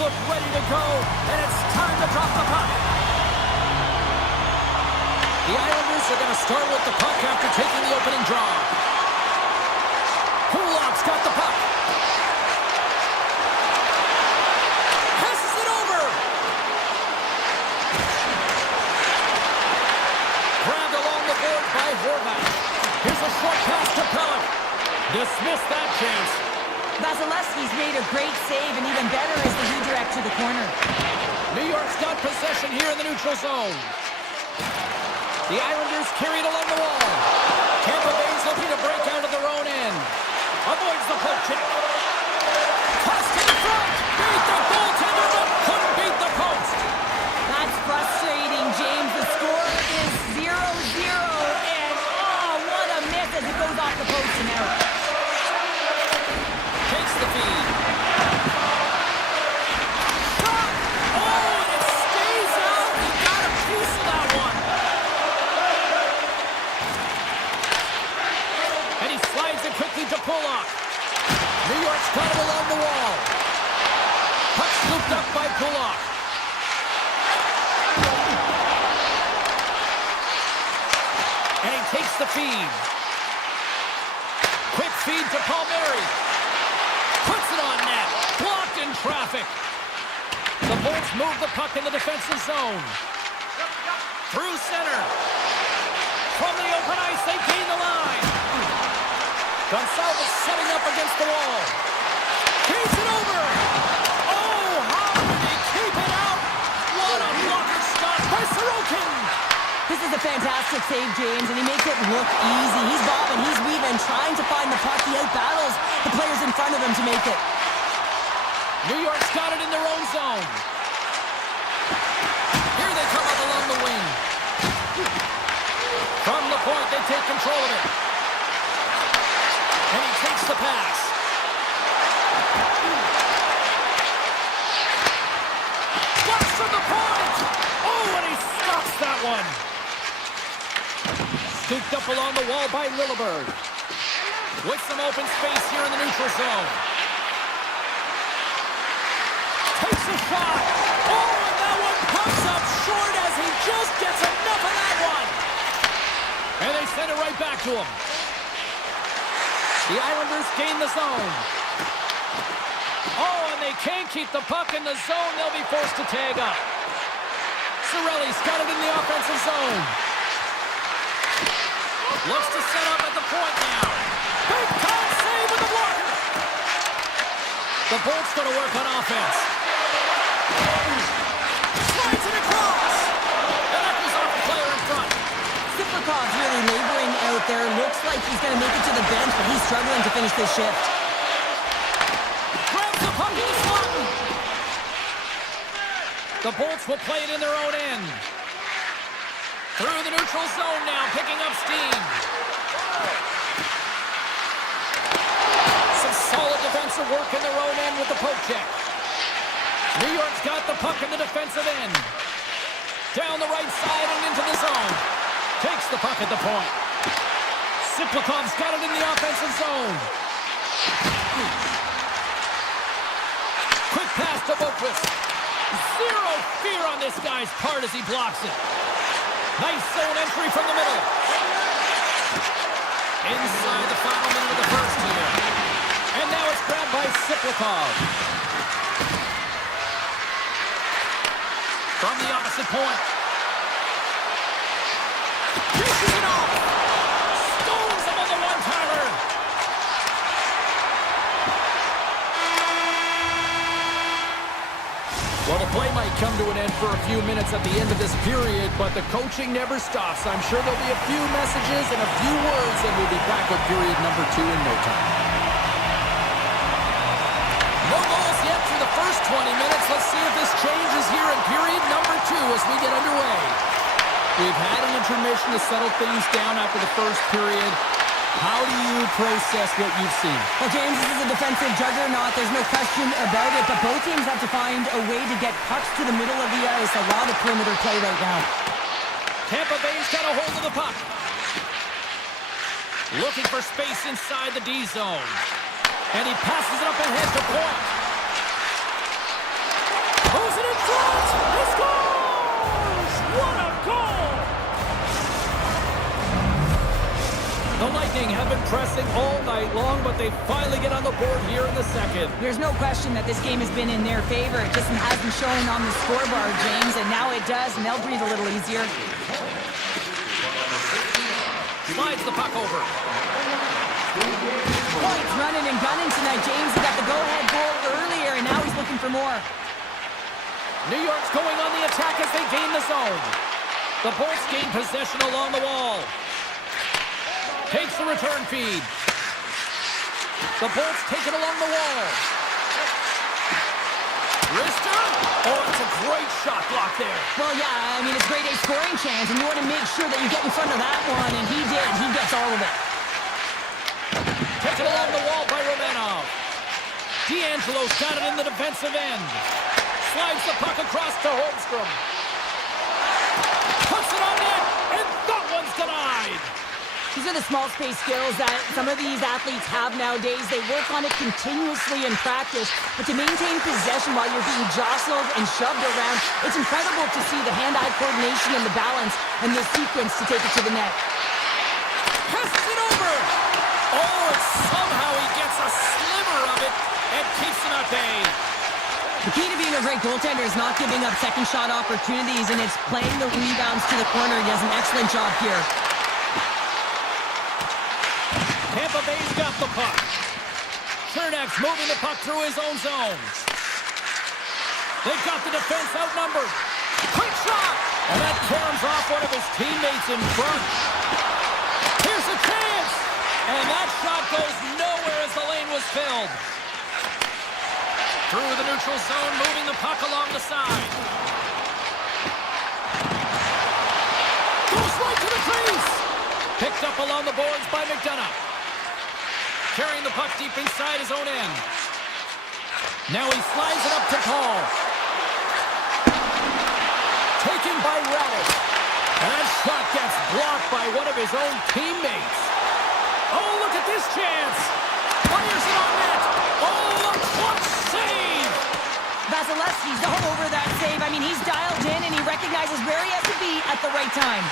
look ready to go, and it's time to drop the puck. The Islanders are going to start with the puck after taking the opening draw. Kulak's got the puck. Passes it over. Grabbed along the board by Horvat. Here's a short pass to Pellick. Dismissed that chance. Vasilevsky's made a great save, and even better is the redirect to the corner. New York's got possession here in the neutral zone. The Islanders carry it along the wall. Tampa Bay's looking to break out of their own end. Avoids the poke check. Toss to the front. Beat the goaltender, but couldn't beat the post. That's frustrating, James. The score is 0-0, and oh, what a miss as it goes off the post and out. Takes the feed. Shot! Oh, and it stays out. He got a piece of that one. And he slides it quickly to Kulak. New York's got it along the wall. Puck scooped up by Kulak. And he takes the feed. Quick feed to Palmieri. Puts it on net. Blocked in traffic. The Bolts move the puck in the defensive zone. Through center. From the open ice, they gain the line. Gonçalves setting up against the wall. Feeds it over. Oh, how did he keep it out? What a blocker stop by Sorokin. This is a fantastic save, James, and he makes it look easy. He's bobbing, he's weaving, trying to find the puck. He outbattles the players in front of him to make it. New York's got it in their own zone. Here they come up along the wing. From the point, they take control of it. And he takes the pass. Flash from the point! Oh, and he stops that one. Scooped up along the wall by Lilleberg. With some open space here in the neutral zone. Takes a shot. Oh, and that one comes up short as he just gets enough of that one. And they send it right back to him. The Islanders gain the zone. Oh, and they can't keep the puck in the zone. They'll be forced to tag up. Cirelli's got it in the offensive zone. Looks to set up at the point now. Big time save with the blocker. The Bolts going to work on offense. Slides it across. And that goes off the player in front. Siplikov's really laboring out there. Looks like he's going to make it to the bench, but he's struggling to finish this shift. Grabs the puck in the slot. The Bolts will play it in their own end. Through the neutral zone now, picking up steam. Some solid defensive work in their own end with the poke check. New York's got the puck in the defensive end. Down the right side and into the zone. Takes the puck at the point. Siplikov's got it in the offensive zone. Quick pass to Boquist. Zero fear on this guy's part as he blocks it. Nice zone entry from the middle. Inside the final minute of the first here. And now it's grabbed by Siplikov. From the opposite point. Dishes it off. Stones him on the one-timer. Well, the play might come to an end for a few minutes at the end of this period, but the coaching never stops. I'm sure there'll be a few messages and a few words, and we'll be back with period number 2 in no time. No goals yet for the first 20 minutes. Let's see if this changes here in period number 2 as we get underway. We've had an intermission to settle things down after the first period. How do you process what you've seen? Well, James, this is a defensive juggernaut. There's no question about it, but both teams have to find a way to get pucks to the middle of the ice. A lot of perimeter play right now. Tampa Bay's got a hold of the puck. Looking for space inside the D zone. And he passes it up ahead to point. Moves it in front. He scores! What a goal! The Lightning have been pressing all night long, but they finally get on the board here in the second. There's no question that this game has been in their favor. It just hasn't shown on the scoreboard, James, and now it does, and they'll breathe a little easier. Slides the puck over. Points running and gunning tonight, James. He got the go-ahead goal earlier, and now he's looking for more. New York's going on the attack as they gain the zone. The Bolts gain possession along the wall. Takes the return feed. The Bolts take it along the wall. Wrister. Oh, it's a great shot block there. Well, yeah, I mean, it's a grade A scoring chance, and you want to make sure that you get in front of that one, and he did. He gets all of it. Taken along the wall by Romanov. D'Angelo's got it in the defensive end. Slides the puck across to Holmstrom. Puts it on net, and that one's denied. These are the small space skills that some of these athletes have nowadays. They work on it continuously in practice, but to maintain possession while you're being jostled and shoved around, it's incredible to see the hand-eye coordination and the balance and the sequence to take it to the net. Passes it over. Oh, and somehow he gets a sliver of it and keeps it at bay. The key to being a great goaltender is not giving up second shot opportunities, and it's playing the rebounds to the corner. He does an excellent job here. Tampa Bay's got the puck. Chernak's moving the puck through his own zone. They've got the defense outnumbered. Quick shot! And that caroms off one of his teammates in front. Here's a chance! And that shot goes nowhere as the lane was filled. Through the neutral zone, moving the puck along the side. Goes right to the crease! Picked up along the boards by McDonough. Carrying the puck deep inside his own end. Now he slides it up to Paul. Taken by Raddish. And that shot gets blocked by one of his own teammates. Oh, look at this chance. Fires it on net. Oh, look, what save! Vasilevsky's all over that save. I mean, he's dialed in and he recognizes where he has to be at the right time.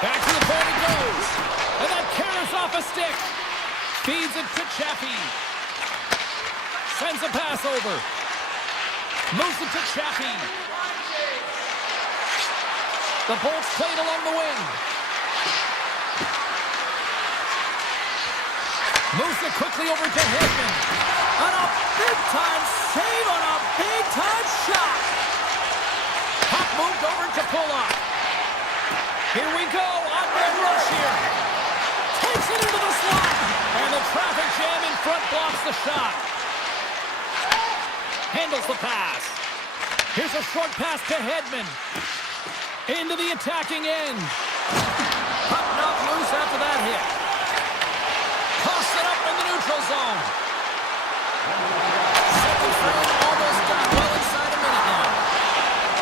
Back to the point it goes. And that carries off a stick. Feeds it to Chaffee. Sends a pass over. Moves it to Chaffee. The Bolts played along the wing. Moves it quickly over to Hedman. On a big-time save on a big-time shot. Puck moved over to Pulock. Here we go, on-man rush here. Takes it into the slot. And the traffic jam in front blocks the shot. Handles the pass. Here's a short pass to Hedman. Into the attacking end. Puck knocked loose after that hit. Toss it up in the neutral zone. Second frame almost got well inside a minute now.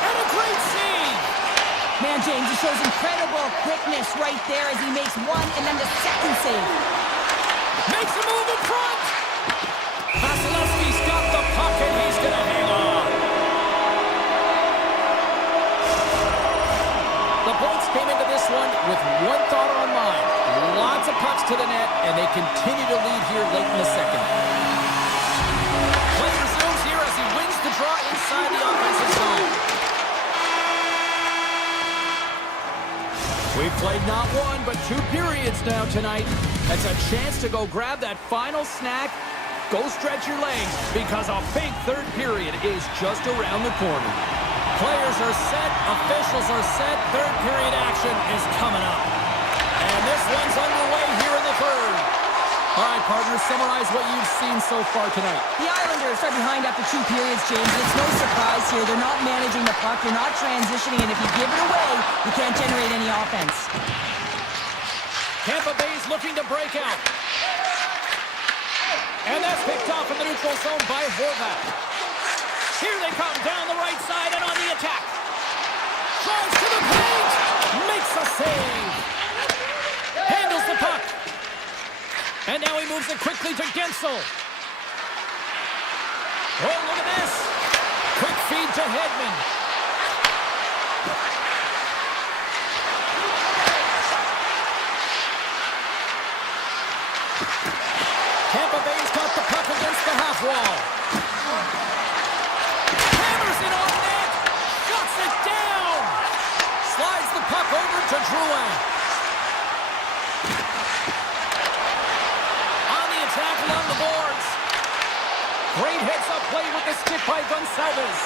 And a great save. Man, James, he shows incredible quickness right there as he makes one and then the second save. Makes a move in front. Vasilevsky's got the puck and he's going to hang on. The Bolts came into this one with one thought on mind. Lots of pucks to the net, and they continue to lead here late in the second. Play resumes here as he wins the draw inside the offensive zone. We've played not one, but 2 periods now tonight. That's a chance to go grab that final snack. Go stretch your legs, because a big third period is just around the corner. Players are set, officials are set, third period action is coming up. And this one's underway here in the third. All right, partners, summarize what you've seen so far tonight. The Islanders are behind after 2 periods, James. It's no surprise here. They're not managing the puck. They're not transitioning, and if you give it away, you can't generate any offense. Tampa Bay's looking to break out. And that's picked off in the neutral zone by Horvat. Here they come down the right side and on the attack. Drives to the paint. Makes a save. Handles the puck. And now he moves it quickly to Gensel. Oh, look at this. Quick feed to Hedman. Tampa Bay's got the puck against the half wall. Hammers it on net. Shuts it down. Slides the puck over to Drouin. On the attack along the boards. Great heads-up play with the stick by Gonçalves.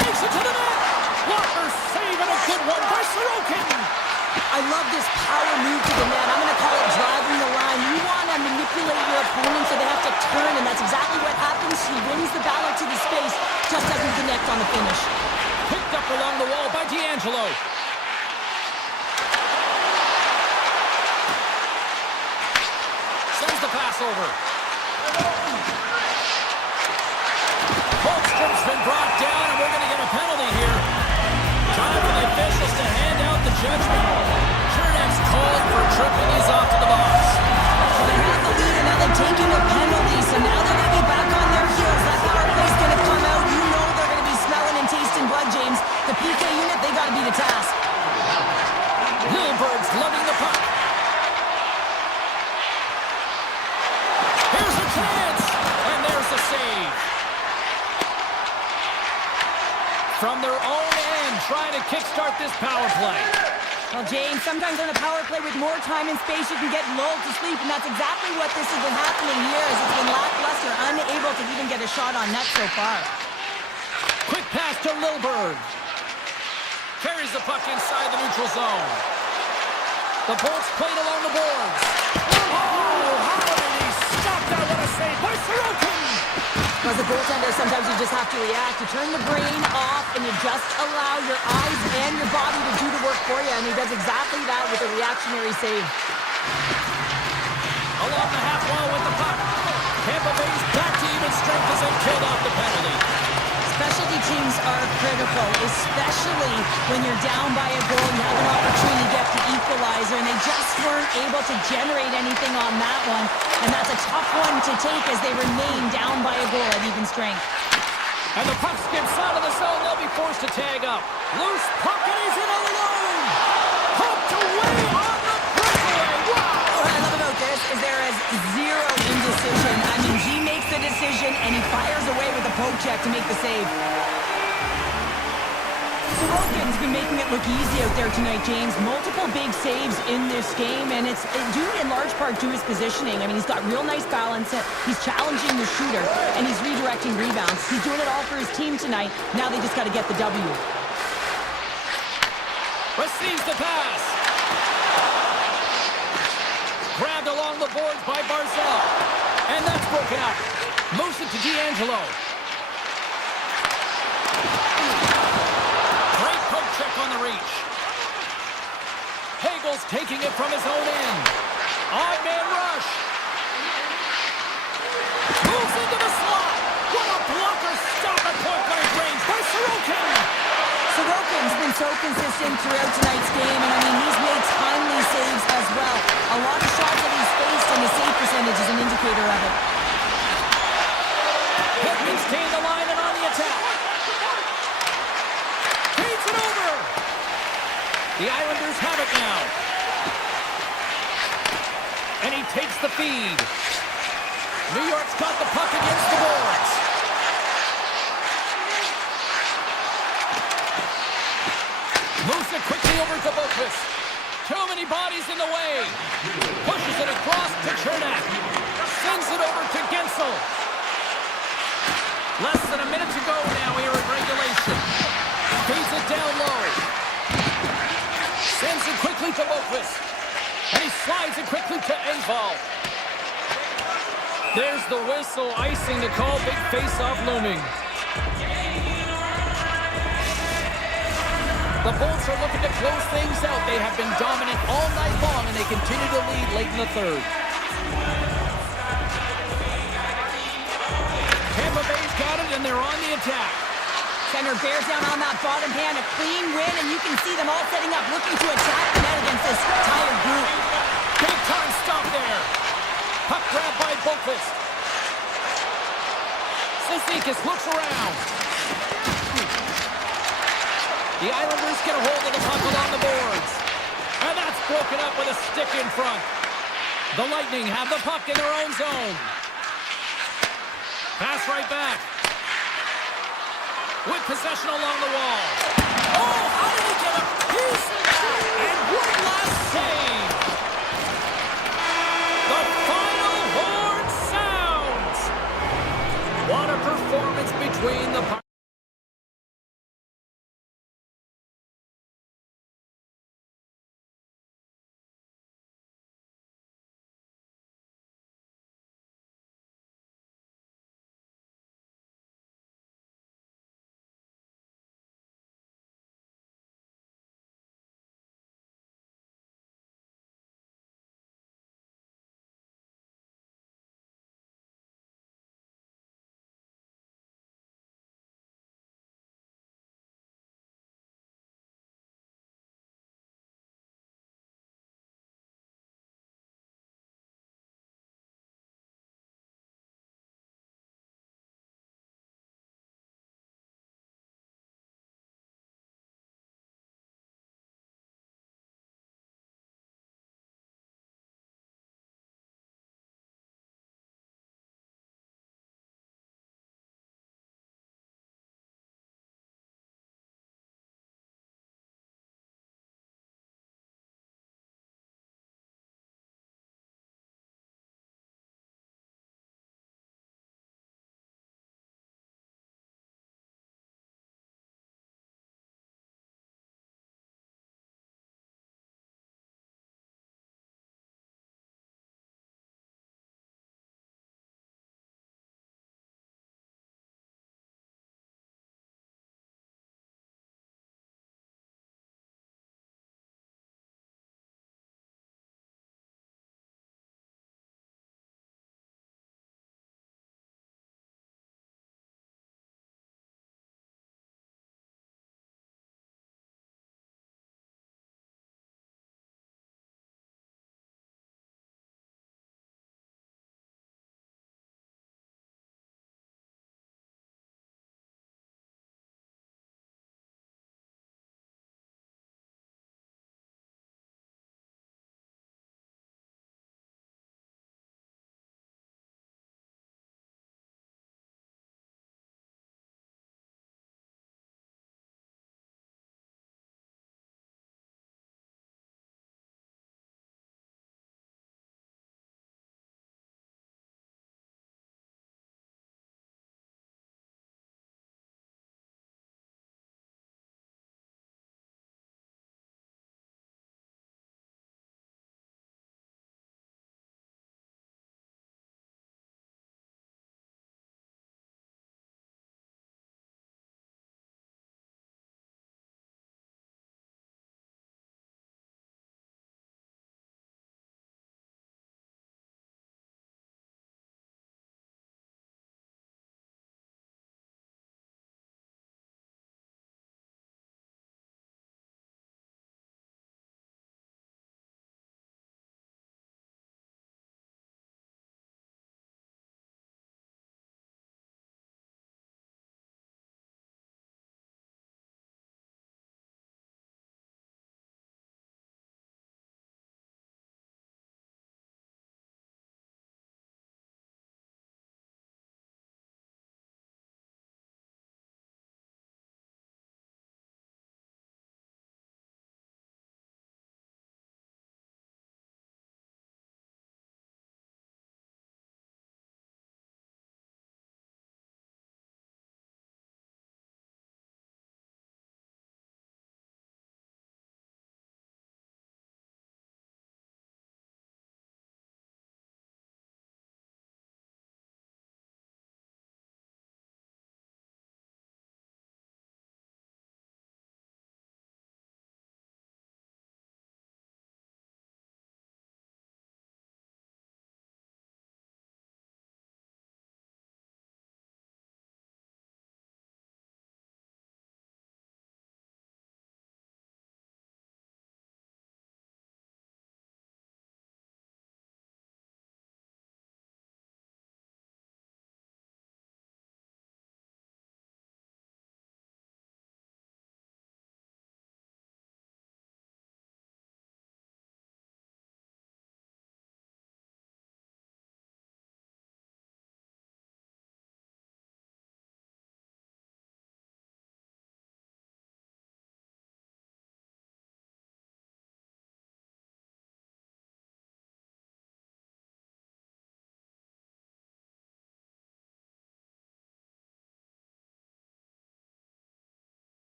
Takes it to the net. Walker save and a good one by Sorokin. I love this power move to the net. I'm going to call it driving the line. You want to manipulate your opponent so they have to turn, and that's exactly what happens. He wins the battle to the space, just doesn't connect on the finish. Picked up along the wall by D'Angelo. Sends the pass over. Holmstrom's been brought down, and we're going to get a penalty here. Time for the officials to hand out the judgment. Chernak's called for tripping. He's off to the box. So they have the lead, and now they're taking a penalty, so now they're going to be back on their heels. That power play's going to come out. You know they're going to be smelling and tasting blood, James. The PK unit, they got to be the task. Lilberg's lugging the puck. Here's a chance, and there's a save. From their own end, trying to kickstart this power play. Well, James, sometimes on a power play with more time and space, you can get lulled to sleep, and that's exactly what this has been happening here, as it's been lackluster, unable to even get a shot on net so far. Quick pass to Lilberg. Carries the puck inside the neutral zone. The Bolts played along the boards. Oh, how did he stop that? What a save by Sorokin! As a goaltender, sometimes you just have to react. You turn the brain off, and you just allow your eyes and your body to do the work for you, and he does exactly that with a reactionary save. Along the half wall with the puck. Tampa Bay's back to even strength as they killed off the penalty. Specialty teams are critical, especially when you're down by a goal and you have an opportunity to get the equalizer, and they just weren't able to generate anything on that one, and that's a tough one to take as they remain down by a goal at even strength. And the puck skips out of the zone. They'll be forced to tag up. Loose puck, and he's in alone. Poked away on the breakaway. Wow! What I love about this is there is zero indecision. I mean, he makes the decision, and he fires away with a poke check to make the save. Sorokin's been making it look easy out there tonight, James. Multiple big saves in this game, and it's due in large part to his positioning. I mean, he's got real nice balance. He's challenging the shooter, and he's redirecting rebounds. He's doing it all for his team tonight. Now they just got to get the W. Receives the pass. Grabbed along the boards by Barzal. And that's broken out. Moves it to D'Angelo. Great poke check on the reach. Hagel's taking it from his own end. Odd man rush. Moves into the slot. What a blocker stop at point-blank range by Sorokin. Sorokin's been so consistent throughout tonight's game, and I mean, he's made timely saves as well. A lot of shots that he's faced, and the save percentage is an indicator of it. Hedman's gained the line and on the attack. Feeds it over. The Islanders have it now. And he takes the feed. New York's got the puck against the boards. Moves it quickly over to Boquist. Too many bodies in the way. Pushes it across to Chernak. Sends it over to Gensel. Less than a minute to go now here in regulation. Feeds it down low. Sends it quickly to Boquist. And he slides it quickly to Engvall. There's the whistle, icing to call, big face-off looming. The Bolts are looking to close things out. They have been dominant all night long, and they continue to lead late in the third. Tampa Bay's got it, and they're on the attack. Center bears down on that bottom hand, a clean win, and you can see them all setting up, looking to attack the net against this tired group. Big time stop there. Puck grabbed by poke fist. Sissikis looks around. The Islanders get a hold of the puck along the boards. And that's broken up with a stick in front. The Lightning have the puck in their own zone. Pass right back. With possession along the wall. Oh, how did he get a piece of that? And one last save. The final horn sounds. What a performance between the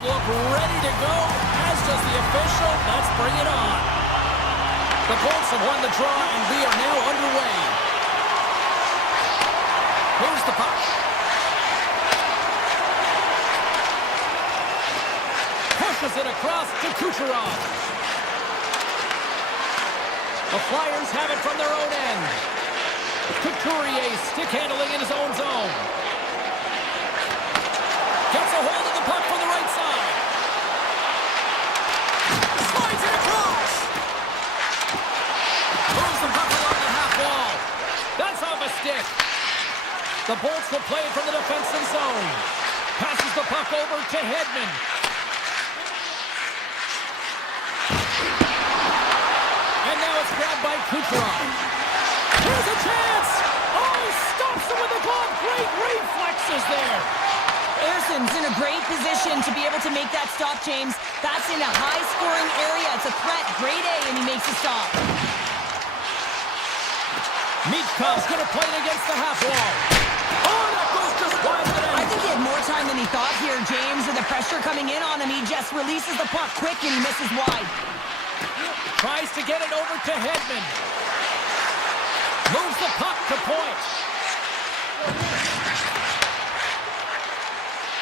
Look ready to go, as does the official. Let's bring it on. The Bolts have won the draw, and we are now underway. Here's the puck. Pushes it across to Kucherov. The Flyers have it from their own end. Couturier stick handling in his own zone. Gets a hold of the puck from the right side. Slides it across. Moves the puck along the half wall. That's off a stick. The Bolts will play it from the defensive zone. Passes the puck over to Hedman. And now it's grabbed by Kucherov. Here's a chance! Oh, he stops it with the glove. Great reflexes there. Erson's in a great position to be able to make that stop, James. That's in a high-scoring area. It's a threat. Grade A, and he makes a stop. Michkov's going to play it against the half wall. Oh, that goes just wide of the net. I think he had more time than he thought here, James. With the pressure coming in on him, he just releases the puck quick, and he misses wide. Tries to get it over to Hedman. Moves the puck to point.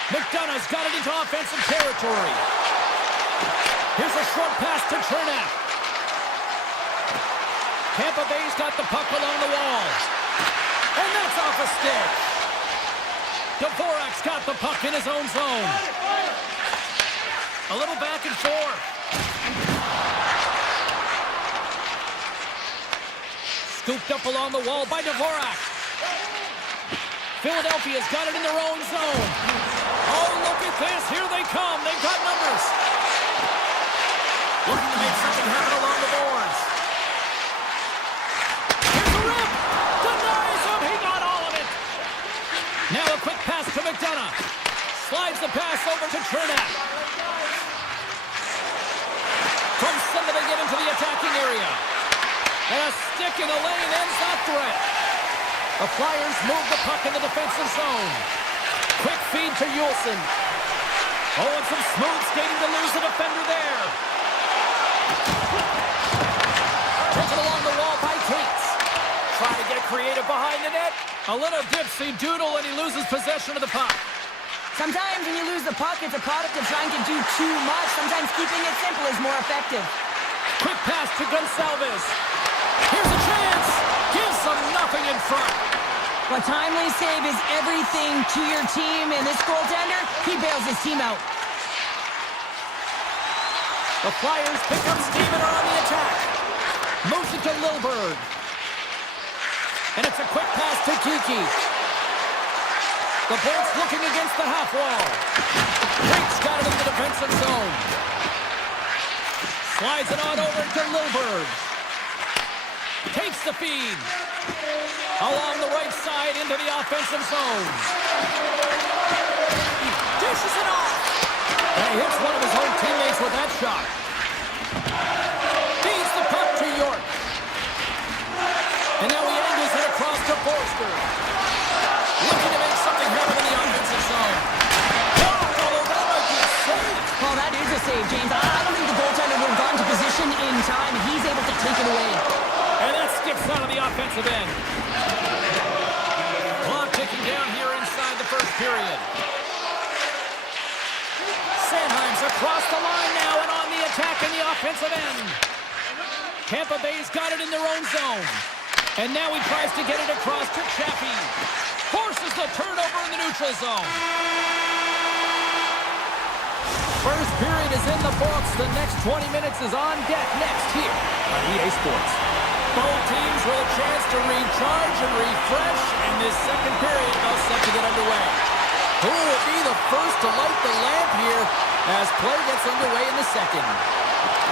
McDonough's got it into offensive territory. Here's a short pass to Chernak. Tampa Bay's got the puck along the wall. And that's off a stick. Dvorak's got the puck in his own zone. A little back and forth. Scooped up along the wall by Dvorak. Philadelphia's got it in their own zone. Oh, look at this. Here they come. They've got numbers. Looking to make something happen along the boards. Here's the rip. Denies him. He got all of it. Now a quick pass to McDonough. Slides the pass over to Chernak. From center they get into the attacking area. And a stick in the lane ends that threat. The Flyers move the puck in the defensive zone. Quick feed to Yulson. Oh, and some smooth skating to lose the defender there. Taken along the wall by Cates. Trying to get creative behind the net. A little dipsy doodle, and he loses possession of the puck. Sometimes when you lose the puck, it's a product of trying to do too much. Sometimes keeping it simple is more effective. Quick pass to Gonsalves. Here's a chance. Gives them nothing in front. A timely save is everything to your team, and this goaltender, he bails his team out. The Flyers pick up steam and are on the attack. Moves it to Lilberg. And it's a quick pass to Kiki. The Bolts looking against the half wall. Drake's got it in the defensive zone. Slides it on over to Lilberg. Takes the feed. Along the right side into the offensive zone. He dishes it off. And he hits one of his own teammates with that shot. Feeds the puck to York. And now he angles it across to Forster. Looking to make something happen in the offensive zone. Oh, that might be a save. Well, that is a save, James. I don't think the goaltender would have gotten to position in time. He's able to take it away. And that skips out of the offensive end. Clock ticking down here inside the first period. Sanheim's across the line now and on the attack in the offensive end. Tampa Bay's got it in their own zone. And now he tries to get it across to Chappie. Forces the turnover in the neutral zone. First period is in the books. The next 20 minutes is on deck next here on EA Sports. Both teams with a chance to recharge and refresh, and this second period is all set to get underway. Who will be the first to light the lamp here as play gets underway in the second?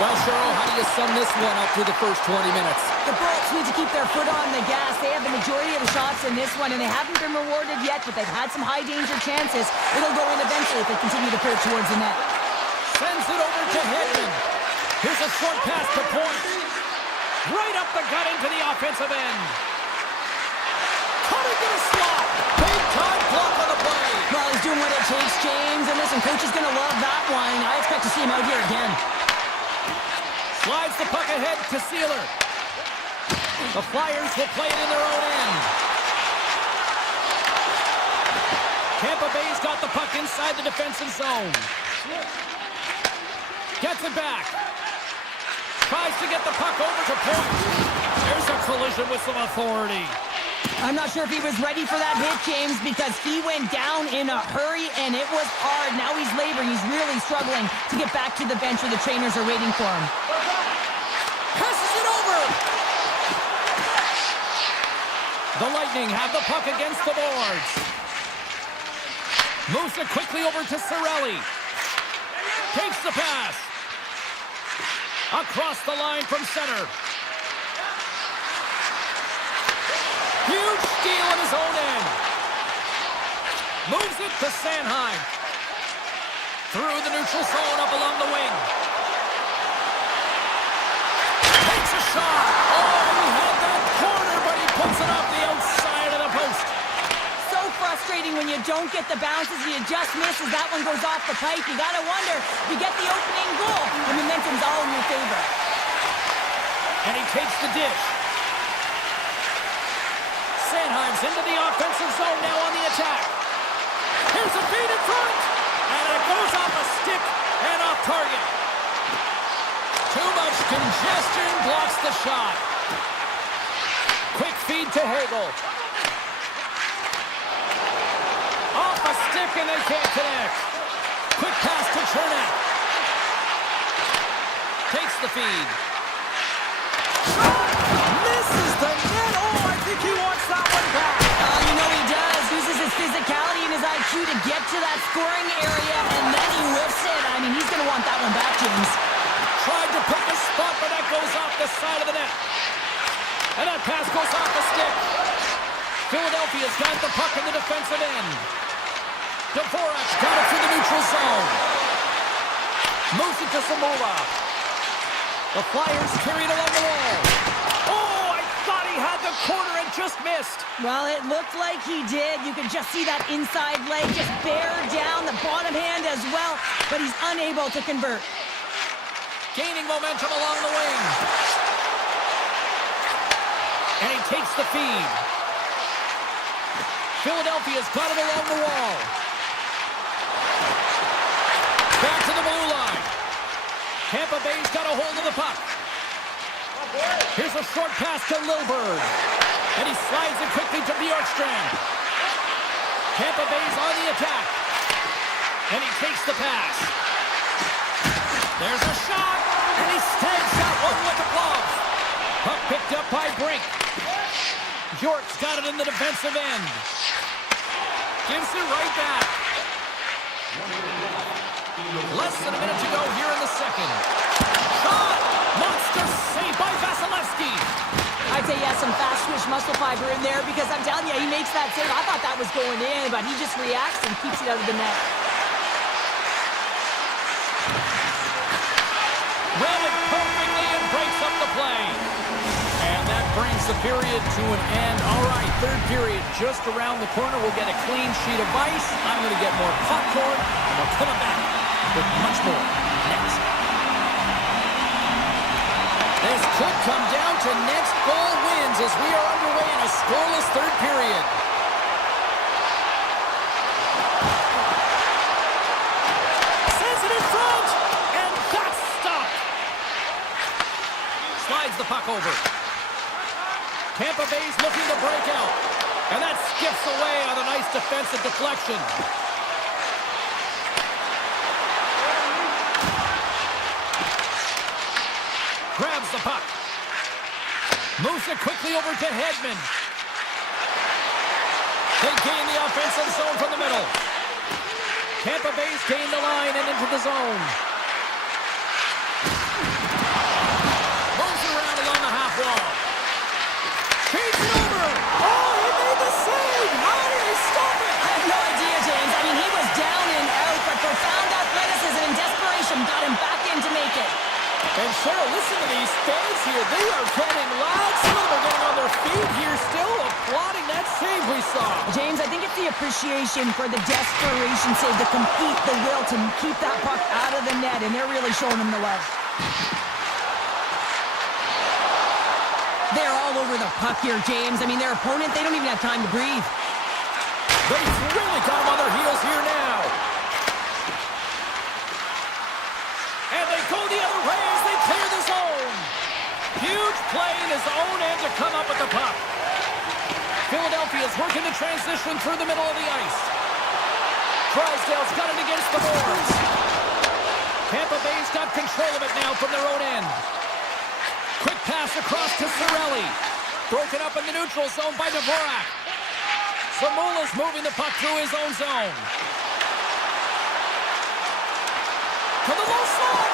Well, Cheryl, how do you sum this one up through the first 20 minutes? The Bolts need to keep their foot on the gas. They have the majority of the shots in this one, and they haven't been rewarded yet, but they've had some high-danger chances. It'll go in eventually if they continue to put it towards the net. Sends it over to Hedman. Here's a short pass to Point. Right up the gut into the offensive end. Cutting to the slot. Big time block on the play. Well, Well, he's doing what it takes, James. And listen, coach is going to love that one. I expect to see him out here again. Slides the puck ahead to Sealer. The Flyers will play it in their own end. Tampa Bay's got the puck inside the defensive zone. Gets it back. Tries to get the puck over to point. There's a collision with some authority. I'm not sure if he was ready for that hit, James, because he went down in a hurry, and it was hard. Now he's laboring. He's really struggling to get back to the bench where the trainers are waiting for him. Passes it over. The Lightning have the puck against the boards. Moves it quickly over to Cirelli. Takes the pass. Across the line from center. Huge steal in his own end. Moves it to Sanheim. Through the neutral zone up along the wing. Takes a shot. Oh, he had that corner, but he puts it off the outside of the post. So frustrating when you don't get the bounces, you just miss as that one goes off the pipe. You gotta wonder, you get the opening goal, and momentum's all in your favor. And he takes the dish. Sanheim's into the offensive zone now on the attack. Here's a feed in front, and it goes off a stick and off target. Too much congestion blocks the shot. Quick feed to Hagel. Off a stick and they can't connect. Quick pass to Chernak. Takes the feed. Shot! Misses the net. Oh, I think he wants that one back. You know he does. Uses his physicality and his IQ to get to that scoring area, and then he whiffs it. I mean, he's going to want that one back, James. Tried to pick a spot, but that goes off the side of the net. And that pass goes off the stick. Philadelphia's got the puck in the defensive end. Dvorak's got it through the neutral zone. Moves it to Samolov. The Flyers carried along the wall. Oh, I thought he had the corner and just missed. Well, it looked like he did. You could just see that inside leg just bear down, the bottom hand as well, but he's unable to convert. Gaining momentum along the wing. And he takes the feed. Philadelphia's got it along the wall. Back to the blue line. Tampa Bay's got a hold of the puck. Here's a short pass to Lilburn. And he slides it quickly to Bjorkstrand. Tampa Bay's on the attack. And he takes the pass. There's a shot. And he snags that one with the glove. Puck picked up by Brink. York's got it in the defensive end. Gives it right back. Less than a minute to go here in the second. Shot! Monster save by Vasilevsky. I'd say he has some fast twitch muscle fiber in there because I'm telling you, he makes that save. I thought that was going in, but he just reacts and keeps it out of the net. Read it perfectly and breaks up the play. And that brings the period to an end. All right, third period just around the corner. We'll get a clean sheet of ice. I'm going to get more popcorn, and we'll come back with much more next. This could come down to next goal wins as we are underway in a scoreless third period. Sends it in front, and that's stopped. Slides the puck over. Tampa Bay's looking to break out, and that skips away on a nice defensive deflection. Grabs the puck. Moves it quickly over to Hedman. They gain the offensive zone from the middle. Tampa Bay's gained the line and into the zone. Moves around along the half wall. Change it over. Oh, he made the save. How did he stop it? I have no idea, James. I mean, he was down and out, but profound athleticism and desperation got him back in to make it. And Cheryl, listen to these fans here. They are getting loud. Some of them are getting on their feet here, still applauding that save. We saw. James, I think it's the appreciation for the desperation save, to compete, the will to keep that puck out of the net, and they're really showing him the love. They're all over the puck here, James. I mean, their opponent, they don't even have time to breathe. They've really got him on their heels here now. And they go the other way as they clear the zone. Huge play in his own end to come up with the puck. Philadelphia's working the transition through the middle of the ice. Drysdale's got it against the boards. Tampa Bay's got control of it now from their own end. Quick pass across to Cirelli. Broken up in the neutral zone by Dvorak. Zamula's moving the puck through his own zone. To the low slot.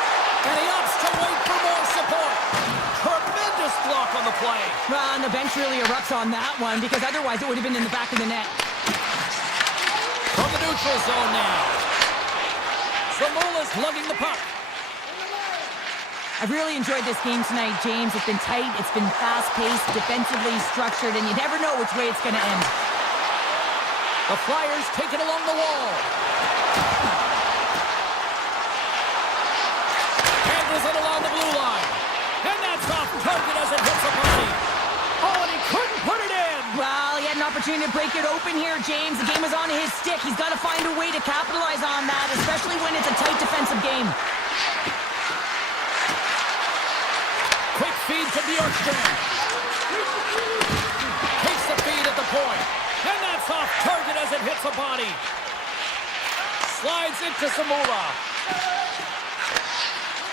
And he opts to wait for more support. Tremendous block on the play. Well, and the bench really erupts on that one, because otherwise it would have been in the back of the net. From the neutral zone now. Zamula's lugging the puck. I've really enjoyed this game tonight, James. It's been tight, it's been fast-paced, defensively structured, and you never know which way it's going to end. The Flyers take it along the wall. Handles it along the blue line. And that's off target as it hits a body. Oh, and he couldn't put it in. Well, he had an opportunity to break it open here, James. The game is on his stick. He's got to find a way to capitalize on that, especially when it's a tight defensive game. Quick feed to Bjorkstrand. Takes the feed at the point. And that's off target as it hits a body. Slides it to Zamula.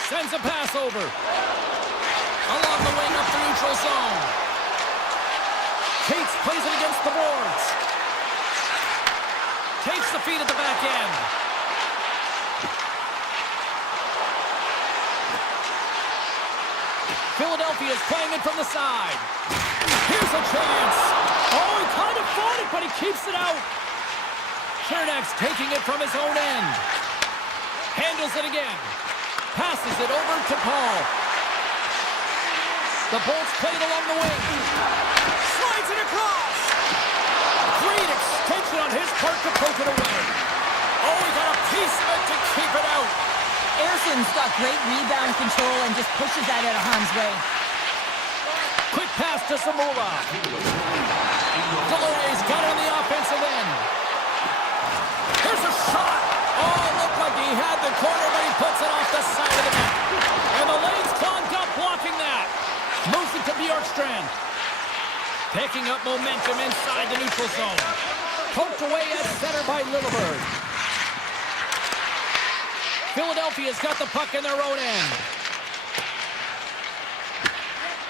Sends a pass over. Along the wing up the neutral zone. Cates plays it against the boards. Takes the feed at the back end. Philadelphia's playing it from the side. Here's a chance. Oh, he kind of fought it, but he keeps it out. Chernak's taking it from his own end. Handles it again. Passes it over to Paul. The Bolts play it along the wing. Slides it across. Great extension on his part to poke it away. Oh, he got a piece of it to keep it out. Erson's got great rebound control and just pushes that out of harm's way. Quick pass to Zamula. Delorme's got it on the offensive end. Here's a shot. Oh, looked like he had the corner, but he puts it off the side of the net. And the lane's clogged up blocking that. Moves it to Bjorkstrand. Picking up momentum inside the neutral zone. Poked away at center by Lilleberg. Philadelphia's got the puck in their own end.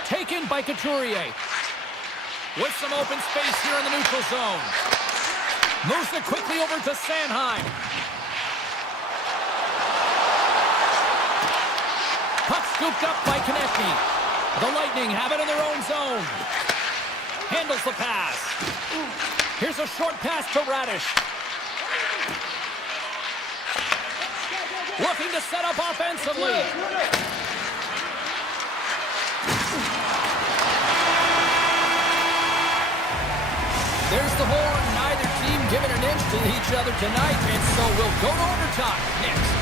Taken by Couturier. With some open space here in the neutral zone. Moves it quickly over to Sanheim. Puck scooped up by Konechny. The Lightning have it in their own zone. Handles the pass. Here's a short pass to Radish. Looking to set up offensively. There's the horn. Neither team giving an inch to each other tonight, and so we'll go to overtime next.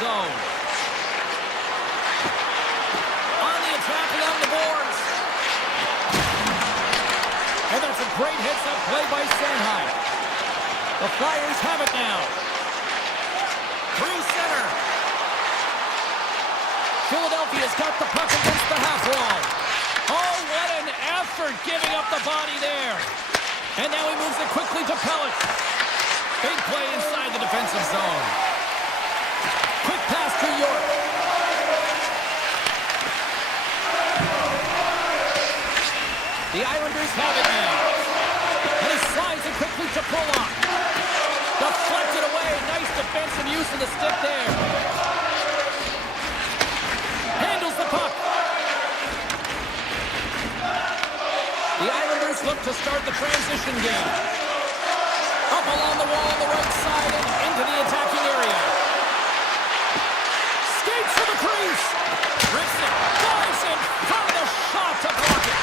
zone. On the attack along the boards. And that's a great heads-up play by Sanheim. The Flyers have it now. Through center. Philadelphia's got the puck against the half wall. Oh, what an effort giving up the body there. And now he moves it quickly to Pellet. Big play inside the defensive zone. Quick pass to York. The Islanders have it now. And he slides it quickly to Pollock. Deflected away. Nice defensive use of the stick there. Handles the puck. The Islanders look to start the transition game. Up along the wall on the right side and into the attacking area. Skates to the crease. Rips it. Dives in front of the shot to block it.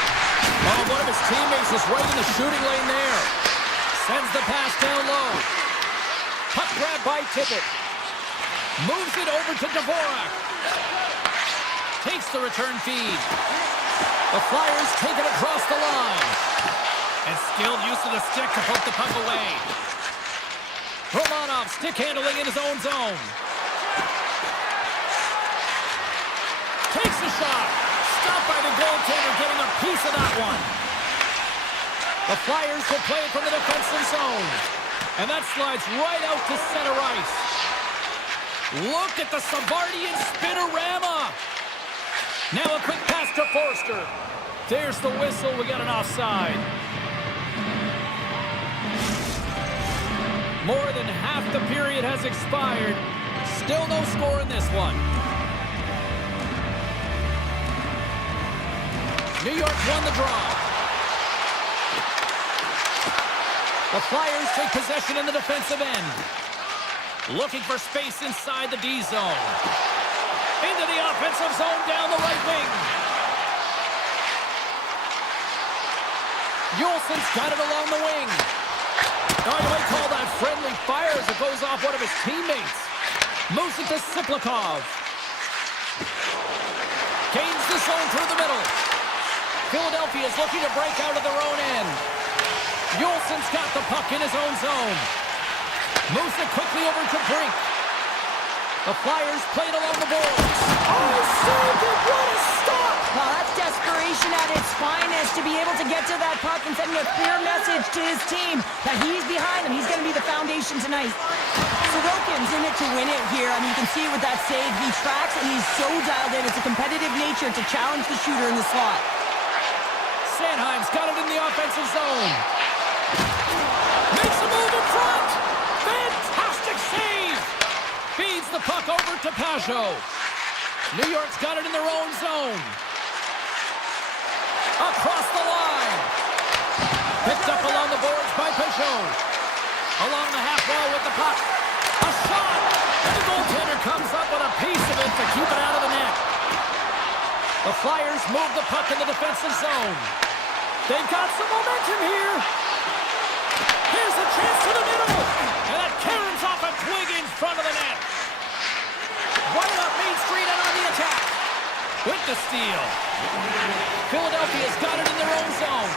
Oh, one of his teammates is right in the shooting lane there. Sends the pass down low. Puck grab by Tippett. Moves it over to Dvorak. Takes the return feed. The Flyers take it across the line. And skilled use of the stick to poke the puck away. Romanov stick handling in his own zone. Takes the shot. Stopped by the goaltender, getting a piece of that one. The Flyers will play it from the defensive zone. And that slides right out to center ice. Look at the Savardian spinorama. Now a quick pass to Forster. There's the whistle. We got an offside. More than half the period has expired. Still no score in this one. New York won the draw. The Flyers take possession in the defensive end. Looking for space inside the D zone. Into the offensive zone down the right wing. Yulson's got it along the wing. Oh, you might call that friendly fire as it goes off one of his teammates. Moves it to Siplikov. Gains the zone through the middle. Philadelphia's looking to break out of their own end. Yulson's got the puck in his own zone. Moves it quickly over to Brink. The Flyers play it along the boards. Oh, saved it! What a stop! Well, that's desperation at its finest to be able to get to that puck and sending a clear message to his team that he's behind them. He's going to be the foundation tonight. Sorokin's in it to win it here. I mean, you can see with that save, he tracks and he's so dialed in. It's a competitive nature to challenge the shooter in the slot. Sanheim's got it in the offensive zone. Makes a move in front. Fantastic save. Feeds the puck over to Pajot. New York's got it in their own zone. Across the line. Picked up along the boards by Pajot. Along the half wall with the puck. A shot. And the goaltender comes up with a piece of it to keep it out of the net. The Flyers move the puck in the defensive zone. They've got some momentum here. Here's a chance to the middle. And that caroms off a twig in front of the net. Right up Main Street and on the attack. With the steal. Philadelphia's got it in their own zone.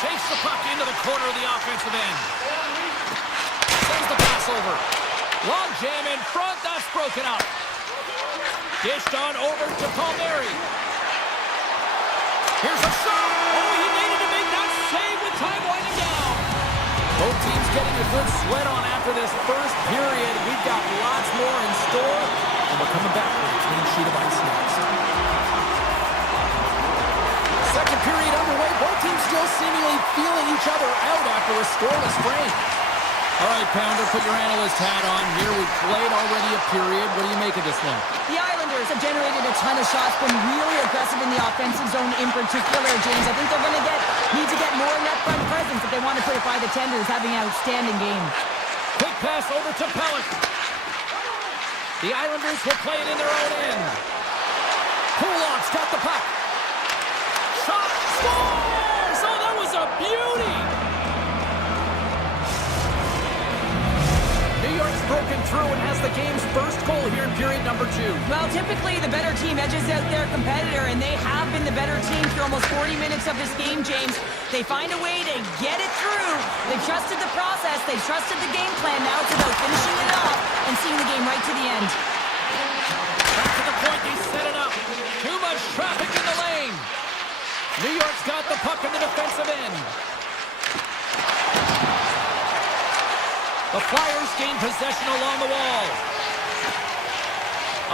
Takes the puck into the corner of the offensive end. Sends the pass over. Long jam in front. That's broken up. Dished on over to Palmieri. Here's a shot. Oh, he needed to make that save with time winding down. Both teams getting a good sweat on after this first period. We've got lots more in store, and we're coming back with a clean sheet of ice next. Second period underway. Both teams still seemingly feeling each other out after a scoreless frame. All right, Pounder, put your analyst hat on here. We've played already a period. What do you make of this one? The Islanders have generated a ton of shots, been really aggressive in the offensive zone in particular, James. I think they're going to need to get more net front presence if they want to put it by the Tenders, having an outstanding game. Quick pass over to Pellet. The Islanders will play it in their own end. Kulak's got the puck. Shot, scores! Oh, that was a beauty! New York's through and has the game's first goal here in period number 2. Well, typically the better team edges out their competitor, and they have been the better team through almost 40 minutes of this game, James. They find a way to get it through. They've trusted the process. They've trusted the game plan. Now it's about finishing it off and seeing the game right to the end. Back to the point, they set it up. Too much traffic in the lane. New York's got the puck in the defensive end. The Flyers gain possession along the wall.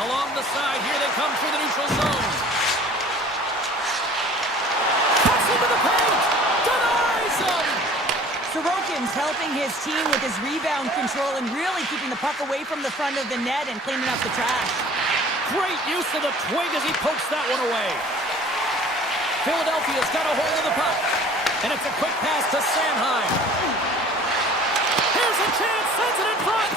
Along the side, here they come through the neutral zone. Cuts into the paint! Denies him! Sorokin's helping his team with his rebound control and really keeping the puck away from the front of the net and cleaning up the trash. Great use of the twig as he pokes that one away. Philadelphia's got a hold of the puck. And it's a quick pass to Sanheim. Here's a chance, sends it in front.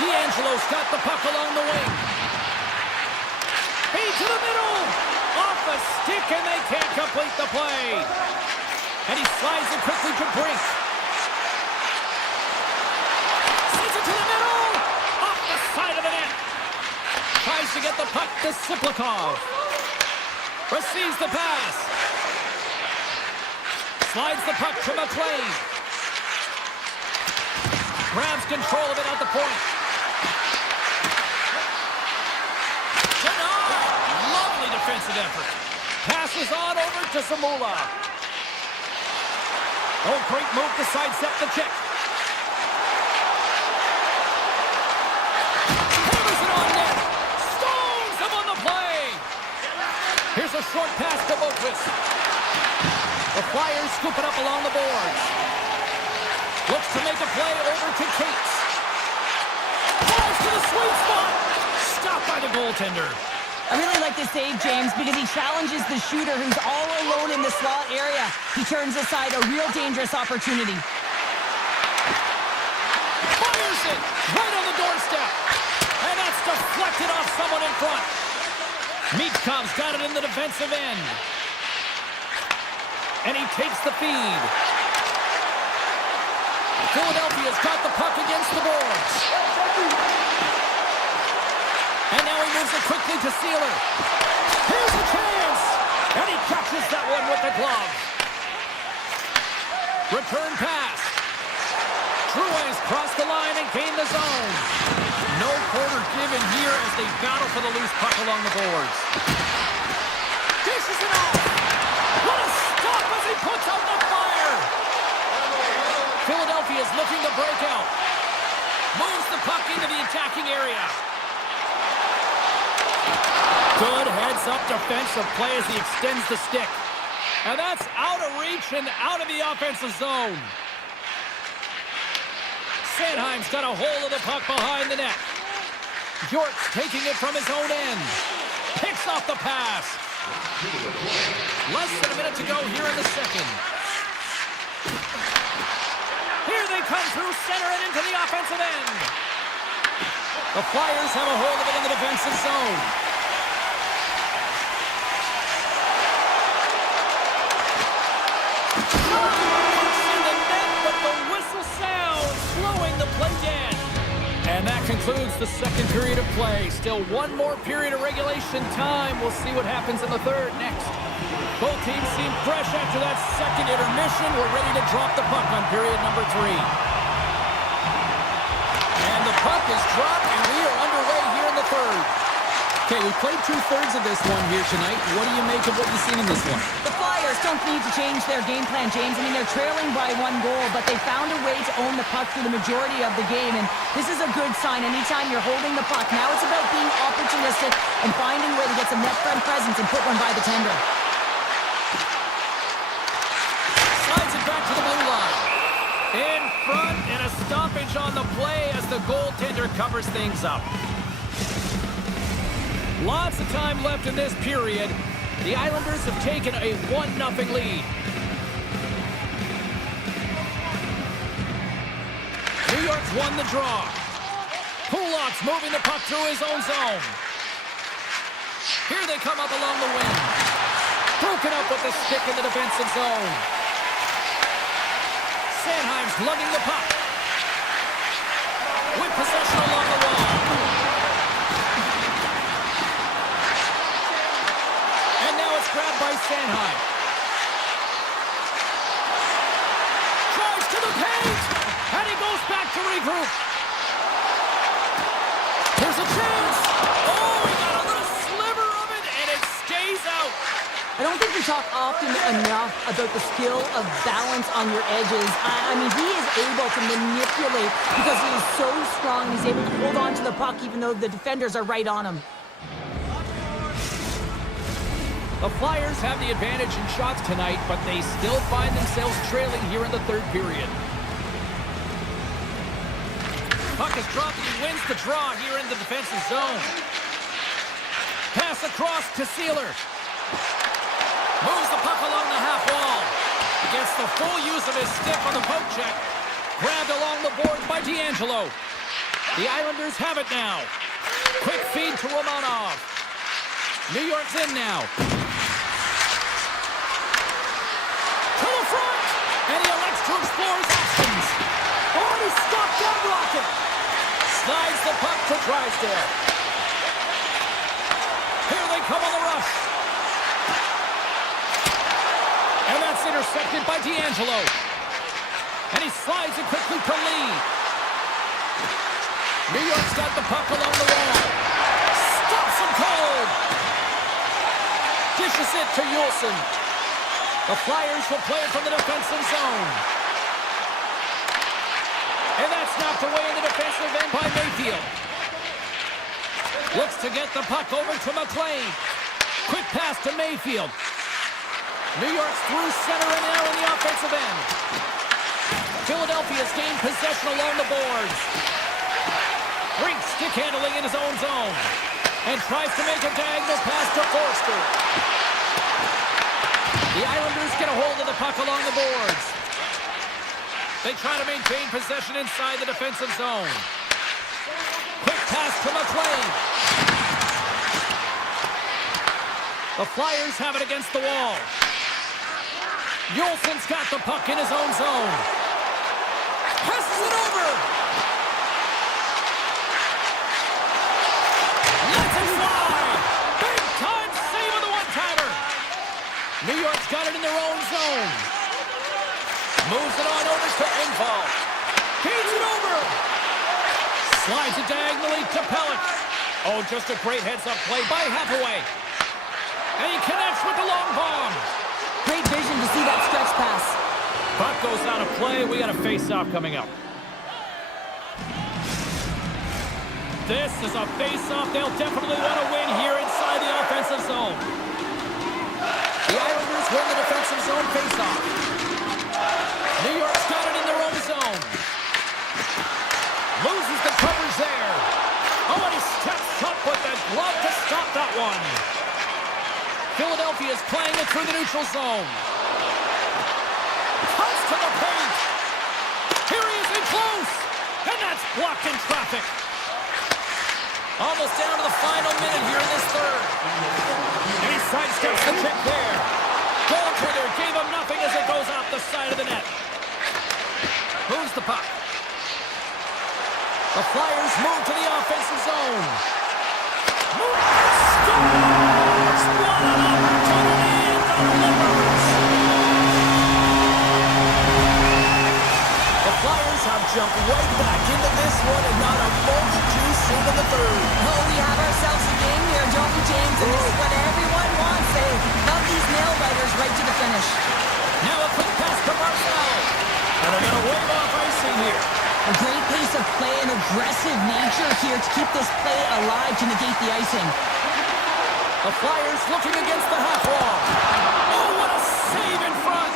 D'Angelo's got the puck along the wing. Feed to the middle. Off a stick, and they can't complete the play. And he slides it quickly to Brink. Sends it to the middle. Off the side of the net. Tries to get the puck to Siplikov. Receives the pass. Slides the puck to McLean. Grabs control of it at the point. Denied. Lovely defensive effort. Passes on over to Zamula. Oh, great move to sidestep the check. Hammers it on net. Stones him on the play. Here's a short pass to Boquist. The Flyers scoop it up along the boards. Looks to make a play over to Cates. Falls to the sweet spot. Stopped by the goaltender. I really like this save, James, because he challenges the shooter who's all alone in the slot area. He turns aside a real dangerous opportunity. Fires it right on the doorstep. And that's deflected off someone in front. Michkov's got it in the defensive end. And he takes the feed. Philadelphia's got the puck against the boards. And now he moves it quickly to Sealer. Here's a chance! And he catches that one with the glove. Return pass. Drouin's crossed the line and gained the zone. No quarter given here as they battle for the loose puck along the boards. Dishes it off. What a stop as he puts out the fire. Philadelphia's looking to break out. Moves the puck into the attacking area. Good heads-up defensive play as he extends the stick. And that's out of reach and out of the offensive zone. Sanheim's got a hold of the puck behind the net. York's taking it from his own end. Picks off the pass. Less than a minute to go here in the second. Here they come through center and into the offensive end. The Flyers have a hold of it in the defensive zone. In the net, but the whistle sounds, slowing the play down. And that concludes the second period of play. Still one more period of regulation time. We'll see what happens in the third next. Both teams seem fresh after that second intermission. We're ready to drop the puck on period number 3. And the puck is dropped, and we are underway here in the third. Okay, we played 2/3 of this one here tonight. What do you make of what you've seen in this one? The Flyers don't need to change their game plan, James. I mean, they're trailing by 1 goal, but they found a way to own the puck through the majority of the game, and this is a good sign anytime you're holding the puck. Now it's about being opportunistic and finding a way to get some net front presence and put one by the tender. Slides it back to the blue line. In front, and a stoppage on the play as the goaltender covers things up. Lots of time left in this period. The Islanders have taken a 1-0 lead. New York's won the draw. Kulak's moving the puck through his own zone. Here they come up along the wing. Broken up with the stick in the defensive zone. Sanheim's lugging the puck. With possession along the wall. And now it's grabbed by Sanheim. Drives to the paint! And he goes back to regroup. Here's a chance! Oh, he got a little sliver of it, and it stays out. I don't think we talk often enough about the skill of balance on your edges. I mean, he is able to manipulate because he is so strong. He's able to hold on to the puck even though the defenders are right on him. The Flyers have the advantage in shots tonight, but they still find themselves trailing here in the third period. Puck is dropped and he wins the draw here in the defensive zone. Pass across to Sealer. Moves the puck along the half wall. Gets the full use of his stick on the poke check. Grabbed along the boards by D'Angelo. The Islanders have it now. Quick feed to Romanov. New York's in now. To the front! And he elects to explore his options. Oh, he stopped that rocket! Slides the puck to Drysdale. Here they come on the rush. And that's intercepted by D'Angelo. And he slides it quickly to Lee. New York's got the puck along the wall. Stops him cold. Dishes it to Yulson. The Flyers will play it from the defensive zone. And that's knocked away in the defensive end by Mayfield. Looks to get the puck over to McLean. Quick pass to Mayfield. New York's through center and now in the offensive end. Philadelphia's gained possession along the boards. Brink stick handling in his own zone. And tries to make a diagonal pass to Forster. The Islanders get a hold of the puck along the boards. They try to maintain possession inside the defensive zone. Quick pass to McLean. The Flyers have it against the wall. Yulson's got the puck in his own zone. Passes it over. Lets it fly. Big time save on the one-timer. New York's got it in their own zone. Moves it on over to Engvall. Feeds it over. Slides it diagonally to Pelech. Oh, just a great heads-up play by Hathaway. And he connects with the long bomb. Great vision to see that stretch pass. Puck goes out of play. We got a face-off coming up. This is a face-off they'll definitely want to win here inside the offensive zone. The Islanders win the defensive zone face-off. New York's got it in their own zone. Loses the coverage there. Oh, and he steps up with the glove to stop that one. Philadelphia's playing it through the neutral zone. Cuts to the paint. Here he is in close. And that's blocked in traffic. Almost down to the final minute here in this third. And he sidesteps the kick there. Goaltender gave him nothing as it goes off the side of the net. Moves the puck. The Flyers move to the offensive zone. Scores! What an opportunity in the Clippers! The Flyers have jumped right back into this one and not a moment too soon in the third. Oh, we have ourselves a game here, don't we, James? And this is what everyone wants. They love these nail-biters right to the finish. Now a quick pass to Marcel. And they're going to wave off icing here. A great pace of play and aggressive nature here to keep this play alive to negate the icing. The Flyers looking against the half wall. Oh, what a save in front.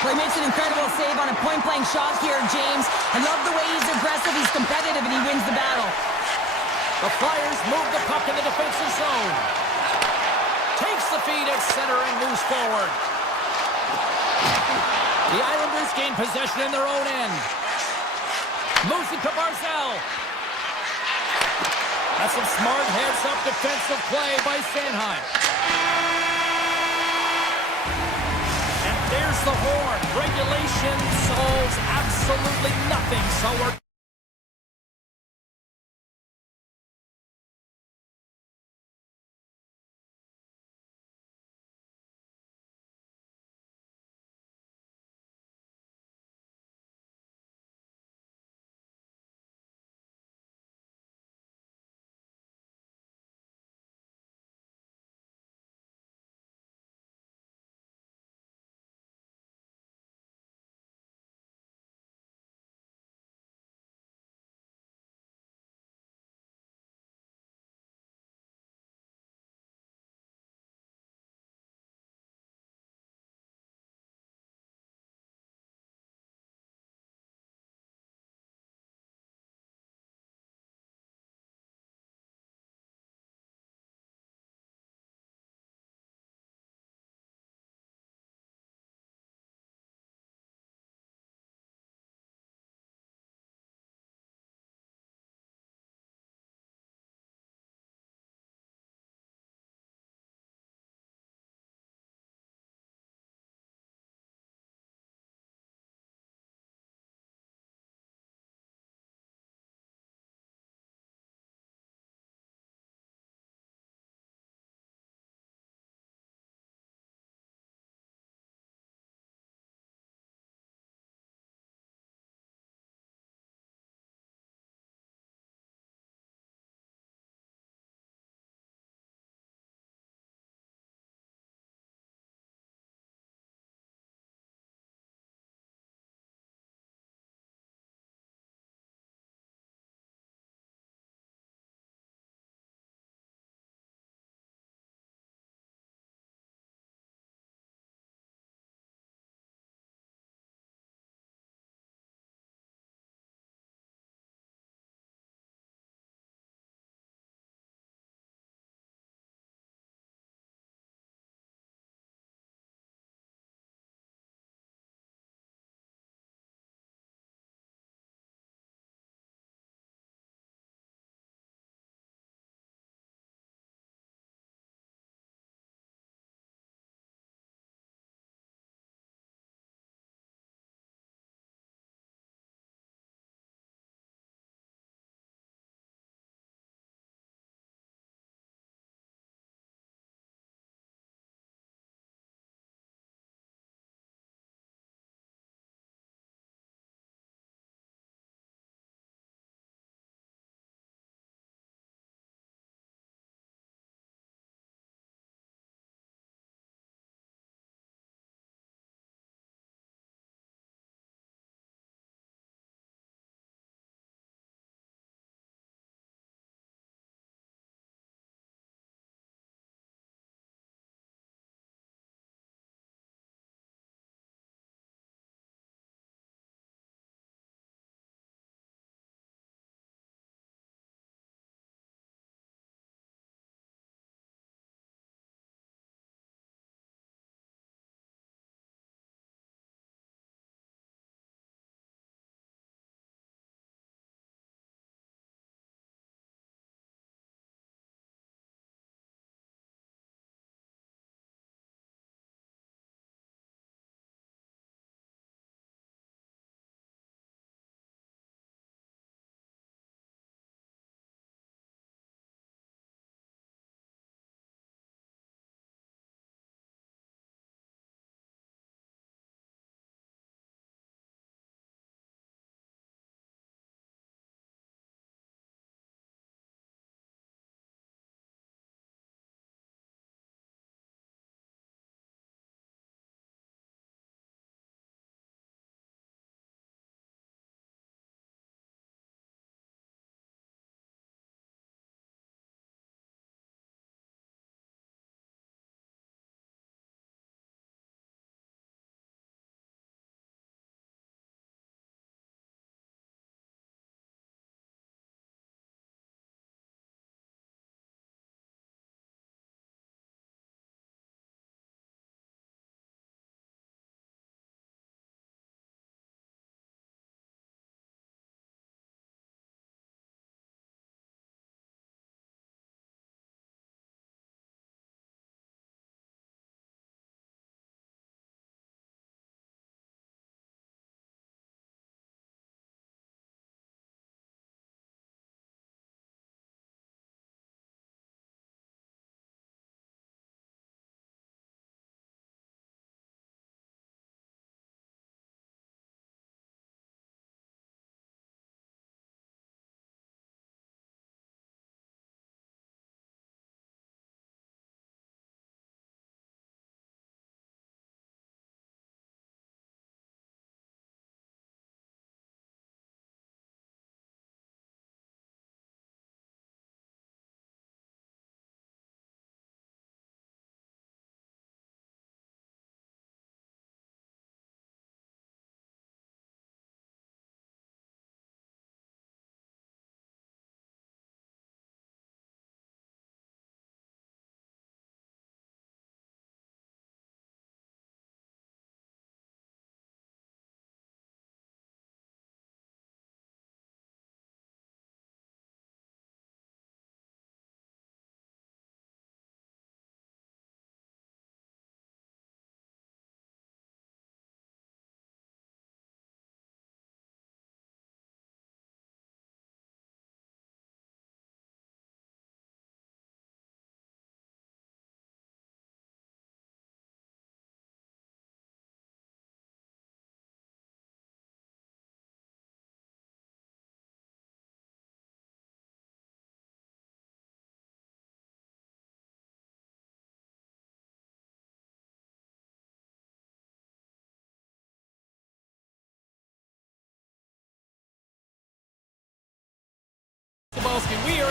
Well, he makes an incredible save on a point-blank shot here, James. I love the way he's aggressive, he's competitive, and he wins the battle. The Flyers move the puck in the defensive zone. Takes the feed at center and moves forward. The Islanders gain possession in their own end. Moves it to Barzal. That's some smart heads-up defensive play by Sanheim. And there's There's the horn. Regulation solves absolutely nothing, so we're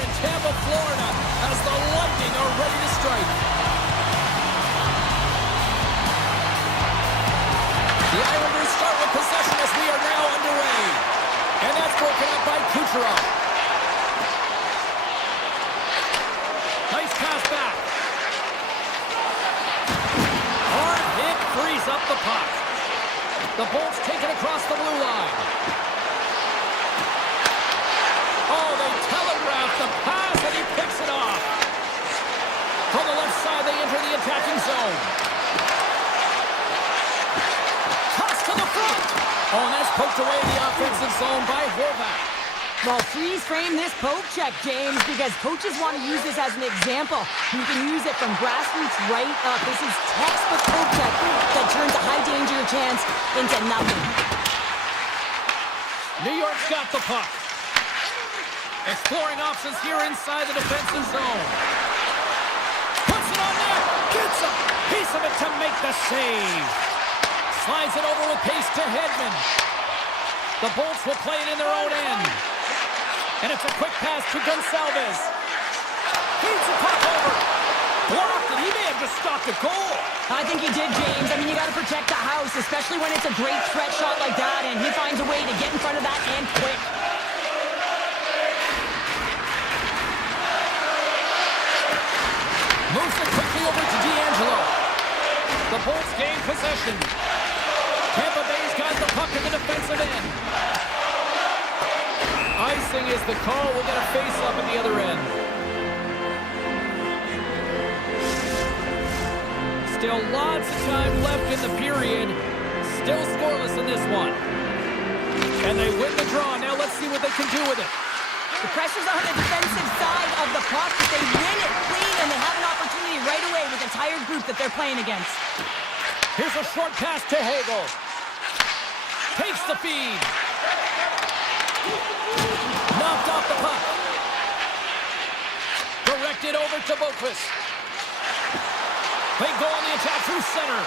in Tampa, Florida, as the Lightning are ready to strike. The Islanders start with possession as we are now underway. And that's broken up by Kucherov. Nice pass back. Hard hit frees up the puck. The Bolts take it across the blue line. Oh, they telegraph the pass, and he picks it off. From the left side, they enter the attacking zone. Toss to the front. Oh, and that's poked away in the offensive zone by Horvath. Well, freeze frame this poke check, James, because coaches want to use this as an example. You can use it from grassroots right up. This is textbook poke check that turns a high danger chance into nothing. New York's got the puck. Exploring options here inside the defensive zone. Puts it on net. Gets a piece of it to make the save. Slides it over with pace to Hedman. The Bolts will play it in their own end. And it's a quick pass to Gonsalves. Feeds the puck over. Blocked, and he may have just stopped a goal. I think he did, James. I mean, you got to protect the house, especially when it's a great threat shot like that, and he finds a way to get in front of that and quick. Moves it quickly over to D'Angelo. The Bolts gain possession. Tampa Bay's got the puck in the defensive end. Icing is the call. We'll get a face-up at the other end. Still lots of time left in the period. Still scoreless in this one. And they win the draw. Now let's see what they can do with it. The pressure's on the defensive side of the puck, but they win it clean, and they have an opportunity right away with a tired group that they're playing against. Here's a short pass to Hagel. Takes the feed. Knocked off the puck. Directed over to Boquist. They go on the attack through center.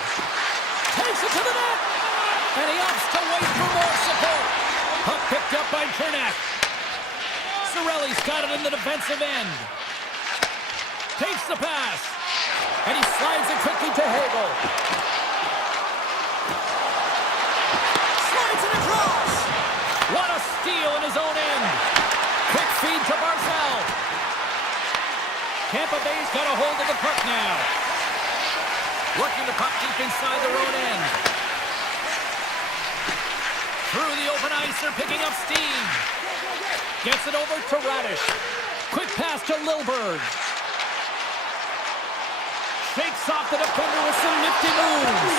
Takes it to the net. And he opts to wait for more support. Puck picked up by Kernak. Cirelli's got it in the defensive end. Takes the pass. And he slides it quickly to Hagel. Slides it across. What a steal in his own end. Quick feed to Barzal. Tampa Bay's got a hold of the puck now. Working the puck deep inside their own end. Through the open ice, they're picking up steam. Gets it over to Radish. Quick pass to Lilburg. Shakes off the defender with some nifty moves.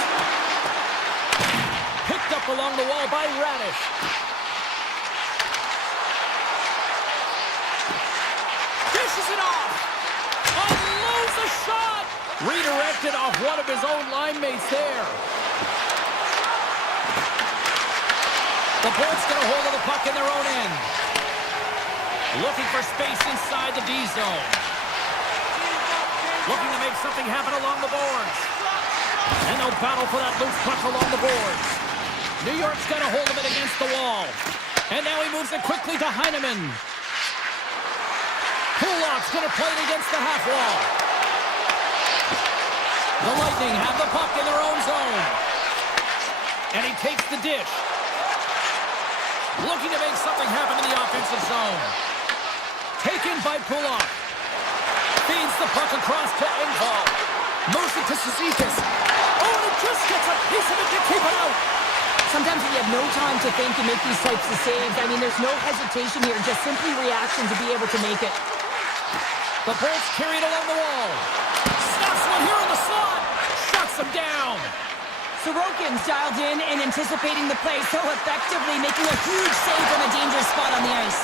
Picked up along the wall by Radish. Dishes it off. Unloads a shot. Redirected off one of his own line mates there. The Bolts get a hold of the puck in their own end. Looking for space inside the D zone. Looking to make something happen along the boards. And they'll battle for that loose puck along the boards. New York's got a hold of it against the wall. And now he moves it quickly to Heineman. Kulak's going to play it against the half wall. The Lightning have the puck in their own zone. And he takes the dish. Looking to make something happen in the offensive zone. Taken by Kulak. Feeds the puck across to Engvall. Moves it to Cizikas. Oh, and it just gets a piece of it to keep it out. Sometimes when you have no time to think and make these types of saves, I mean, there's no hesitation here, just simply reaction to be able to make it. The Bolts carry it along the wall. Snaps one here in the slot. Shuts him down. Sorokin's dialed in and anticipating the play so effectively, making a huge save from a dangerous spot on the ice.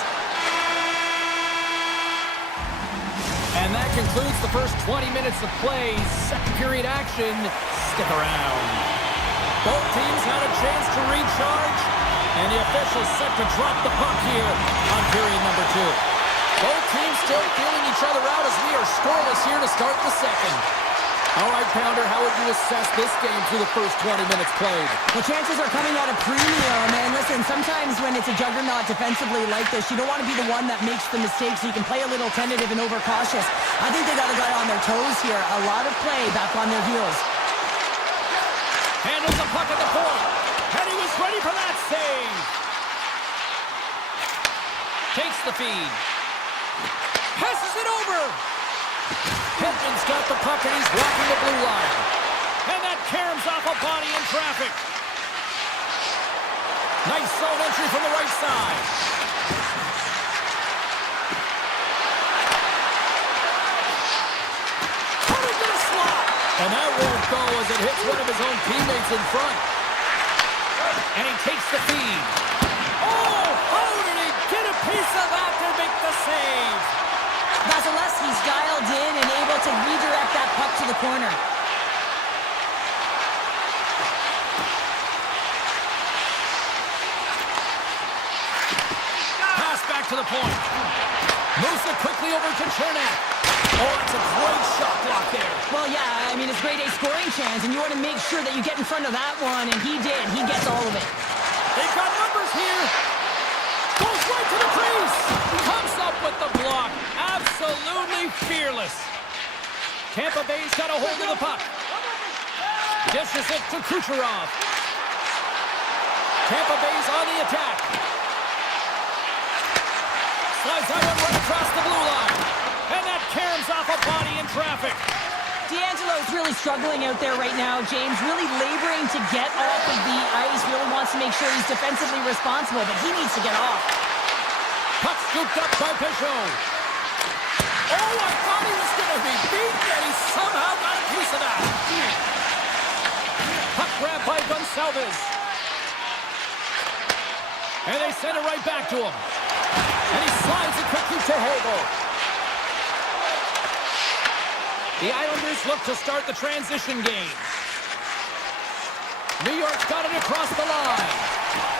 And that concludes the first 20 minutes of play. Second period action. Stick around. Both teams had a chance to recharge, and the officials set to drop the puck here on period number 2. Both teams still feeling each other out as we are scoreless here to start the second. All right, Pounder, how would you assess this game through the first 20 minutes played? Well, chances are coming at a premium, and listen, sometimes when it's a juggernaut defensively like this, you don't want to be the one that makes the mistake, so you can play a little tentative and overcautious. I think they got a guy on their toes here. A lot of play back on their heels. Handles the puck at the point, and he was ready for that save. Takes the feed. Passes it over. Hedman's got the puck and he's blocking the blue line. And that caroms off a body in traffic. Nice zone entry from the right side. Put into the slot. And that won't go as it hits one of his own teammates in front. And he takes the feed. Oh, how did he get a piece of that to make the save? Vasilevsky's dialed in and able to redirect that puck to the corner. Pass back to the point. Moves it quickly over to Chernak. Oh, that's a great shot block there. Well, yeah, I mean, it's grade A scoring chance, and you want to make sure that you get in front of that one, and he did. He gets all of it. They've got numbers here. Goes right to the crease. Comes up with the block. Absolutely fearless. Tampa Bay's got a hold of the puck. Dishes it to Kucherov. Tampa Bay's on the attack. Slides that one right across the blue line. And that caroms off a body in traffic. D'Angelo's really struggling out there right now, James. Really laboring to get off of the ice. Really wants to make sure he's defensively responsible, but he needs to get off. Puck scooped up by Peugeot. Oh, I thought he was going to be beaten, and he somehow got a piece of that. Puck grabbed by Gonçalves. And they send it right back to him. And he slides it quickly to Hagel. The Islanders look to start the transition game. New York's got it across the line.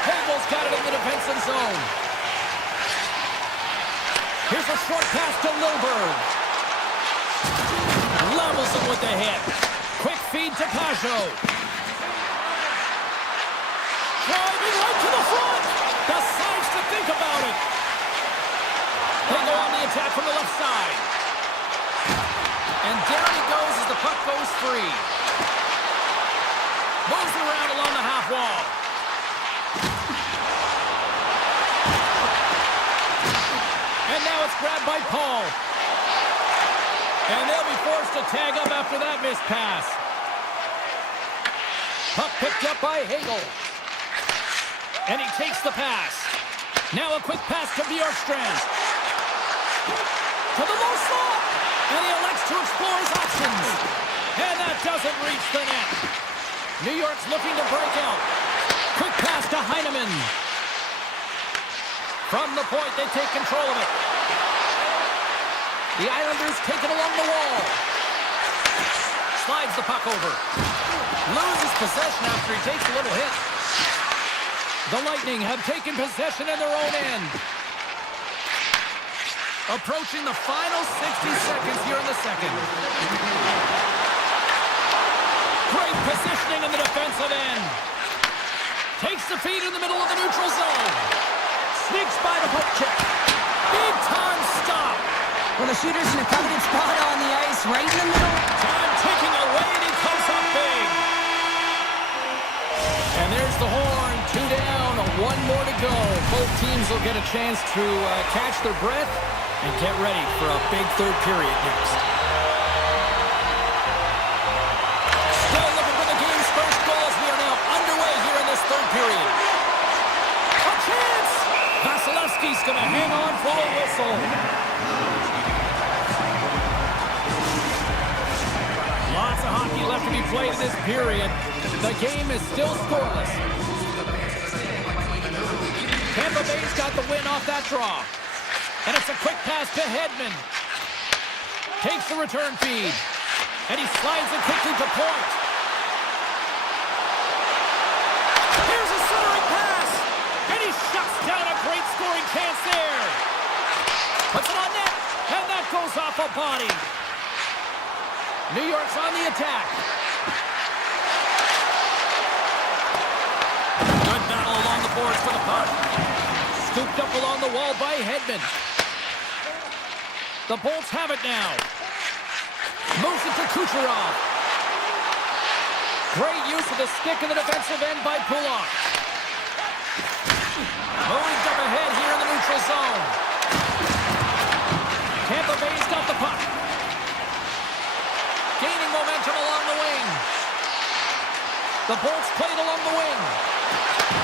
Hagel's got it in the defensive zone. Here's a short pass to Lilburn. Levels him with the hit. Quick feed to Pajot. Driving right to the front. Decides to think about it. They go on the attack from the left side. And down he goes as the puck goes free. Moves it around along the half wall. And now it's grabbed by Paul. And they'll be forced to tag up after that missed pass. Puck picked up by Hagel. And he takes the pass. Now a quick pass to Bjorkstrand. To the low slot. And he elects to explore his options. And that doesn't reach the net. New York's looking to break out. Quick pass to Heineman. From the point, they take control of it. The Islanders take it along the wall. Slides the puck over. Loses possession after he takes a little hit. The Lightning have taken possession in their own end. Approaching the final 60 seconds here in the second. Great positioning in the defensive end. Takes the feed in the middle of the neutral zone. Sneaks by the poke check. Big time stop. Well, the shooter's in a coveted spot on the ice, right in the middle. Time ticking away, and he comes up big. And there's the horn. 2 down, 1 more to go. Both teams will get a chance to catch their breath and get ready for a big third period next. Still looking for the game's first goal as we are now underway here in this third period. A chance! Vasilevsky's going to hang on for a whistle. Lots of hockey left to be played in this period. The game is still scoreless. Tampa Bay's got the win off that draw. And it's a quick pass to Hedman. Takes the return feed. And he slides it quickly to point. Here's a centering pass. And he shuts down a great scoring chance there. Puts it on net. And that goes off a body. New York's on the attack. Good battle along the boards for the puck. Scooped up along the wall by Hedman. The Bolts have it now. Moves it to Kucherov. Great use of the stick in the defensive end by Pulak. Moved up ahead here in the neutral zone. Tampa Bay's got the puck. Gaining momentum along the wing. The Bolts played along the wing.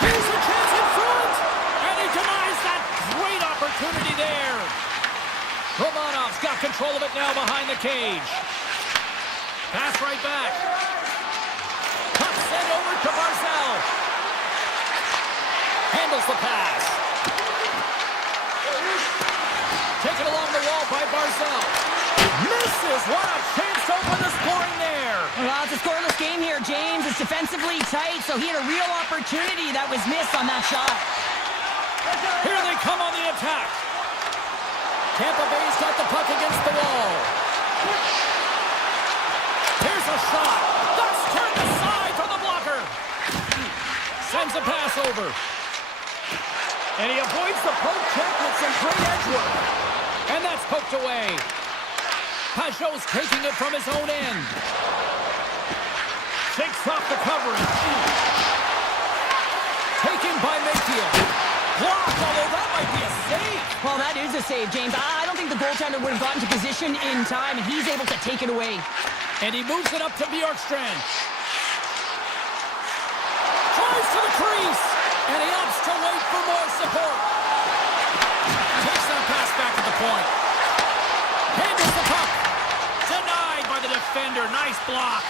Here's a chance in front! And he denies that great opportunity there. Romanov's got control of it now behind the cage. Pass right back. Puck sent over to Barzal. Handles the pass. Taken along the wall by Barzal. Misses! What a chance to open the scoring there! Well, it's a scoreless game here, James. It's defensively tight, so he had a real opportunity that was missed on that shot. Here they come on the attack. Tampa Bay's got the puck against the wall. Here's a shot. That's turned aside from the blocker. Sends a pass over. And he avoids the poke check with some great edge work. And that's poked away. Pajot's taking it from his own end. Shakes off the coverage. Taken by Mayfield. Blocked, although that might be a save. Well, that is a save, James. I don't think the goaltender would have gotten to position in time, and he's able to take it away. And he moves it up to Bjorkstrand. Tries to the crease. And he opts to wait for more support. Takes that pass back at the point. Handles the puck. Denied by the defender. Nice block.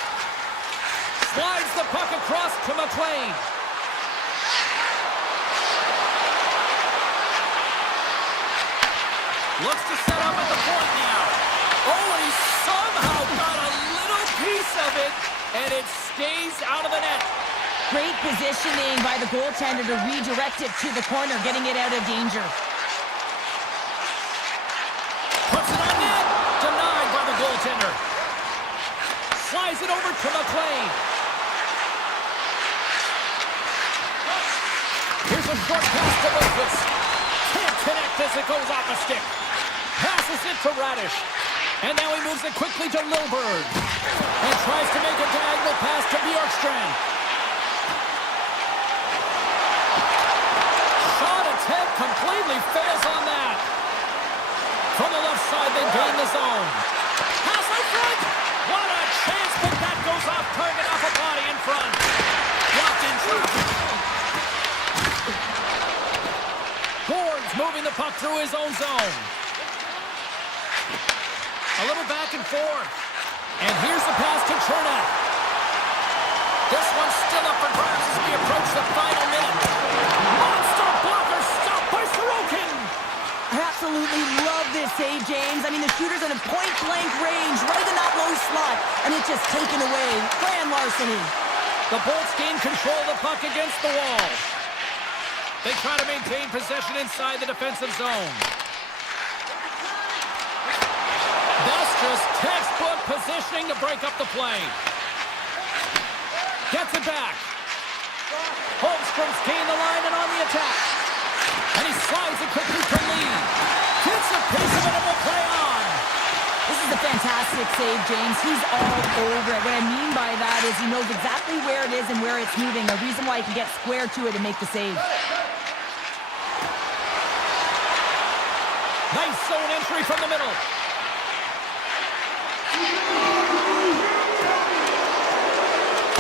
Slides the puck across to McLean. Looks to set up at the point now. Oh, and he somehow got a little piece of it, and it stays out of the net. Great positioning by the goaltender to redirect it to the corner, getting it out of danger. Puts it on net. Denied by the goaltender. Slides it over to McLean. Here's a short pass to Lucas. Can't connect as it goes off a stick. Passes it to Radish. And now he moves it quickly to Lilburn. And tries to make a diagonal pass to Bjorkstrand. Shot attempt completely fails on that. From the left side, they gain the zone. Pass in front. What a chance, but that goes off target off a body in front. Blocked in traffic. Gord's moving the puck through his own zone. A little back and forth. And here's the pass to Chernak. This one's still up for grabs as we approach the final minute. Monster blocker stopped by Sorokin. I absolutely love this save, James. I mean, the shooter's in a point-blank range, right in that low slot, and it's just taken away. Grand larceny. The Bolts gain control of the puck against the wall. They try to maintain possession inside the defensive zone. That's just textbook positioning to break up the play. Gets it back. Holmstrom's gained the line and on the attack. And he slides it quickly to Lee. Gets a piece of it and will play on. This is a fantastic save, James. He's all over it. What I mean by that is he knows exactly where it is and where it's moving. A reason why he can get square to it and make the save. Nice zone entry from the middle.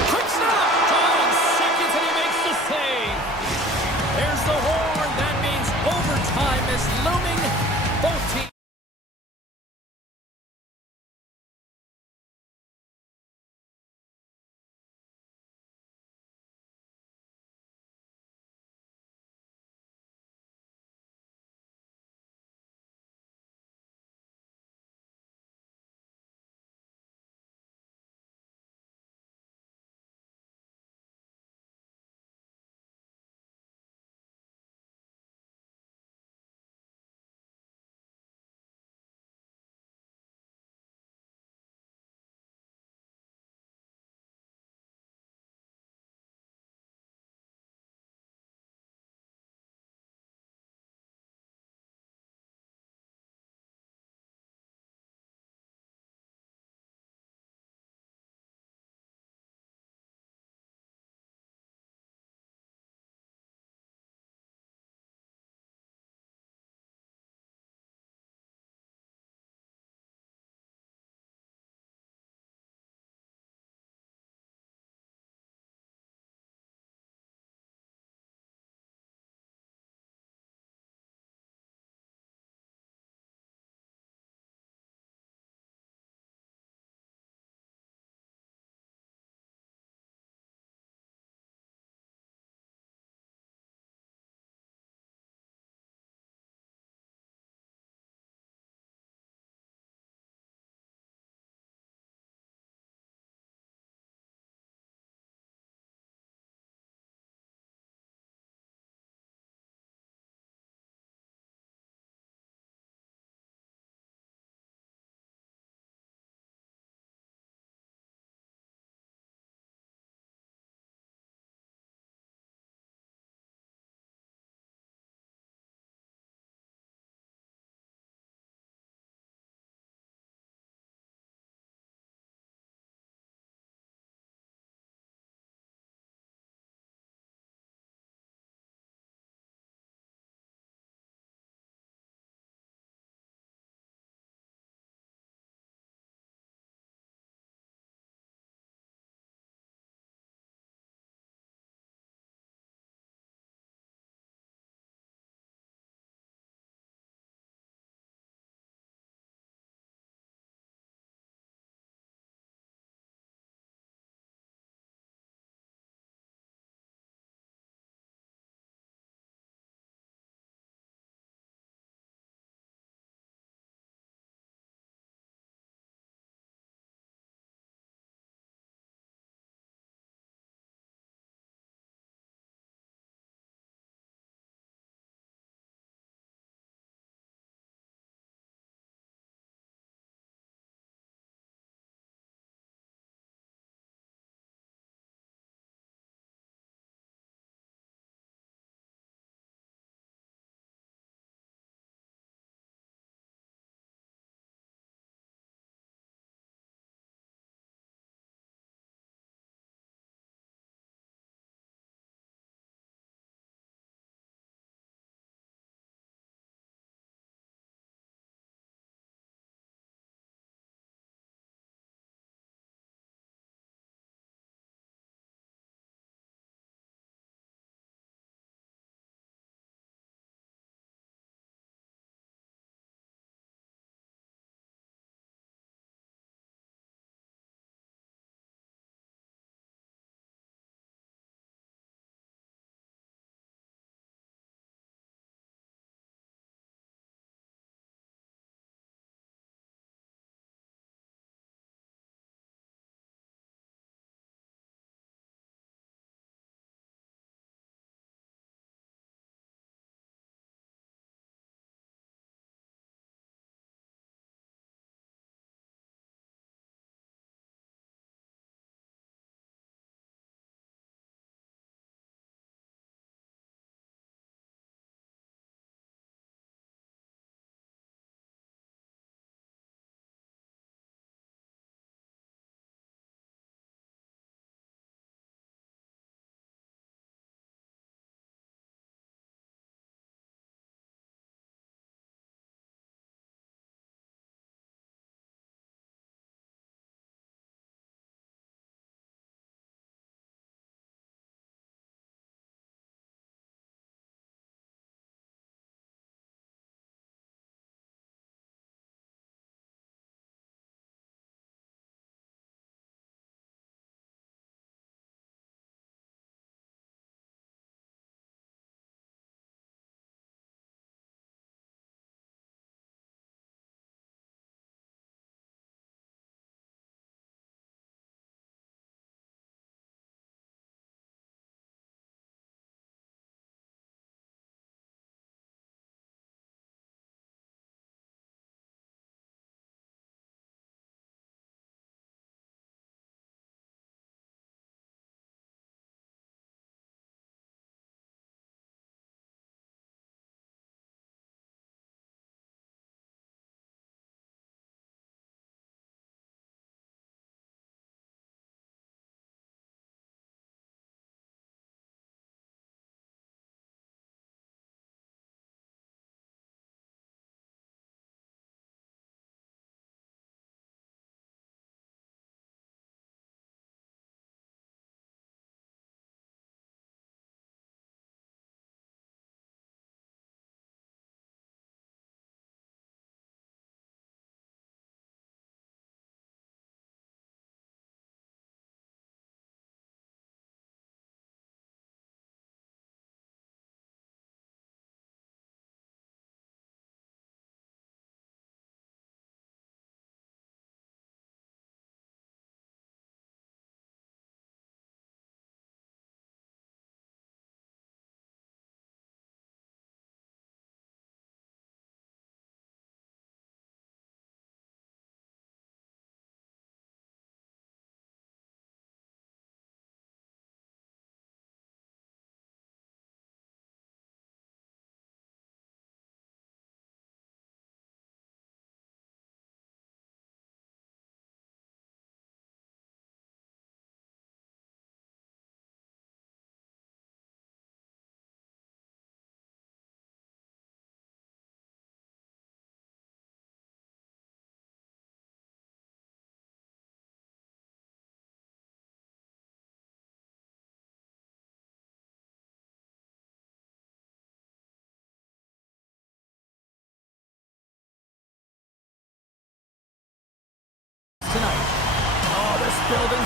Quick snap! 5 seconds and he makes the save. There's the horn. That means overtime is looming. Both teams.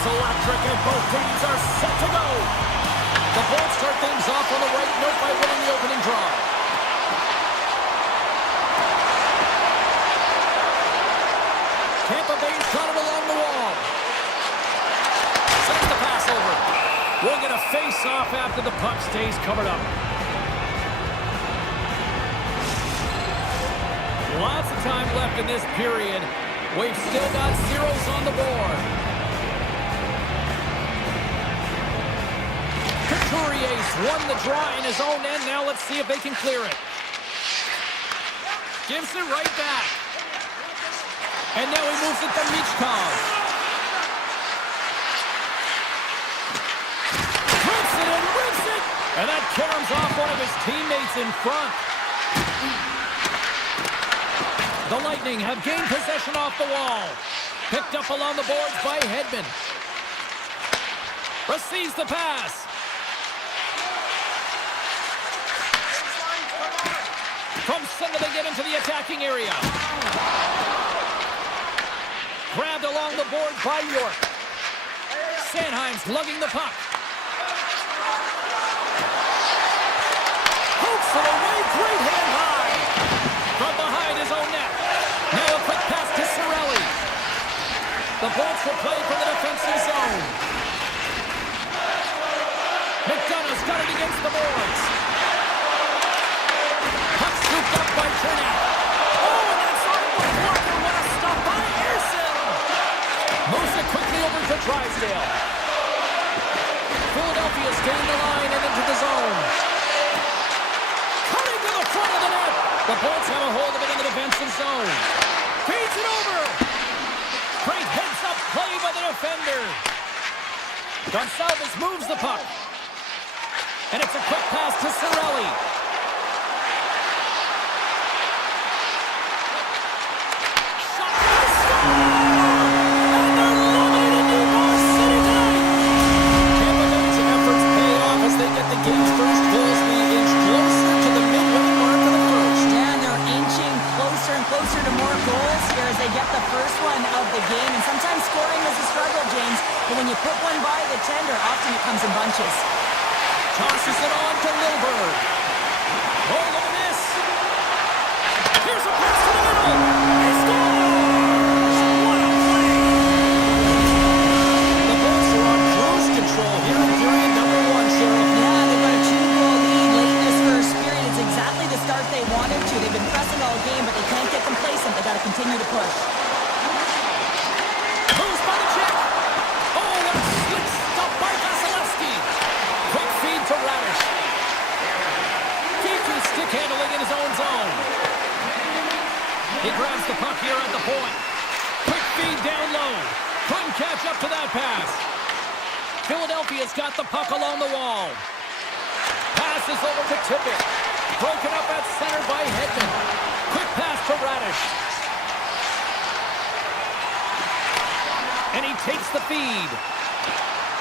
is electric and both teams are set to go. The Bolts start things off on the right note by winning the opening draw. Tampa Bay's got it along the wall. Sends the pass over. We'll get a face-off after the puck stays covered up. Lots of time left in this period. We've still got zeros on the board. Couturier's won the draw in his own end. Now let's see if they can clear it. Gives it right back. And now he moves it to Michkov. Rips it and rips it! And that caroms off one of his teammates in front. The Lightning have gained possession off the wall. Picked up along the boards by Hedman. Receives the pass. From center they get into the attacking area. Grabbed along the board by York. Sanheim's lugging the puck. Hooks it away, great hand high. From behind his own net. Now a quick pass to Cirelli. The Bolts will play from the defensive zone. McDonough's got it against the boards. Puck scooped up by Chernak. Oh, and that's on the blocker. What a stop by Earson. Moves it quickly over to Drysdale. Philadelphia's gained the line and into the zone. Coming to the front of the net. The Bolts have a hold of it in the defensive zone. Feeds it over. Great heads-up play by the defender. Gonçalves moves the puck. And it's a quick pass to Cirelli. Shot to the score! And they're limited in Newmar City tonight! Tampa Bay's efforts pay off as they get the game's first goals being inched closer to the midway mark of the first. Yeah, and they're inching closer and closer to more goals here as they get the first one of the game. And sometimes scoring is a struggle, James. But when you put one by the tender, often it comes in bunches. Tosses it on to Lilburn. Oh, look at this. Here's a pass to the middle. He scores! What a play! The Bolts are on cruise control here in period number one, Sheriff. Yeah, they've got a 2-goal lead late in this first period. It's exactly the start they wanted to. They've been pressing all game, but they can't get complacent. They've got to continue to push. Moves by the check. Oh, what a slick stop by Vasilevsky. Quick feed to Radish. Keefe stick handling in his own zone. He grabs the puck here at the point. Quick feed down low. Couldn't catch up to that pass. Philadelphia's got the puck along the wall. Passes over to Tippett. Broken up at center by Hedman. Quick pass to Radish. And he takes the feed.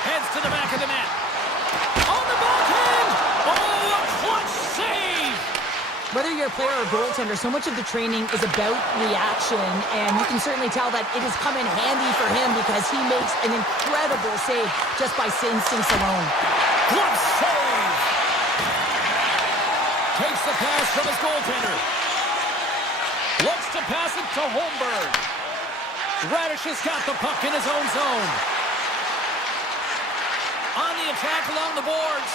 Heads to the back of the net. On the backhand! Oh, a clutch save! Whether you're a player or goaltender, so much of the training is about reaction, and you can certainly tell that it has come in handy for him because he makes an incredible save just by instincts alone. Clutch save! Takes the pass from his goaltender. Looks to pass it to Holmberg. Radish has got the puck in his own zone. On the attack along the boards.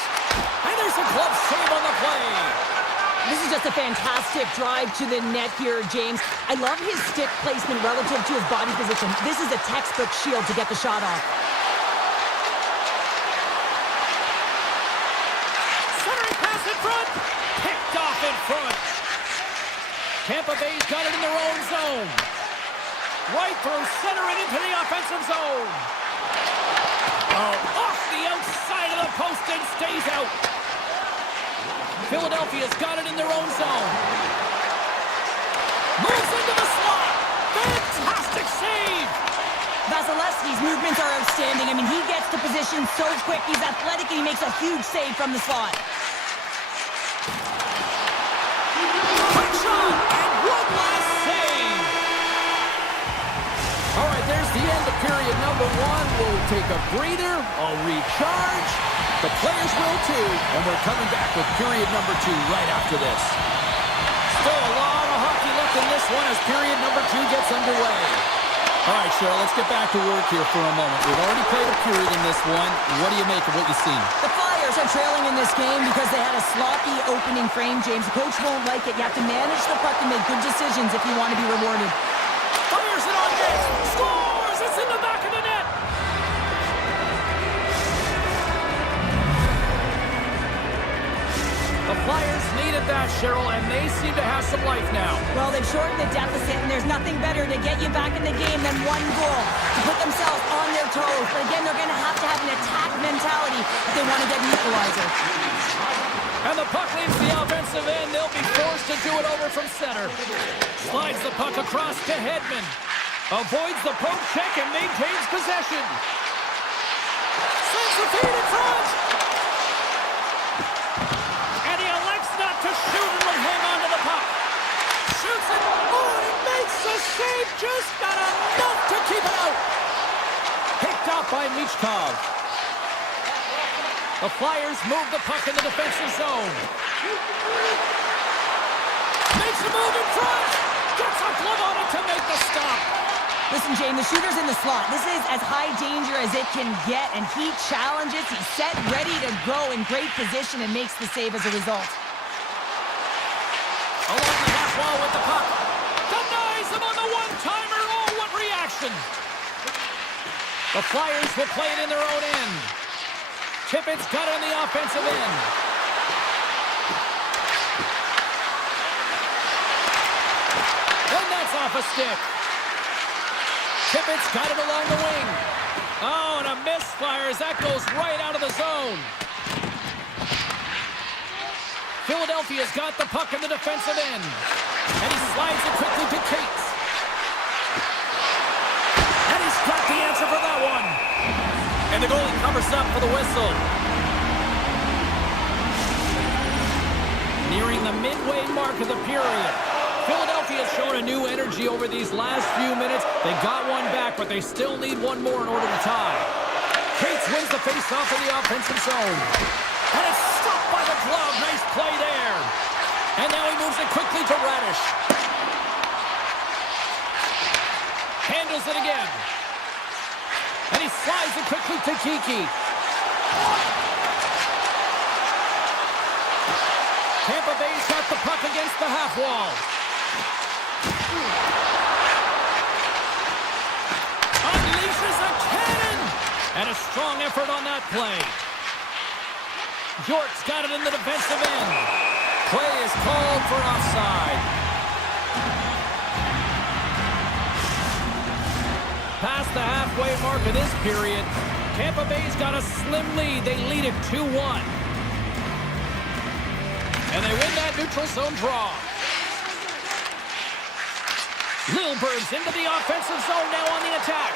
And there's a glove save on the play. This is just a fantastic drive to the net here, James. I love his stick placement relative to his body position. This is a textbook shield to get the shot off. Centering pass in front. Picked off in front. Tampa Bay's got it in their own zone. Right through center and into the offensive zone. Oh, off the outside of the post and stays out. Philadelphia's got it in their own zone. Moves into the slot. Fantastic save. Vasilevsky's movements are outstanding. I mean, he gets to position so quick. He's athletic and he makes a huge save from the slot. Quick shot and one last save. All right, there's the end of period number one. We'll take a breather, I'll recharge. The players will too, and we're coming back with period number two right after this. Still a lot of hockey left in this one as period number two gets underway. All right, Cheryl, let's get back to work here for a moment. We've already played a period in this one. What do you make of what you've seen? The Flyers are trailing in this game because they had a sloppy opening frame, James. The coach won't like it. You have to manage the puck and make good decisions if you want to be rewarded. Fires it on net. Scores! It's in the back of the net. The Flyers needed that, Cheryl, and they seem to have some life now. Well, they've shortened the deficit, and there's nothing better to get you back in the game than one goal to put themselves on their toes. But again, they're going to have an attack mentality if they want to get an equalizer. And the puck leaves the offensive end. They'll be forced to do it over from center. Slides the puck across to Hedman. Avoids the poke check and maintains possession. Sends the feed in front. And he elects not to shoot and will hang on to the puck. Shoots it. Oh, he makes the save. Just got enough to keep it out. Picked up by Michkov. The Flyers move the puck in the defensive zone. Makes a move in front. Gets a glove on it to make the stop. Listen, Jane, the shooter's in the slot. This is as high danger as it can get, and he challenges. He's set, ready to go in great position, and makes the save as a result. Along the half wall with the puck. Denies him on the one-timer. Oh, what reaction. The Flyers will play it in their own end. Tippett's got it on the offensive end. And that's off a stick. Tippett's got it along the wing. Oh, and a misfire as that goes right out of the zone. Philadelphia's got the puck in the defensive end. And he slides it quickly to Cates. And he's got the answer for that one. And the goalie covers up for the whistle. Nearing the midway mark of the period. Philadelphia's shown a new energy over these last few minutes. They got one back, but they still need one more in order to tie. Cates wins the faceoff in the offensive zone. And it's stopped by the glove. Nice play there. And now he moves it quickly to Radish. Handles it again. And he slides it quickly to Kiki. Tampa Bay's got the puck against the half wall. Unleashes a cannon! And a strong effort on that play. York's got it in the defensive end. Play is called for offside. Past the halfway mark of this period, Tampa Bay's got a slim lead. They lead it 2-1. And they win that neutral zone draw. Lilbur's into the offensive zone now on the attack.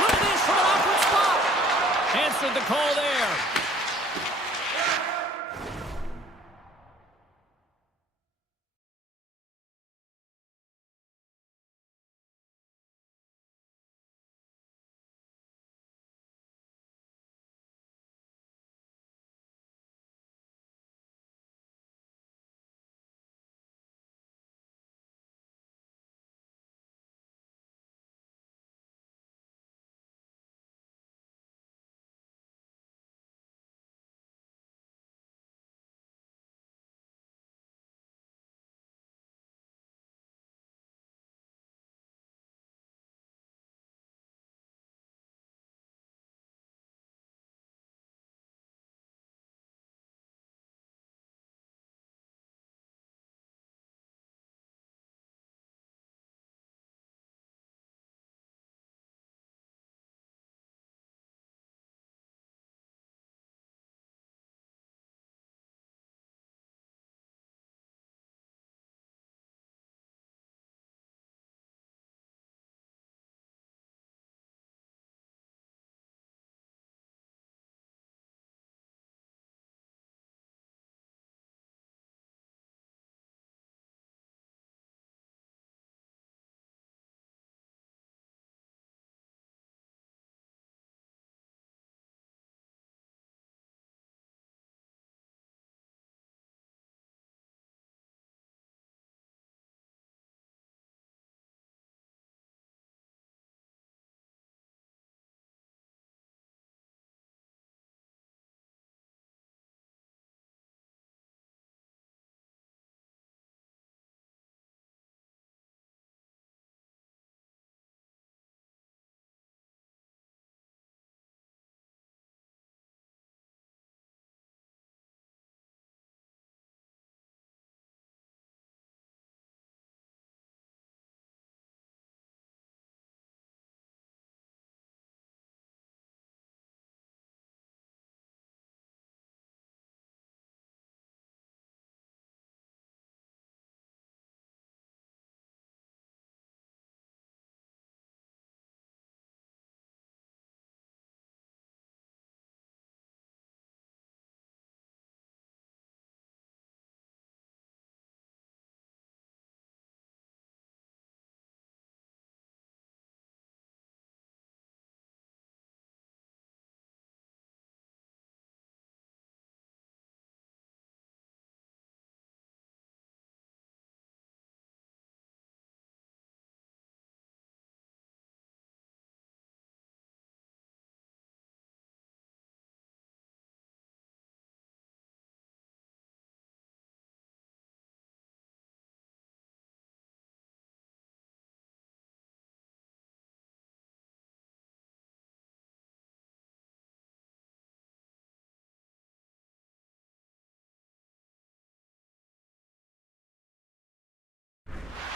Look at this from an awkward spot. Answered the call there.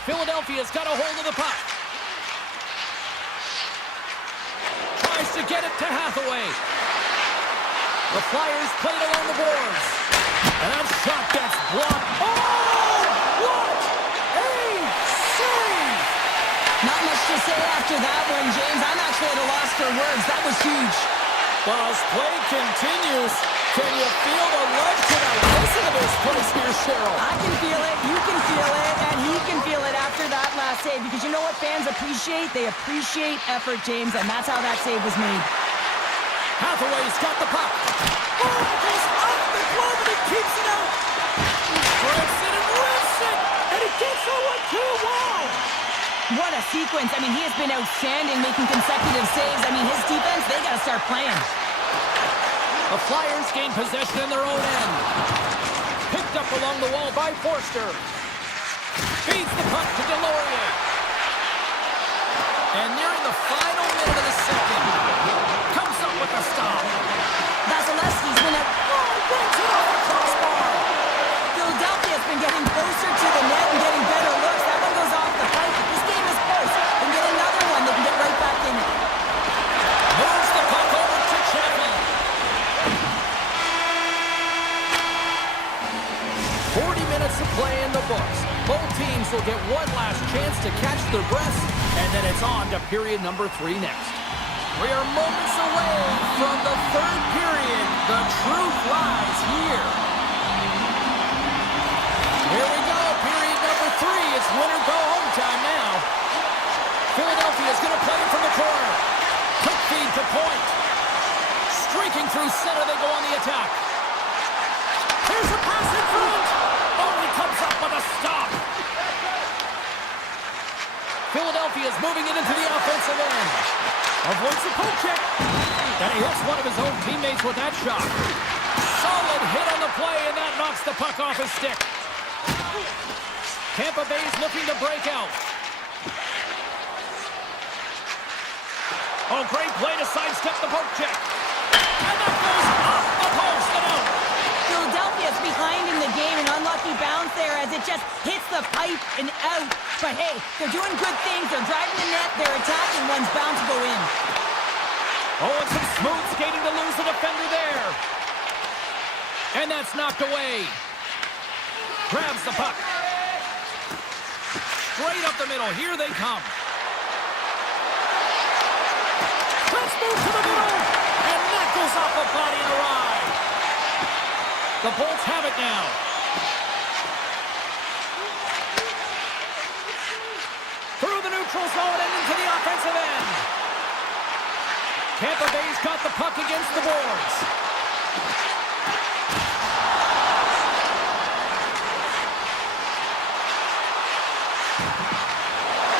Philadelphia's got a hold of the puck. Tries to get it to Hathaway. The Flyers play it along the boards. And that shot gets blocked. Oh! What a save! Not much to say after that one, James. I'm actually at a loss for words. That was huge. Well, as play continues, can you feel the love tonight? Listen to this place here, Cheryl. I can feel it, you can feel it, and he can feel it after that last save. Because you know what fans appreciate? They appreciate effort, James, and that's how that save was made. Hathaway's got the puck. Oh, it goes off the glove and he keeps it out. Grips it and rips it, and he gets the 1-2. Wow! What a sequence. I mean, he has been outstanding making consecutive saves. I mean, his defense, they got to start playing. The Flyers gain possession in their own end. Picked up along the wall by Forster. Feeds the puck to Delorier. And nearing the final minute of the second, comes up with a stop. Vasilevsky's been out. Oh, brings it off the crossbar. Philadelphia's been getting closer to the net and getting better looks. That one goes off the pipe. If this game is close, they can get another one. They can get right back in it. Moves the puck over to Chappie. 40 minutes of play in the books. Both teams will get one last chance to catch their breaths, and then it's on to period number 3 next. We are moments away from the third period. The truth lies here. Here we go, period number 3. It's win or go home time now. Philadelphia's going to play it from the corner. Quick feed to point. Streaking through center, they go on the attack. Here's a pass in front. Oh, he comes up with a stop. Philadelphia's moving it into the offensive end. Avoids the poke check. And he hits one of his own teammates with that shot. Solid hit on the play, and that knocks the puck off his stick. Tampa Bay's looking to break out. Oh, great play to sidestep the poke check. And that goes off the post and out. Philadelphia's behind in the game, an unlucky bounce there as it just hits the pipe and out. But hey, they're doing good things. They're driving the net, they're attacking, one's bound to go in. Oh, and some smooth skating to lose the defender there. And that's knocked away. Grabs the puck. Straight up the middle. Here they come. Let's move to the middle. And that goes off a body and a ride. The Bolts have it now. Through the neutral zone and into the offensive end. Tampa Bay's got the puck against the boards.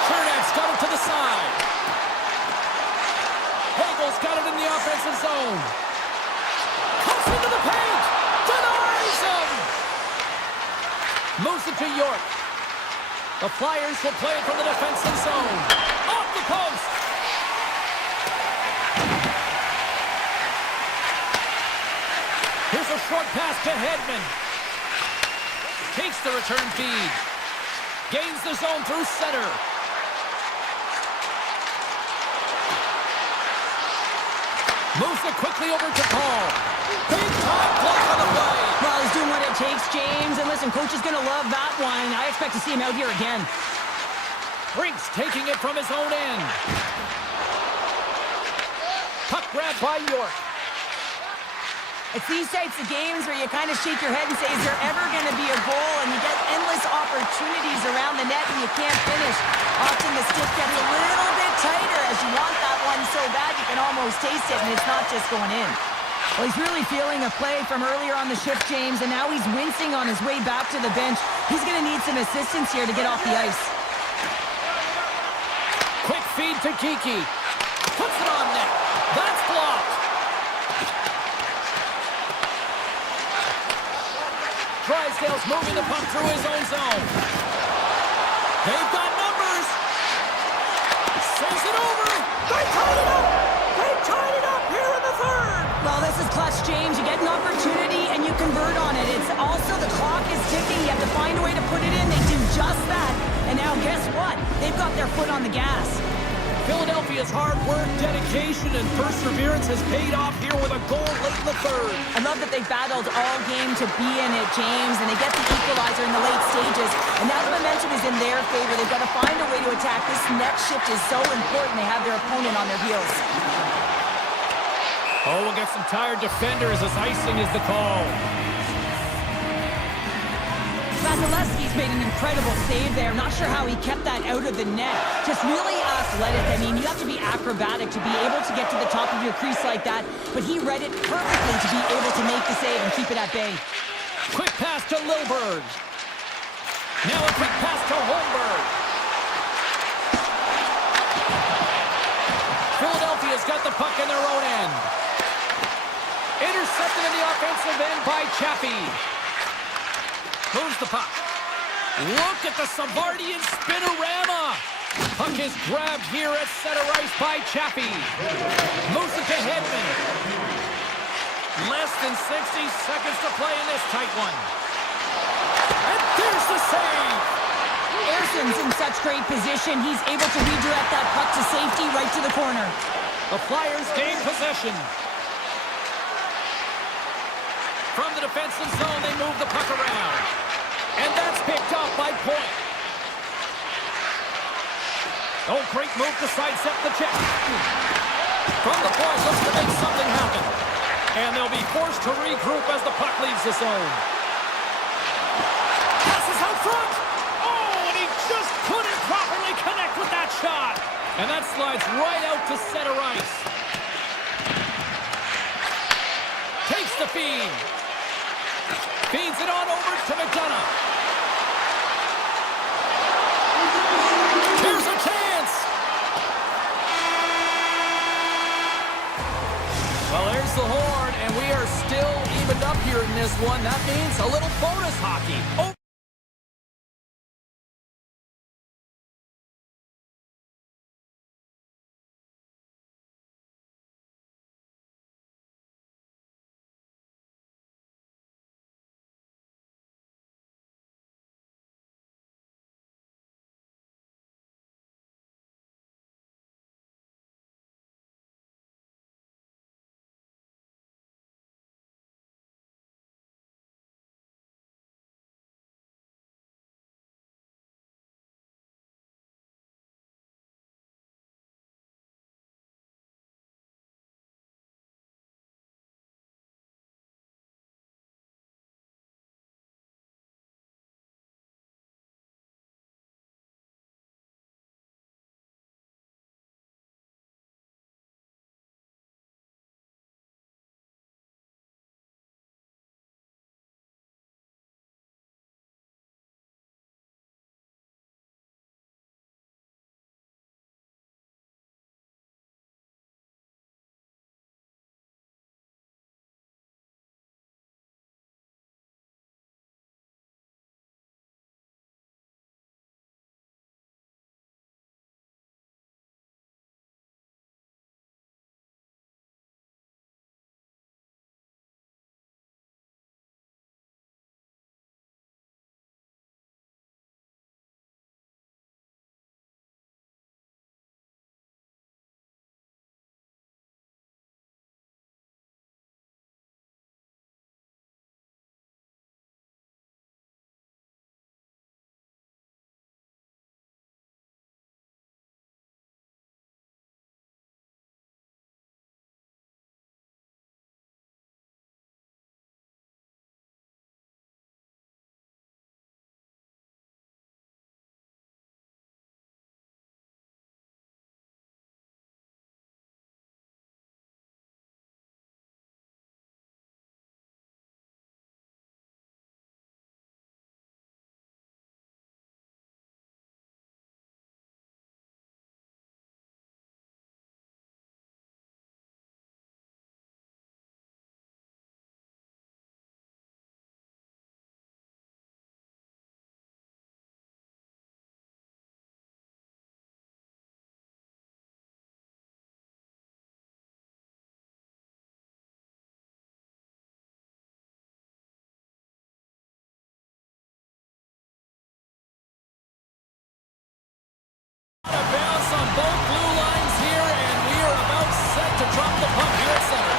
Chernak's got it to the side. Hagel's got it in the offensive zone. Cuts into the paint. Denies him. Moves it to York. The Flyers will play it from the defensive zone. Off the post. Here's a short pass to Hedman. Takes the return feed. Gains the zone through center. Moves it quickly over to Paul. Big time block on the play. Well, he's doing what it takes, James. And listen, coach is going to love that one. I expect to see him out here again. Brinks taking it from his own end. Puck grab by York. It's these types of games where you kind of shake your head and say, is there ever going to be a goal? And you get endless opportunities around the net and you can't finish. Often the stick gets a little bit tighter as you want that one so bad you can almost taste it and it's not just going in. Well, he's really feeling a play from earlier on the shift, James, and now he's wincing on his way back to the bench. He's going to need some assistance here to get off the ice. Quick feed to Kiki. Puts it on net. That's blocked. Drysdale's moving the puck through his own zone. They've got numbers. Sends it over. They tied it up. They tied it up here in the third. Well, this is clutch, James. You get an opportunity and you convert on it. It's also the clock is ticking. You have to find a way to put it in. They do just that. And now guess they've got their foot on the gas. Philadelphia's hard work, dedication, and perseverance has paid off here with a goal late in the third. I love that they've battled all game to be in it, James, and they get the equalizer in the late stages. And now the momentum is in their favor. They've got to find a way to attack. This next shift is so important. They have their opponent on their heels. Oh, we'll get some tired defenders as icing is the call. Vasilevsky's made an incredible save there. Not sure how he kept that out of the net. Just really athletic. I mean, you have to be acrobatic to be able to get to the top of your crease like that. But he read it perfectly to be able to make the save and keep it at bay. Quick pass to Lilberg. Now a quick pass to Holmberg. Philadelphia's got the puck in their own end. Intercepted in the offensive end by Chappie. Moves the puck. Look at the Savardian spinorama. Puck is grabbed here at center ice by Chappie. Moves it to Hedman. Less than 60 seconds to play in this tight one. And there's the save. Erson's in such great position. He's able to redirect that puck to safety right to the corner. The Flyers gain possession. From the defensive zone, they move the puck around. And that's picked up by Point. Oh, great move to sidestep the check. From the point, looks to make something happen. And they'll be forced to regroup as the puck leaves the zone. Passes out front. Oh, and he just couldn't properly connect with that shot. And that slides right out to center ice. Takes the feed. Feeds it on over to McDonough. Here's a chance. Well, there's the horn, and we are still evened up here in this one. That means a little bonus hockey. Oh. both blue lines here, and we are about set to drop the puck here at center.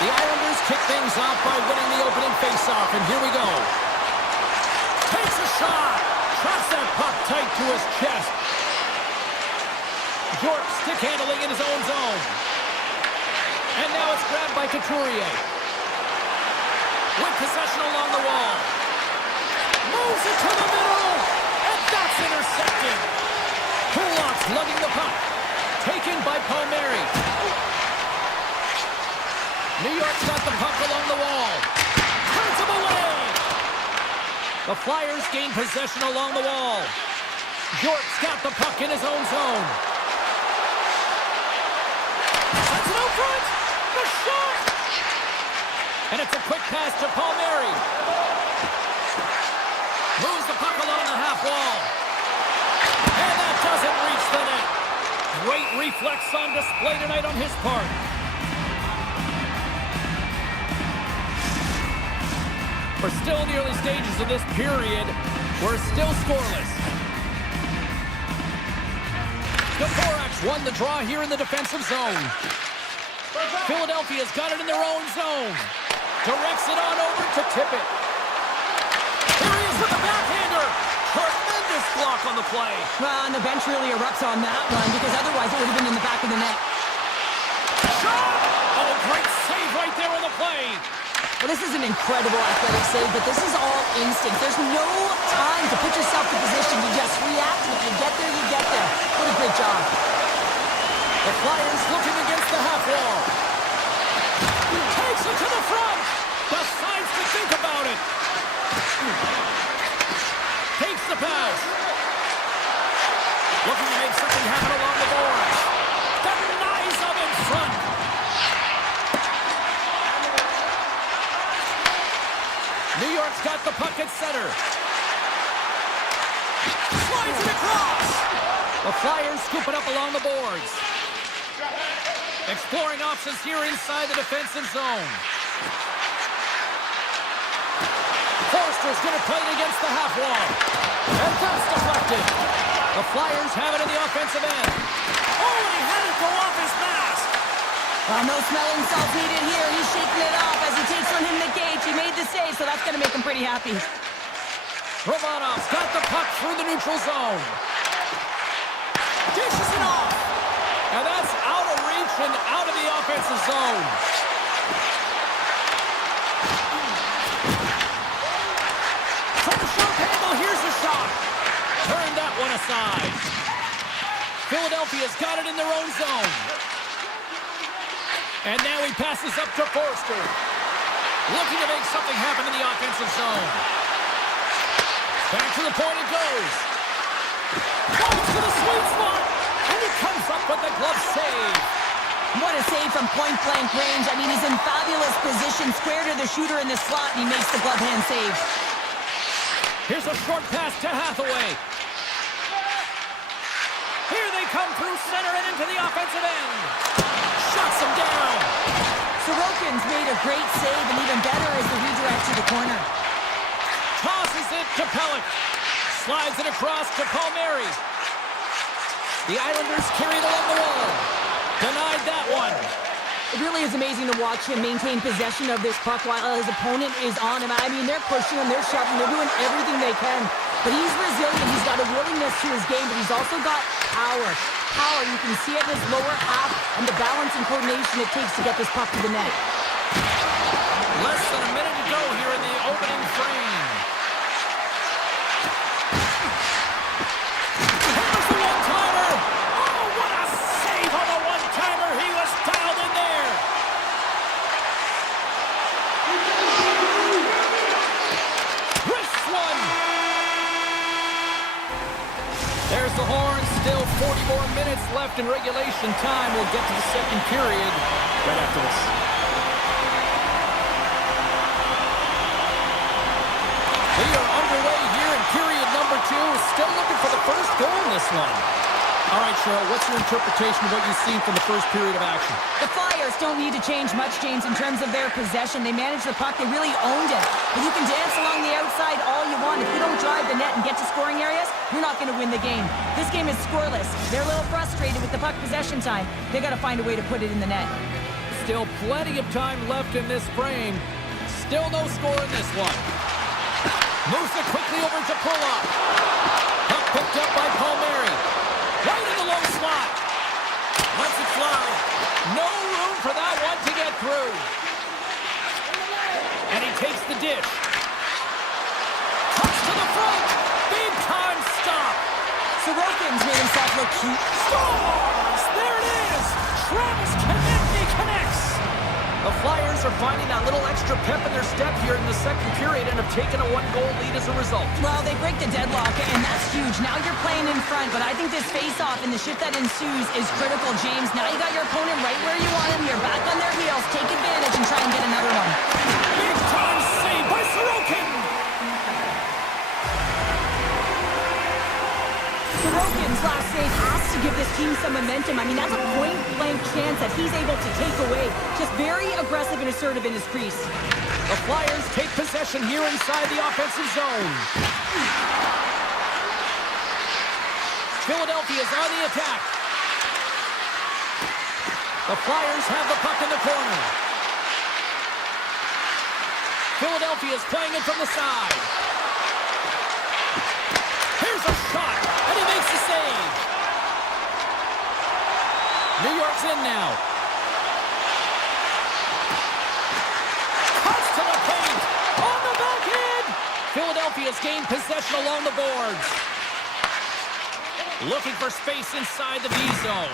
The Islanders kick things off by winning the opening faceoff, and here we go. Takes a shot. Traps that puck tight to his chest. York stick handling in his own zone. And now it's grabbed by Couturier. With possession along the wall. Moves it to the middle. And that's intercepted. Kulak's lugging the puck. Taken by Palmieri. New York's got the puck along the wall. Turns him away. The Flyers gain possession along the wall. York's got the puck in his own zone. Sends it out front. The shot. And it's a quick pass to Palmieri. Moves the puck along the half wall. And that doesn't reach the net. Great reflex on display tonight on his part. We're still in the early stages of this period. We're still scoreless. Dvorak's won the draw here in the defensive zone. Philadelphia's got it in their own zone. Directs it on over to Tippett. Here he is with the backhander. Tremendous block on the play. Well, and the bench really erupts on that one, because otherwise it would have been in the back of the net. Shot! Oh, great save right there on the play. Well, this is an incredible athletic save, but this is all instinct. There's no time to put yourself in position. You just react. If you get there, you get there. What a great job. The Flyers looking against the half wall. He takes it to the front. Decides to think about it. Takes the pass. Looking to make something happen along the boards. Denies him in front. New York's got the puck at center. Slides it across. The Flyers scoop it up along the boards. Exploring options here inside the defensive zone. Forster's going to play it against the half wall. And that's deflected. The Flyers have it in the offensive end. Oh, and he had it go off his mask. No smelling salts needed here. He's shaking it off as he takes on him the gauge. He made the save, so that's going to make him pretty happy. Romanov's got the puck through the neutral zone. Dishes it off. And that's out of reach and out of the offensive zone. From the short handle, here's a shot. Turned that one aside. Philadelphia's got it in their own zone. And now he passes up to Forster. Looking to make something happen in the offensive zone. Back to the point it goes. Goes to the sweet spot. And he comes up with the glove save. What a save from point-blank range. I mean, he's in fabulous position, square to the shooter in the slot, and he makes the glove hand save. Here's a short pass to Hathaway. Here they come through center and into the offensive end. Shuts him down. Sorokin's made a great save, and even better is the redirect to the corner. Tosses it to Pellick. Slides it across to Palmieri. The Islanders carry it along the wall. Denied that one. It really is amazing to watch him maintain possession of this puck while his opponent is on him. I mean, they're pushing him, they're shoving, they're doing everything they can. But he's resilient, he's got a willingness to his game, but he's also got power. Power, you can see it in his lower half and the balance and coordination it takes to get this puck to the net. Less than a minute to go here in the opening frame. Here's the one-timer. Oh, what a save on the one-timer. He was dialed in there. Wrist one. There's the horn. Still 40 more minutes left in regulation time. We'll get to the second period right after this. We are underway here in period number 2. Still looking for the first goal in this one. All right, Cheryl, what's your interpretation of what you've seen from the first period of action? The Flyers don't need to change much, James, in terms of their possession. They managed the puck. They really owned it. But you can dance along the outside all you want. If you don't drive the net and get to scoring areas, you're not going to win the game. This game is scoreless. They're a little frustrated with the puck possession time. They got to find a way to put it in the net. Still plenty of time left in this frame. Still no score in this one. Moves it quickly over to Pulock. Puck picked up by Palmieri. Right in the low slot. Lets it fly. No room for that one to get through. And he takes the dish. Cuts to the front. Big time stop. Sorokin's made himself look cute. Scores! There it is! Travis Konecny connects! The Flyers are finding that little extra pep in their step here in the second period and have taken a one-goal lead as a result. Well, they break the deadlock, and that's huge. Now you're playing in front, but I think this face-off and the shift that ensues is critical, James. Now you got your opponent right where you want him. You're back on their heels. Take advantage and try and get another one. Big time save by Sorokin! Sorokin's last save has to give this team some momentum. I mean, that's a point-blank chance that he's able to take away. Just very aggressive and assertive in his crease. The Flyers take possession here inside the offensive zone. Philadelphia's on the attack. The Flyers have the puck in the corner. Philadelphia's playing it from the side. Here's a shot, and he makes the save. New York's in now. Cuts to the paint. On the back end. Philadelphia's gained possession along the boards. Looking for space inside the D zone.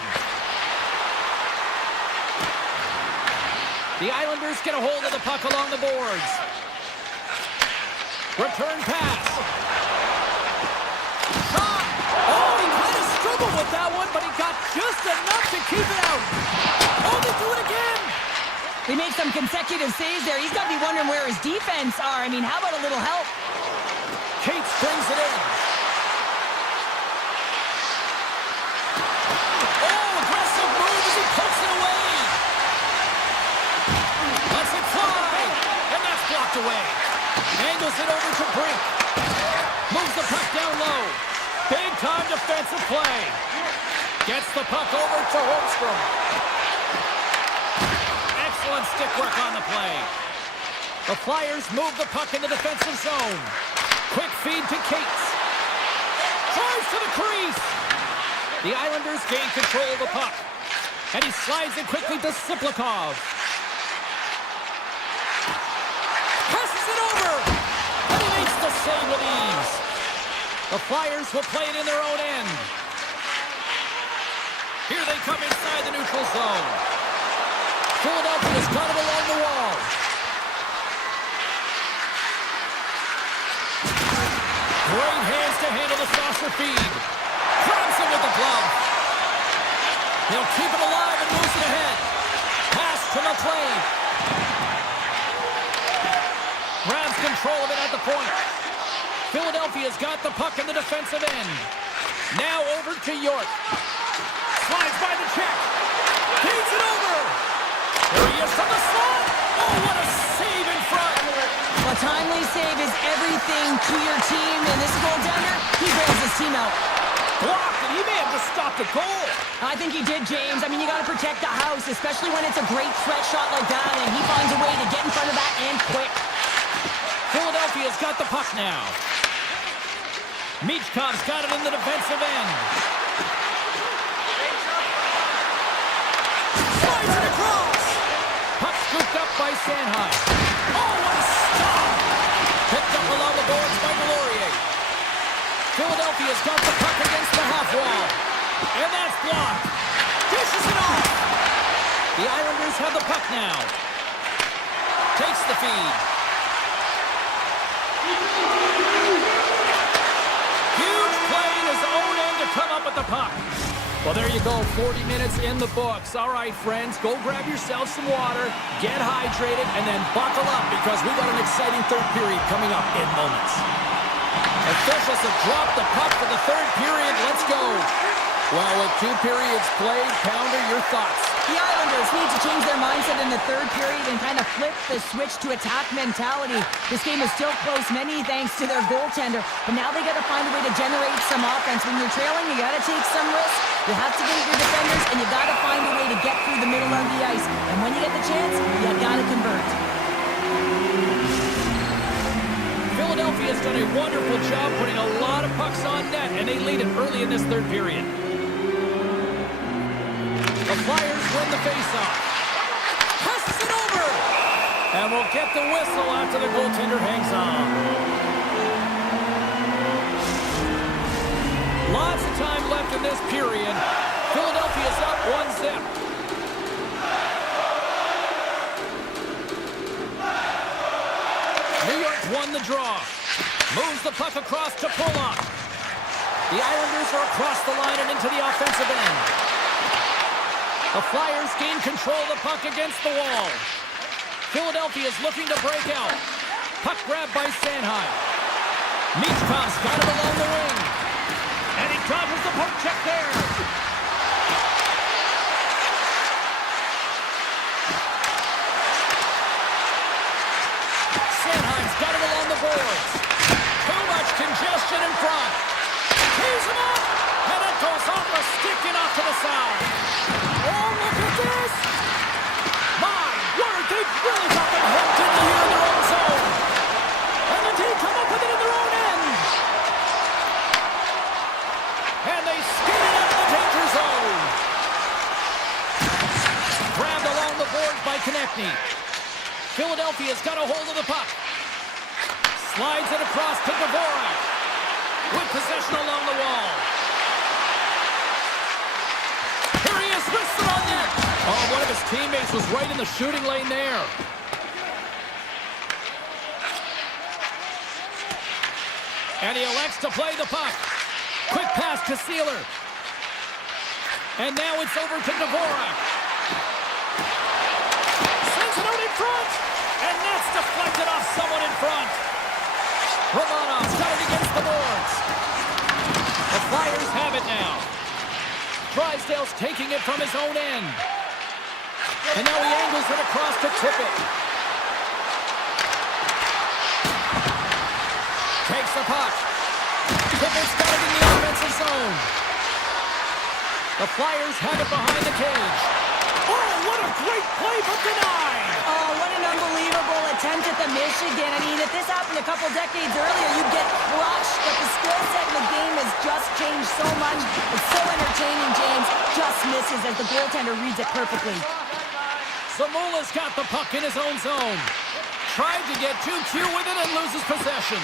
The Islanders get a hold of the puck along the boards. Return pass. Shot! Oh, he kind of struggled with that one, but he got just enough to keep it out. Oh, they do it again! They made some consecutive saves there. He's got to be wondering where his defense are. I mean, how about a little help? Cates brings it in. Oh, aggressive move as he pokes it away. Lets it fly, and that's blocked away. Angles it over to Brink. Moves the puck down low. Big time defensive play. Gets the puck over to Holmstrom. Excellent stick work on the play. The Flyers move the puck in the defensive zone. Quick feed to Cates. Drives to the crease. The Islanders gain control of the puck. And he slides it quickly to Siplikov. Passes it over. And he makes the save with ease. The Flyers will play it in their own end. Here they come inside the neutral zone. Philadelphia's got it along the wall. Great hands to handle the saucer feed. Grabs him with the glove. He'll keep it alive and moves it ahead. Pass to McLean. Grabs control of it at the point. Philadelphia's got the puck in the defensive end. Now over to York. Slides by the check. Feeds it over. There he is from the slot. Oh, what a save in front. A timely save is everything to your team, and this goaltender, he bails his team out. Blocked, and he may have just stopped a goal. I think he did, James. I mean, you got to protect the house, especially when it's a great threat shot like that, and he finds a way to get in front of that and quick. Philadelphia's got the puck now. Michkov's got it in the defensive end. Slides it across. Puck scooped up by Sanheim. Oh, what a stop! Picked up along the boards by Delorier. Philadelphia's got the puck against the half wall. And that's blocked. Dishes it off. The Islanders have the puck now. Takes the feed. Huge play in his own end to come up with the puck. Well, there you go, 40 minutes in the books. All right, friends, go grab yourself some water, get hydrated, and then buckle up because we got an exciting third period coming up in moments. Officials have dropped the puck for the third period. Let's go. Well, with 2 periods played, Pounder, your thoughts? The Islanders need to change their mindset in the third period and kind of flip the switch to attack mentality. This game is still close, many thanks to their goaltender, but now they got to find a way to generate some offense. When you're trailing, you got to take some risks. You have to get your defenders, and you got to find a way to get through the middle of the ice. And when you get the chance, you got to convert. Philadelphia's done a wonderful job putting a lot of pucks on net, and they lead it early in this third period. The Flyers win the faceoff. Passes it over! And we'll get the whistle after the goaltender hangs on. Lots of time left in this period. Philadelphia's up 1-0. New York won the draw. Moves the puck across to Pulock. The Islanders are across the line and into the offensive end. The Flyers gain control of the puck against the wall. Philadelphia is looking to break out. Puck grabbed by Sanheim. Michkov's got it along the wing. And he dodges the poke check there. Sanheim's got it along the boards. Too much congestion in front. Tees him up. And it goes off the stick and off to the side. Oh, look at this! My word, they've really got them hemmed in here in their own zone. And the team come up with it in their own end. And they skate it out of the danger zone. Grabbed along the boards by Konechny. Philadelphia's got a hold of the puck. Slides it across to Dvorak. With possession along the wall. Here he is, wristed on net. Oh, one of his teammates was right in the shooting lane there. And he elects to play the puck. Quick pass to Sealer. And now it's over to Dvorak. Sends it out in front. And that's deflected off someone in front. Romanov's got it against the boards. The Flyers have it now. Drysdale's taking it from his own end. And now he angles it across to Tippett. Takes the puck. Tippett's got it in the offensive zone. The Flyers have it behind the cage. Oh, what a great play, but denied! Oh, what an unbelievable attempt at the Michigan. I mean, if this happened a couple decades earlier, you'd get crushed, but the skill set in the game has just changed so much. It's so entertaining, James. Just misses as the goaltender reads it perfectly. Zamula's got the puck in his own zone. Tried to get too cute with it and loses possession.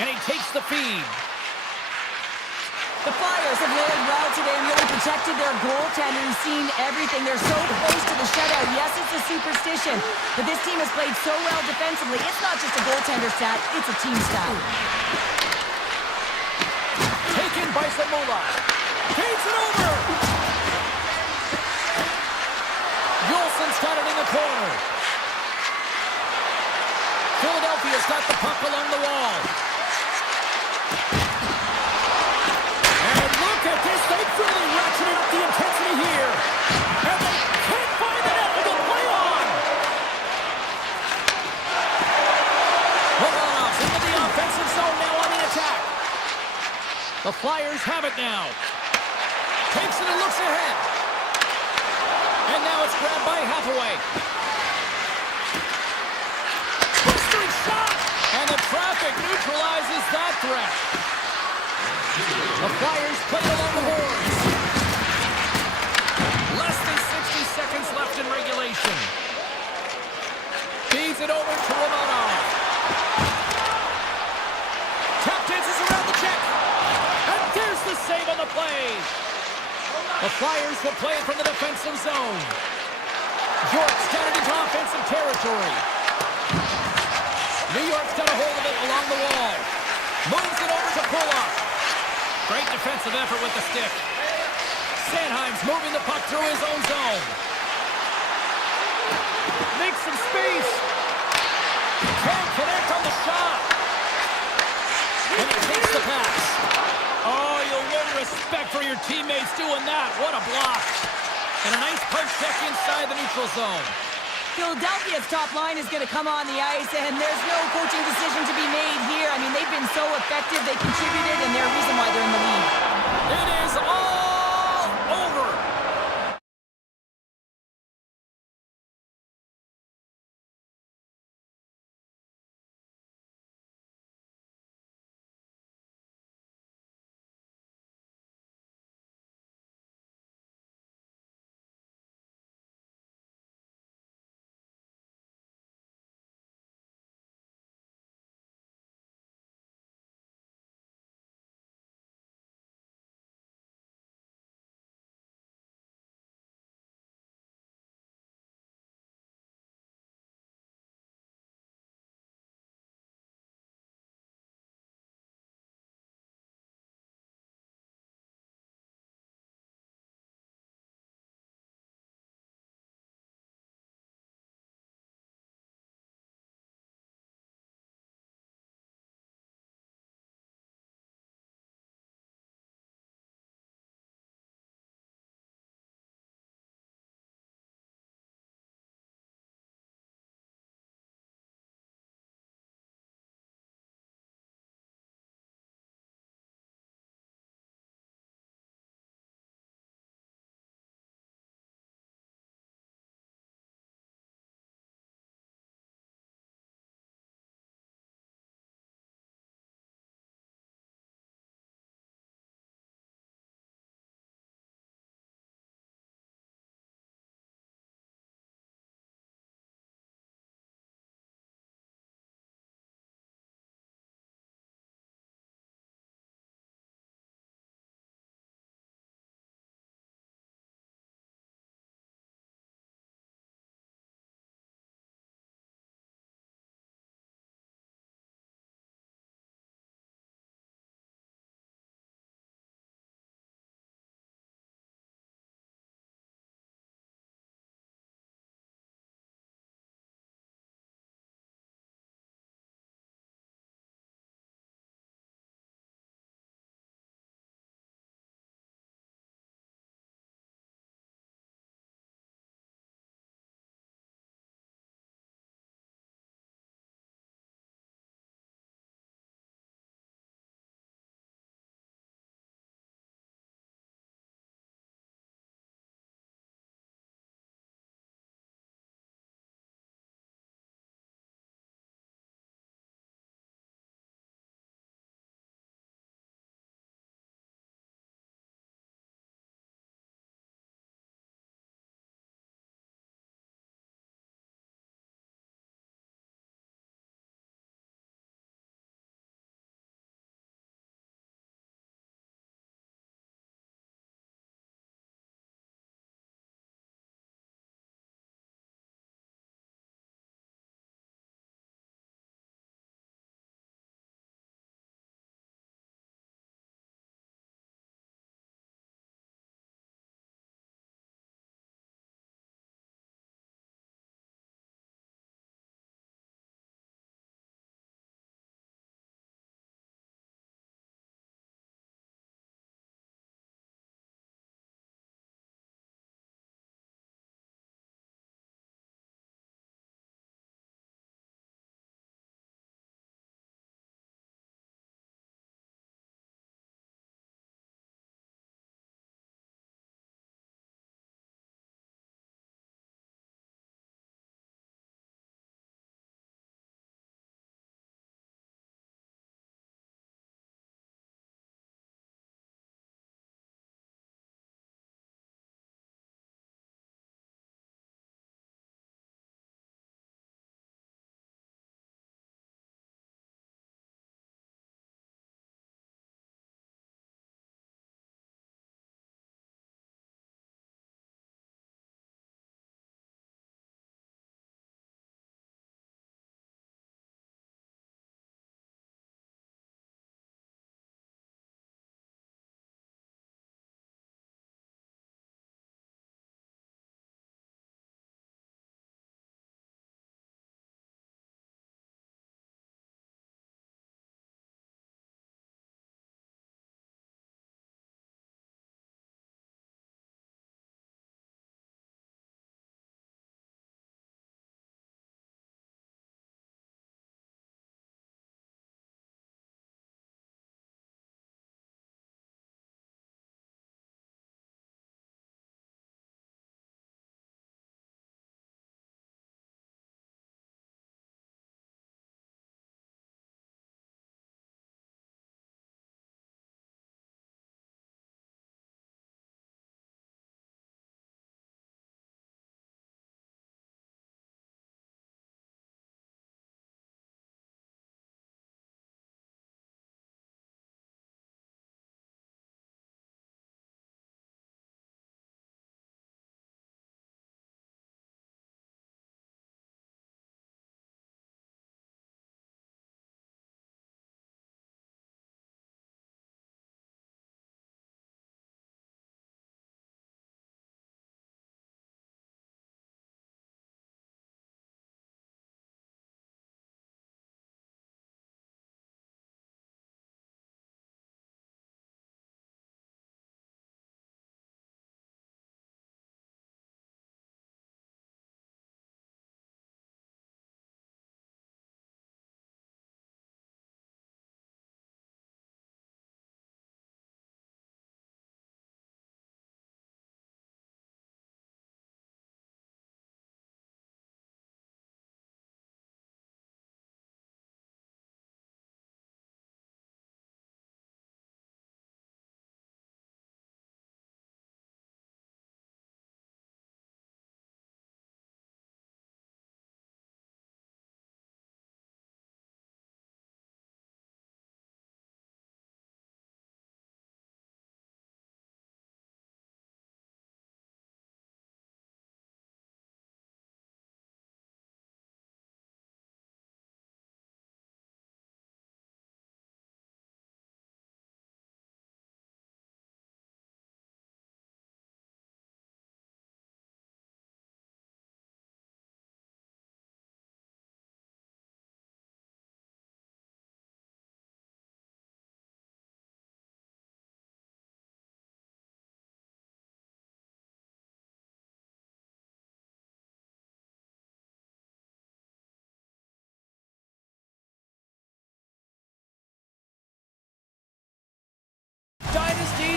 And he takes the feed. The Flyers have played well today and really protected their goaltender who's seen everything. They're so close to the shutout. Yes, it's a superstition, but this team has played so well defensively. It's not just a goaltender stat, it's a team stat. Taken by Zamula. Feeds it over. Yolson's got it in the corner. Philadelphia's got the puck along the wall. Look at this, they've really ratcheted up the intensity here. And they can't find the net with a play on. Romanov's into the offensive zone now on the attack. The Flyers have it now. Takes it and looks ahead. And now it's grabbed by Hathaway. Blistering shot. And the traffic neutralizes that threat. The Flyers play along the boards. Less than 60 seconds left in regulation. Feeds it over to Romanov. Tap dances around the check. And there's the save on the play. The Flyers will play it from the defensive zone. York's got it into offensive territory. New York's got a hold of it along the wall. Moves it over to Pulock. Great defensive effort with the stick. Sanheim's moving the puck through his own zone. Makes some space. Can't connect on the shot. And he takes respect for your teammates doing that. What a block. And a nice punch check inside the neutral zone. Philadelphia's top line is going to come on the ice, and there's no coaching decision to be made here. I mean, they've been so effective, they contributed, and they're a reason why they're in the lead. It is all over.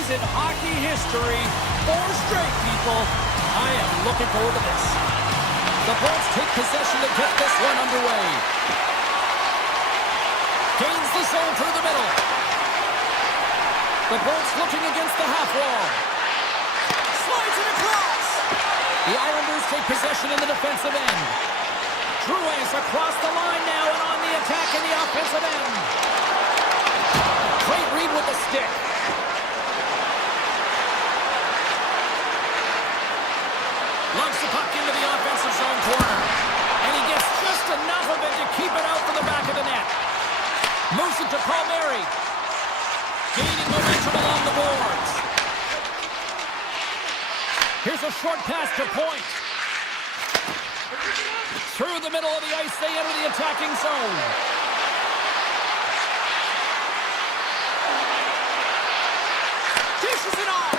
in hockey history. 4 straight, people. I am looking forward to this. The Bolts take possession to get this one underway. Gains the zone through the middle. The Bolts looking against the half wall. Slides it across. The Islanders take possession in the defensive end. Drouin across the line now and on the attack in the offensive end. Great read with the stick. Lugs the puck into the offensive zone corner. And he gets just enough of it to keep it out from the back of the net. Moves it to Palmieri. Gaining momentum along the boards. Here's a short pass to Point. Through the middle of the ice, they enter the attacking zone. Dishes it off.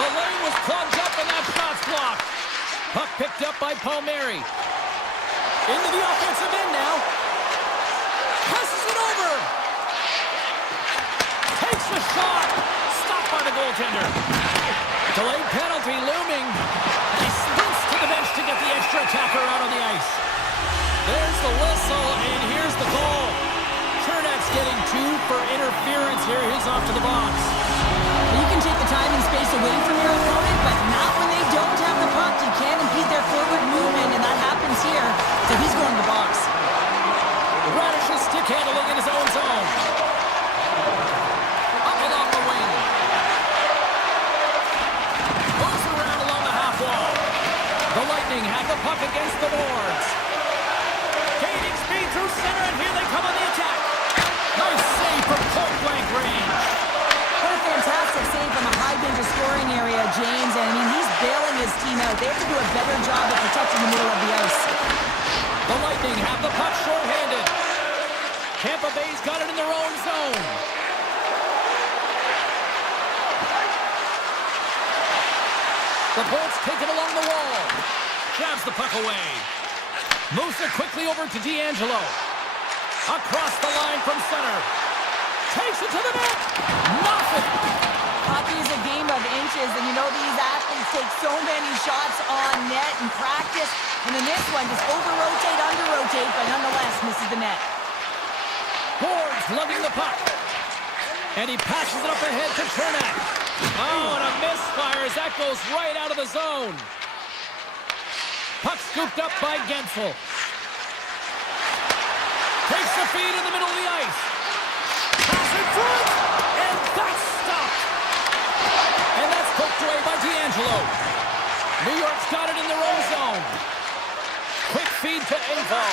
The lane was plugged up and that shot's blocked. Puck picked up by Palmieri. Into the offensive end now. Passes it over. Takes the shot. Stopped by the goaltender. Delayed penalty looming. He sprints to the bench to get the extra attacker out on the ice. There's the whistle, and here's the goal. Chernak's getting 2 for interference here. He's off to the box. You can take the time and space away from your opponent, but not when they don't have the puck. You can't impede their forward movement, and that happens here. So he's going to the box. Radish's stick handling in his own zone. Up along the wing. Moves around along the half wall. The Lightning have the puck against the boards. Gaining speed through center, and here they come on the attack. Nice save from point-blank range. What a fantastic save from a high-danger scoring area, James. And, I mean, he's bailing his team out. They have to do a better job of protecting the middle of the ice. The Lightning have the puck short-handed. Tampa Bay's got it in their own zone. The Bolts take it along the wall. Jabs the puck away. Moves it quickly over to D'Angelo. Across the line from center. Takes it to the net. Nothing. Hockey is a game of inches, and you know these athletes take so many shots on net in practice. And in this one, just over-rotate, under-rotate, but nonetheless misses the net. Boards lugging the puck. And he passes it up ahead to Chernak. Oh, and a misfire as that goes right out of the zone. Puck scooped up by Gensel. Takes the feed in the middle of the ice. Pass in front, and that's stopped. And that's poked away by D'Angelo. New York's got it in their own zone. Quick feed to Avo.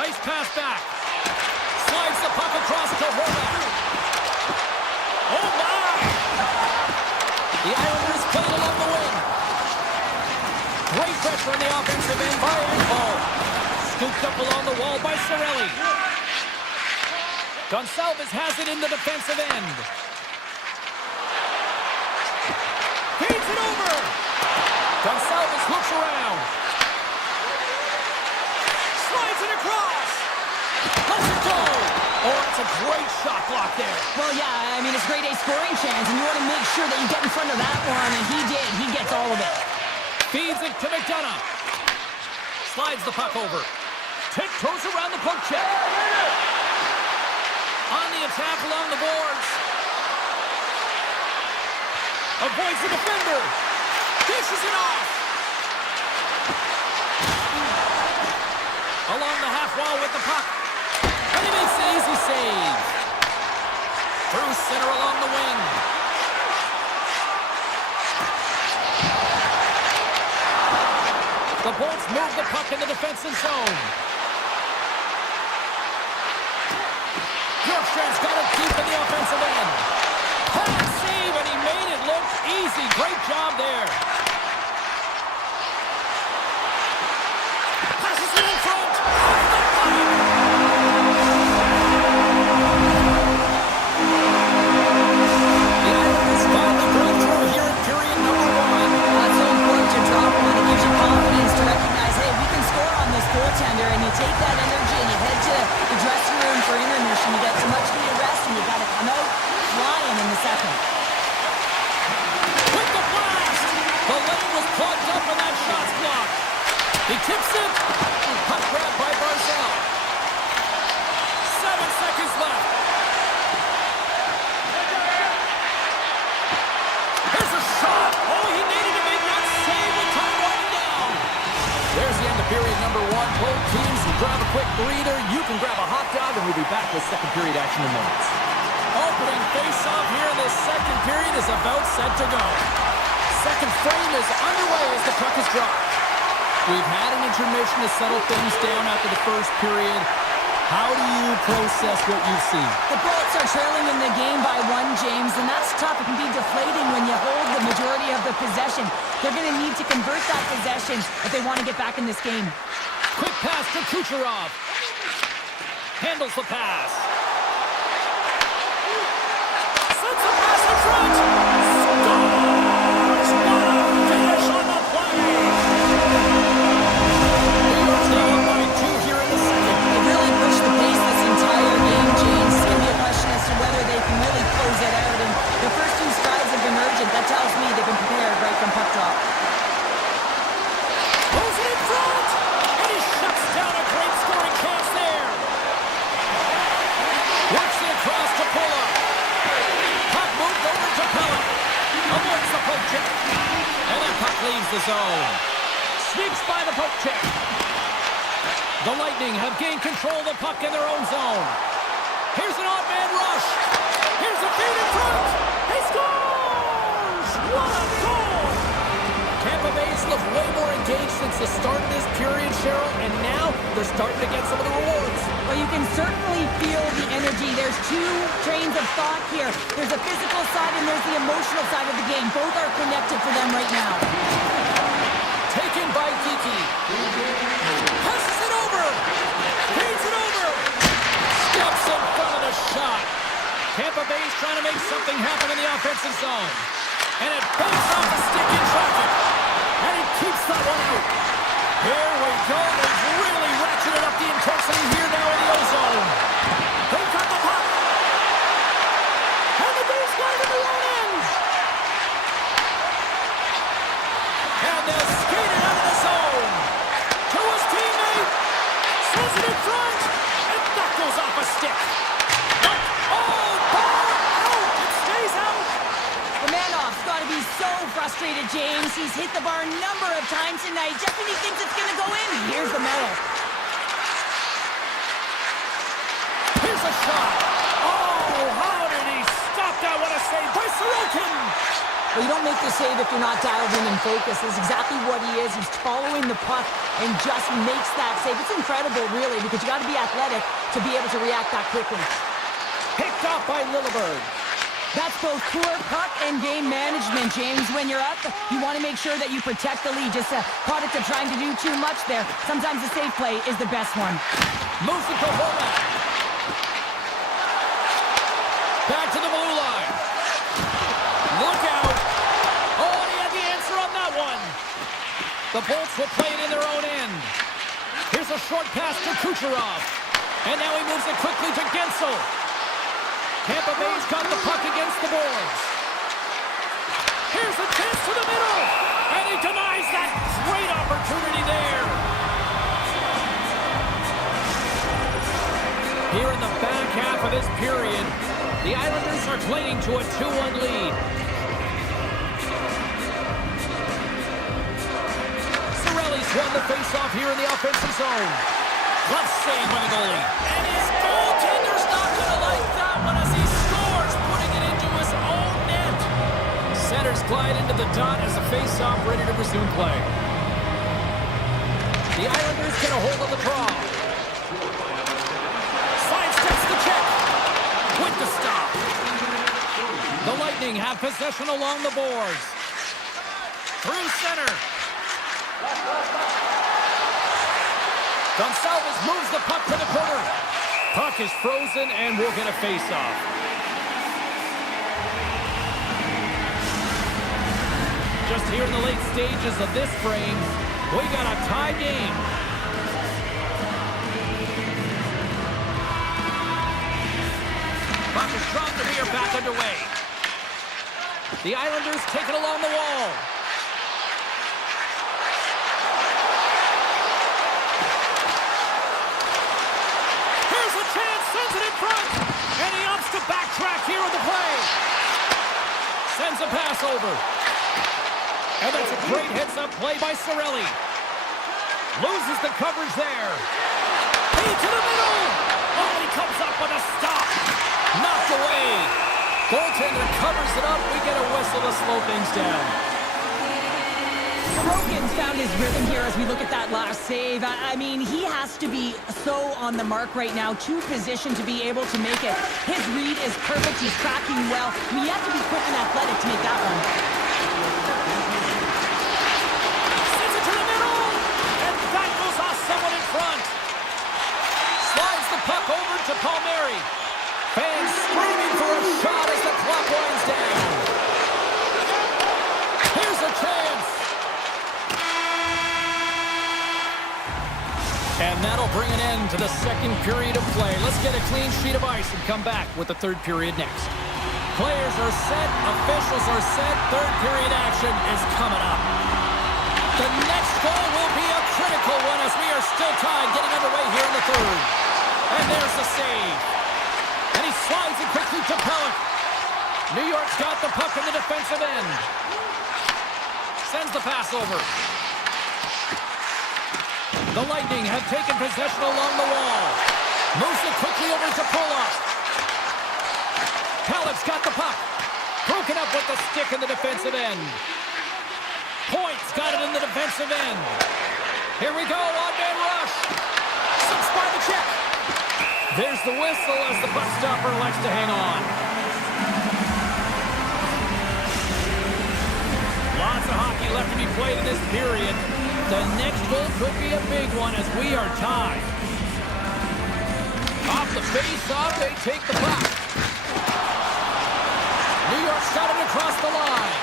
Nice pass back. Slides the puck across to Horvath. Oh my! The Islanders play it along the wing. Great pressure on the offensive end by Avo. Scooped up along the wall by Cirelli. Gonçalves has it in the defensive end. Feeds it over. Gonçalves looks around. Slides it across. Lets it go. Oh, it's a great shot block there. Well, yeah, I mean, it's grade A scoring chance, and you want to make sure that you get in front of that one, and he did. He gets all of it. Feeds it to McDonough. Slides the puck over. Tiptoes around the poke check. On the attack along the boards. Avoids the defender. Dishes it off. Along the half wall with the puck. And he makes an easy save. Through center along the wing. The Bolts move the puck in the defensive zone. Bjorkstrand's got it deep in the offensive end. Pass save, and he made it look easy. Great job there. Passes it in front. The Islanders finally break through here in period number 1. That's so important to drop one. It gives you confidence to recognize, hey, we can score on this goaltender, and you take that energy and you head to the dressing room for intermission. You get some much needed rest, and you got to come out flying in the second. He tips it. Puck grab by Barzal. 7 seconds left. Here's a shot. Oh, he needed to make that save with time winding down. There's the end of period number 1. Both teams grab a quick breather. You can grab a hot dog, and we'll be back with second period action in moments. Opening face-off here in this second period is about set to go. Second frame is underway as the puck is dropped. We've had an intermission to settle things down after the first period. How do you process what you've seen? The Bullets are trailing in the game by 1, James, and that's tough. It can be deflating when you hold the majority of the possession. They're going to need to convert that possession if they want to get back in this game. Quick pass to Kucherov. Handles the pass. Sends a pass in front. Scores! What a finish on the play! New York's now up by 2 here in the second. They really pushed the pace this entire game, James. It's going to be a question as to whether they can really close it out. And the first 2 strides have been urgent. That tells me they've been prepared right from puck drop. Throws it in front! And he shuts down a great scoring chance there. Works it across to Pulla. Puck moved over to Pella. Avoids the poke check. And that puck leaves the zone. Sneaks by the poke check. The Lightning have gained control of the puck in their own zone. Here's an odd man rush. Here's a feed in front. He scores! What a goal! Tampa Bay's looked way more engaged since the start of this period, Cheryl, and now they're starting to get some of the rewards. Well, you can certainly feel the energy. There's 2 trains of thought here. There's a physical side and there's the emotional side of the game. Both are connected for them right now. Taken by Geeky. Passes it over. Feeds it over. Steps in front of the shot. Tampa Bay's trying to make something happen in the offensive zone. And it bangs off a stick in traffic. And he keeps that one out. Here we go. They've really ratcheted up the intensity here now in the O-zone. They've got the puck. And the Bay's got it in the own end. And they'll skate it out of the zone. To his teammate. Sends it in front. And that goes off a stick. Oh, ball out. It stays out. Romanoff's got to be so frustrated, James. He's hit the bar a number of times tonight just when he thinks it's going to go in. Here's the medal. Here's a shot. Oh, how did he stop that? What a save by Sorokin. Well, you don't make the save if you're not dialed in and focused. That's exactly what he is. He's following the puck and just makes that save. It's incredible, really, because you got to be athletic to be able to react that quickly. Picked off by Lilleberg. That's both poor puck and game management, James. When you're up, you want to make sure that you protect the lead. Just product of trying to do too much there. Sometimes the safe play is the best one. Moves it to Horvath. Back to the blue line. Look out. Oh, and he had the answer on that one. The Bolts will play it in their own end. Here's a short pass to Kucherov. And now he moves it quickly to Gensel. Tampa Bay's got the puck against the boards. Here's a chance to the middle. And he denies that great opportunity there. Here in the back half of this period, the Islanders are clinging to a 2-1 lead. Cirelli's won the faceoff here in the offensive zone. Glove save by the goalie. And his goaltender's not going to like that one as he scores, putting it into his own net. Centers glide into the dot as the faceoff ready to resume play. The Islanders get a hold of the draw. Sidesteps the check. With the stop. The Lightning have possession along the boards. Through center. Gonçalves moves the puck to the corner. Puck is frozen and we'll get a face-off. Just here in the late stages of this frame, we got a tie game. Puck is dropped and we are back underway. The Islanders take it along the wall. a pass over. And that's a great heads-up play by Cirelli. Loses the coverage there. Into the middle. Oh, he comes up with a stop. Knocked away. Goaltender covers it up. We get a whistle to slow things down. Sorokin's found his rhythm here as we look at that last save. I mean, he has to be so on the mark right now, to position to be able to make it. His read is perfect. He's tracking well. I mean, you have to be quick and athletic to make that one. Sends it to the middle. And that goes off someone in front. Slides the puck over to Palmieri. Fans screaming for a shot as the clock winds down. Here's a chance. And that'll bring an end to the second period of play. Let's get a clean sheet of ice and come back with the third period next. Players are set, officials are set, third period action is coming up. The next goal will be a critical one as we are still tied, getting underway here in the third. And there's the save. And he slides it quickly to Pellick. New York's got the puck in the defensive end. Sends the pass over. The Lightning have taken possession along the wall. Moves it quickly over to Pulock. Pellick's got the puck. Broken up with the stick in the defensive end. Point's got it in the defensive end. Here we go, on-man rush. Six by the check. There's the whistle as the puck stopper likes to hang on. Lots of hockey left to be played in this period. The next goal could be a big one as we are tied. Off the face-off, they take the puck. New York's got it across the line.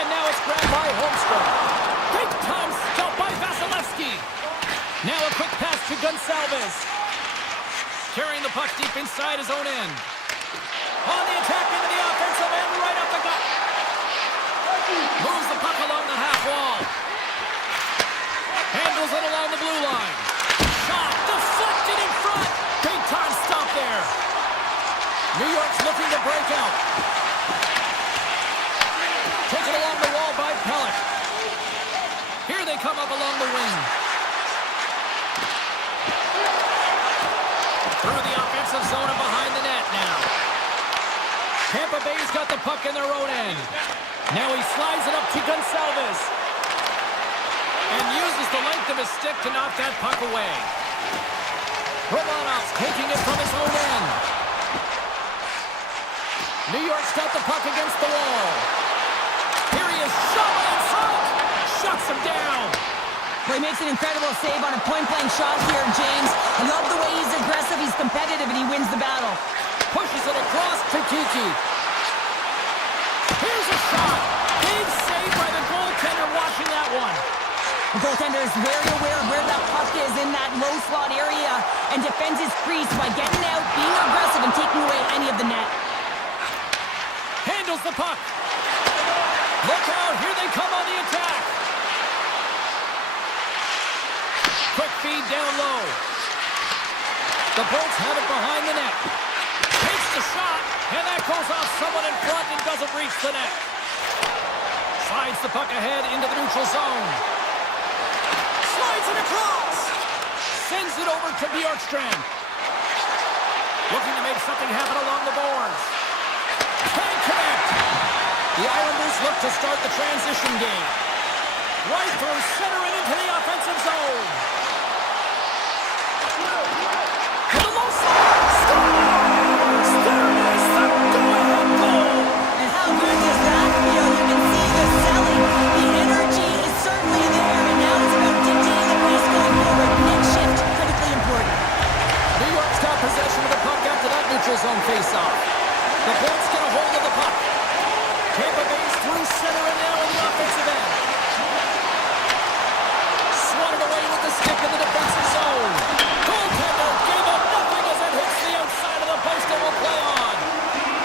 And now it's grabbed by Holmstrom. Big time stop by Vasilevsky. Now a quick pass to Gonsalves. Carrying the puck deep inside his own end. On the attack into the offensive end, right up the gut. Moves the puck along the half wall. Handles it along the blue line. Shot deflected in front. Big time stop there. New York's looking to break out. Taken along the wall by Pellick. Here they come up along the wing. Through the offensive zone and behind the net now. Tampa Bay's got the puck in their own end. Now he slides it up to Gonsalves. And uses the length of his stick to knock that puck away. Romanov's taking it from his own end. New York's got the puck against the wall. Here he is, shot in front. Shuts him down. Well, he makes an incredible save on a point-blank shot here, James. I love the way he's aggressive, he's competitive, and he wins the battle. Pushes it across to Kiki. Here's a shot. Big save by the goaltender watching that one. The goaltender is very aware of where that puck is in that low slot area and defends his crease by getting out, being aggressive, and taking away any of the net. Handles the puck. Look out, here they come on the attack. Quick feed down low. The Bolts have it behind the net. Takes the shot, and that goes off someone in front and doesn't reach the net. Slides the puck ahead into the neutral zone. Slides it across. Sends it over to Bjorkstrand. Looking to make something happen along the boards. Can't connect. The Islanders look to start the transition game. Right through center and into the offensive zone. To the low side. Scores! There it is, the go-ahead goal. And how good does that feel? You can see the selling. The energy is certainly there, and now it's about dictating the pace going forward. Next shift, critically important. New York's got possession of the puck after that neutral zone face-off. The Bolts get a hold of the puck. Tampa Bay's through center and now in the offensive end. Swatted away with the stick in the defensive zone. Goaltender gave up nothing as it hits the outside of the post and will play on.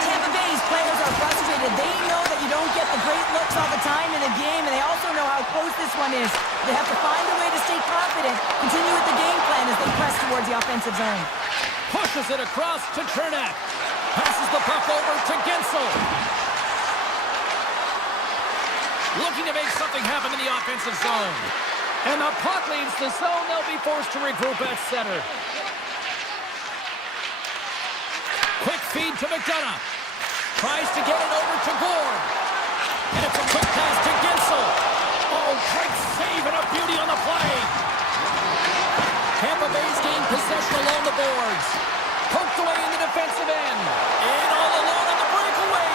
Tampa Bay's players are frustrated. They know that you don't get the great looks all the time in the game, and they also know how close this one is. They have to find a way to stay confident, continue with the game plan as they press towards the offensive zone. Pushes it across to Chernak. Passes the puck over to Gensel. Looking to make something happen in the offensive zone. And the puck leaves the zone. They'll be forced to regroup at center. Quick feed to McDonough. Tries to get it over to Gore. And it's a quick pass to Gensel. Oh, great save and a beauty on the play. Tampa Bay's gained possession along the boards. Poked away in the defensive end. And all alone on the breakaway.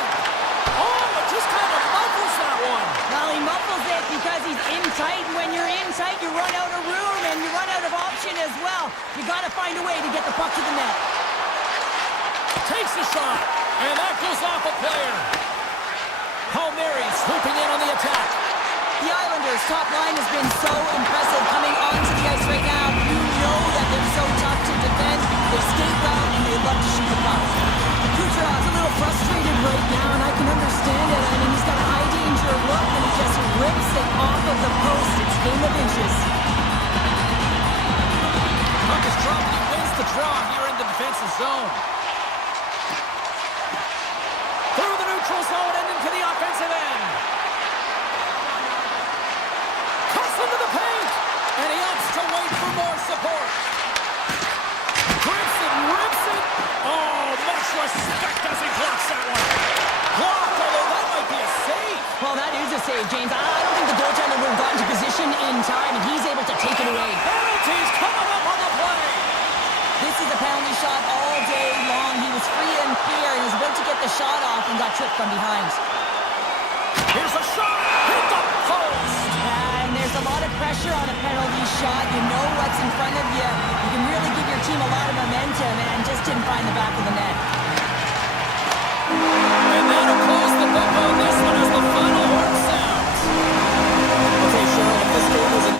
Oh, it just kind of muffles that one. Well, he muffles it because he's in tight, and when you're in tight, you run out of room, and you run out of option as well. You got to find a way to get the puck to the net. Takes a shot, and that goes off a player. Palmieri swooping in on the attack. The Islanders' top line has been so impressive coming onto the ice right now. You know that they're so tough to defend. They skate well, and they love to shoot the puck. Kucherov's a little frustrated right now, and I can understand it. I mean, he's got a high danger look, and he just rips it off of the post. It's game of inches. Puck is dropped, and he wins the draw here in the defensive zone. Through the neutral zone and into the offensive end. Cuts into the paint, and he opts to wait for more support. Grips it, rips it. Oh, much respect as he blocks that one. Blocked, although that might be a save. Well, that is a save, James. I don't think the goaltender would have gotten to position in time, and he's able to take it away. Penalties coming up on the play. This is a penalty shot all day long. He was free and clear and was about to get the shot off and got tripped from behind. Here's a shot. Hit the post. And there's a lot of pressure on a penalty shot. You know what's in front of you. You can really give your team a lot of momentum, and just didn't find the back of the net. And that'll close the book on this one as the final horn sounds. Okay, Cheryl, if this game was an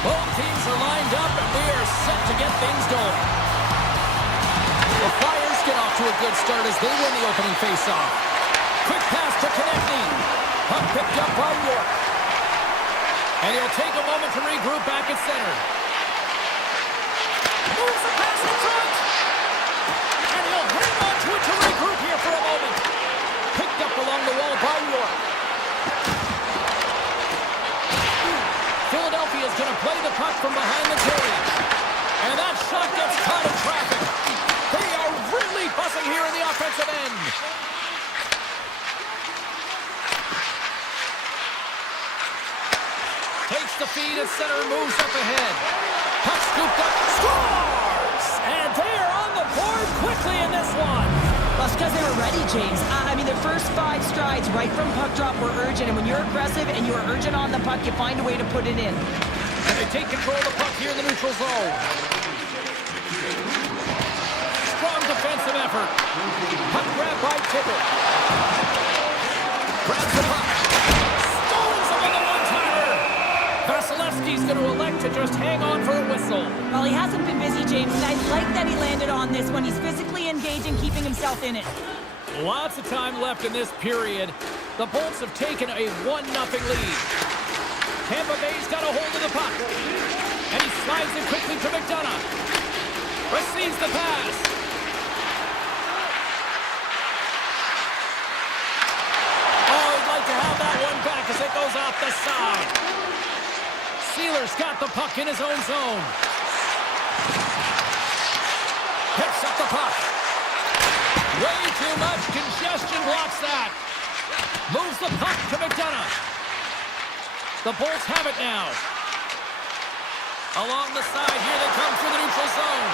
Both teams are lined up, and we are set to get things going. The Flyers get off to a good start as they win the opening faceoff. Quick pass to Konechny. Puck picked up by York. And he'll take a moment to regroup back at center. Moves the pass in front. And he'll hang on to it to regroup here for a moment. Picked up along the wall by York. Philadelphia is going to play the puck from behind the cage. And that shot gets caught in traffic. They are really buzzing here in the offensive end. Takes the feed at center, moves up ahead. Puck scooped up, scores! And they are on the board quickly in this one. Well, it's because they were ready, James. I mean, the first 5 strides right from puck drop were urgent, and when you're aggressive and you're urgent on the puck, you find a way to put it in. And they take control of the puck here in the neutral zone. Strong defensive effort. Puck grab by Tippett. Grabs the puck. Stones him on the one-timer. Vasilevsky's going to elect to just hang on for a whistle. Well, he hasn't been busy, James, and I like that he landed on this one. He's physically engaged and keeping himself in it. Lots of time left in this period. The Bolts have taken a 1-0 lead. Tampa Bay's got a hold of the puck. And he slides it quickly to McDonough. Receives the pass. Oh, he'd like to have that one back as it goes off the side. Sealer's got the puck in his own zone. Picks up the puck. Way too much congestion blocks that. Moves the puck to McDonough. The Bolts have it now. Along the side, here they come through the neutral zone.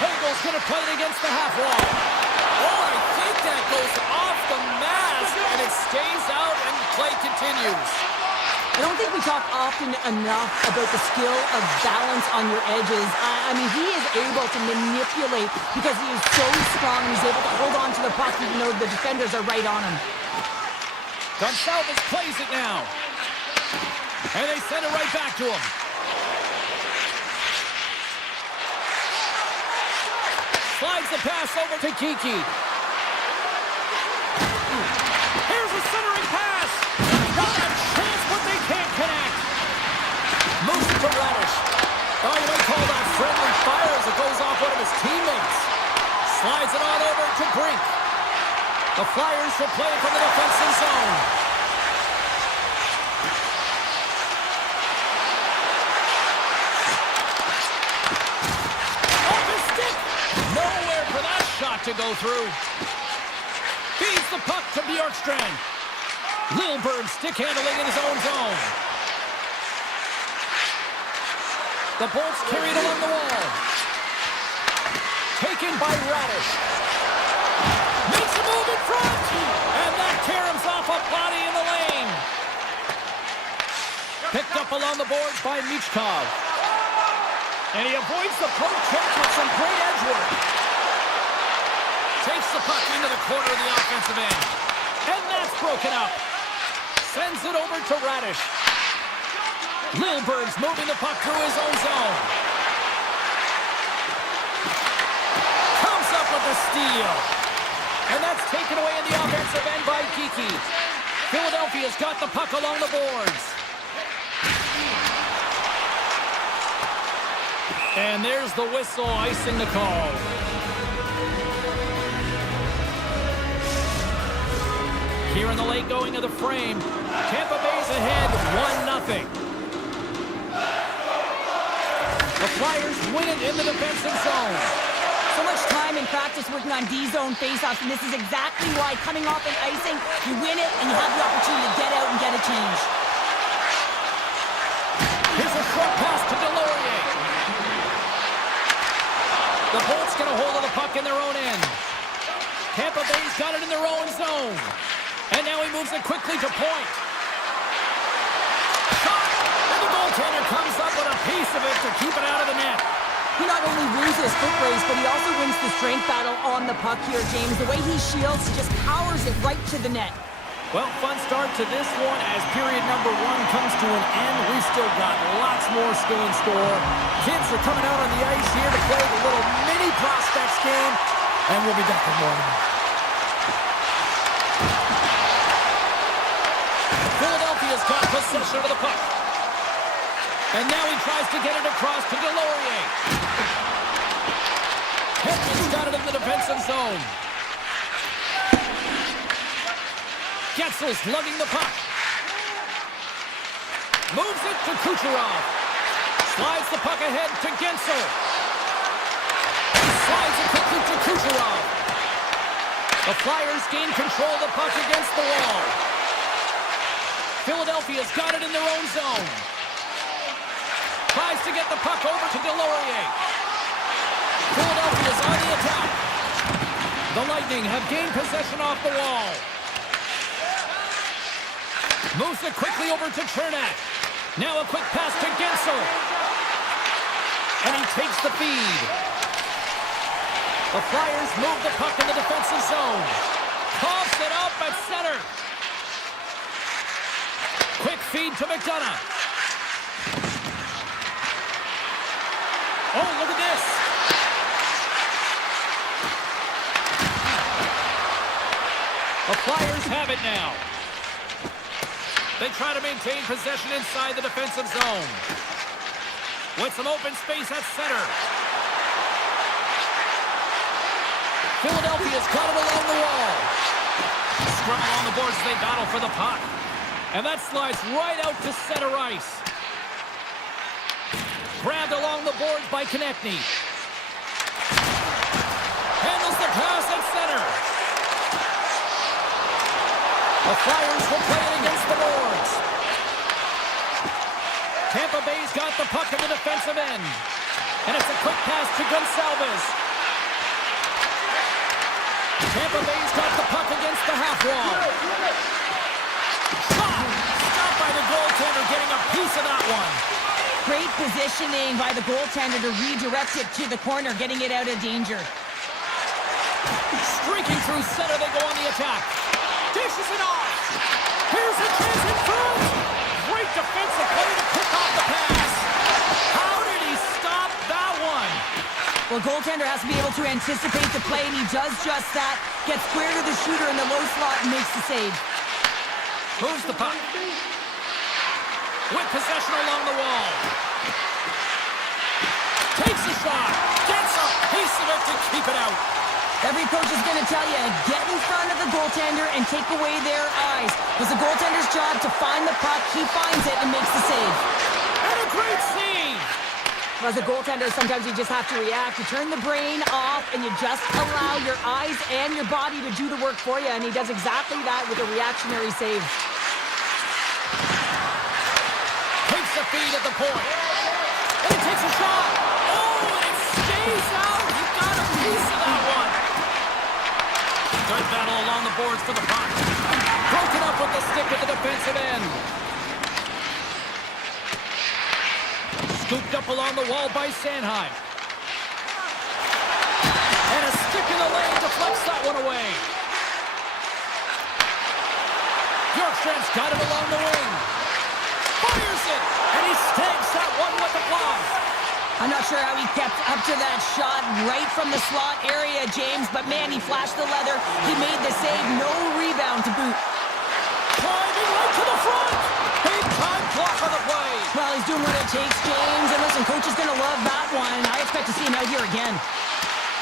Hagel's going to play it against the half wall. Oh, I think that goes off the mask, and it stays out, and play continues. I don't think we talk often enough about the skill of balance on your edges. I mean, he is able to manipulate because he is so strong. He's able to hold on to the puck even though the defenders are right on him. Gonçalves plays it now. And they send it right back to him. Slides the pass over to Kiki. Here's a centering pass. Got a chance, but they can't connect. Moves it to Radish. Oh, you might call that friendly fire as it goes off one of his teammates. Slides it on over to Brink. The Flyers will play from the defensive zone. Off his stick. Nowhere for that shot to go through. Feeds the puck to Bjorkstrand. Lilburn stick handling in his own zone. The Bolts carried along the wall. Taken by Radish. Makes a move in front. And that caroms off a body in the lane. Picked up along the boards by Michkov. And he avoids the poke check with some great edge work. Takes the puck into the corner of the offensive end. And that's broken up. Sends it over to Radish. Lilburn's moving the puck through his own zone. Comes up with a steal. And that's taken away in the offensive end by Kiki. Philadelphia's got the puck along the boards. And there's the whistle icing the call. Here in the late going of the frame, Tampa Bay's ahead 1-0. The Flyers win it in the defensive zone. So much time in practice working on D-zone faceoffs, and this is exactly why coming off an icing, you win it and you have the opportunity to get out and get a change. Here's a short pass to Delorier. The Bolts get a hold of the puck in their own end. Tampa Bay's got it in their own zone. And now he moves it quickly to point. Shot! And the goaltender comes up with a piece of it to keep it out of the net. He not only wins his foot race, but he also wins the strength battle on the puck here, James. The way he shields, he just powers it right to the net. Well, fun start to this one as period number 1 comes to an end. We've still got lots more still in store. Kids are coming out on the ice here to play the little mini prospects game, and we'll be back with more in a minute. Philadelphia's got possession of the puck. And now he tries to get it across to Delorier. Hedman's got it in the defensive zone. Getzel's lugging the puck. Moves it to Kucherov. Slides the puck ahead to Getzel. Slides it quickly to Kucherov. The Flyers gain control of the puck against the wall. Philadelphia's got it in their own zone. Tries to get the puck over to Delorier. Philadelphia's on the attack. The Lightning have gained possession off the wall. Moves it quickly over to Chernak. Now a quick pass to Getzel. And he takes the feed. The Flyers move the puck in the defensive zone. Coughs it up at center. Quick feed to McDonough. Oh, look at this. The Flyers have it now. They try to maintain possession inside the defensive zone. With some open space at center. Philadelphia's got it along the wall. Scrum along the boards as they battle for the puck. And that slides right out to center ice. Grabbed along the boards by Konechny. Handles the pass at center. The Flyers will play it against the boards. Tampa Bay's got the puck in the defensive end. And it's a quick pass to Gonçalves. Tampa Bay's got the puck against the half wall. Shot! Stopped by the goaltender, getting a piece of that one. Great positioning by the goaltender to redirect it to the corner, getting it out of danger. Streaking through center, they go on the attack. Dishes it off. Here's a chance in front. Great defensive play to pick off the pass. How did he stop that one? Well, goaltender has to be able to anticipate the play, and he does just that. Gets square to the shooter in the low slot and makes the save. Moves the puck. With possession along the wall. Takes a shot. Gets a piece of it to keep it out. Every coach is going to tell you, get in front of the goaltender and take away their eyes. It's the goaltender's job to find the puck. He finds it and makes the save. And a great save. As a goaltender, sometimes you just have to react. You turn the brain off and you just allow your eyes and your body to do the work for you. And he does exactly that with a reactionary save. Takes the feed at the point. And he takes a shot. Oh, and it stays out. He got a piece of that one. Good battle along the boards for the puck. Broken up with the stick at the defensive end. Scooped up along the wall by Sanheim. And a stick in the lane deflects that one away. Bjorkstrand's got it along the wing. Fires it, and he snags that one with the glove. I'm not sure how he kept up to that shot right from the slot area, James, but man, he flashed the leather. He made the save, no rebound to boot. Driving right to the front. Big time block on the play. Well, he's doing what it takes, James, and listen, coach is going to love that one. I expect to see him out here again.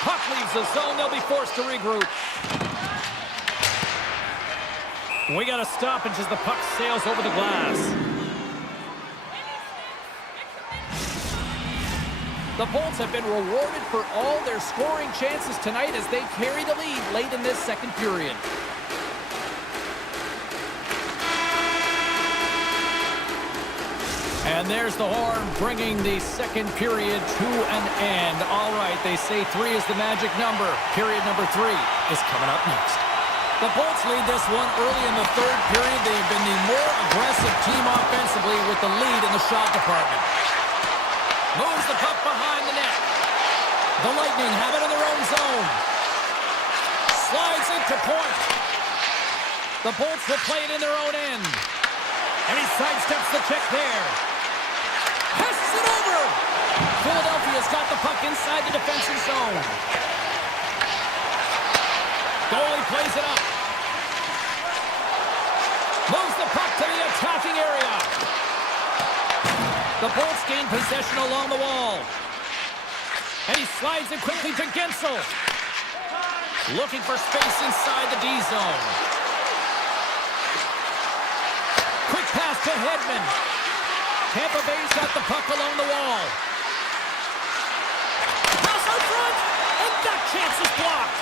Puck leaves the zone, they'll be forced to regroup. We got a stoppage as the puck sails over the glass. The Bolts have been rewarded for all their scoring chances tonight as they carry the lead late in this second period. And there's the horn bringing the second period to an end. All right, they say 3 is the magic number. Period number 3 is coming up next. The Bolts lead this one early in the third period. They have been the more aggressive team offensively with the lead in the shot department. Moves the puck behind the net. The Lightning have it in their own zone. Slides it to point. The Bolts will play it in their own end. And he sidesteps the check there. Passes it over. Philadelphia's got the puck inside the defensive zone. Goalie plays it up. Moves the puck to the attacking area. The Bolts gain possession along the wall. And he slides it quickly to Gensel. Looking for space inside the D zone. Quick pass to Hedman. Tampa Bay's got the puck along the wall. Pass out front, and that chance is blocked.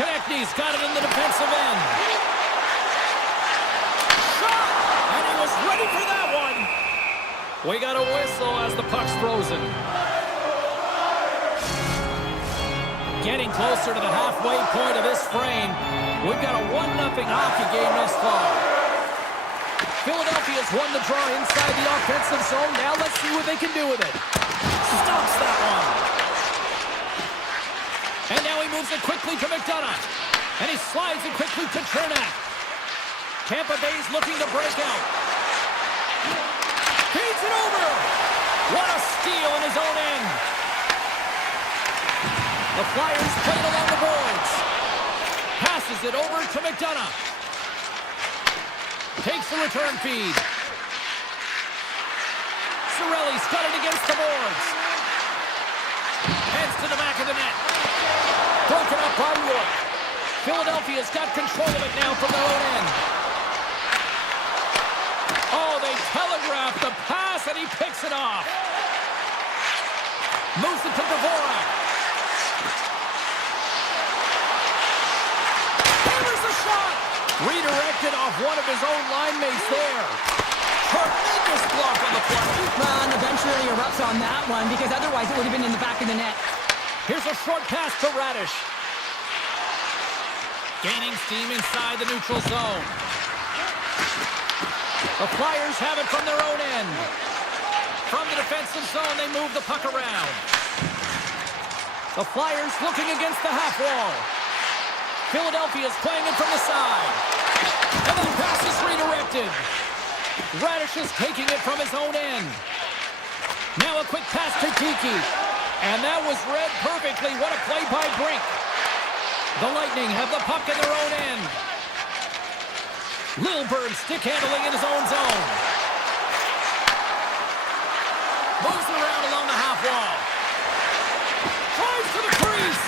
Konechny's got it in the defensive end. Shot! And he was ready for that one. We got a whistle as the puck's frozen. Getting closer to the halfway point of this frame. We've got a 1-0 hockey game thus far. Philadelphia's won the draw inside the offensive zone. Now let's see what they can do with it. Stops that one. And now he moves it quickly to McDonough. And he slides it quickly to Chernak. Tampa Bay's looking to break out. Feeds it over. What a steal in his own end. The Flyers play it along the boards. Passes it over to McDonough. Takes the return feed. Cirelli's got it against the boards. Heads to the back of the net. Broken up by York. Philadelphia's got control of it now from their own end. Oh, they telegraph the pass and he picks it off. Moves it to Dvorak. Hammers the shot. Redirected off one of his own line mates there. Tremendous block on the play. Well, and the bench really erupts on that one because otherwise it would have been in the back of the net. Here's a short pass to Radish. Gaining steam inside the neutral zone. The Flyers have it from their own end. From the defensive zone, they move the puck around. The Flyers looking against the half wall. Philadelphia's playing it from the side. And the pass is redirected. Radish is taking it from his own end. Now a quick pass to Kiki. And that was read perfectly. What a play by Brink. The Lightning have the puck in their own end. Lilburn stick handling in his own zone. Moves it around along the half wall. Drives to the crease.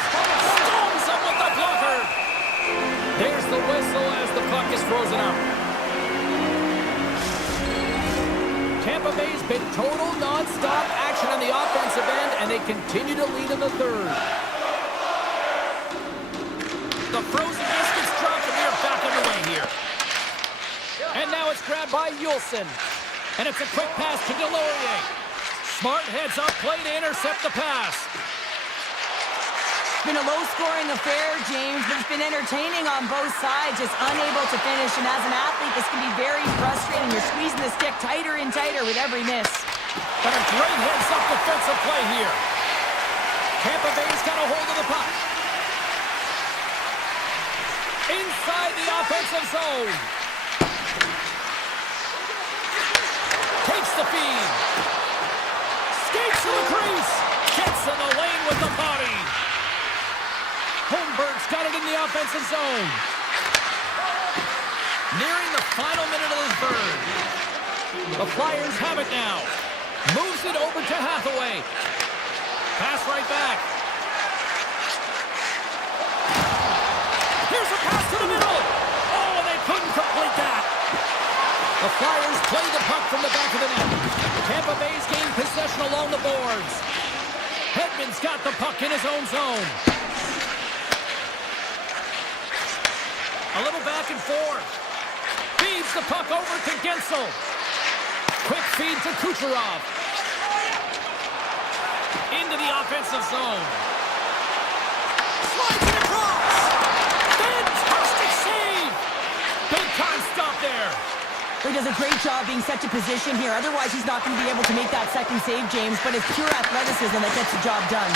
Stones him with the blocker. There's the whistle as the puck is frozen up. Tampa Bay's been total non-stop action on the offensive end, and they continue to lead in the third. The frozen biscuits dropped, and they're back underway here. And now it's grabbed by Yulson. And it's a quick pass to Delorier. Smart heads up play to intercept the pass. It's been a low-scoring affair, James, but it's been entertaining on both sides, just unable to finish. And as an athlete, this can be very frustrating. You're squeezing the stick tighter and tighter with every miss. But a great heads-up defensive play here. Tampa Bay's got a hold of the puck. Inside the offensive zone. Takes the feed. Skates to the crease. Gets in the lane with the body. Holmberg's got it in the offensive zone. Nearing the final minute of the third. The Flyers have it now. Moves it over to Hathaway. Pass right back. Here's a pass to the middle. Oh, and they couldn't complete that. The Flyers play the puck from the back of the net. Tampa Bay's gained possession along the boards. Hedman's got the puck in his own zone. A little back and forth. Feeds the puck over to Gensel. Quick feed to Kucherov. Into the offensive zone. Slides it across. Fantastic save. Big time stop there. He does a great job being set to position here. Otherwise, he's not going to be able to make that second save, James. But it's pure athleticism that gets the job done.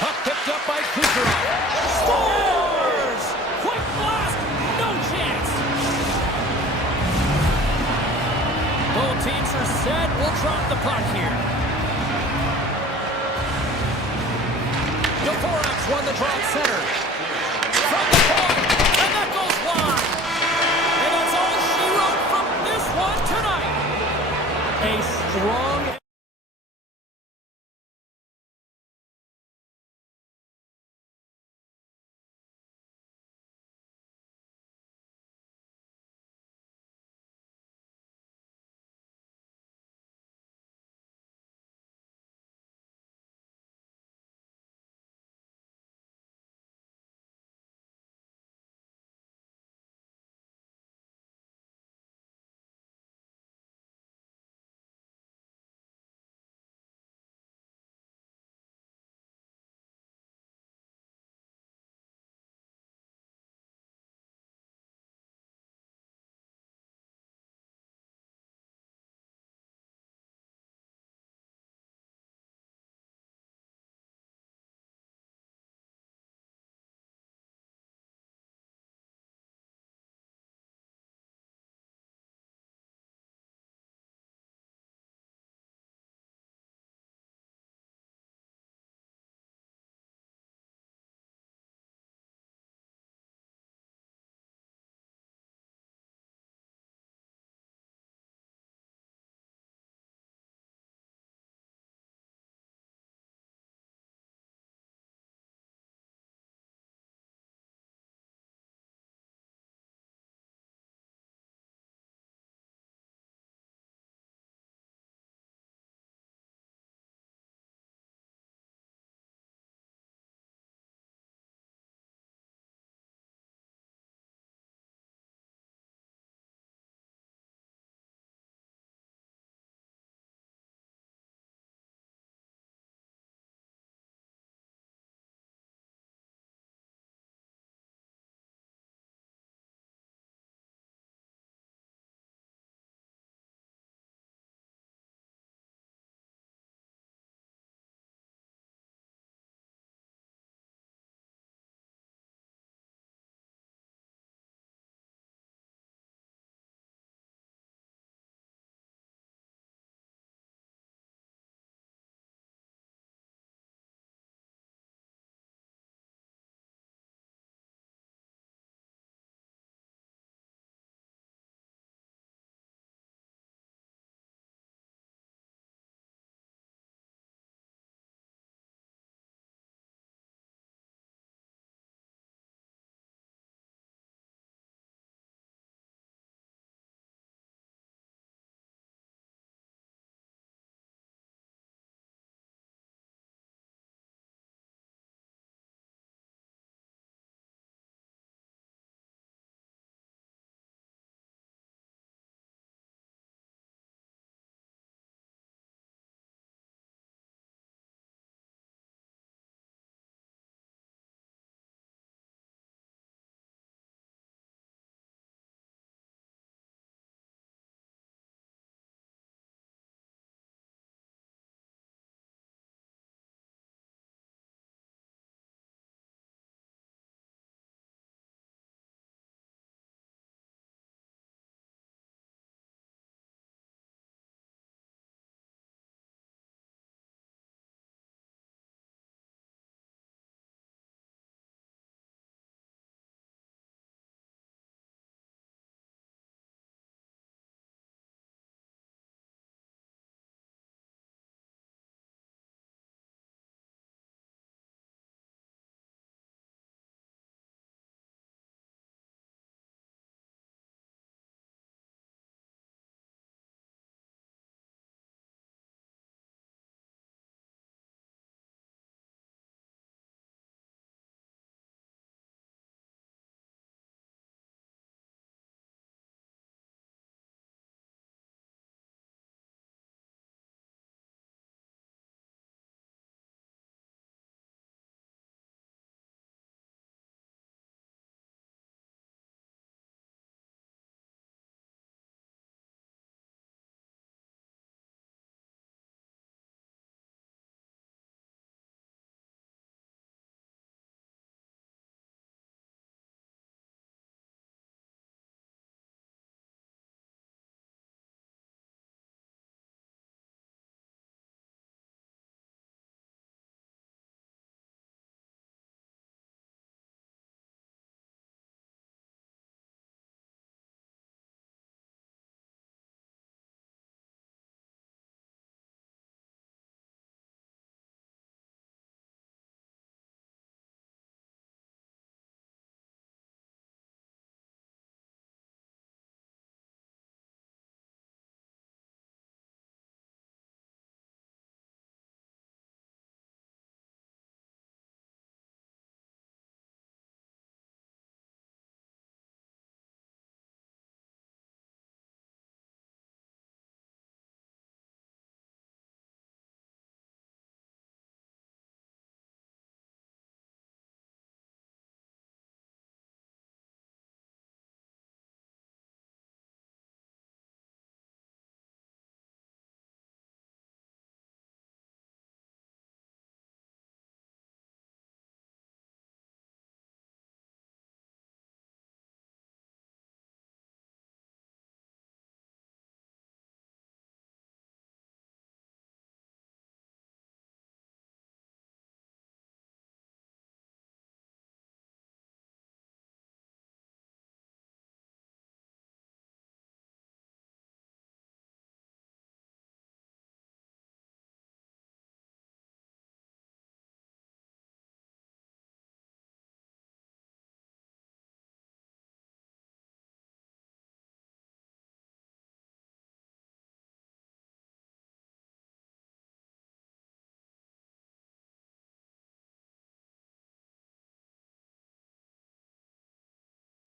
Puck picked up by Kucherov. Scores! Quick blast! No chance!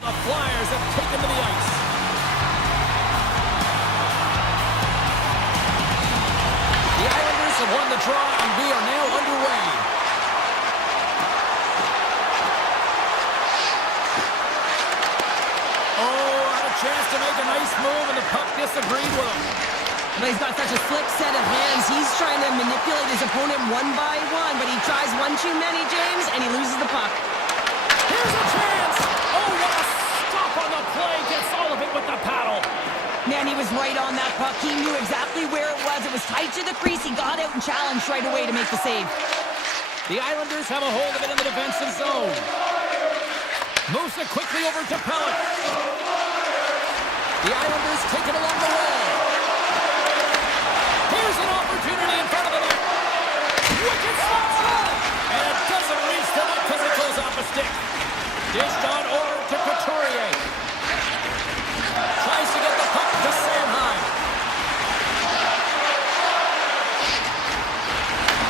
The Flyers have taken to the ice. The Islanders have won the draw, and we are now underway. Oh, had a chance to make a nice move, and the puck disagreed with him. But he's got such a slick set of hands. He's trying to manipulate his opponent one by one, but he tries one too many, James, and he loses the puck. Here's a chance! Oh, what a stop on the play! Gets all of it with the paddle. Man, he was right on that puck. He knew exactly where it was. It was tight to the crease. He got out and challenged right away to make the save. The Islanders have a hold of it in the defensive zone. Moves it quickly over to Pellet. The Islanders take it along the wall. Here's an opportunity in front of the net. Wicked slap! And it doesn't reach the net because it goes off a stick. Dished on over to Couturier. Tries to get the puck to Sanheim.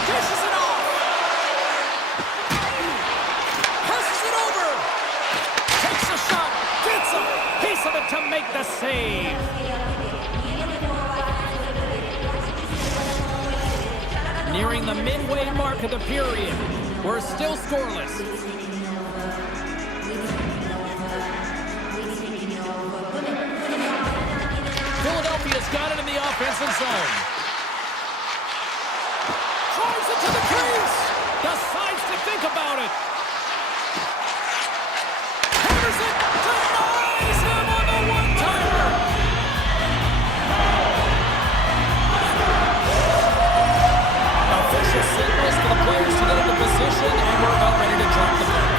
Dishes it off. Passes it over. Takes a shot. Gets a piece of it to make the save. Nearing the midway mark of the period. We're still scoreless. Philadelphia's got it in the offensive zone. Drives it to the crease. Decides to think about it. Hammers it. Denies him on the one-timer. Official signals for the players to get into position, and we're about ready to drop the puck.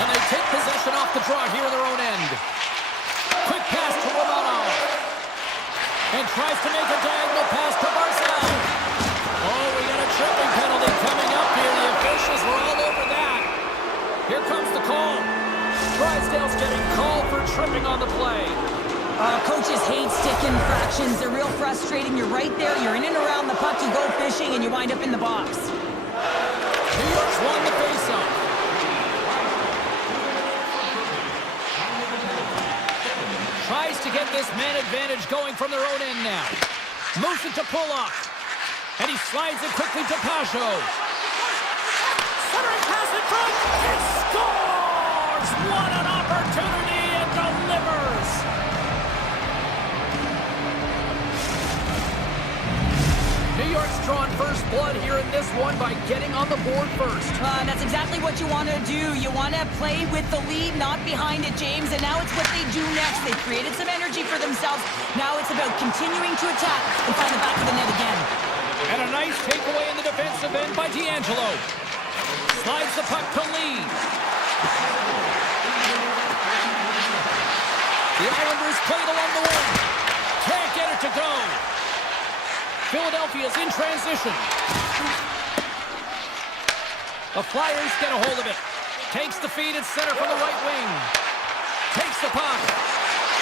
And they take possession off the draw here in their own end. Quick pass to Romanov. And tries to make a diagonal pass to Barzal. Oh, we got a tripping penalty coming up here. The officials were all over that. Here comes the call. Drysdale's getting called for tripping on the play. Coaches hate stick infractions. They're real frustrating. You're right there. You're in and around the puck. You go fishing, and you wind up in the box. New York's won the faceoff. Tries to get this man advantage going from their own end now. Moves it to Pulock. And he slides it quickly to Pajot. Centering pass in front. He scores! What an opportunity and delivers! New York's drawn first blood here in this one by getting on the board first. That's exactly what you want to do. You want to play with the lead, not behind it, James. And now it's what they do next. They've created some energy for themselves. Now it's about continuing to attack and find the back of the net again. And a nice takeaway in the defensive end by D'Angelo. Slides the puck to Lee. The Islanders played along the wing. Can't get it to go. Philadelphia's in transition. The Flyers get a hold of it. Takes the feed at center from the right wing. Takes the puck.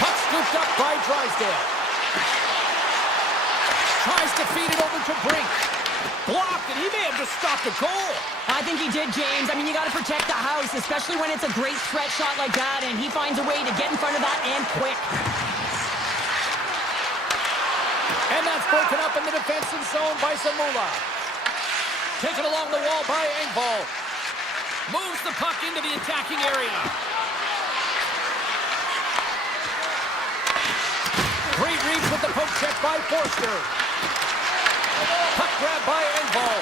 Puck scooped up by Drysdale. Tries to feed it over to Brink. Blocked, and he may have just stopped a goal. I think he did, James. I mean, you got to protect the house, especially when it's a great threat shot like that, and he finds a way to get in front of that and quick. And that's broken up in the defensive zone by Zamula. Taken along the wall by Engvall. Moves the puck into the attacking area. Great reach with the poke check by Forster. Puck grab by Engvall.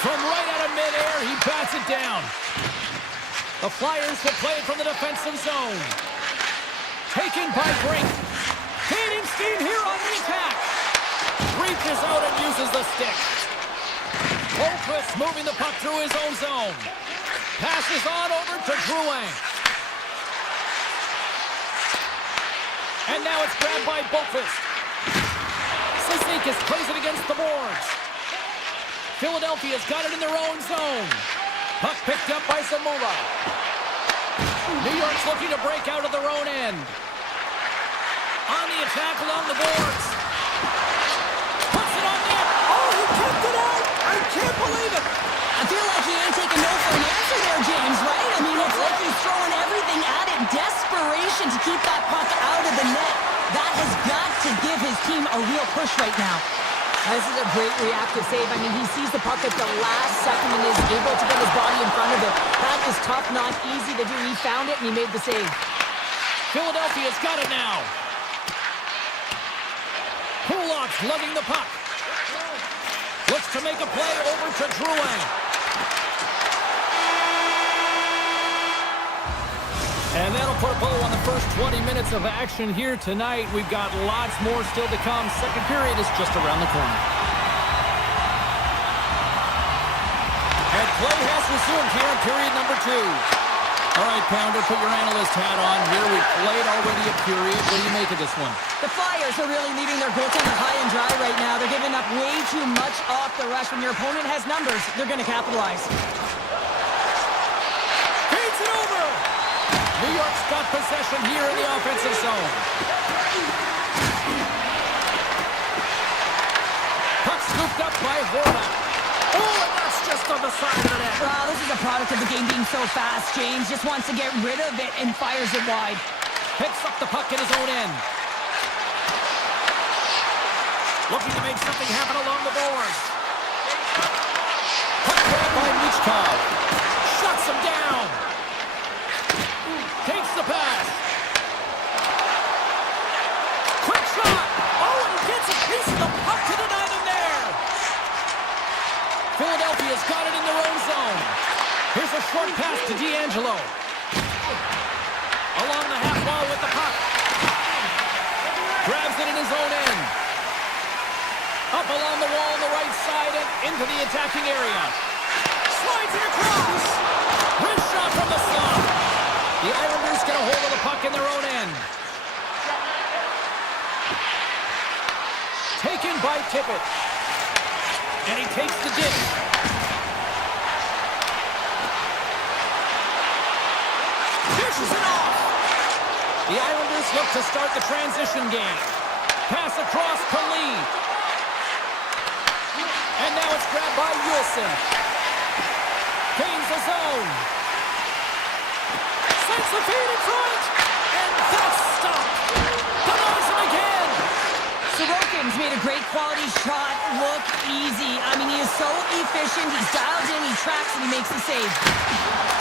From right out of midair, he bats it down. The Flyers will play it from the defensive zone. Taking by Brink. Gaining steam here on the attack. Reaches out and uses the stick. Holmquist moving the puck through his own zone. Passes on over to Drouin. And now it's grabbed by Boqvist. Cizikas plays it against the boards. Philadelphia's got it in their own zone. Puck picked up by Zamula. New York's looking to break out of their own end. On the attack along the boards. Puts it on net. Oh, he kept it out. I can't believe it. I think a real push right now. This is a great reactive save. I mean, he sees the puck at the last second and is able to get his body in front of it. That is tough, not easy to do. He found it and he made the save. Philadelphia's got it now. Kulak's lugging the puck. Looks to make a play over to Drouin. And that'll put a bow on the first 20 minutes of action here tonight. We've got lots more still to come. Second period is just around the corner. And play has resumed here in period number 2. All right, Pounder, put your analyst hat on here. We've played already a period. What do you make of this one? The Flyers are really leaving their goaltender high and dry right now. They're giving up way too much off the rush. When your opponent has numbers, they're going to capitalize. Feeds it over! New York's got possession here in the offensive zone. Puck scooped up by Horvath. Oh, and that's just on the side of the net. Well, this is a product of the game being so fast. James just wants to get rid of it and fires it wide. Picks up the puck in his own end. Looking to make something happen along the boards. Puck grab by Michkov. Shuts him down. Takes the pass. Quick shot. Oh, and he gets a piece of the puck to deny them there. Philadelphia's got it in their own zone. Here's a short pass to D'Angelo. Along the half wall with the puck. Grabs it in his own end. Up along the wall on the right side and into the attacking area. Slides it across. Wrist shot from the slot. The Islanders get a hold of the puck in their own end. Taken by Tippett. And he takes the dish. Dishes it off. The Islanders look to start the transition game. Pass across to Lee. And now it's grabbed by Wilson. Gains the zone. Sends the feed in front. And that's stopped. Denies him again. Sorokin's made a great quality shot look easy. I mean, he is so efficient. He's dialed in, he tracks, and he makes the save.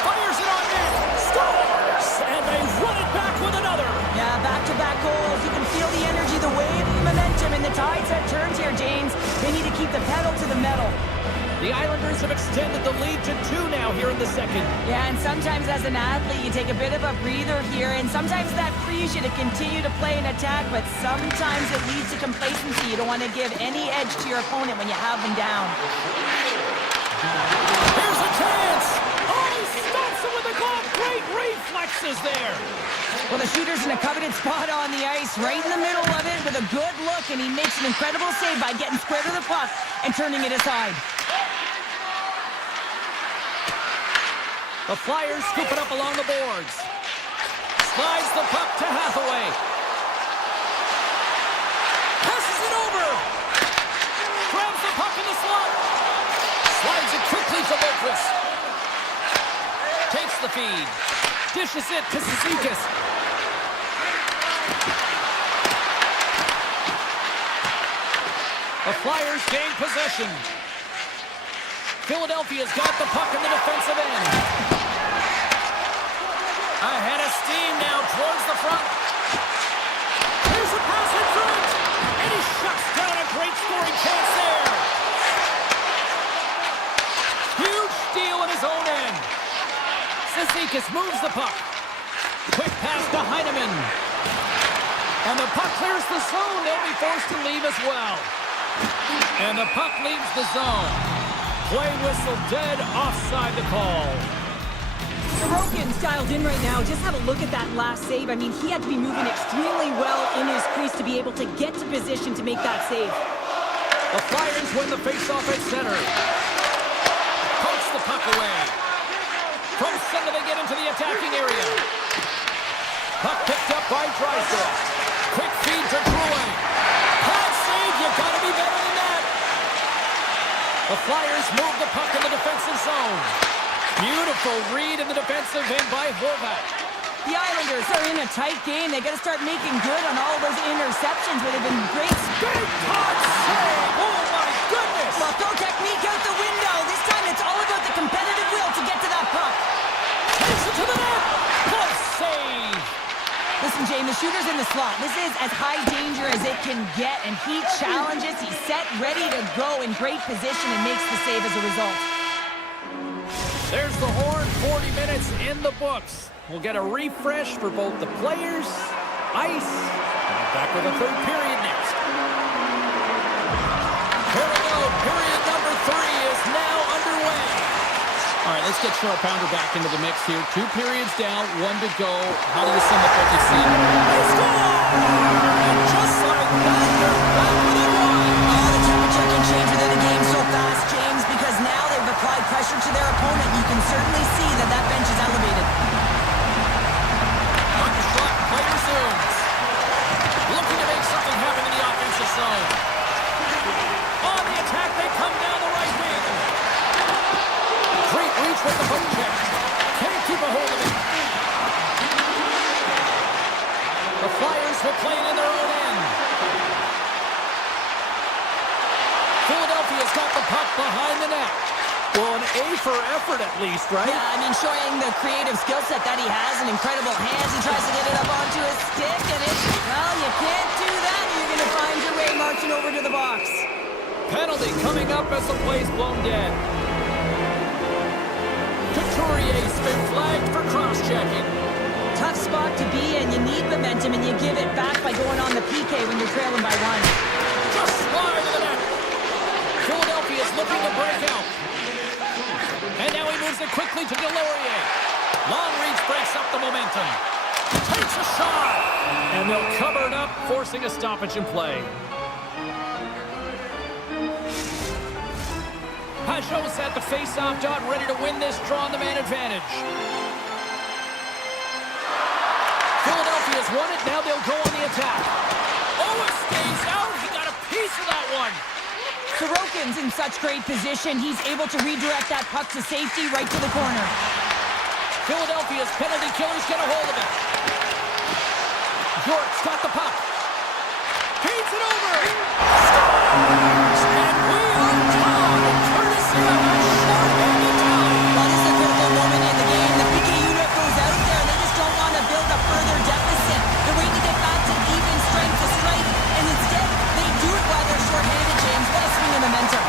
Fires it on net. Scores! And they run it back with another. Yeah, back-to-back goals. You can feel the energy, the wave, the momentum, and the tides have turned here, James. They need to keep the pedal to the metal. The Islanders have extended the lead to 2 now here in the second. Yeah, and sometimes as an athlete, you take a bit of a breather here, and sometimes that frees you to continue to play and attack, but sometimes it leads to complacency. You don't want to give any edge to your opponent when you have them down. Here's a chance! Oh, he stops him with a glove! Great reflexes there! Well, the shooter's in a coveted spot on the ice, right in the middle of it, with a good look, and he makes an incredible save by getting square to the puck and turning it aside. The Flyers scoop it up along the boards. Slides the puck to Hathaway. Passes it over. Grabs the puck in the slot. Slides it quickly to Lopez. Takes the feed. Dishes it to Cizikas. The Flyers gain possession. Philadelphia's got the puck in the defensive end. Ahead of steam now towards the front. Here's a pass in front. And he shuts down a great scoring chance there. Huge steal in his own end. Cizikas moves the puck. Quick pass to Heineman. And the puck clears the zone. They'll be forced to leave as well. And the puck leaves the zone. Play whistle dead, offside the call. Sorokin's dialed in right now. Just have a look at that last save. I mean, he had to be moving extremely well in his crease to be able to get to position to make that save. The Flyers win the faceoff at center. Pokes the puck away. From center they get into the attacking area. Puck picked up by Drysdale. Quick feed to Drouin. Pass save, you gotta be better than that. The Flyers move the puck in the defensive zone. Beautiful read in the defensive end by Horvath. The Islanders are in a tight game. They got to start making good on all those interceptions where they've been great. Big touch save! Oh my goodness! Well, throw technique out the window. This time it's all about the competitive will to get to that puck. Takes it to the net! Close save! Listen, Jane, the shooter's in the slot. This is as high danger as it can get, and he challenges. He's set, ready to go, in great position, and makes the save as a result. There's the horn, 40 minutes in the books. We'll get a refresh for both the players, ice, and we're back with a third period next. Here we go, period number 3 is now underway. All right, let's get Cheryl Pounder back into the mix here. 2 periods down, 1 to go. How do you sum up what you've seen? They score! And just like that, they're back within 1. Oh, the temperature can change within a game so fast, James, because now they've applied pressure to their opponent. You can certainly see that that bench is elevated. On the shot, play resumes. Looking to make something happen in the offensive zone. On the attack, they come down the right wing. Great reach with the poke check. Can't keep a hold of it. The Flyers will play it in their own end. Philadelphia's got the puck behind the net. Well, an A for effort at least, right? Yeah, I mean, showing the creative skill set that he has and incredible hands. He tries to get it up onto his stick, and it's, well, you can't do that. You're going to find your way marching over to the box. Penalty coming up as the play's blown dead. Couturier's been flagged for cross-checking. Tough spot to be in. You need momentum, and you give it back by going on the PK when you're trailing by 1. Just wide of the net. Philadelphia's looking to break out. And now he moves it quickly to Delorier. Long reach breaks up the momentum. Takes a shot. And they'll cover it up, forcing a stoppage in play. Pajot's at the face-off dot, ready to win this draw on the man advantage. Philadelphia's won it. Now they'll go on the attack. Oh, it stays out. He got a piece of that one. Sorokin's in such great position. He's able to redirect that puck to safety right to the corner. Philadelphia's penalty killers get a hold of it. York's got the puck. Feeds it over. Scores! And we are tied. Courtesy of a short-handed tie. Well, this is a critical moment in the game. The PK unit goes out there, and they just don't want to build a further deficit. They're waiting to get back to even strength to strike, and instead, they do it while they're short-handed, James. What a swing of momentum.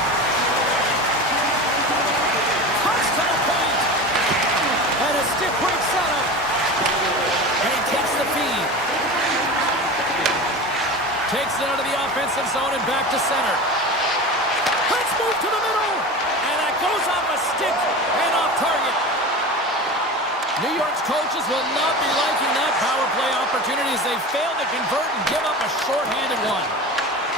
Cuts to the point. And a stick break setup. And he takes the feed. Takes it out of the offensive zone and back to center. Let's move to the middle. And that goes off a stick and off target. New York's coaches will not be liking that power play opportunity as they fail to convert and give up a short-handed one.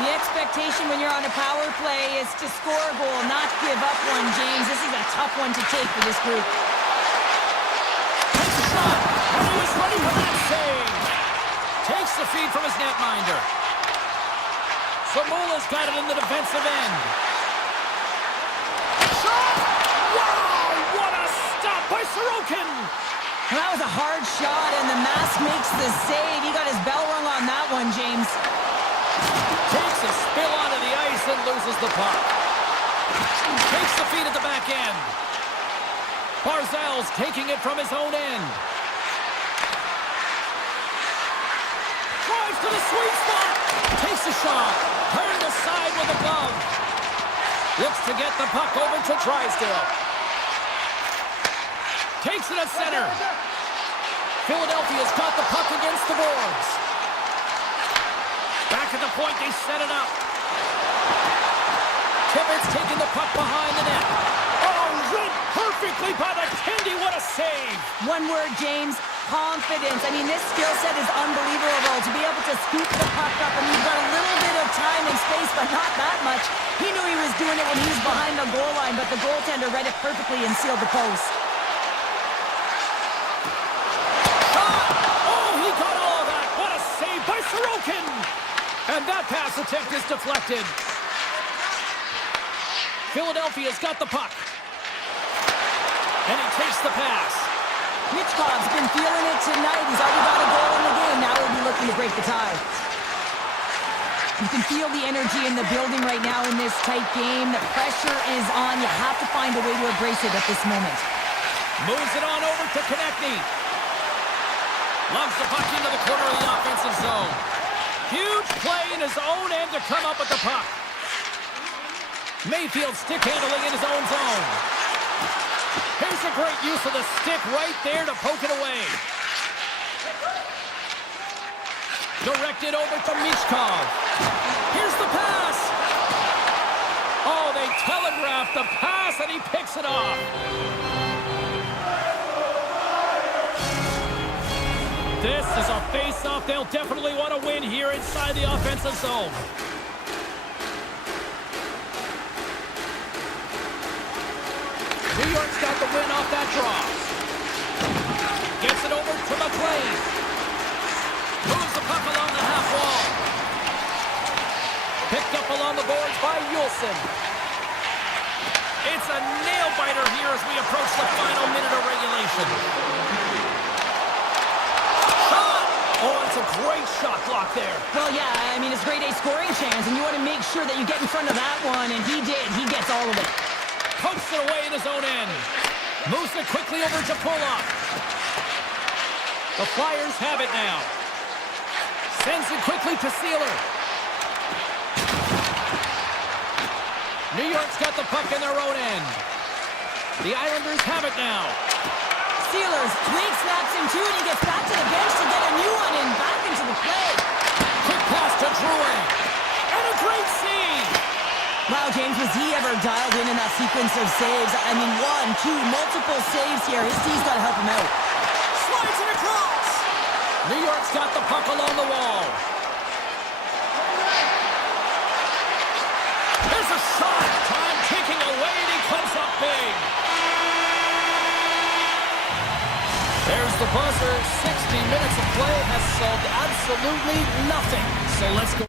The expectation when you're on a power play is to score a goal, not give up one, James. This is a tough one to take for this group. Takes a shot, and he was ready for that save. Takes the feed from his netminder. Samula's got it in the defensive end. Shot! Wow, what a stop by Sorokin! Well, that was a hard shot, and the mask makes the save. He got his bell rung on that one, James. Takes a spill onto the ice and loses the puck. Takes the feed at the back end. Barzal's taking it from his own end. Drives to the sweet spot. Takes a shot. Turned aside with a glove. Looks to get the puck over to Drysdale. Takes it at center. Philadelphia's got the puck against the boards. Back at the point, they set it up. Tippett's taking the puck behind the net. Oh, read perfectly by the Tendy. What a save. One word, James. Confidence. I mean, this skill set is unbelievable. To be able to scoop the puck up, and he's got a little bit of time and space, but not that much. He knew he was doing it when he was behind the goal line, but the goaltender read it perfectly and sealed the post. Shot! Oh, he got all of that. What a save by Sorokin. And that pass attempt is deflected. Philadelphia's got the puck. And he takes the pass. Michkov's been feeling it tonight. He's already got a goal in the game. Now he'll be looking to break the tie. You can feel the energy in the building right now in this tight game. The pressure is on. You have to find a way to embrace it at this moment. Moves it on over to Konechny. Loves the puck into the corner of the offensive zone. Huge play in his own end to come up with the puck. Mayfield stick handling in his own zone. Here's a great use of the stick right there to poke it away. Directed over to Michkov. Here's the pass. Oh, they telegraphed the pass and he picks it off. This is a face-off they'll definitely want to win here inside the offensive zone. New York's got the win off that draw. Gets it over to McLean. Moves the puck along the half wall. Picked up along the boards by Yulson. It's a nail-biter here as we approach the final minute of regulation. Shot! Oh, it's a great shot block there. Well, yeah, I mean, it's grade A scoring chance, and you want to make sure that you get in front of that one, and he did. He gets all of it. Pokes it away in his own end. Moves it quickly over to Pulock. The Flyers have it now. Sends it quickly to Sealer. New York's got the puck in their own end. The Islanders have it now. Steelers, Blake snaps him too, and he gets back to the bench to get a new one and back into the play. Quick pass to Drouin. And a great save. Wow, James, was he ever dialed in that sequence of saves? I mean, one, two, multiple saves here. His team's got to help him out. Slides it across. New York's got the puck along the wall. There's a shot. Time ticking away, and he comes up big. There's the buzzer. 60 minutes of play has solved absolutely nothing. So let's go.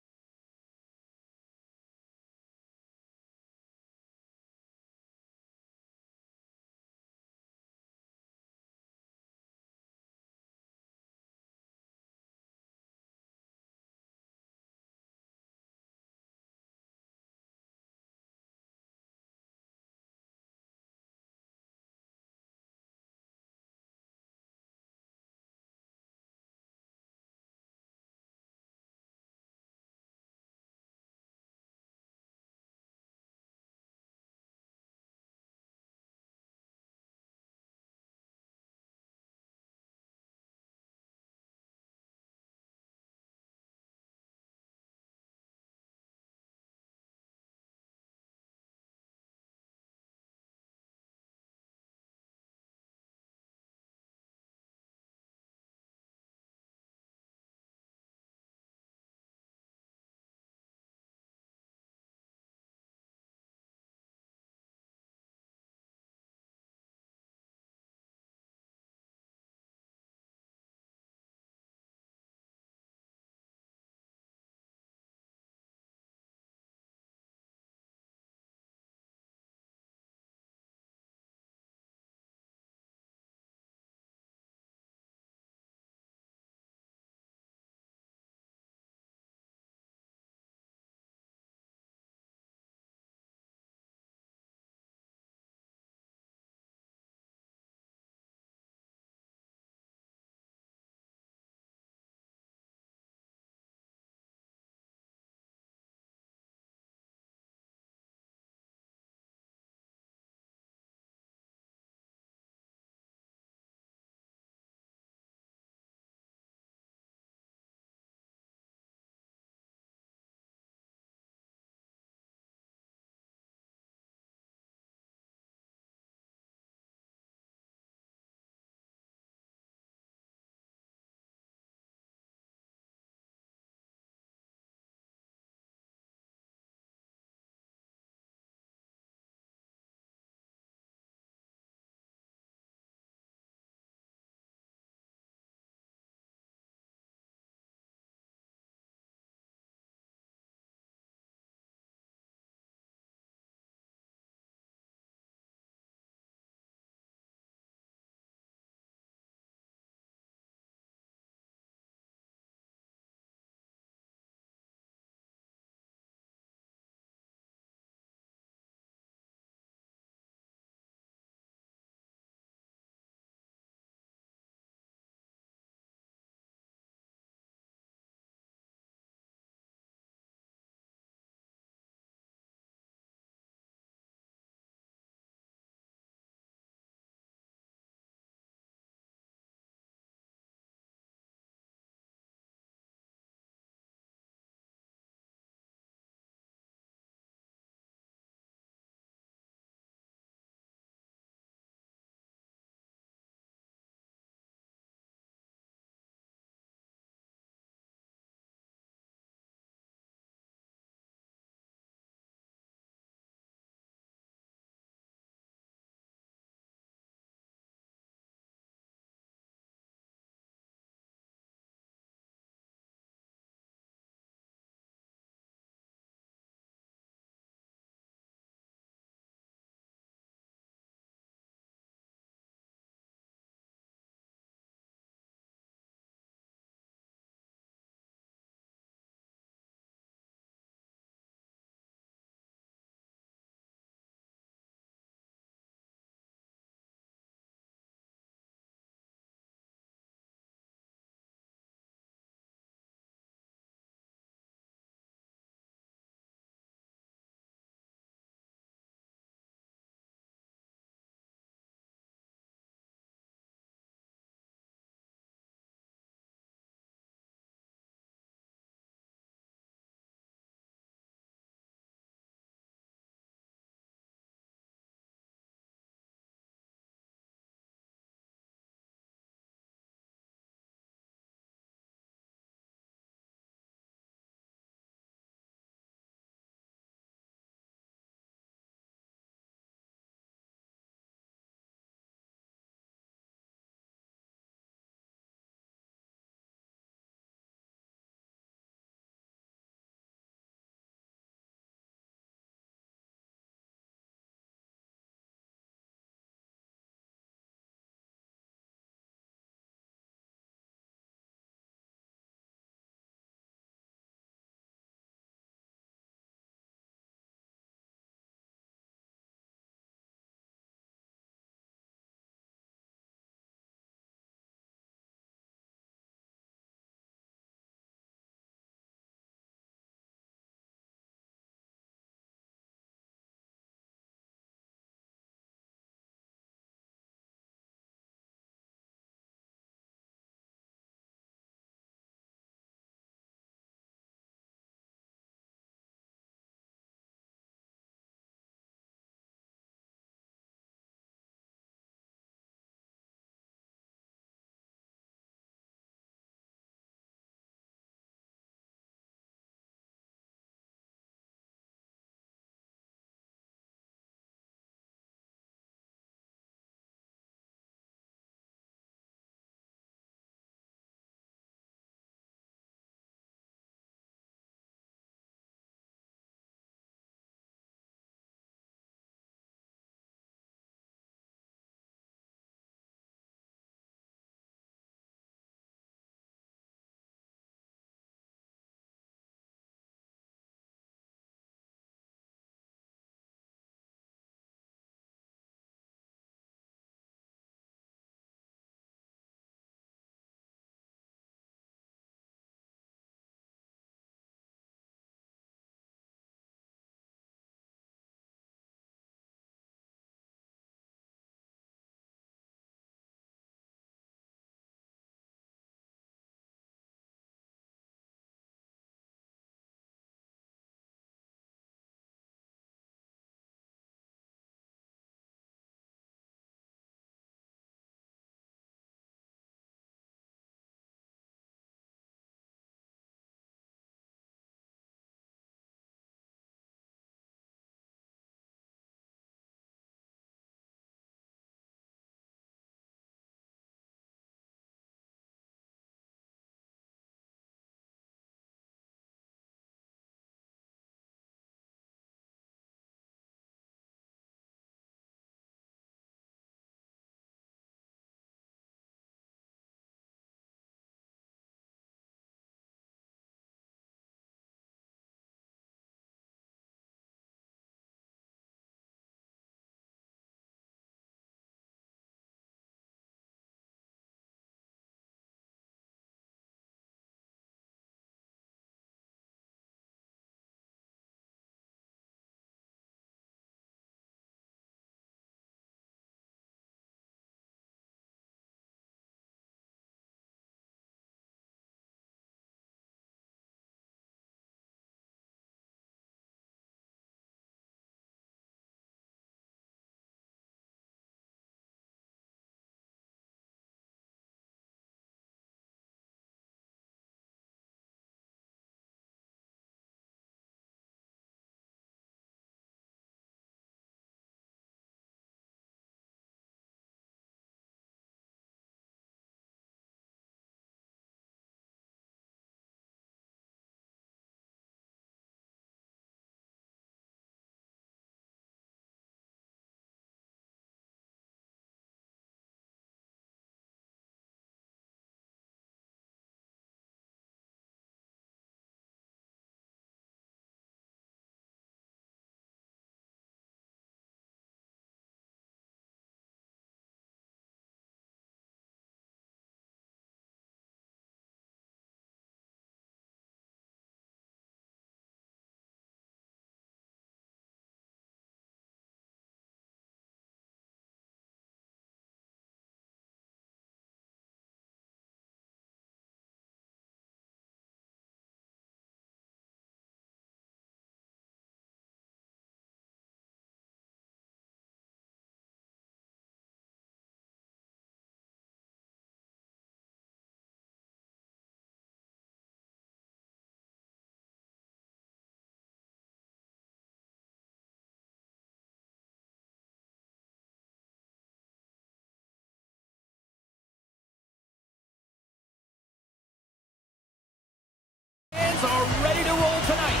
fans are ready to roll tonight.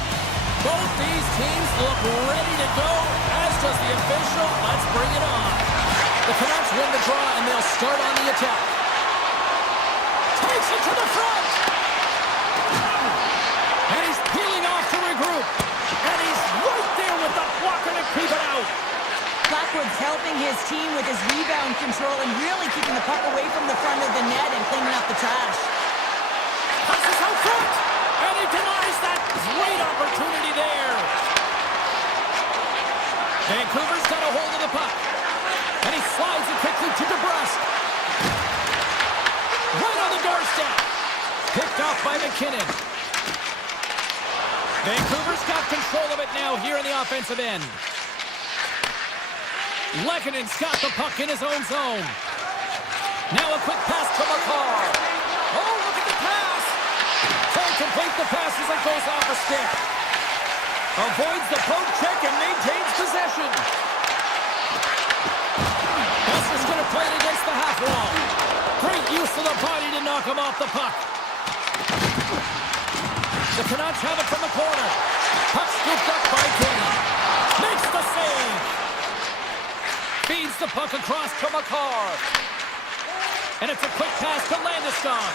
Both these teams look ready to go, as does the official. Let's bring it on. The Canucks win the draw, and they'll start on the attack. Takes it to the front. And he's peeling off to regroup. And he's right there with the blocker to keep it out. Blackwood's helping his team with his rebound control and really keeping the puck away from the front of the net and cleaning up the trash. Passes out front. And he denies that great opportunity there. Vancouver's got a hold of the puck. And he slides it quickly to DeBrusque. Right on the doorstep. Picked off by McKinnon. Vancouver's got control of it now here in the offensive end. Lekkonen's got the puck in his own zone. Now a quick pass to McCarr. Oh, look at the pass. Can't complete the pass as it goes off a stick. Avoids the poke check and maintains possession. Buster's going to play it against the half wall. Great use of the body to knock him off the puck. The Canucks have it from the corner. Puck scooped up by Kenny. Makes the save. Feeds the puck across to McCarr. And it's a quick pass to Landeskog.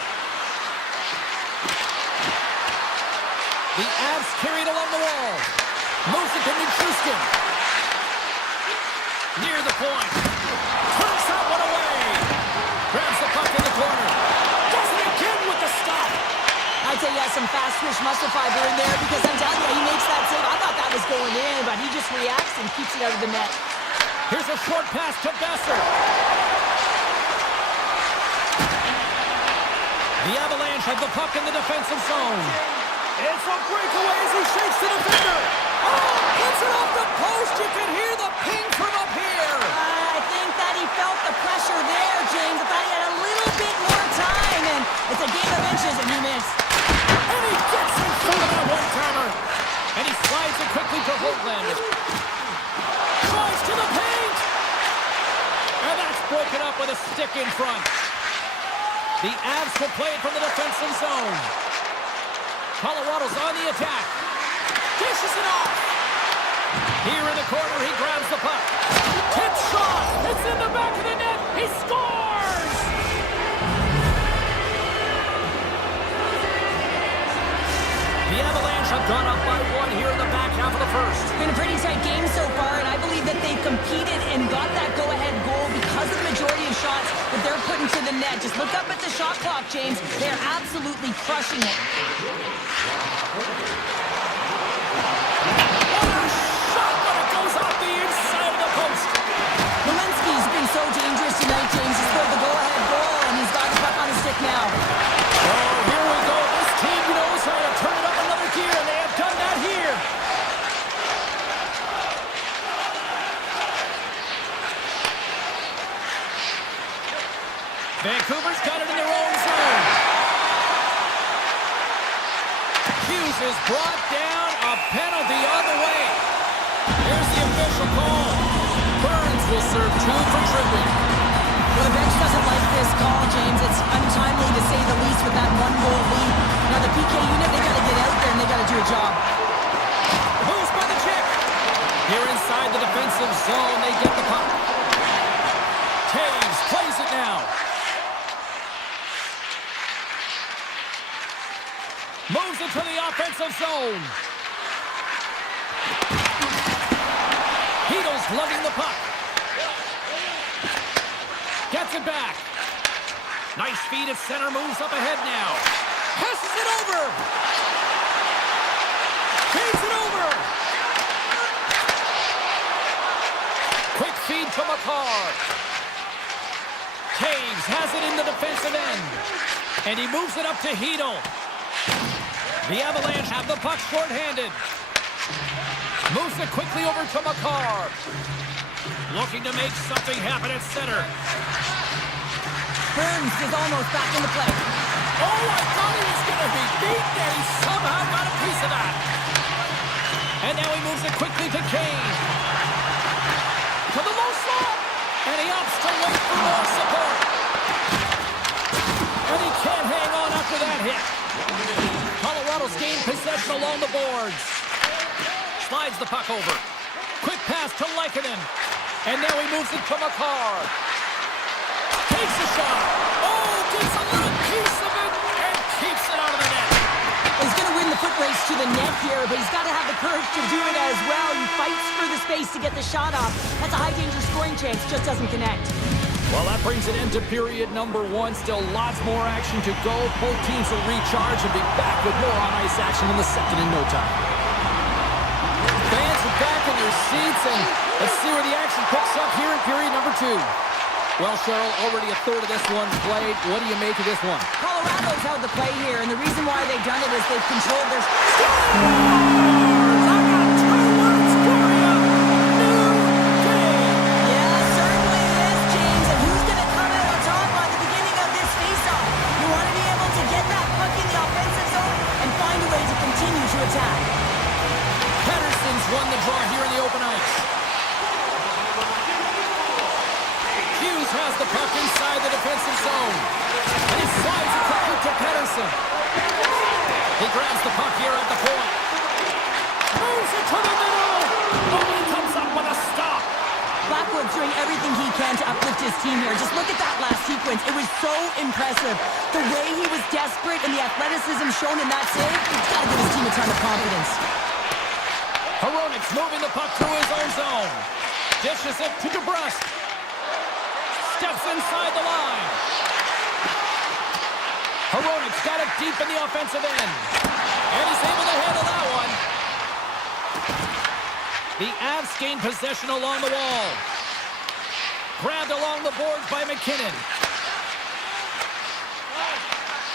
The Avs carry it along the wall. Moves it to Nichushkin. Near the point. Turns that one away. Grabs the puck in the corner. Does it again with the stop. I'd say he has some fast twitch muscle fiber in there because I'm telling you, he makes that save. I thought that was going in, but he just reacts and keeps it out of the net. Here's a short pass to Besser. The Avalanche have the puck in the defensive zone. It's a breakaway as he shakes the defender. Oh, hits it off the post. You can hear the ping from up here. I think that he felt the pressure there, James. I thought he had a little bit more time, and it's a game of inches, and he missed. And he gets in front of that one-timer. And he slides it quickly to Holtlander. Drives to the paint. And that's broken up with a stick in front. The Avs will play it from the defensive zone. Colorado's on the attack. Dishes it off. Here in the corner, he grabs the puck. Tip shot. It's in the back of the net. He scores! The Avalanche have gone up by one here in the back half of the first. It's been a pretty tight game so far, and I believe that they've competed and got that go-ahead goal because of the majority of shots that they're putting to the net. Just look up at the shot clock, James. They're absolutely crushing it. What a shot when it goes off the inside of the post. Walensky's been so dangerous tonight, James. He's scored the go-ahead goal, and he's got the puck on his stick now. Oh, here we go. This team knows how to turn it up another gear, and they have done that here. Vancouver's got it in their own zone. Hughes is brought down. A penalty on the way. Here's the official call. Burns will serve 2 for tripping. Well, the bench doesn't like this call, James. It's untimely to say the least with that 1-goal lead. Now the PK unit, they got to get out there and they got to do a job. Moves by the chick. Here inside the defensive zone, they get the puck. Taves plays it now. Moves it to the offensive zone. Heedle's lugging the puck. Gets it back. Nice feed at center, moves up ahead now. Passes it over. Feeds it over. Quick feed to McCarr. Taves has it in the defensive end. And he moves it up to Heedle. The Avalanche have the puck short-handed. Moves it quickly over to McCarr. Looking to make something happen at center. Burns is almost back in the play. Oh, I thought he was going to be beaten, and he somehow got a piece of that. And now he moves it quickly to Kane. To the low slot. And he opts to wait for more support. And he can't hang on after that hit. Colorado's gained possession along the boards. Slides the puck over. Quick pass to Lehkonen. And now he moves it to Makar. Takes a shot. Oh, gets a little piece of it and keeps it out of the net. He's going to win the foot race to the net here, but he's got to have the courage to do it as well. He fights for the space to get the shot off. That's a high-danger scoring chance, just doesn't connect. Well, that brings an end to period number one. Still lots more action to go. Both teams will recharge and be back with more on-ice action in the second in no time. Fans are back in their seats, and let's see where the action picks up here in period number two. Well, Cheryl, already a third of this one played. What do you make of this one? Colorado's held the play here, and the reason why they've done it is they've controlled their... Yeah, certainly is, James. And who's going to come out on top by the beginning of this face-off? You want to be able to get that puck in the offensive zone and find a way to continue to attack. Patterson's won the draw here in the open ice. Hughes has the puck inside the defensive zone. And he slides it quickly to Patterson. He grabs the puck here at the point. Moves it to the middle. Oh, he comes up with a stop. Blackwood's doing everything he can to uplift his team here. Just look at that last sequence. It was so impressive. The way he was desperate and the athleticism shown in that save, he's got to give his team a ton of confidence. Hronik's moving the puck through his own zone. Dishes it to DeBrusque. Steps inside the line. Hronik's got it deep in the offensive end. And he's able to handle that one. The Avs gain possession along the wall. Grabbed along the boards by McKinnon.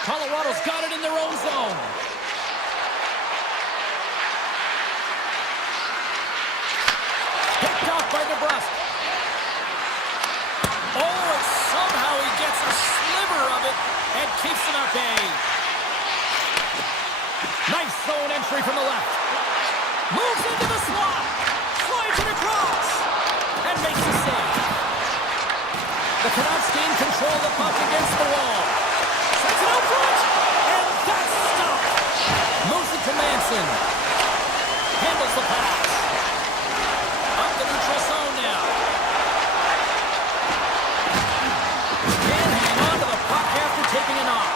Colorado's got it in their own zone. Picked off by DeBrusque. Oh, and somehow he gets a sliver of it and keeps it at bay. Nice zone entry from the left. Moves into the slot. Slides it across. And makes the save. The Canucks gain control of the puck against the wall. Sets it out front. And that's stopped. Moves it to Manson. Handles the pass. Up the neutral zone now. Can't hang on to the puck after taking a knock.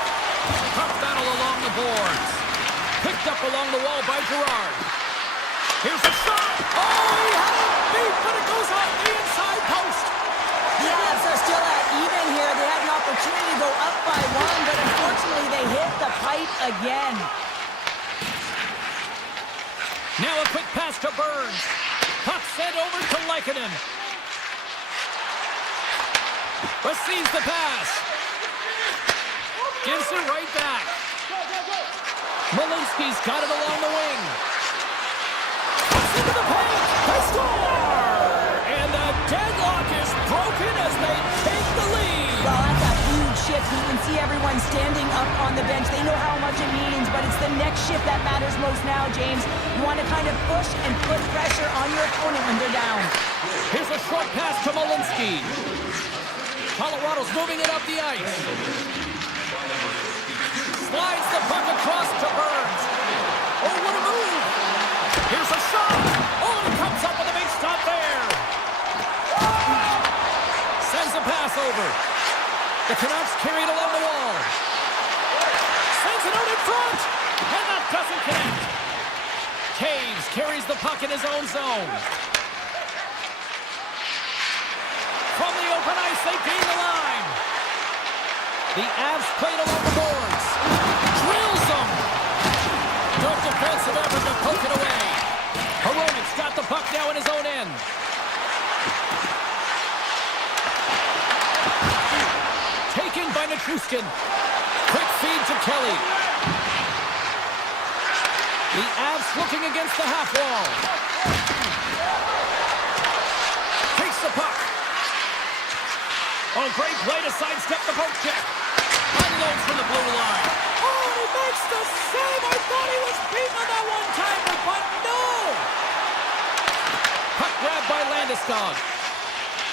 Puck battle along the boards. Picked up along the wall by Gerard. Here's the shot. Oh, he had it beat, but it goes off the inside post. The Avs are still at even here. They had an opportunity to go up by one, but unfortunately they hit the pipe again. Now a quick pass to Burns. Puck sent over to Lehkonen. Receives the pass. Gives it right back. Malinsky's got it along the wing. Puts into the paint. They score! And the deadlock is broken as they take the lead. Well, that's a huge shift. You can see everyone standing up on the bench. They know how much it means, but it's the next shift that matters most now, James. You want to kind of push and put pressure on your opponent when they're down. Here's a short pass to Malinsky. Colorado's moving it up the ice. Slides the puck across to Burns. Oh, what a move. Here's a shot. Oh, and he comes up with a big stop there. Sends a pass over. The Canucks carry it along the wall. Sends it out in front. And that doesn't connect. Taves carries the puck in his own zone. From the open ice, they gain the line. The Avs played along the boards. Drills them. Good defensive effort to poke it away. Hronik's got the puck now in his own end. Taken by Nichushkin. Quick feed to Kelly. The Avs looking against the half wall. Takes the puck. Oh, great play to sidestep the poke check. Unloads from the blue line. Oh, he makes the save. I thought he was beaten on that one-timer, but no! Puck grabbed by Landeskog.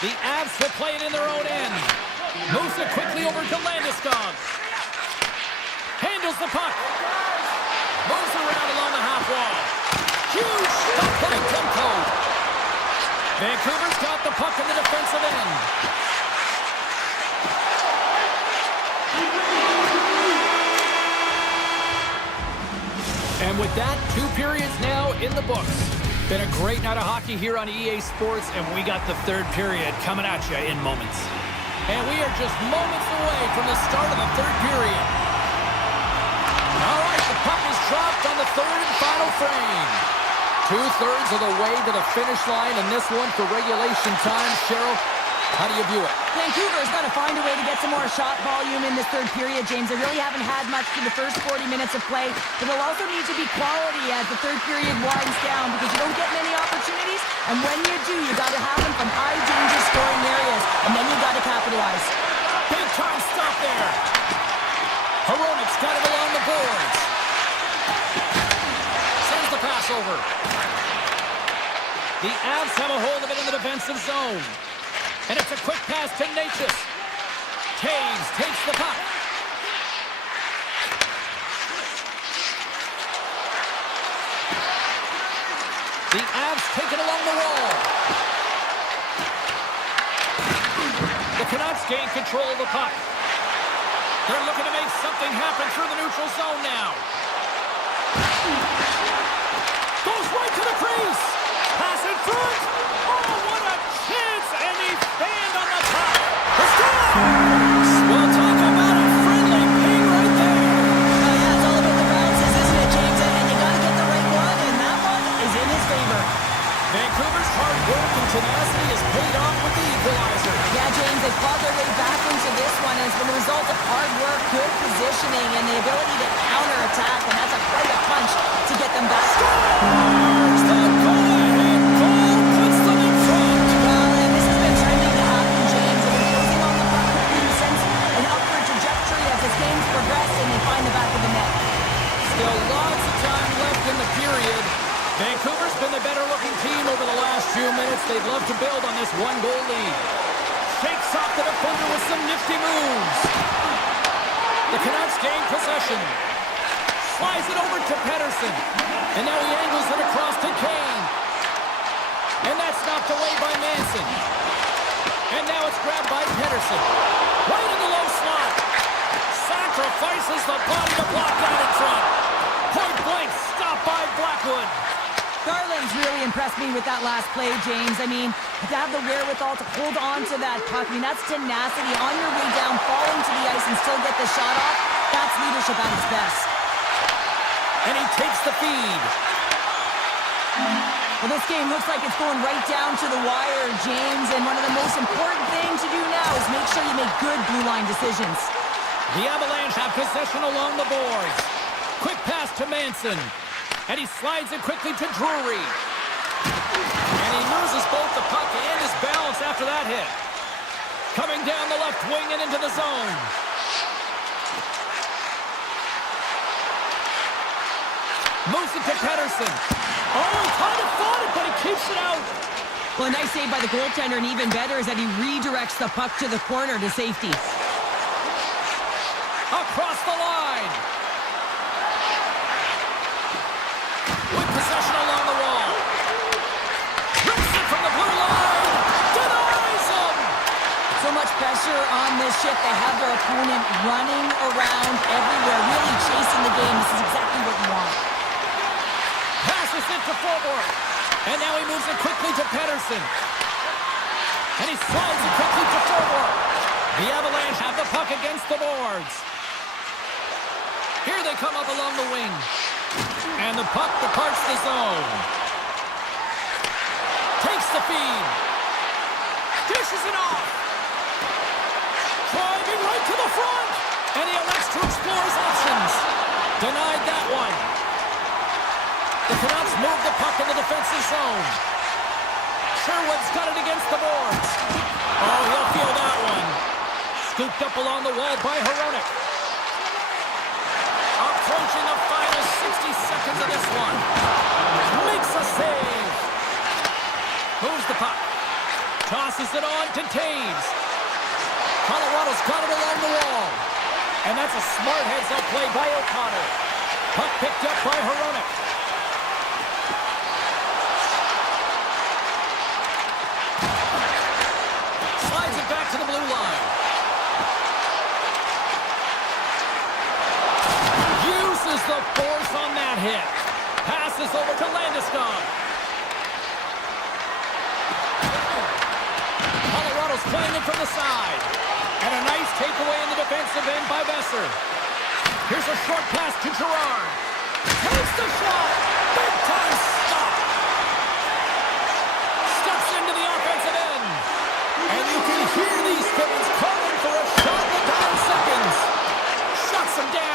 The Avs will play it in their own end. Moves it quickly over to Landeskog. Handles the puck. Moves it around along the half wall. Huge stop by Tempo. Vancouver's got the puck in the defensive end. And with that, 2 periods now in the books. Been a great night of hockey here on EA Sports, and we got the 3rd period coming at you in moments. And we are just moments away from the start of the 3rd period. All right, the puck is dropped on the 3rd and final frame. 2/3 of the way to the finish line in this one for regulation time. Cheryl, how do you view it? Vancouver's got to find a way to get some more shot volume in this 3rd period, James. They really haven't had much for the first 40 minutes of play, but they'll also need to be quality as the 3rd period winds down because you don't get many opportunities, and when you do, you got to have them from high danger scoring areas, and then you got to capitalize. Big time stop there. Hronik's got it along the boards. Sends the pass over. The Avs have a hold of it in the defensive zone. And it's a quick pass to Natchez. Taves takes the puck. The Avs take it along the wall. The Canucks gain control of the puck. They're looking to make something happen through the neutral zone now. Goes right to the crease. Pass in front. Oh, what a chance. And he fanned on the puck. The scores! Well, talk about a friendly ping right there. Yeah, it's all about the bounces, isn't it, James? And you got to get the right one, and that one is in his favor. Vancouver's hard work and tenacity has paid off with the equalizer. Yeah, James, they fought their way back into this one as the result of hard work, good positioning, and the ability to counter-attack, and that's quite a punch to get them back. Scores! The go-ahead goal puts them in front. Well, and this has been trending to happen, James. They've been closing on the puck in a sense, an upward trajectory as this game's progressed, and they find the back of the net. Still lots of time left in the period. Vancouver's been the better-looking team over the last few minutes. They'd love to build on this 1-goal lead. Shakes off the defender with some nifty moves. The Canucks gain possession. Slides it over to Pettersson. And now he angles it across to Kane. And that's knocked away by Manson. And now it's grabbed by Pettersson. Right in the low slot. Sacrifices the body to block that in front. Point blank stop by Blackwood. Garland's really impressed me with that last play, James. I mean, to have the wherewithal to hold on to that puck, I mean, that's tenacity on your way down, falling to the ice and still get the shot off. That's leadership at its best. And he takes the feed. Well, this game looks like it's going right down to the wire, James, and one of the most important things to do now is make sure you make good blue line decisions. The Avalanche have possession along the boards. Quick pass to Manson. And he slides it quickly to Drury. And he loses both the puck and his balance after that hit. Coming down the left wing and into the zone. Moves it to Pettersson. Oh, he kind of fought it, but he keeps it out. Well, a nice save by the goaltender, and even better is that he redirects the puck to the corner to safety. Across the line. With possession along the wall. Rips it from the blue line. Denies him. So much pressure on this shift. They have their opponent running around everywhere, really chasing the game. This is exactly what you want. Passes it to forward. And now he moves it quickly to Pettersson. And he slides it quickly to forward. The Avalanche have the puck against the boards. Here they come up along the wing. And the puck departs the zone. Takes the feed. Dishes it off. Driving right to the front. And he elects to explore his options. Denied that one. The Canucks move the puck in the defensive zone. Sherwood's got it against the boards. Oh, he'll feel that one. Scooped up along the wall by Hronik. Approaching the final 60 seconds of this one. Makes a save. Moves the puck. Tosses it on to Taves. Colorado's got it along the wall. And that's a smart heads-up play by O'Connor. Puck picked up by Hronek. Slides it back to the blue line. Uses the force on that hit. Passes over to Landeskog. Colorado's playing it from the side. And a nice takeaway in the defensive end by Besser. Here's a short pass to Gerard. Takes the shot. Big time stop. Steps into the offensive end. And you can hear these fans calling for a shot in the dying seconds. Shuts them down.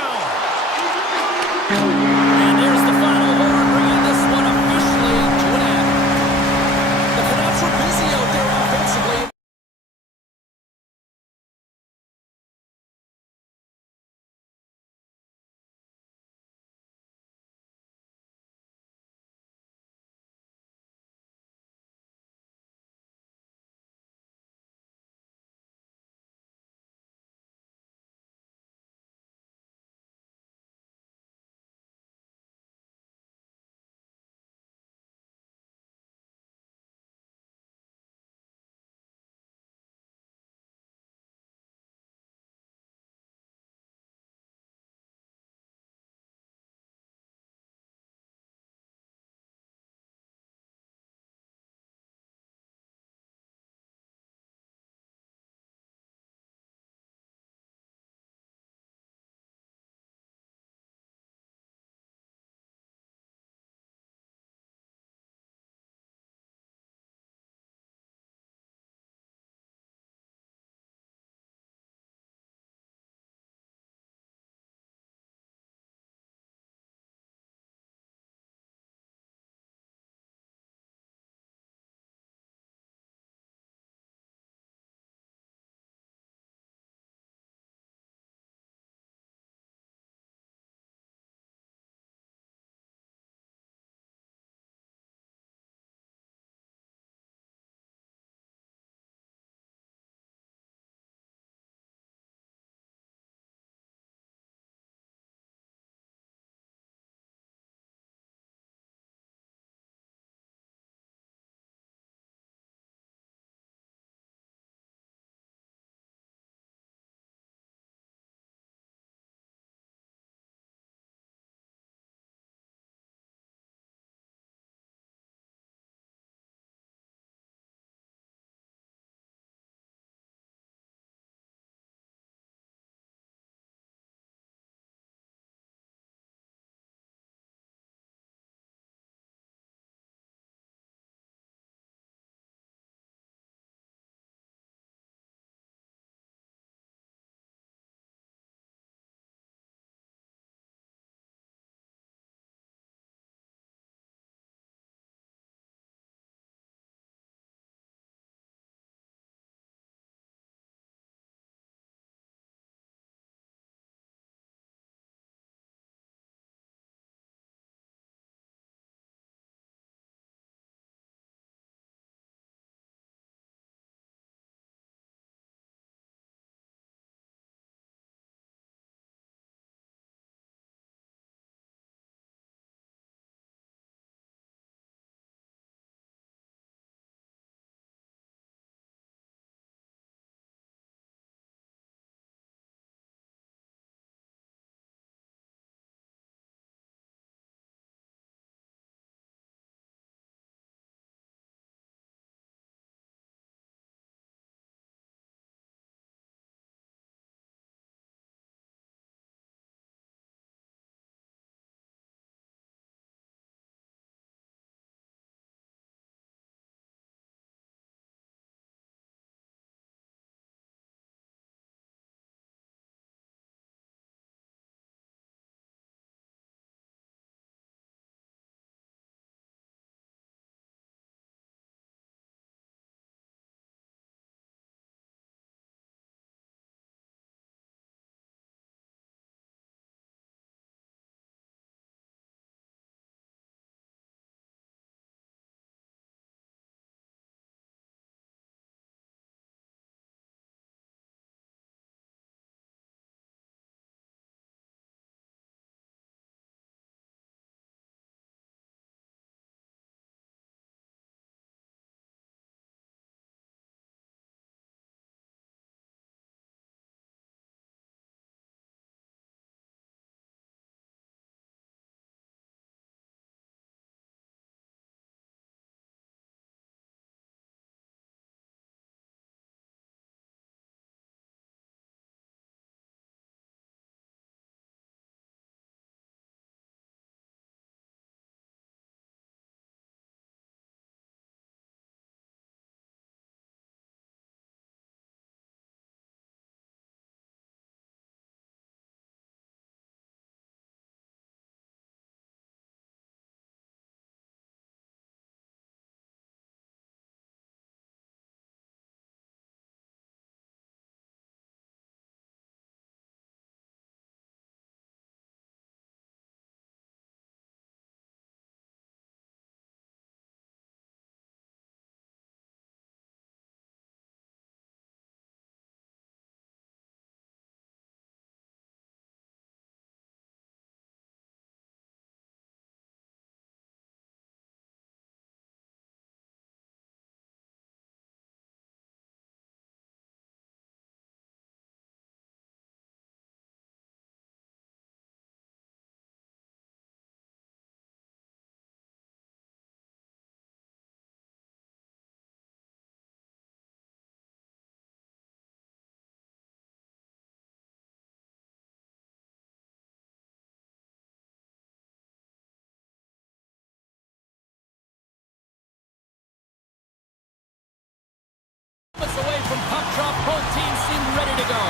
ready to go.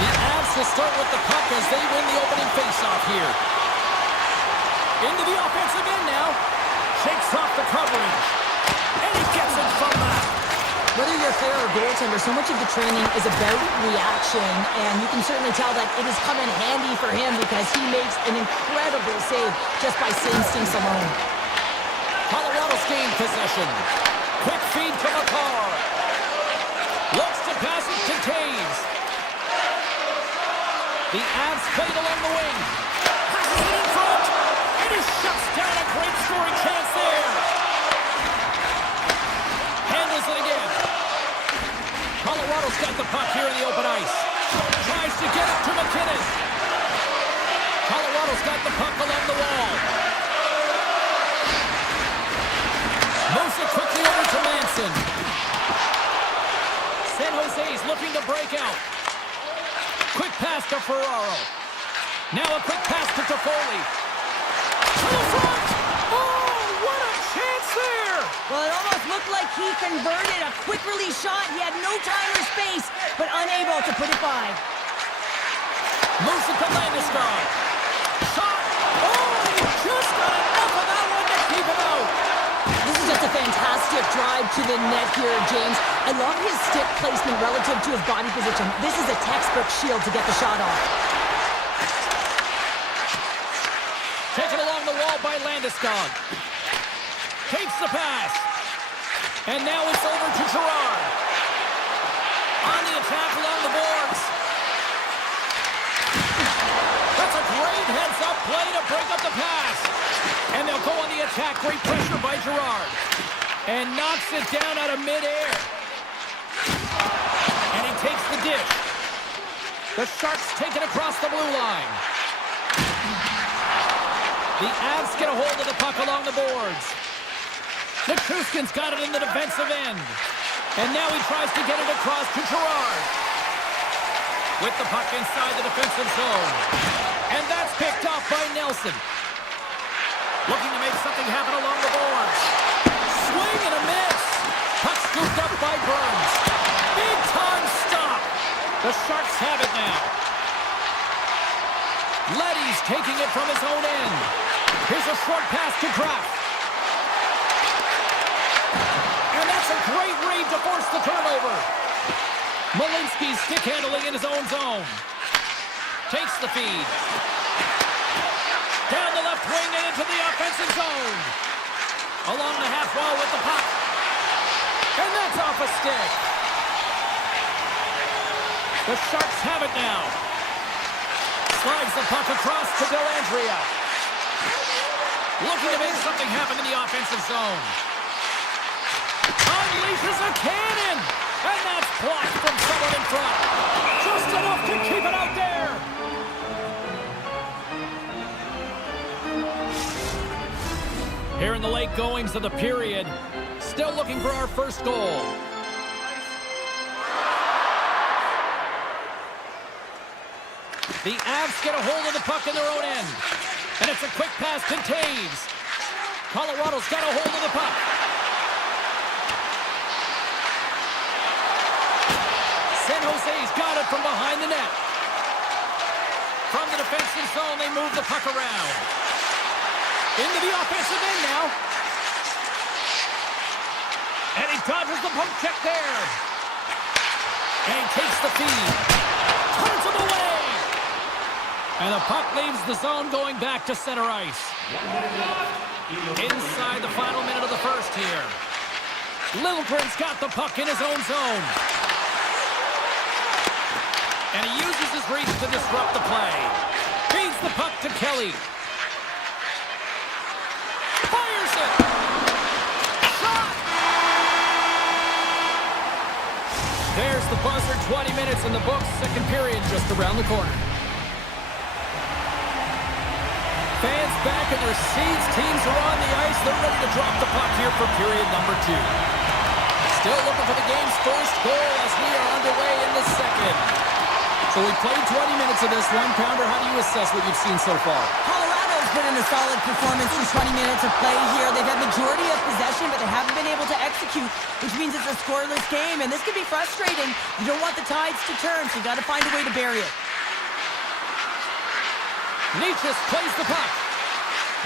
The Avs will start with the puck as they win the opening faceoff here. Into the offensive end now. Shakes off the coverage. And he gets it from that. Whether you're a player or goaltender, so much of the training is about reaction, and you can certainly tell that it has come in handy for him because he makes an incredible save just by instincts alone. Colorado's gained possession. Quick feed to McCarr. Looks to pass it to Taves. The Avs played along the wing. Passes it in front. And he shuts down a great scoring chance there. Handles it again. Colorado's got the puck here in the open ice. Tries to get it to McKinnon. Colorado's got the puck along the wall. Moves it quickly over to Manson. San Jose's looking to break out. Quick pass to Ferraro. Now a quick pass to Toffoli. To the front! Oh, what a chance there! Well, it almost looked like he converted a quick release shot. He had no time or space, but unable to put it by. Moves it to Landeskog. Shot! Oh, he just got enough of that one to keep it out! This is just a fantastic drive to the net here, James. I love his stick placement relative to his body position. This is a textbook shield to get the shot off. Taken along the wall by Landeskog. Takes the pass. And now it's over to Girard. On the attack along the boards. That's a great heads-up play to break up the pass. And they'll go on the attack. Great pressure by Girard. And knocks it down out of midair. And he takes the dish. The Sharks take it across the blue line. The Avs get a hold of the puck along the boards. Nichushkin's got it in the defensive end. And now he tries to get it across to Girard. With the puck inside the defensive zone. And that's picked off by Nelson. Looking to make something happen along the boards. Swing and a miss. Puck scooped up by Burns. Big time stop. The Sharks have it now. Leddy's taking it from his own end. Here's a short pass to Kraft. And that's a great read to force the turnover. Malinsky's stick handling in his own zone. Takes the feed. Down the left wing and into the offensive zone. Along the half wall with the puck. And that's off a stick. The Sharks have it now. Slides the puck across to Dellandrea. Looking to make something happen in the offensive zone. Unleashes a cannon! And that's blocked from someone in front. Just enough to keep it out there. Here in the late goings of the period, still looking for our first goal. The Avs get a hold of the puck in their own end. And it's a quick pass to Taves. Colorado's got a hold of the puck. San Jose's got it from behind the net. From the defensive zone, they move the puck around. Into the offensive end now. And he dodges the poke check there. And he takes the feed. Turns him away. And the puck leaves the zone going back to center ice. Inside the final minute of the first here. Liljegren's got the puck in his own zone. And he uses his reach to disrupt the play. Feeds the puck to Kelly. Fires it! Shot! There's the buzzer, 20 minutes in the books. Second period just around the corner. Fans back in their seats. Teams are on the ice. They're ready to drop the puck here for period number 2. Still looking for the game's first goal as we are underway in the second. So we played 20 minutes of this one. Pounder, how do you assess what you've seen so far? Colorado's put in a solid performance in 20 minutes of play here. They've had majority of possession, but they haven't been able to execute execute, which means it's a scoreless game, and this can be frustrating. You don't want the tides to turn, so you got to find a way to bury it. Nietzsche plays the puck.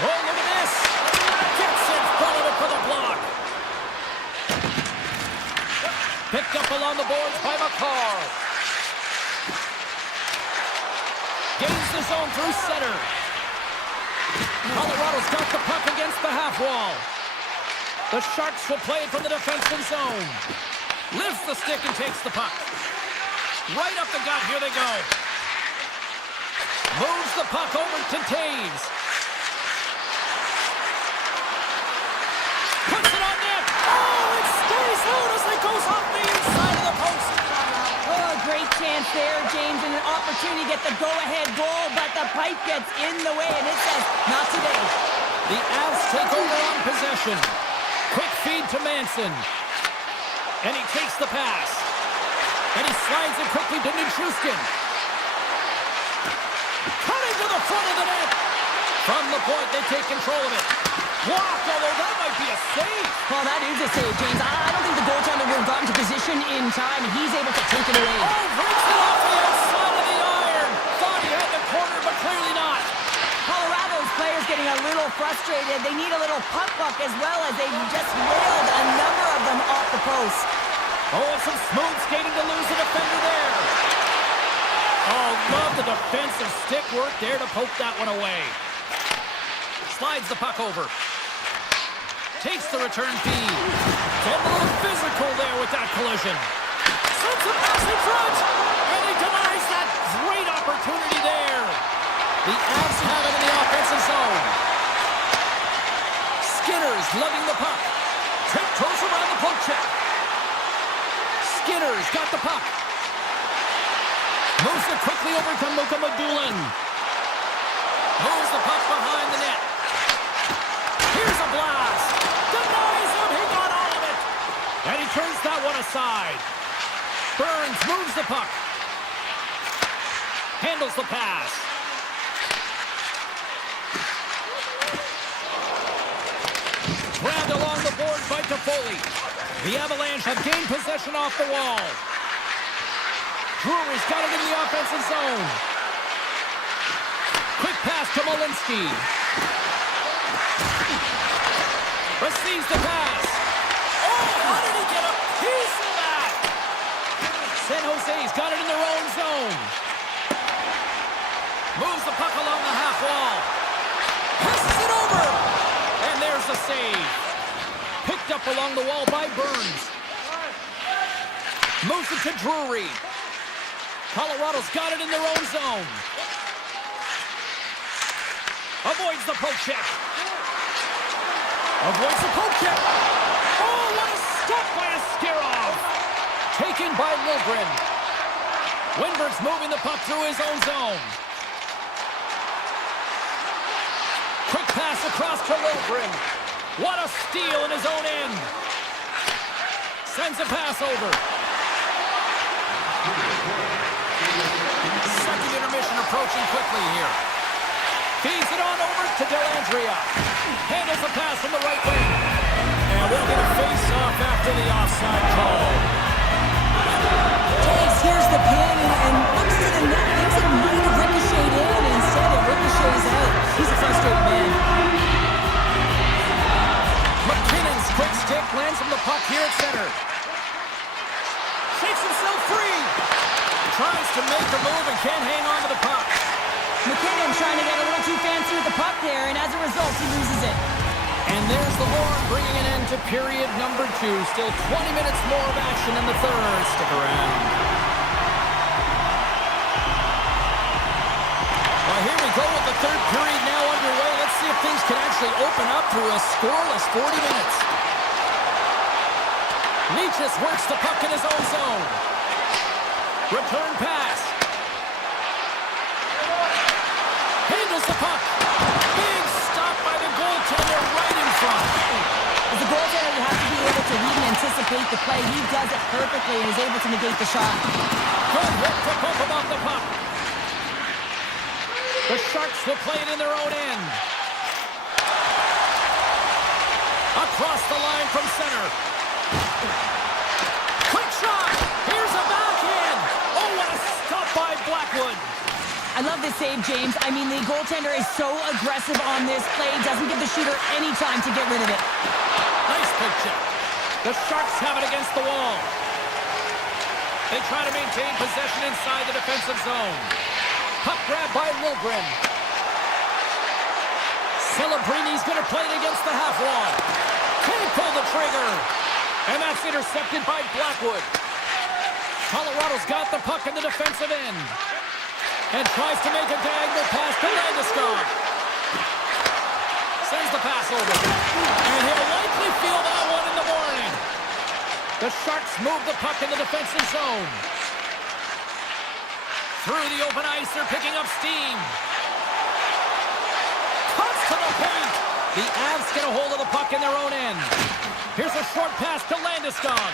Oh, look at this. Gets in front of it for the block. Picked up along the boards by McCarr. Gains the zone through center. Colorado's got the puck against the half wall. The Sharks will play it from the defenseman zone. Lifts the stick and takes the puck. Right up the gut, here they go. Moves the puck over to Taves. Puts it on net. Oh, it stays out as it goes off the inside of the post. Oh, great chance there, James, and an opportunity to get the go-ahead goal, but the pipe gets in the way, and it says, not today. The Avs take over on possession. Quick feed to Manson. And he takes the pass. And he slides it quickly to Nichushkin. Cutting to the front of the net. From the point, they take control of it. Blocked, although that might be a save. Well, that is a save, James. I don't think the goaltender would have gotten to position in time, and he's able to take it away. Oh, breaks it off the outside of the iron. Thought he had the corner, but clearly not. Colorado's players getting a little frustrated. They need a little puck luck as well, as they've just nailed a number of them off the post. Oh, and some smooth skating to lose the defender there. Oh, love the defensive stick work there to poke that one away. Slides the puck over. Takes the return feed. Getting a little physical there with that collision. Sends a pass in front. And he denies that great opportunity there. The Avs have it in the offensive zone. Skinner's lugging the puck. Tiptoes around the poke check. Skinner's got the puck. Moves it quickly over to Luka Madulin. Moves the puck behind the net. Here's a blast. Denies him. He got all of it. And he turns that one aside. Burns moves the puck. Handles the pass. Grabbed along the boards by Toffoli. The Avalanche have gained possession off the wall. Drury's got it in the offensive zone. Quick pass to Malinsky. Receives the pass. Oh, how did he get a piece of that? San Jose's got it in their own zone. Moves the puck along the half wall. Passes it over. And there's the save. Picked up along the wall by Burns. Moves it to Drury. Colorado's got it in their own zone. Avoids the poke check. Avoids the poke check. Oh, what a stop by Askarov. Taken by Lilgren. Winberg's moving the puck through his own zone. Quick pass across to Lilgren. What a steal in his own end. Sends a pass over. Second intermission approaching quickly here. Feeds it on over to Dellandrea. Handles the pass from the right wing. And we'll get a face-off after the offside call. James, here's the pin, and looks to the net. Thinks it might have ricocheted in, and instead it ricochets out. He's a frustrated man. McKinnon's quick stick lands him the puck here at center. Shakes himself free. Tries to make the move and can't hang on to the puck. McKinnon trying to get a little too fancy with the puck there, and as a result, he loses it. And there's the horn bringing an end to period number 2. Still 20 minutes more of action in the third. Stick around. Well, here we go with the third period now underway. Let's see if things can actually open up through a scoreless 40 minutes. Nietzsche works the puck in his own zone. Return pass. Handles the puck. Big stop by the goaltender right in front. As a goaltender, you have to be able to read and anticipate the play. He does it perfectly and is able to negate the shot. Good hit to bump him off the puck. The Sharks will play it in their own end. Across the line from center. Quick shot. Here's a backhand. Oh, what a stop by Blackwood. I love this save, James. I mean, the goaltender is so aggressive on this play, doesn't give the shooter any time to get rid of it. Nice pick check. The Sharks have it against the wall. They try to maintain possession inside the defensive zone. Puck grab by Lilgren. Celebrini's going to play it against the half wall. Can't pull the trigger. And that's intercepted by Blackwood. Colorado's got the puck in the defensive end. And tries to make a diagonal pass to Landeskog. Sends the pass over. And he'll likely feel that one in the morning. The Sharks move the puck in the defensive zone. Through the open ice, they're picking up steam. Cuts to the point. The Avs get a hold of the puck in their own end. Here's a short pass to Landeskog.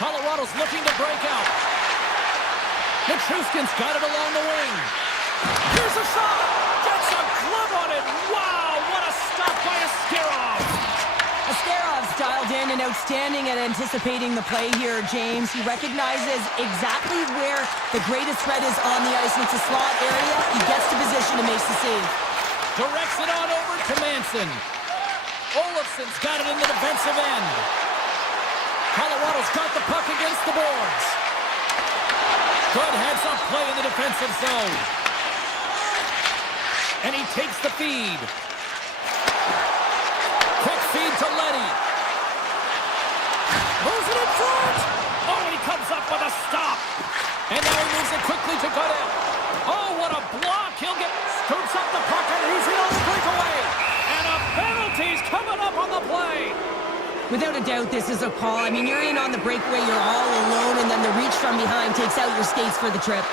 Colorado's looking to break out. Nichushkin's got it along the wing. Here's a shot. Gets a glove on it. Wow, what a stop by Askarov. Askarov's dialed in and outstanding at anticipating the play here, James. He recognizes exactly where the greatest threat is on the ice. It's a slot area. He gets to position and makes the save. Directs it on over to Manson. Olofsson's got it in the defensive end. Colorado's got the puck against the boards. Good heads-up play in the defensive zone. And he takes the feed. Quick feed to Leddy. Moves it in front. Oh, he comes up with a stop. And now he moves it quickly to Goodell. Oh, what a block. He'll get, scoops up the puck, and he's in on the breakaway. And a penalty's coming up on the play. Without a doubt, this is a call. I mean, you're in on the breakaway, you're all alone, and then the reach from behind takes out your skates for the trip.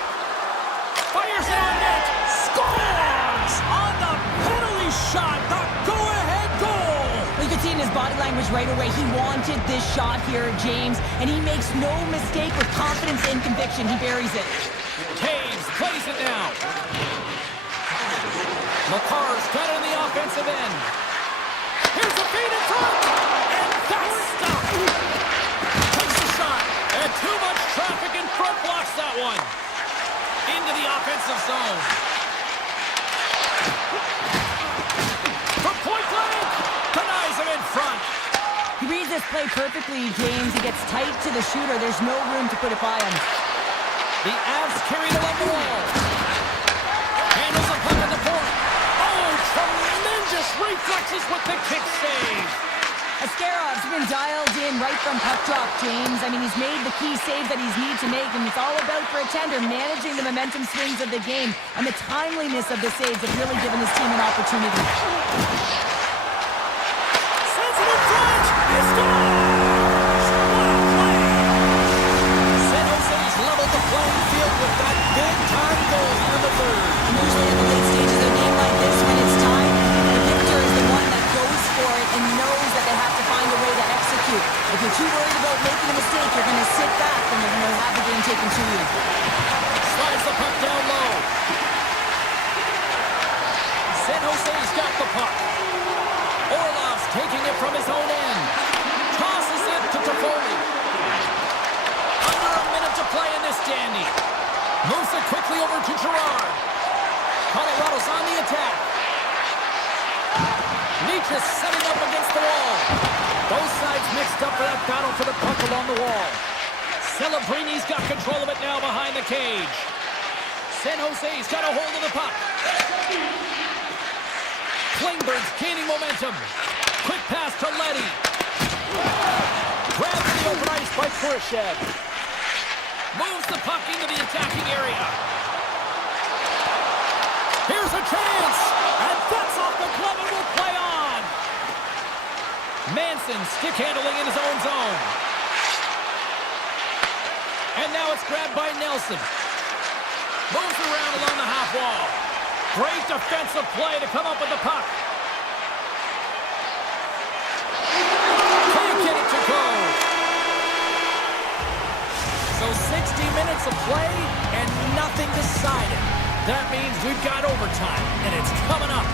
Fires it on net. Scores on the penalty shot. The go-ahead goal. Well, you could see in his body language right away, he wanted this shot here, James, and he makes no mistake with confidence and conviction. He buries it. Taves plays it now. McCarr's got it in the offensive end. Here's the feed in front. And that's stopped. Takes the shot. And too much traffic in front blocks that one. Into the offensive zone. From point blank. Denies him in front. He reads this play perfectly, James. He gets tight to the shooter. There's no room to put it by him. The Avs carried along the wall. Handles the puck at the point. Oh, tremendous reflexes with the kick save. Askarov's been dialed in right from puck drop, James. I mean, he's made the key save that he's needed to make, and it's all about for a tender managing the momentum swings of the game, and the timeliness of the saves have really given his team an opportunity. Sends it in front. He scores! What a play! San Jose's leveled the playing field with that big-time goal in the third. And usually in the late stages of a game like this, when it's time, the victor is the one that goes for it and knows that they have to find a way to execute. If you're too worried about making a mistake, you're going to sit back and you're going to have the game taken to you. Slides the puck down low. San Jose's got the puck. Orlov's taking it from his own end. Tosses it to Toffoli. Under a minute to play in this dandy. Moves it quickly over to Girard. Colorado's on the attack. Nietzsche's setting up against the wall. Both sides mixed up for that battle for the puck along the wall. Celebrini's got control of it now behind the cage. San Jose's got a hold of the puck. Klingberg's gaining momentum. Quick pass to Leddy. Grabbed in the open ice by Kurashev. Moves the puck into the attacking area. Here's a chance. And that's off the glove and will play on. Manson stick handling in his own zone. And now it's grabbed by Nelson. Moves around along the half wall. Great defensive play to come up with the puck. Can't get it to go. So 60 minutes of play and nothing decided. That means we've got overtime, and it's coming up.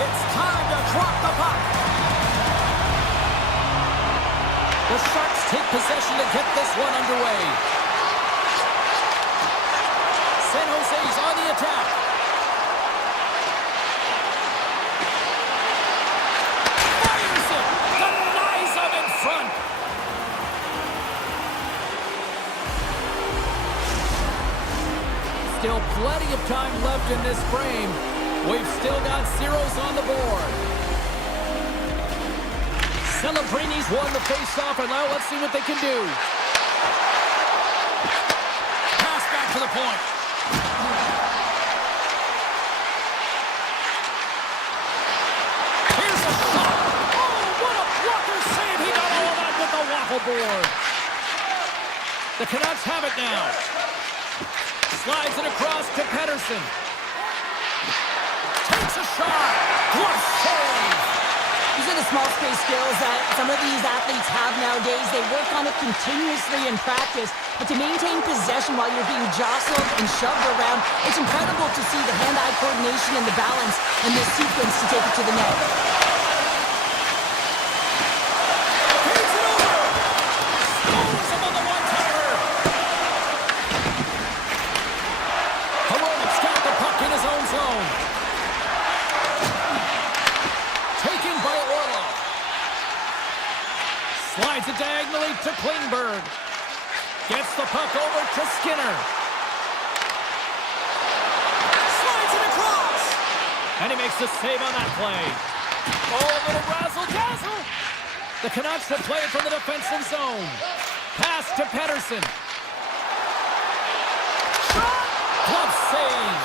It's time to drop the puck. The Sharks take possession to get this one underway. San Jose's on the attack. Fires it! Denies him in front! Still plenty of time left in this frame. We've still got zeros on the board. Celebrini's won the face-off, and now let's see what they can do. Pass back to the point. Here's a shot. Oh, what a blocker save. He got all of that with the waffle board. The Canucks have it now. Slides it across to Pettersson. Takes a shot. Glove save. These are the small space skills that some of these athletes have nowadays. They work on it continuously in practice, but to maintain possession while you're being jostled and shoved around, it's incredible to see the hand-eye coordination and the balance in this sequence to take it to the net. Takes it over. Scores him on the one-timer. Hronik's got the puck in his own zone. Taken by Orlov. Slides it diagonally to Klingberg. Gets the puck over to Skinner. Slides it across. And he makes the save on that play. Oh, a little razzle-dazzle. The Canucks have played from the defensive zone. Pass to Pettersson. Shot! Glove save.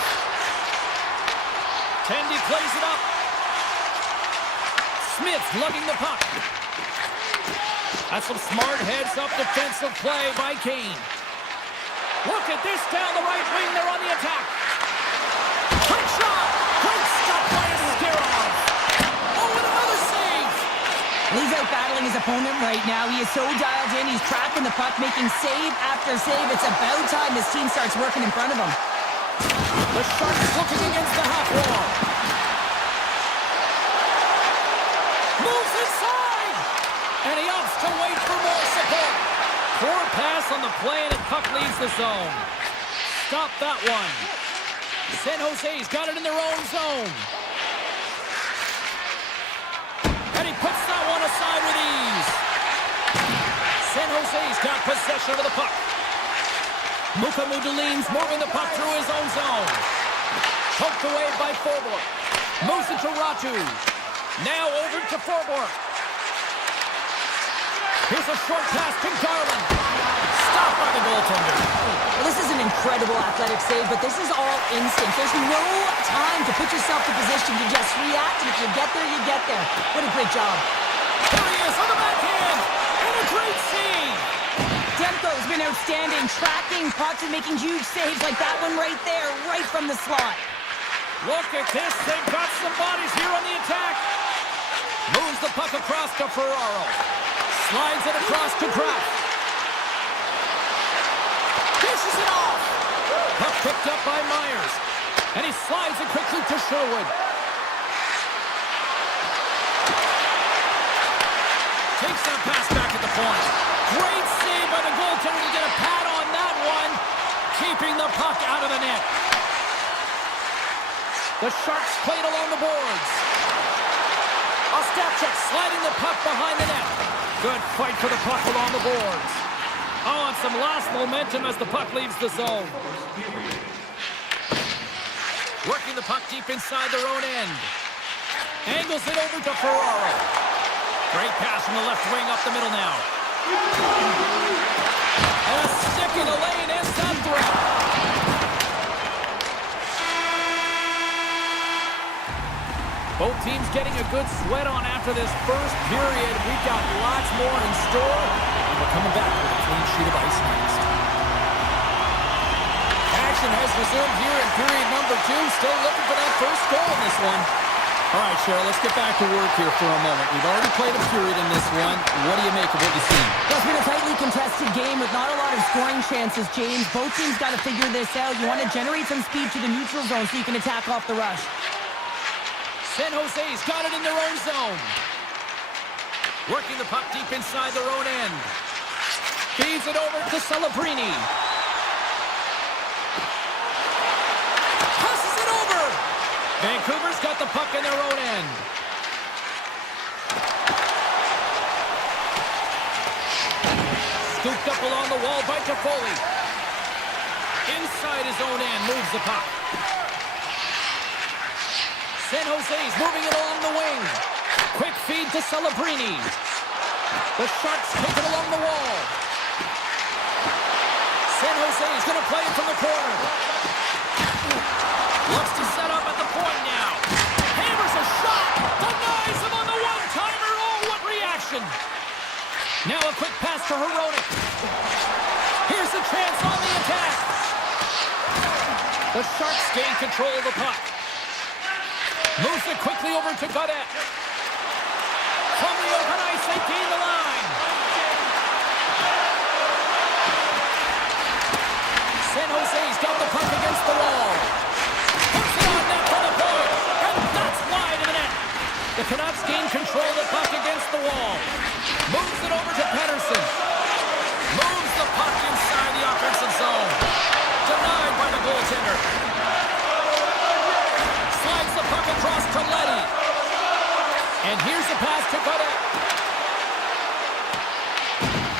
Tendy plays it up. Smith's lugging the puck. That's some smart heads-up defensive play by Kane. Look at this down the right wing. They're on the attack. Quick shot. Great stop by Askarov. Oh, and another save. He's out battling his opponent right now. He is so dialed in. He's tracking the puck, making save after save. It's about time his team starts working in front of him. The Sharks looking against the half wall. Moves inside! And he opts to wait for more support. Poor pass on the play, and the puck leaves the zone. Stop that one. San Jose's got it in their own zone. And he puts that one aside with ease. San Jose's got possession of the puck. Mukamudulin's moving the puck through his own zone. Poked away by Forbort. Moves it to Ratu. Now over to Forbort. Here's a short pass to Garland. Stopped by the goaltender. Well, this is an incredible athletic save, but this is all instinct. There's no time to put yourself in position. You just react, and if you get there, you get there. What a great job. There he is on the backhand. And a great save. Demko's been outstanding, tracking pucks and making huge saves like that one right there, right from the slot. Look at this. They've got some bodies here on the attack. Moves the puck across to Ferraro. Slides it across to Kraft. Dishes it off. Puck picked up by Myers. And he slides it quickly to Sherwood. Takes that pass back at the point. Great save by the goaltender to get a pad on that one. Keeping the puck out of the net. The Sharks played along the boards. Ostapchuk sliding the puck behind the net. Good fight for the puck along the boards. Oh, and some last momentum as the puck leaves the zone. Working the puck deep inside their own end. Angles it over to Ferraro. Great pass from the left wing up the middle now. And a stick in the lane ends that threat. Both teams getting a good sweat on after this first period. We've got lots more in store. And we're coming back with a clean sheet of ice next. Action has resumed here in period number 2. Still looking for that first goal in this one. All right, Cheryl, let's get back to work here for a moment. We've already played a period in this one. What do you make of what you've seen? Well, it's been a tightly contested game with not a lot of scoring chances, James. Both teams got to figure this out. You want to generate some speed to the neutral zone so you can attack off the rush. San Jose's got it in their own zone. Working the puck deep inside their own end. Feeds it over to Celebrini. Passes it over. Vancouver's got the puck in their own end. Scooped up along the wall by Toffoli. Inside his own end, moves the puck. San Jose's moving it along the wing. Quick feed to Celebrini. The Sharks take it along the wall. San Jose's going to play it from the corner. Looks to set up at the point now. Hammers a shot. Denies him on the one-timer. Oh, what reaction. Now a quick pass to Hronek. Here's the chance on the attack. The Sharks gain control of the puck. Moves it quickly over to Godet. From the open ice, they gain the line. San Jose's got the puck against the wall. Puts it on net for the point. And that's wide of the net. The Canucks gain control of the puck against the wall. Moves it over to Pettersson. Moves the puck inside the offensive zone. Denied by the goaltender. Slides the puck across to Leddy. And here's the pass to Godet.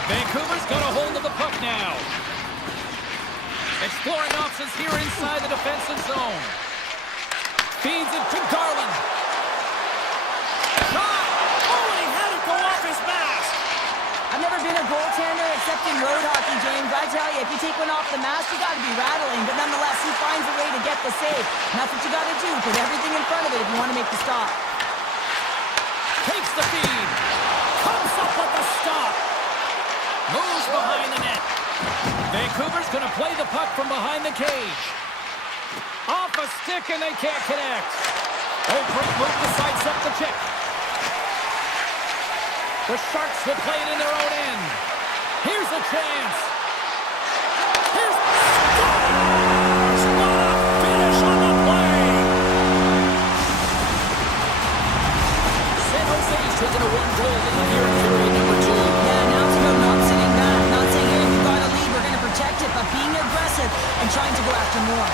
Vancouver's got a hold of the puck now. Exploring options here inside the defensive zone. Feeds it to Garland. Shot! Oh, and he had it go off his mask. I've never been a goaltender except in road hockey, James. I tell you, if you take one off the mask, you got to be rattling. But nonetheless, he finds a way to get the save. And that's what you got to do. Put everything in front of it if you want to make the stop. Takes the feed. Comes up with the stop. Moves behind the net. Vancouver's going to play the puck from behind the cage. Off a stick and they can't connect. Oh, great move to sidestep the check. The Sharks will play it in their own end. Here's a chance. Here's scores! What a finish on the play! San Jose's taken a one-goal lead here in period number 2. Yeah, now it's about not sitting back. Not saying, hey, we've got a lead, we're going to protect it, but being aggressive and trying to go after more.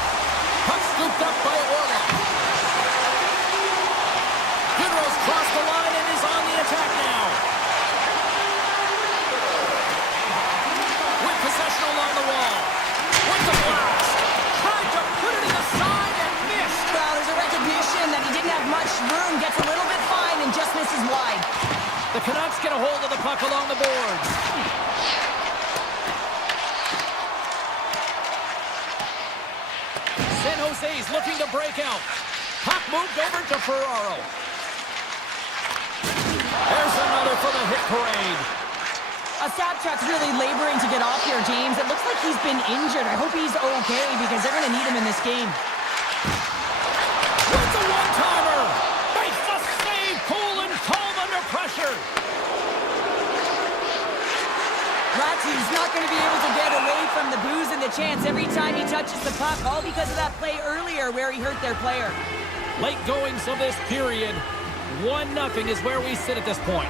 Puck scooped up by Orlov. Goodrow's crossed the line and is on the attack now. With possession along the wall. With the blast. Tried to put it in the side and missed. Well, there's a recognition that he didn't have much room, gets a little bit fine and just misses wide. The Canucks get a hold of the puck along the boards. San Jose's looking to break out. Puck moved over to Ferraro. There's another for the hit parade. Sapchuk's really laboring to get off here, James. It looks like he's been injured. I hope he's okay because they're going to need him in this game. With the one-timer. Makes the save. Cool and calm under pressure. Ratsu's not going to be able to get away from the booze and the chance every time he touches the puck, all because of that play earlier where he hurt their player. Late goings of this period. 1-0 is where we sit at this point.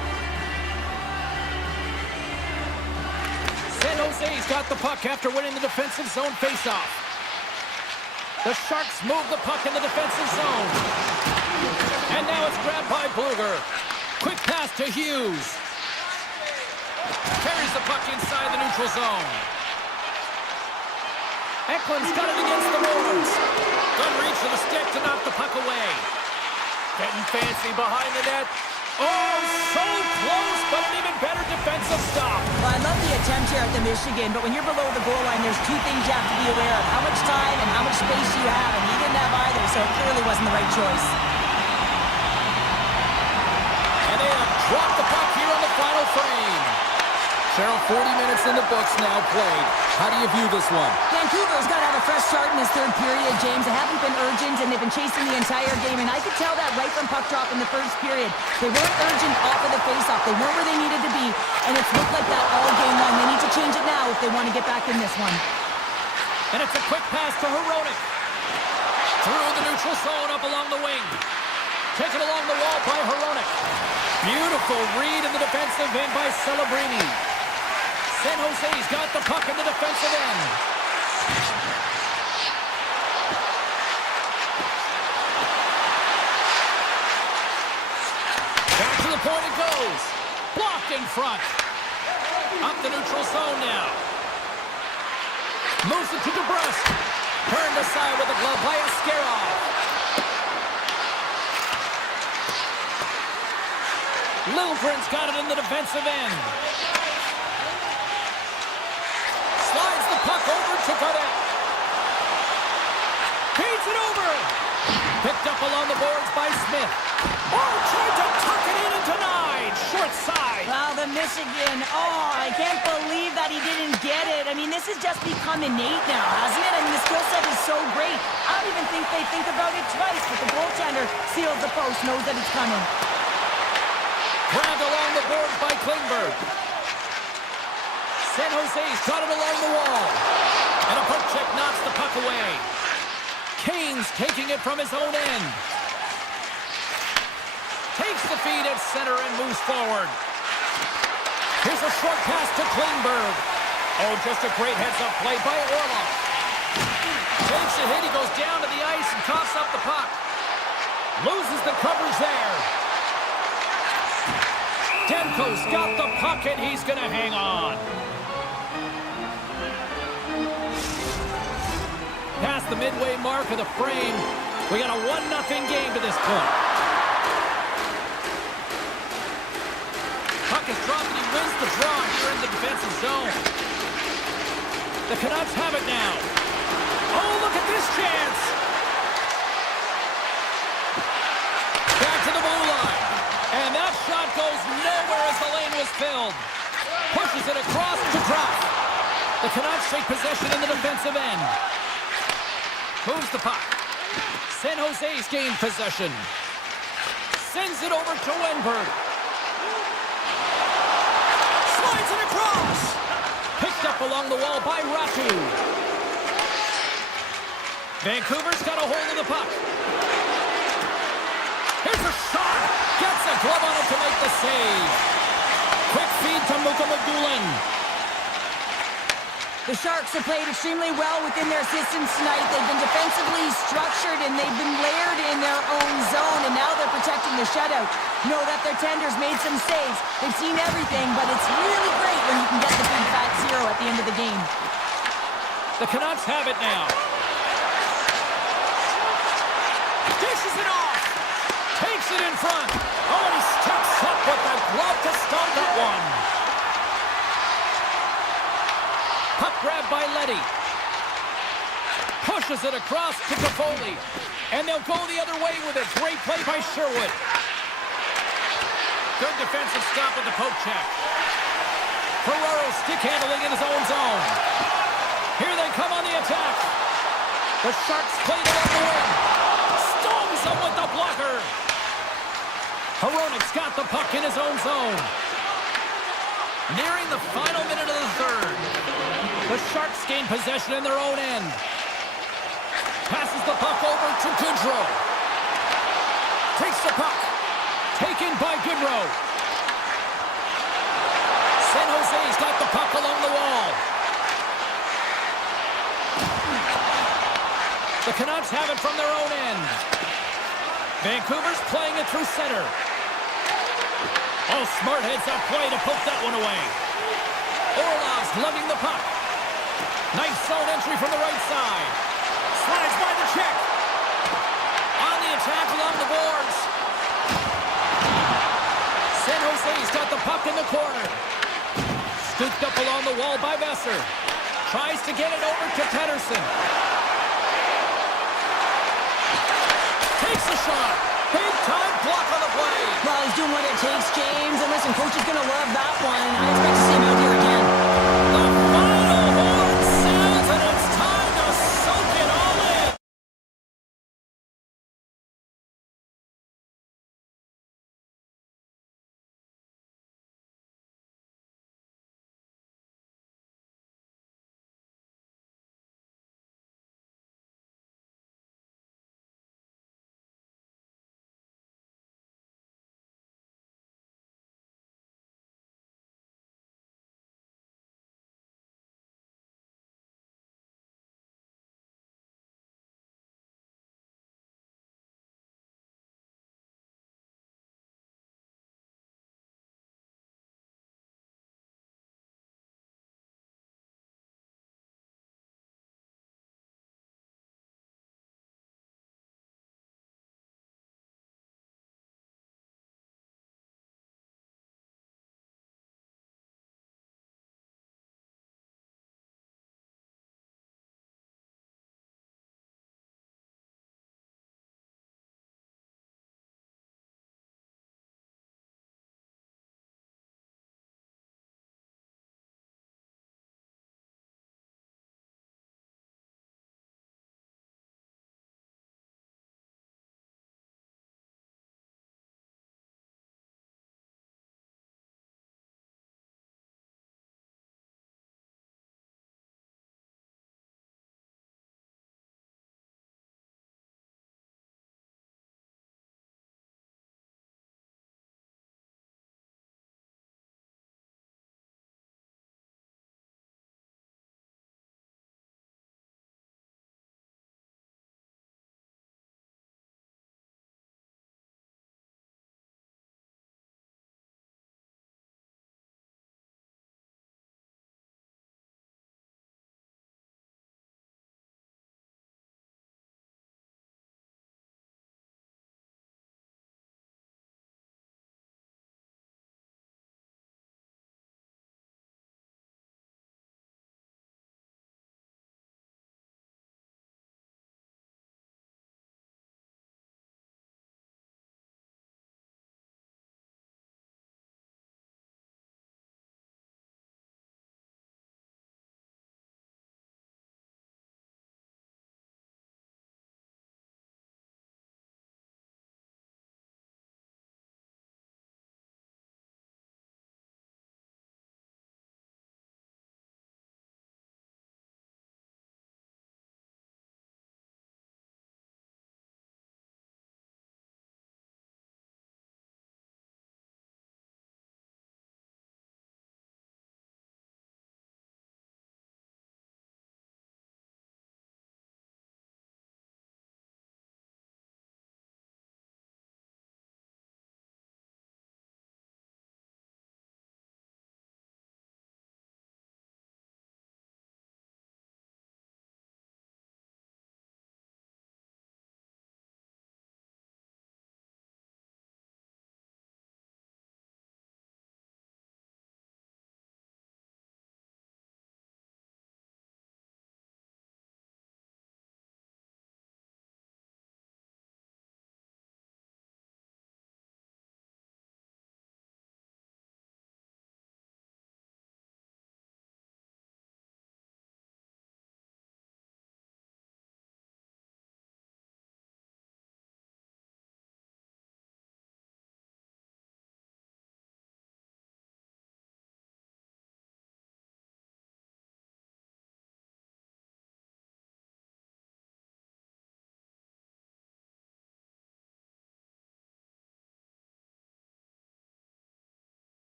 San Jose's got the puck after winning the defensive zone faceoff. The Sharks move the puck in the defensive zone. And now it's grabbed by Bluger. Quick pass to Hughes. Carries the puck inside the neutral zone. Eklund's got it against the boards. Good reach for the stick to knock the puck away. Getting fancy behind the net. Oh, so close, but an even better defensive stop. Well, I love the attempt here at the Michigan, but when you're below the goal line, there's two things you have to be aware of. How much time and how much space you have, and he didn't have either, so it clearly wasn't the right choice. And they have dropped the puck here on the final frame. Cheryl, 40 minutes in the books now played. How do you view this one? Vancouver's got to have a fresh start in this third period, James. They haven't been urgent, and they've been chasing the entire game, and I could tell that right from puck drop in the first period. They weren't urgent off of the faceoff. They weren't where they needed to be, and it's looked like that all game long. They need to change it now if they want to get back in this one. And it's a quick pass to Hronek. Through the neutral zone up along the wing. Taken along the wall by Hronek. Beautiful read in the defensive end by Celebrini. San Jose's got the puck in the defensive end. Back to the point it goes. Blocked in front. Up the neutral zone now. Moves it to DeBrusque. Turned aside with a glove by Askarov. Lilgren's got it in the defensive end. Slides the puck over to Cadet. Feeds it over. Picked up along the boards by Smith. Oh, tried to tuck it in and denied. Short side. Wow, the Michigan. Oh, I can't believe that he didn't get it. I mean, this has just become innate now, hasn't it? I mean, the skill set is so great. I don't even think they think about it twice, but the goaltender seals the post, knows that it's coming. Grabbed along the boards by Klingberg. San Jose's got it along the wall. And a poke check knocks the puck away. Kane's taking it from his own end. Takes the feed at center and moves forward. Here's a short pass to Klingberg. Oh, just a great heads-up play by Orlov. Takes a hit, he goes down to the ice and coughs up the puck. Loses the coverage there. Demko's got the puck and he's gonna hang on. Past the midway mark of the frame, we got a 1-0 game to this point. Puck is dropped and he wins the draw here in the defensive zone. The Canucks have it now. Oh, look at this chance! Back to the blue line. And that shot goes nowhere as the lane was filled. Pushes it across to drop. The Canucks take possession in the defensive end. Moves the puck. San Jose's gained possession. Sends it over to Wenberg. Slides it across. Picked up along the wall by Ratu. Vancouver's got a hold of the puck. Here's a shot. Gets a glove on it to make the save. Quick feed to Muka Magulin. The Sharks have played extremely well within their systems tonight. They've been defensively structured and they've been layered in their own zone, and now they're protecting the shutout. Know that their tenders made some saves. They've seen everything, but it's really great when you can get the big fat zero at the end of the game. The Canucks have it now. Dishes it off. Takes it in front. Oh, he steps up with the glove to stop that one. Puck grabbed by Leddy. Pushes it across to Toffoli. And they'll go the other way with it. Great play by Sherwood. Good defensive stop with the poke check. Ferraro stick handling in his own zone. Here they come on the attack. The Sharks played it on the wing. Stones him with the blocker. Hronek's got the puck in his own zone. Nearing the final minute of the third. The Sharks gain possession in their own end. Passes the puck over to Goodrow. Takes the puck. Taken by Goodrow. San Jose's got the puck along the wall. The Canucks have it from their own end. Vancouver's playing it through center. Oh, smart heads-up play to poke that one away. Orlov's lugging the puck. Nice zone entry from the right side. Slides by the check. On the attack along the boards. San Jose's got the puck in the corner. Scooped up along the wall by Besser. Tries to get it over to Pettersson. Takes a shot. Big time block on the play. Well, he's doing what it takes, James. And listen, coach is going to love that one. I expect to see him out here again. The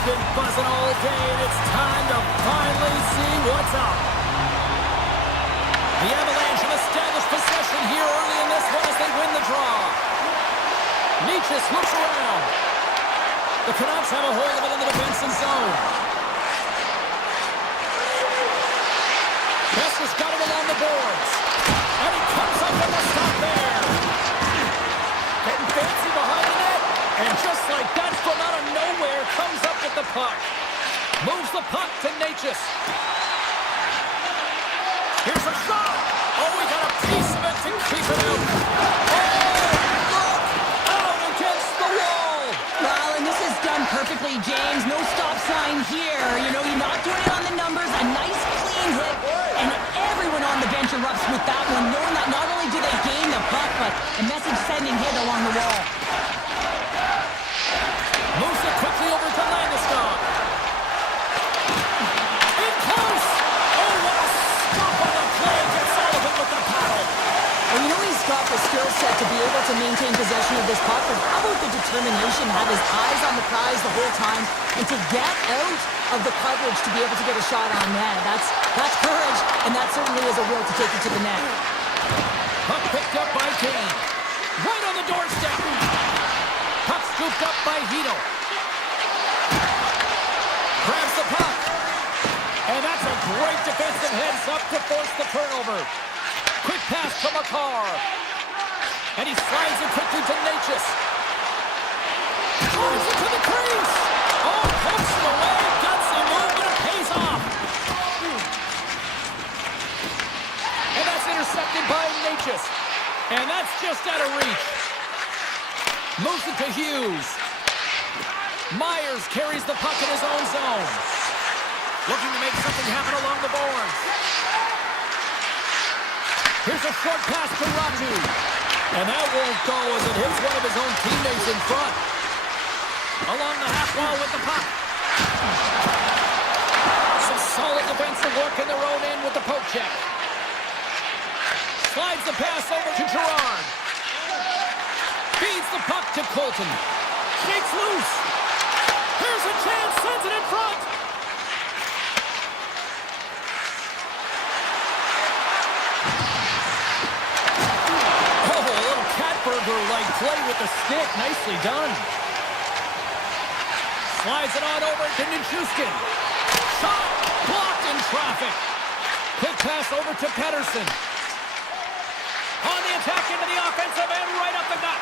It's been buzzing all day, and it's time to finally see what's up. The Avalanche have established possession here early in this one as they win the draw. Nietzsche looks around. The Canucks have a hold of it in the defensive zone. Besser's got it along the boards. And he comes up with a stop there. Getting fancy behind the net. And just like that, from out of nowhere, comes up with the puck. Moves the puck to Natchez. Here's a shot. Oh, we got a piece of it to keep it out. Oh, look! Out against the wall. Well, and this is done perfectly, James. No stop sign here. You know, you're not doing it on the numbers. A nice, clean hit. And everyone on the bench erupts with that one, knowing that not only do they gain the puck, but a message-sending hit along the wall. Moves it quickly over to Landeskog. In close! Oh, what a stop on the play! Gets all of it with the paddle. And you know he's got the skill set to be able to maintain possession of this puck, but how about the determination, have his eyes on the prize the whole time, and to get out of the coverage to be able to get a shot on net. That's courage, and that certainly is a will to take it to the net. Puck picked up by Kane. Right on the doorstep. Puck scooped up by Hito. Grabs the puck. And that's a great defensive heads-up to force the turnover. Quick pass to Makar. And he slides it quickly to Natchez. Drives it to the crease. Oh, pokes it away. Gutsy move, but it pays off. And that's intercepted by Natchez. And that's just out of reach. Moves it to Hughes. Myers carries the puck in his own zone. Looking to make something happen along the boards. Here's a short pass to Ratu. And that won't go as it hits one of his own teammates in front. Along the half wall with the puck. Some solid defensive work in their own end with the poke check. Slides the pass over to Gerard. Feeds the puck to Colton. Shakes loose. Here's a chance, sends it in front. Oh, a little Catburger-like play with the stick. Nicely done. Slides it on over to Nichushkin. Shot blocked in traffic. Quick pass over to Pettersson. On the attack into the offensive end, right up the gut.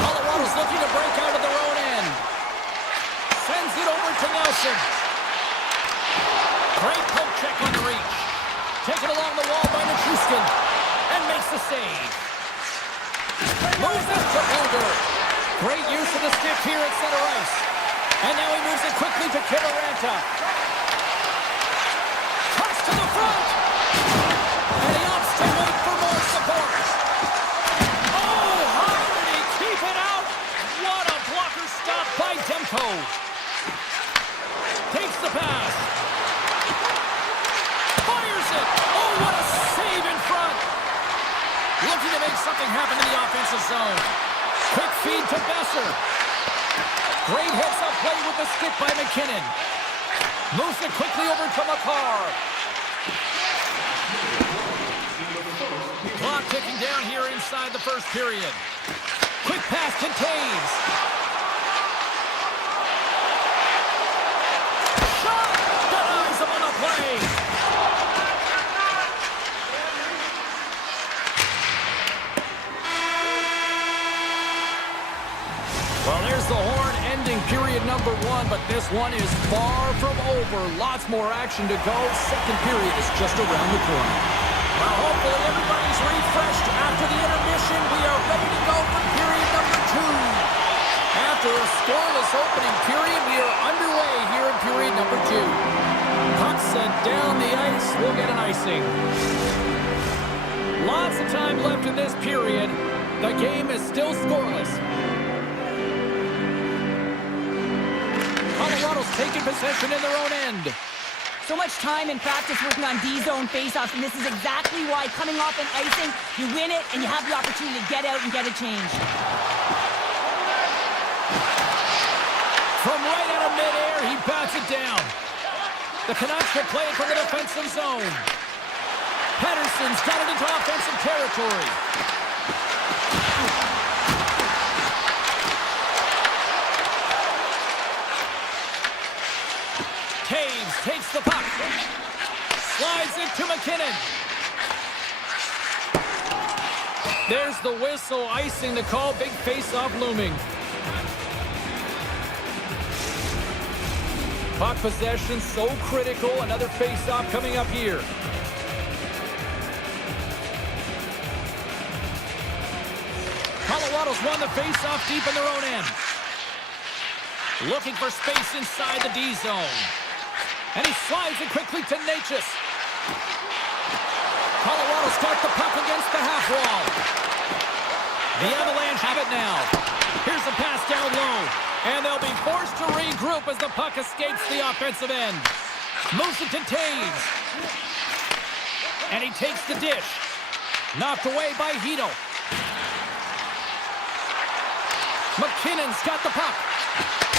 Colorado's looking to break out of their own end. Sends it over to Nelson. Great poke check on the reach. Taken along the wall by Nichushkin. And makes the save. Moves it to Bluger. Great use of the stick here at center ice. And now he moves it quickly to Kivaranta. Toss to the front. And he opts to wait for more support. Oh, how did he keep it out? What a blocker stop by Demko. Takes the pass. Fires it. Oh, what a save in front. Looking to make something happen in the offensive zone. Quick feed to Besser. Great heads-up play with the stick by McKinnon. Moves it quickly over to Makar. Clock ticking down here inside the first period. Quick pass to Taves. Shot! Denies him on the play. Well, there's the horn ending period number one, but this one is far from over. Lots more action to go. Second period is just around the corner. Well, hopefully everybody's refreshed after the intermission. We are ready to go for period number two. After a scoreless opening period, we are underway here in period number two. Puck sent down the ice. We'll get an icing. Lots of time left in this period. The game is still scoreless. Colorado's taking possession in their own end. So much time in practice working on D-zone faceoffs, and this is exactly why coming off an icing, you win it, and you have the opportunity to get out and get a change. bats it down. The Canucks will play it from the defensive zone. Pettersson's got it into offensive territory. Taves takes the puck. Slides it to McKinnon. There's the whistle, icing the call. Big face-off looming. Puck possession so critical. Another face-off coming up here. Colorado's won the face-off deep in their own end. Looking for space inside the D zone. And he slides it quickly to Natchez. Colorado's got the puck against the half wall. The Avalanche have it now. Here's a pass down low. And they'll be forced to regroup as the puck escapes the offensive end. Moves it to Taves. And he takes the dish. Knocked away by Hito. McKinnon's got the puck.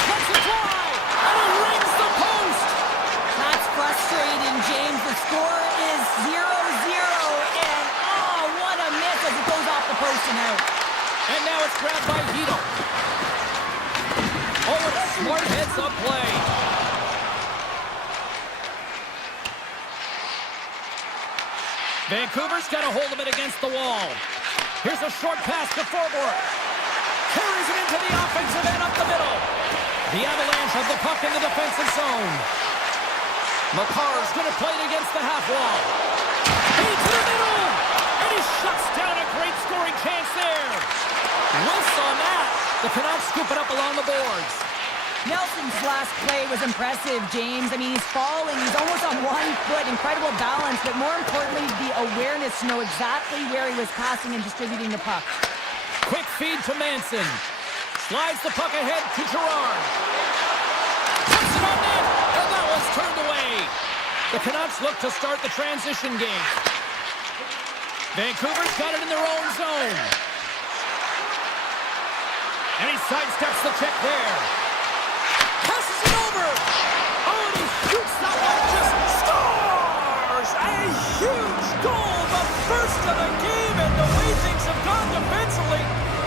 Lets it fly. And he rings the post. That's frustrating, James. The score is 0-0. And, oh, what a miss as it goes off the post and out. And now it's grabbed by Hito. Oh, what a smart heads-up play. Vancouver's got a hold of it against the wall. Here's a short pass to Forbort. Carries it into the offensive end up the middle. The Avalanche have the puck in the defensive zone. McCarr's going to play it against the half wall. Feed to the middle. And he shuts down a great scoring chance there. Whiffs on that. The Canucks scoop it up along the boards. Nelson's last play was impressive, James. I mean, he's falling. He's almost on one foot. Incredible balance. But more importantly, the awareness to know exactly where he was passing and distributing the puck. Quick feed to Manson. Slides the puck ahead to Gerard. Puts it on net. And that was turned away. The Canucks look to start the transition game. Vancouver's got it in their own zone. And he sidesteps the check there. Passes it over. Oh, and he shoots that one. Just scores. A huge goal. The first of the game. And the way things have gone defensively,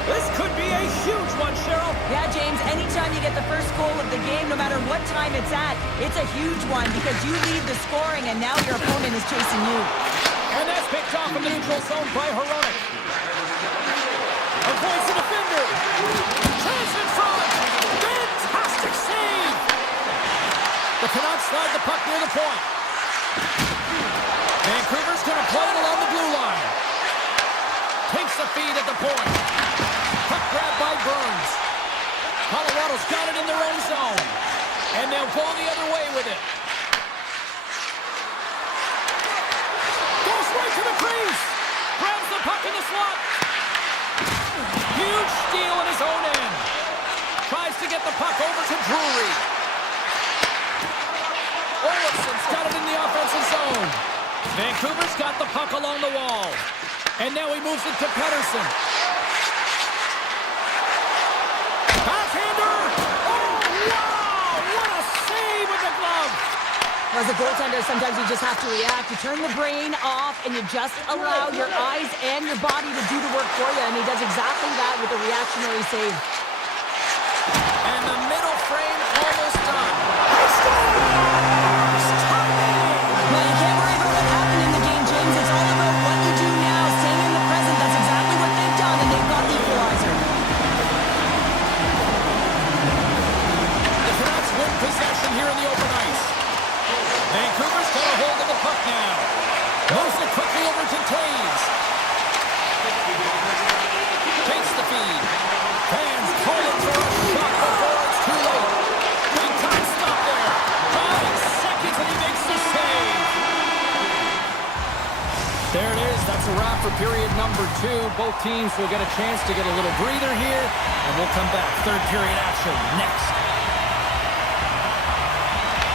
this could be a huge one, Cheryl. Yeah, James, anytime you get the first goal of the game, no matter what time it's at, it's a huge one because you lead the scoring and now your opponent is chasing you. And that's picked off in the neutral zone by Hronek. Avoids the defender. Chance in front. Fantastic save. The Canucks slide the puck near the point. Vancouver's going to play it along the blue line. Takes the feed at the point. Puck grab by Burns. Colorado's got it in their own zone. And they'll go the other way with it. Goes right to the crease. Grabs the puck in the slot. Huge steal in his own end. Tries to get the puck over to Drury. Olofsson's got it in the offensive zone. Vancouver's got the puck along the wall. And now he moves it to Pettersson. Backhander! Oh, wow! What a save with the glove! As a goaltender, sometimes you just have to react. You turn the brain off and you just allow your eyes and your body to do the work for you. And he does exactly that with a reactionary save. And the middle frame almost done. He scores! Well, you can't worry about what happened in the game, James. It's all about what you do now, staying in the present. That's exactly what they've done, and they've got the equalizer. The Canucks win possession here in the open ice. Vancouver's got a hold of the puck now. Moves it quickly over to Taves. Takes the feed. Fans calling for a shot before it's too late. Big time stop there. 5 seconds and he makes the save. There it is. That's a wrap for period number 2. Both teams will get a chance to get a little breather here, and we'll come back. Third period action next.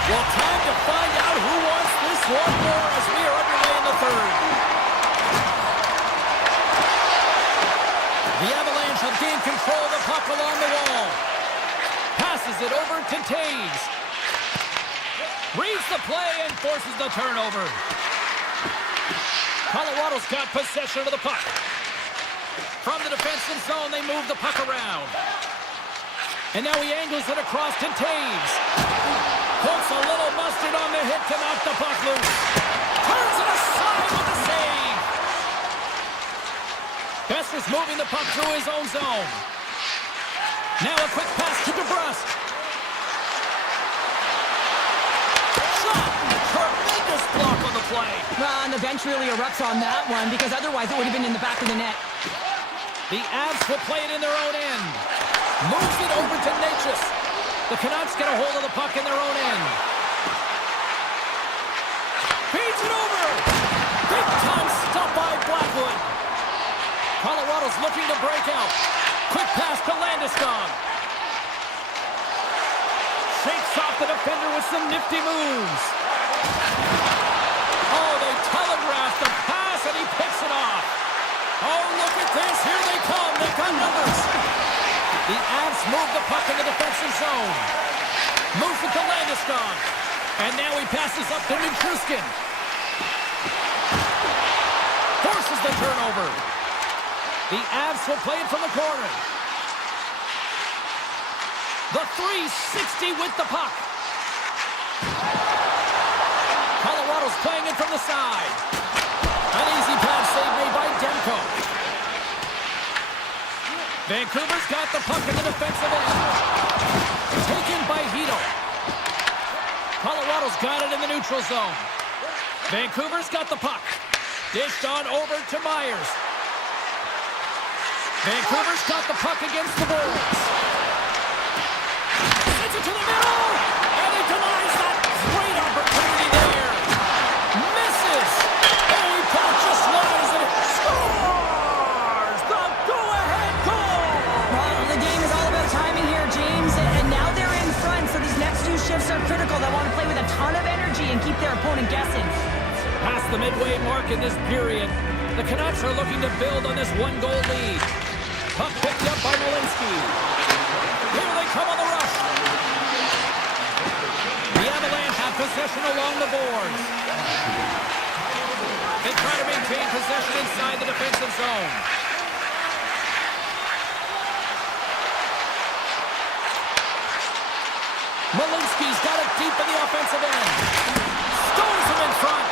Well, time to find out who wants this one more as we are underway in the third. The Avalanche have gained control of the puck along the wall. Passes it over to Taves. the play and forces the turnover. Colorado's got possession of the puck. From the defensive zone, they move the puck around. And now he angles it across to Taves. Puts a little mustard on the hit to knock the puck loose. Turns it aside with the save. Besser's moving the puck through his own zone. Now a quick pass to DeBrusque. Shot! Tremendous block on the play. Well, and the bench really erupts on that one because otherwise it would have been in the back of the net. The Avs will play it in their own end. Moves it over to Natchez. The Canucks get a hold of the puck in their own end. Feeds it over. Big time stop by Blackwood. Colorado's looking to break out. Quick pass to Landeskog. Shakes off the defender with some nifty moves. Oh, they telegraphed the pass and he picks it off. Oh, look at this. Here they come. They've got numbers. The Avs move the puck in the defensive zone. Moves it to Landeskog. And now he passes up to Nichushkin. Forces the turnover. The Avs will play it from the corner. The 360 with the puck. Colorado's playing it from the side. An easy pass save made by Demko. Vancouver's got the puck in the defensive end. Taken by Hito. Colorado's got it in the neutral zone. Vancouver's got the puck. Dished on over to Myers. Vancouver's got the puck against the boards. Sends it to the middle. And he denies that great opportunity there. Misses. Oh, he pulled just wide and scores the go-ahead goal. Well, the game is all about timing here, James, and now they're in front, so these next two shifts are critical. They want to play with a ton of energy and keep their opponent guessing. Past the midway mark in this period, the Canucks are looking to build on this one-goal lead. Puck picked up by Walensky. Here they come on the rush. The Avalanche have possession along the boards. They try to maintain possession inside the defensive zone. Walensky's got it deep in the offensive end. Stones him in front.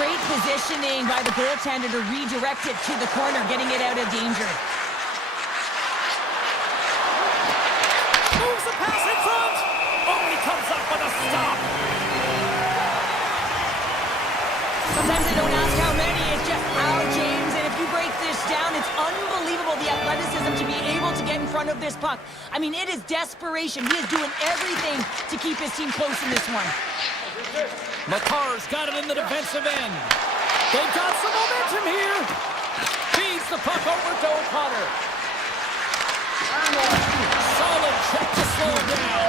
Great positioning by the goaltender to redirect it to the corner, getting it out of danger. Moves the pass in front. Oh, he comes up with a stop. Sometimes they don't ask how many, it's just how, James. And if you break this down, it's unbelievable the athleticism to be able to get in front of this puck. I mean, it is desperation. He is doing everything to keep his team close in this one. Makar's got it in the defensive end. They've got some momentum here. Feeds the puck over to O'Connor. Solid check to slow it down.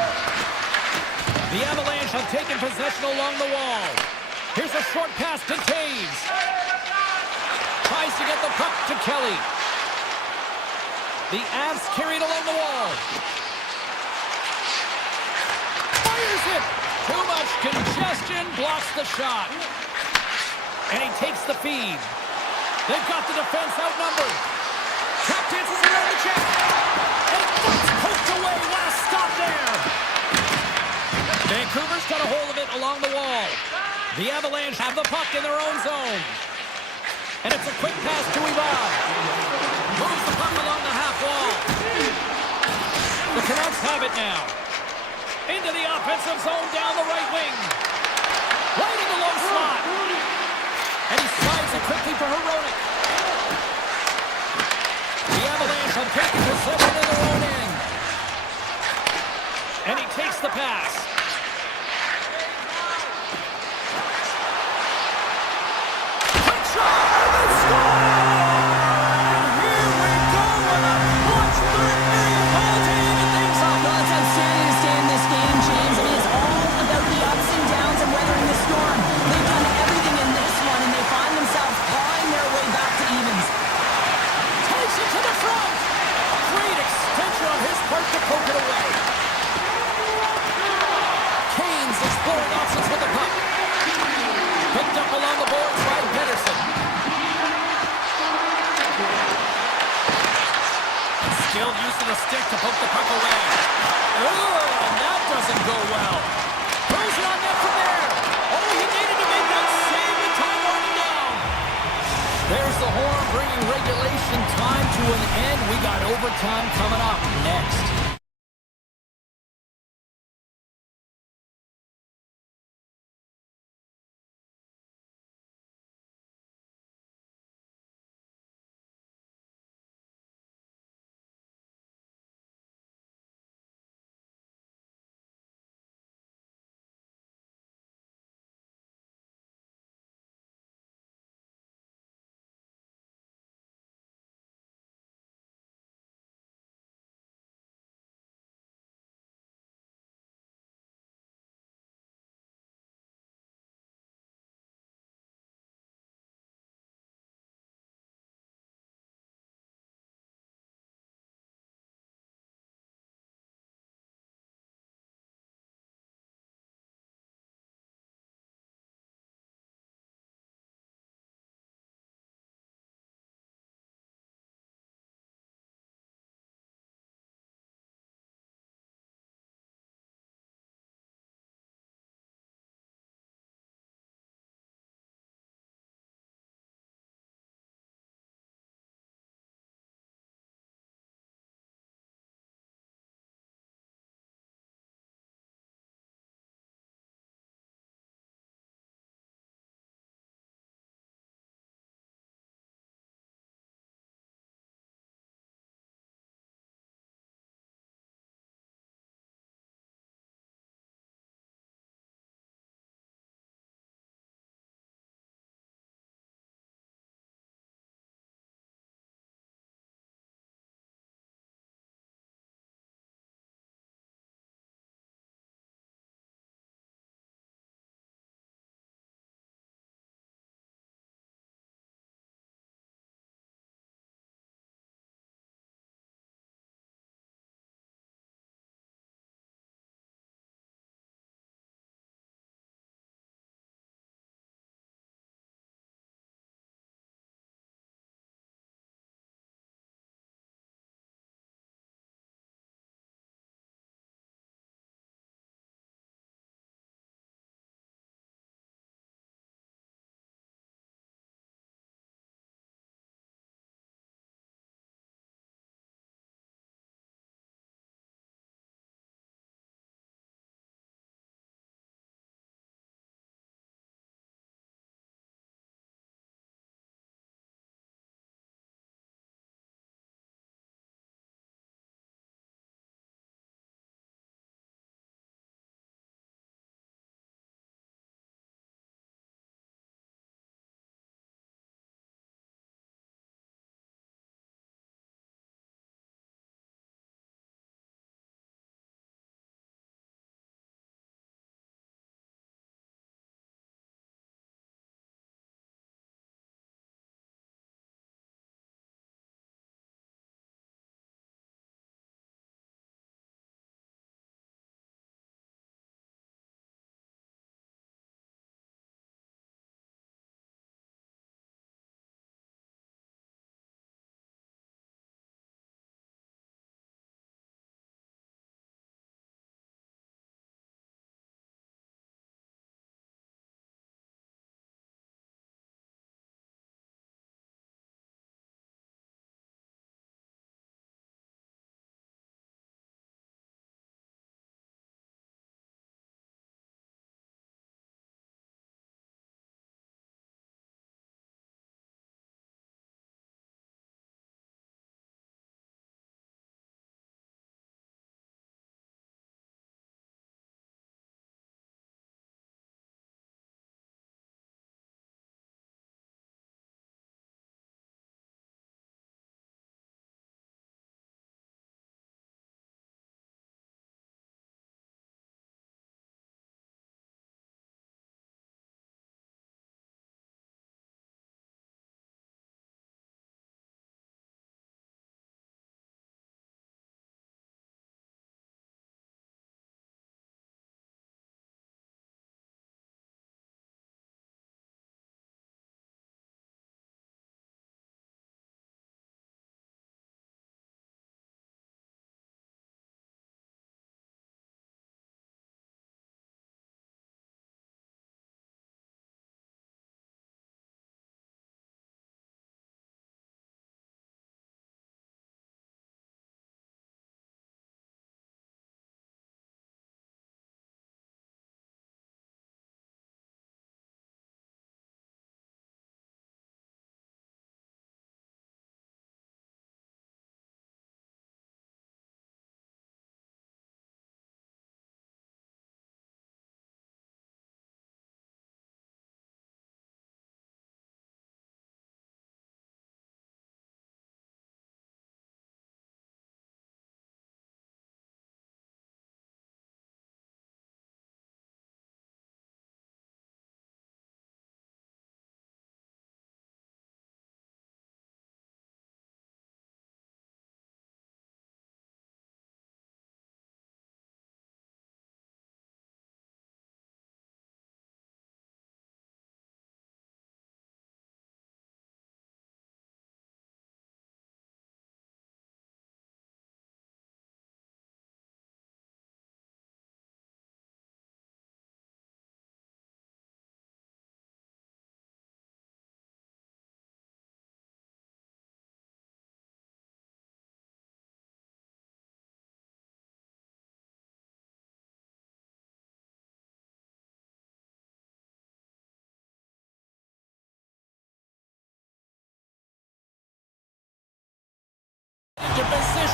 The Avalanche have taken possession along the wall. Here's a short pass to Taves. Tries to get the puck to Kelly. The Avs carried along the wall. Fires it. Too much congestion, blocks the shot. And he takes the feed. They've got the defense outnumbered. Trap dances around the check. And it's poked away. Last stop there. Vancouver's got a hold of it along the wall. The Avalanche have the puck in their own zone. And it's a quick pass to Ivan. Moves the puck along the half wall. The Canucks have it now. Into the offensive zone down the right wing. Right in the low slot. And he slides it quickly for Hronek. The Avalanche have taken possession of their own end. And he takes the pass. Quick shot! And they score! And here we go with a watch-the-name ball to even things up. Well, it's outstanding to stay in this game, James. It is all about the ups and downs and weathering the storm. They've done everything in this one, and they find themselves clawing their way back to evens. Takes it to the front. Great extension on his part to poke it away. the stick to poke the puck away. Oh, and that doesn't go well. Throws it on net from there. Oh, he needed to make that save with time winding down. There's the horn bringing regulation time to an end. We got overtime coming up next.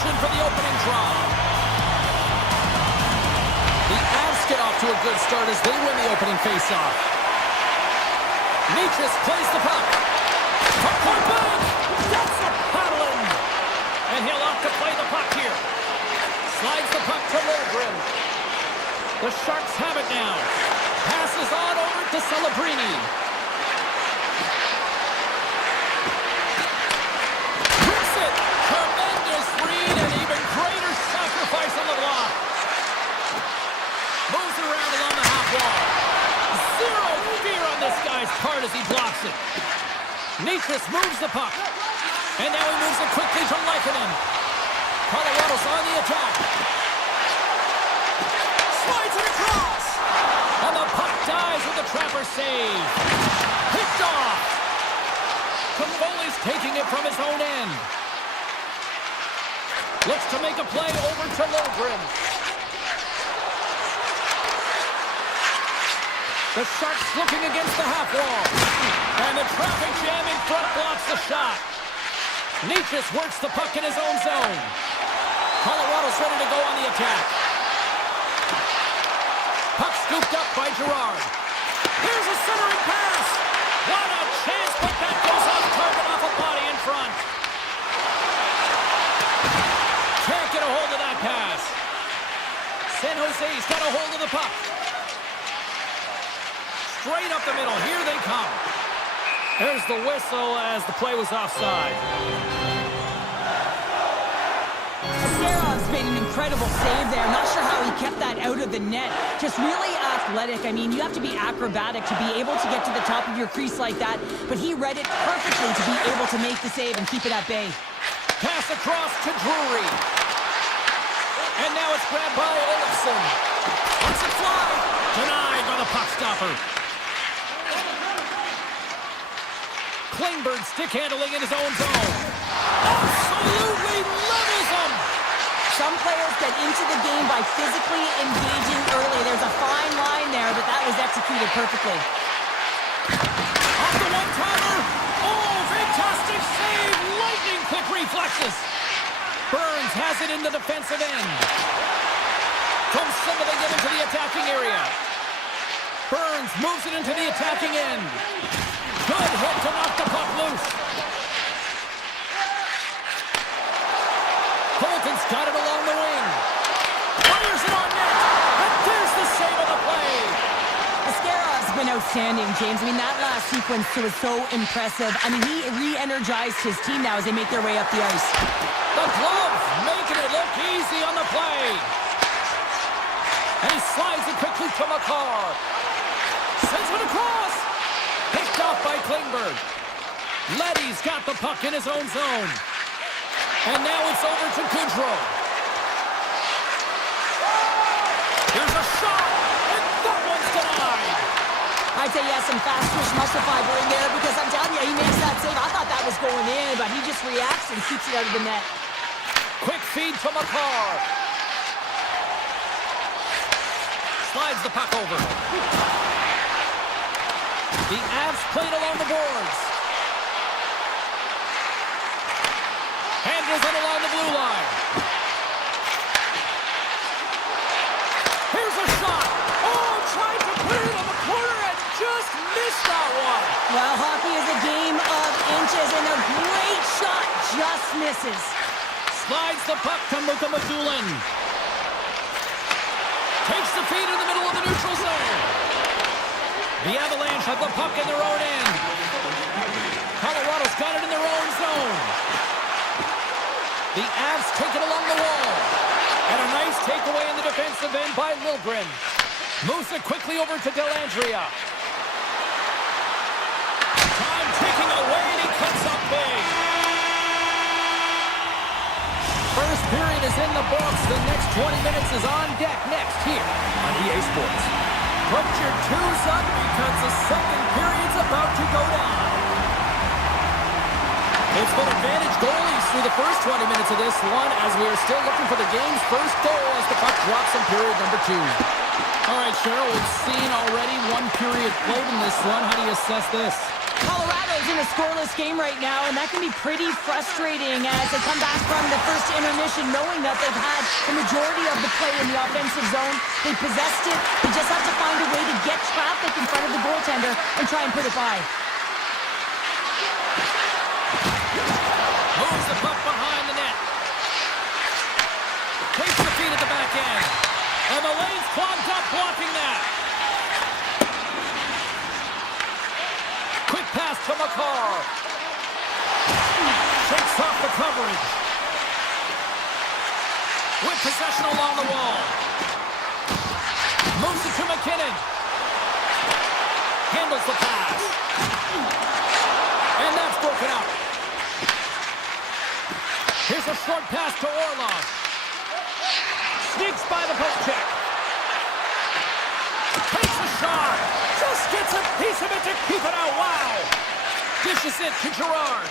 position for the opening draw. The Avs get off to a good start as they win the opening faceoff. Nietzsche plays the puck. Puck point blank. That's a paddling. And he'll opt to play the puck here. Slides the puck to Lilgren. The Sharks have it now. Passes on over to Celebrini. Hits it. Tremendous read and even greater sacrifice on the block. Moves it around along the half wall. Zero fear on this guy's part as he blocks it. Nietzsche moves the puck. And now he moves it quickly to Lehkonen. Colorado's on the attack. Slides it across. And the puck dies with the trapper save. Picked off. Cavoli's taking it from his own end. Looks to make a play over to Lilgren. The Sharks looking against the half wall. And the traffic jam in front blocks the shot. Nietzsche works the puck in his own zone. Colorado's ready to go on the attack. Puck scooped up by Girard. Here's a centering pass. What a chance, but that goes off target off a body in front. Can't get a hold of that pass. San Jose's got a hold of the puck. Straight up the middle. Here they come. There's the whistle as the play was offside. Made an incredible save there. Not sure how he kept that out of the net. Just really athletic. I mean, you have to be acrobatic to be able to get to the top of your crease like that, but he read it perfectly to be able to make the save and keep it at bay. Pass across to Drury. And now it's grabbed by Olofsson. Wants it fly. Denied by the puck stopper. Klingberg stick handling in his own zone. Absolutely levels him. Some players get into the game by physically engaging early. There's a fine line there, but that was executed perfectly. Off the one-timer. Oh, fantastic save. Lightning quick reflexes. Burns has it in the defensive end. From singling it into the attacking area. Burns moves it into the attacking end. Good hit to knock the puck loose. Colton's got it along the wing. Fires it on net. And there's the save of the play. Mascara's been outstanding, James. I mean, that last sequence was so impressive. I mean, he re-energized his team now as they make their way up the ice. The glove making it look easy on the play. And he slides it quickly to McCarr. Sends it across. Picked off by Klingberg. Leddy's got the puck in his own zone. And now it's over to Goudreau. Here's a shot, and that one's denied. I'd say he has some fast twitch muscle fiber in there because I'm telling you, he makes that save. I thought that was going in, but he just reacts and keeps it out of the net. Quick feed to McCarr. Slides the puck over. The Avs played along the boards. Handles it along the blue line. Here's a shot. Oh, tried to put it on the corner and just missed that one. Well, hockey is a game of inches, and a great shot just misses. Slides the puck to Mukka Madulin. Takes the feed in the middle of the neutral zone. The Avalanche have the puck in their own end. Colorado's got it in their own zone. The Avs take it along the wall. And a nice takeaway in the defensive end by Lilgren. Moves it quickly over to Dellandrea. Time taking away, and he cuts up big. First period is in the books. The next 20 minutes is on deck next here on EA Sports. Put your twos up because the second period's about to go down. It's been advantage goalies through the first 20 minutes of this one as we are still looking for the game's first goal as the puck drops in period number 2. All right, Cheryl, we've seen already one period played in this one. How do you assess this? Colorado's in a scoreless game right now, and that can be pretty frustrating as they come back from the first intermission knowing that they've had the majority of the play in the offensive zone. They possessed it. They just have to find a way to get traffic in front of the goaltender and try and put it by. Moves the puck behind the net. Takes the feed at the back end. And the lane's clogged up blocking that. Quick pass to McCarr. Shakes off the coverage. With possession along the wall. Moves it to McKinnon. Handles the pass. And that's broken up. Here's a short pass to Orlov. Sneaks by the poke check. Takes a shot. Just gets a piece of it to keep it out. Wow. Dishes it to Gerard.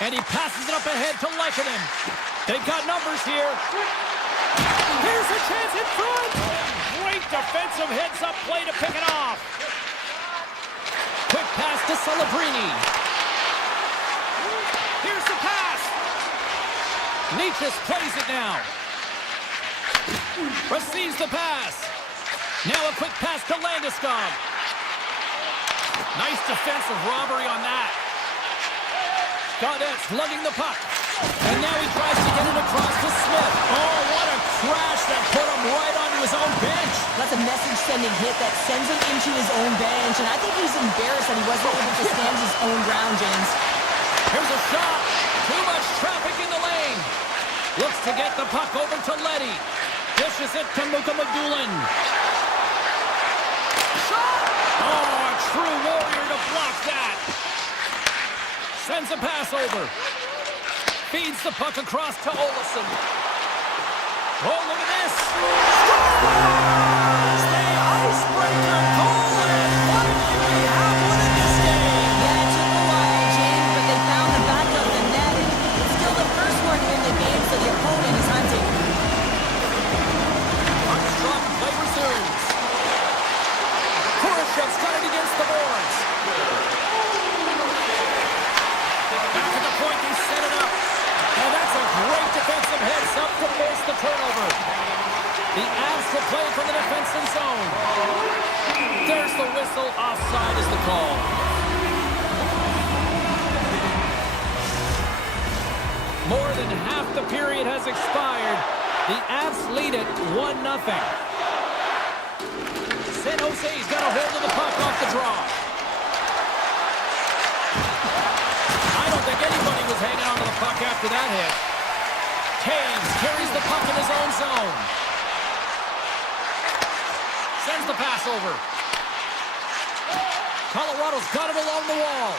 And he passes it up ahead to Lekanen. They've got numbers here. Here's a chance in front. Great defensive heads-up play to pick it off. Quick pass to Celebrini. Here's the pass. Nietzsche plays it now. Receives the pass. Now a quick pass to Landeskog. Nice defensive robbery on that. Gaudet's lugging the puck. And now he tries to get it across to Smith. Oh, what a crash that put him right onto his own bench. That's a message-sending hit that sends him into his own bench, and I think he's embarrassed that he wasn't able to stand his own ground, James. Here's a shot. Too much traffic in the lane. Looks to get the puck over to Leddy. Dishes it to Mukamadulin. Shot! Oh, a true warrior to block that. Sends a pass over. Feeds the puck across to Olsen. Oh, look at this. Scores! The icebreaker goal, and finally we have one in this game. Yeah, it took a while, James, but they found the back of the net. It's still the first one in the game, so the opponent is hunting. Armstrong play resumes. Kurashev's got it against the boards. Back at the point, they set it up. And that's a great defensive heads-up to force the turnover. The Avs will play from the defensive zone. There's the whistle. Offside is the call. More than half the period has expired. The Avs lead it 1-0. San Jose's got a hold of the puck off the draw. I don't think anybody was hanging on to the puck after that hit. Taves carries the puck in his own zone. Sends the pass over. Colorado's got it along the wall.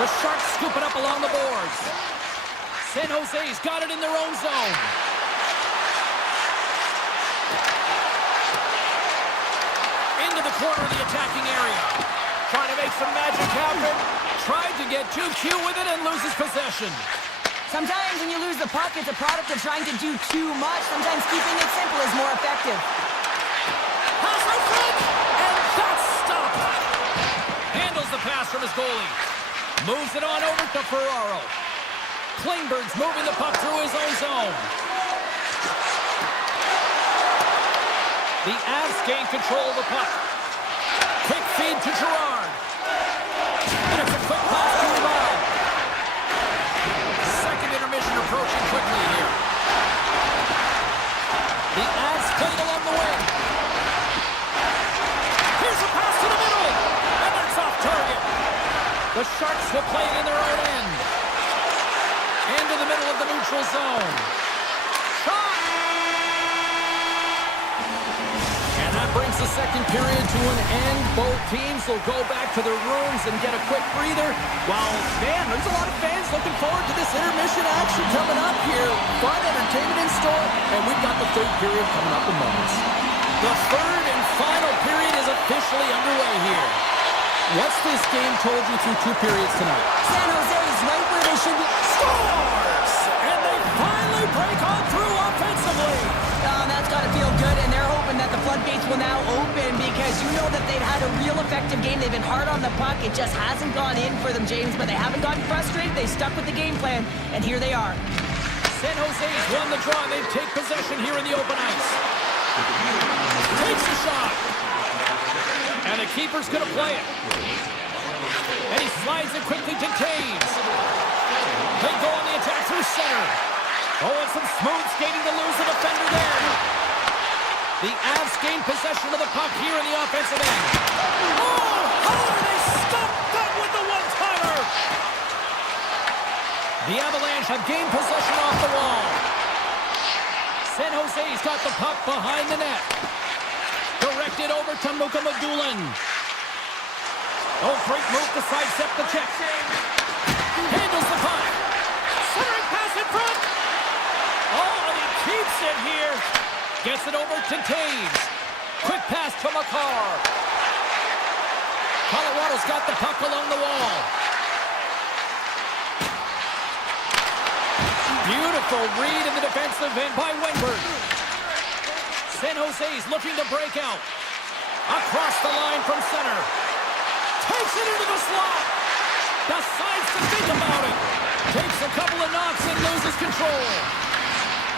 The Sharks scoop it up along the boards. San Jose's got it in their own zone. Into the corner of the attacking area. Trying to make some magic happen. Tried to get too cute with it and loses possession. Sometimes when you lose the puck, it's a product of trying to do too much. Sometimes keeping it simple is more effective. Pass out front, and that's stopped. Handles the pass from his goalie. Moves it on over to Ferraro. Klingberg's moving the puck through his own zone. The Avs gain control of the puck. Quick feed to Gerard. And it's a quick pass to Ribal. Second intermission approaching quickly here. The Avs played along the wing. Here's a pass to the middle. And that's off target. The Sharks will play it in their own end. Into the middle of the neutral zone. Shot! And that brings the second period to an end. Both teams will go back to their rooms and get a quick breather. While, man, there's a lot of fans looking forward to this intermission action coming up here. Fun entertainment in store, and we've got the third period coming up in moments. The third and final period is officially underway here. What's this game told you through two periods tonight? San Jose is right where they should be. Scores! And they finally break on through offensively. That's got to feel good, and they're hoping that the floodgates will now open because you know that they've had a real effective game. They've been hard on the puck. It just hasn't gone in for them, James, but they haven't gotten frustrated. They stuck with the game plan, and here they are. San Jose's won the draw. They take possession here in the open ice. Takes a shot. And the keeper's going to play it. And he slides it quickly to Taves. They go on the attack through center. Oh, and some smooth skating to lose the defender there. The Avs gain possession of the puck here in the offensive end. Oh, how do they stop that with the one-timer? The Avalanche have gained possession off the wall. San Jose's got the puck behind the net. Directed over to Mukamadulin. Oh, great move to sidestep the check. Handles the puck. Centering pass in front. Oh, and he keeps it here. Gets it over to Taves. Quick pass to Makar. Colorado's got the puck along the wall. Beautiful read in the defensive end by Wenberg. San Jose's looking to break out. Across the line from center. Takes it into the slot. Decides to think about it. Takes a couple of knocks and loses control.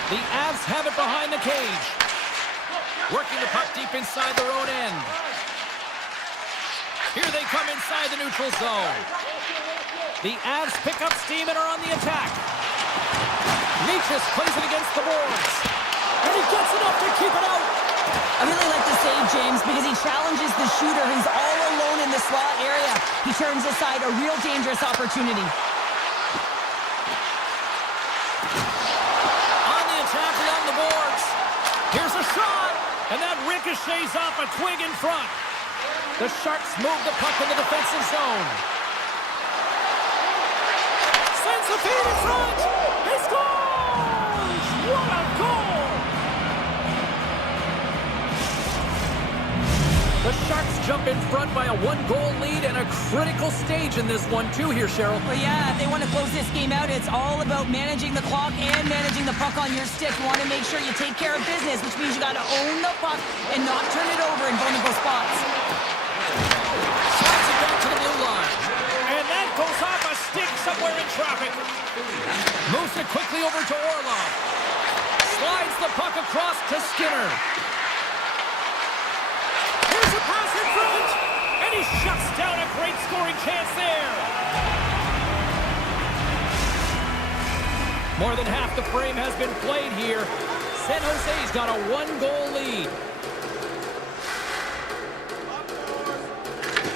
The Avs have it behind the cage. Working the puck deep inside their own end. Here they come inside the neutral zone. The Avs pick up steam and are on the attack. Leachus plays it against the boards. And he gets enough to keep it out. I really like the save, James, because he challenges the shooter who's all alone in the slot area. He turns aside a real dangerous opportunity. On the attack along the boards. Here's a shot. And that ricochets off a twig in front. The Sharks move the puck in the defensive zone. Sends the feed in front. He scores! What a goal! The Sharks jump in front by a one-goal lead and a critical stage in this one, too, here, Cheryl. Well, yeah, if they want to close this game out, it's all about managing the clock and managing the puck on your stick. You want to make sure you take care of business, which means you got to own the puck and not turn it over in vulnerable spots. Slides it back to the blue line. And that goes off a stick somewhere in traffic. Moves it quickly over to Orlov. Slides the puck across to Skinner. Here's a pass in front. And he shuts down a great scoring chance there. More than half the frame has been played here. San Jose's got a one-goal lead.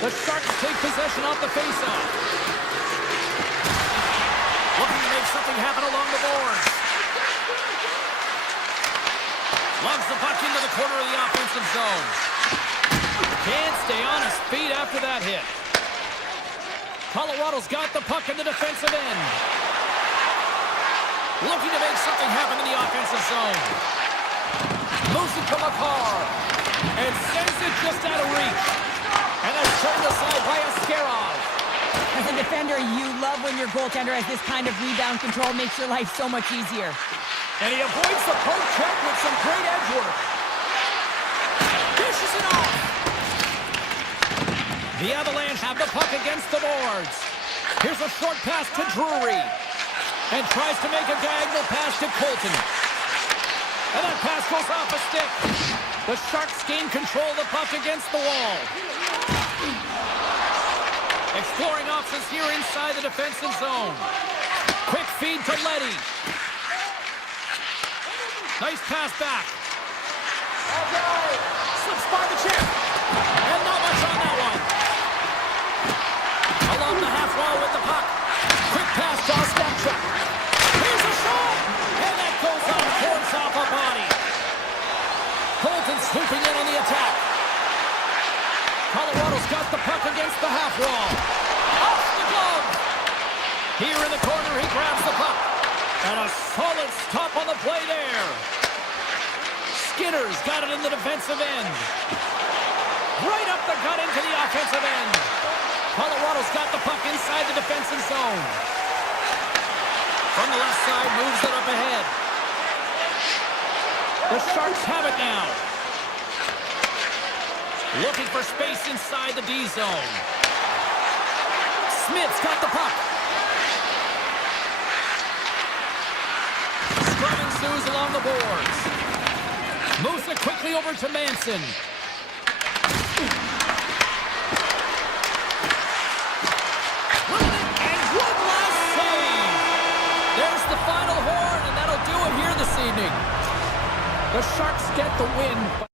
The Sharks take possession off the faceoff. Looking to make something happen along the boards. Loves the puck into the corner of the offensive zone. Can't stay on his feet after that hit. Colorado's got the puck in the defensive end. Looking to make something happen in the offensive zone. Moves it to Makar. And sends it just out of reach. And that's turned aside by Askarov. As a defender, you love when your goaltender has this kind of rebound control. Makes your life so much easier. And he avoids the poke check with some great edge work. Dishes it off. The Avalanche have the puck against the boards. Here's a short pass to Drury. And tries to make a diagonal pass to Colton. And that pass goes off a stick. The Sharks gain control of the puck against the wall. Exploring options here inside the defensive zone. Quick feed to Leddy. Nice pass back. Slips by the chip. And not much on that one. Along the half wall with the puck. Quick pass to Ostapchuk. Here's a shot. And that goes on towards off a body. Colton swooping in on the attack. Colorado's got the puck against the half wall. Off the glove. Here in the corner, he grabs the puck. And a solid stop on the play there. Skinner's got it in the defensive end. Right up the gut into the offensive end. Colorado's got the puck inside the defensive zone. From the left side, moves it up ahead. The Sharks have it now. Looking for space inside the D zone. Smith's got the puck. Scrum ensues along the boards. Moves it quickly over to Manson. And one last save. There's the final horn, and that'll do it here this evening. The Sharks get the win.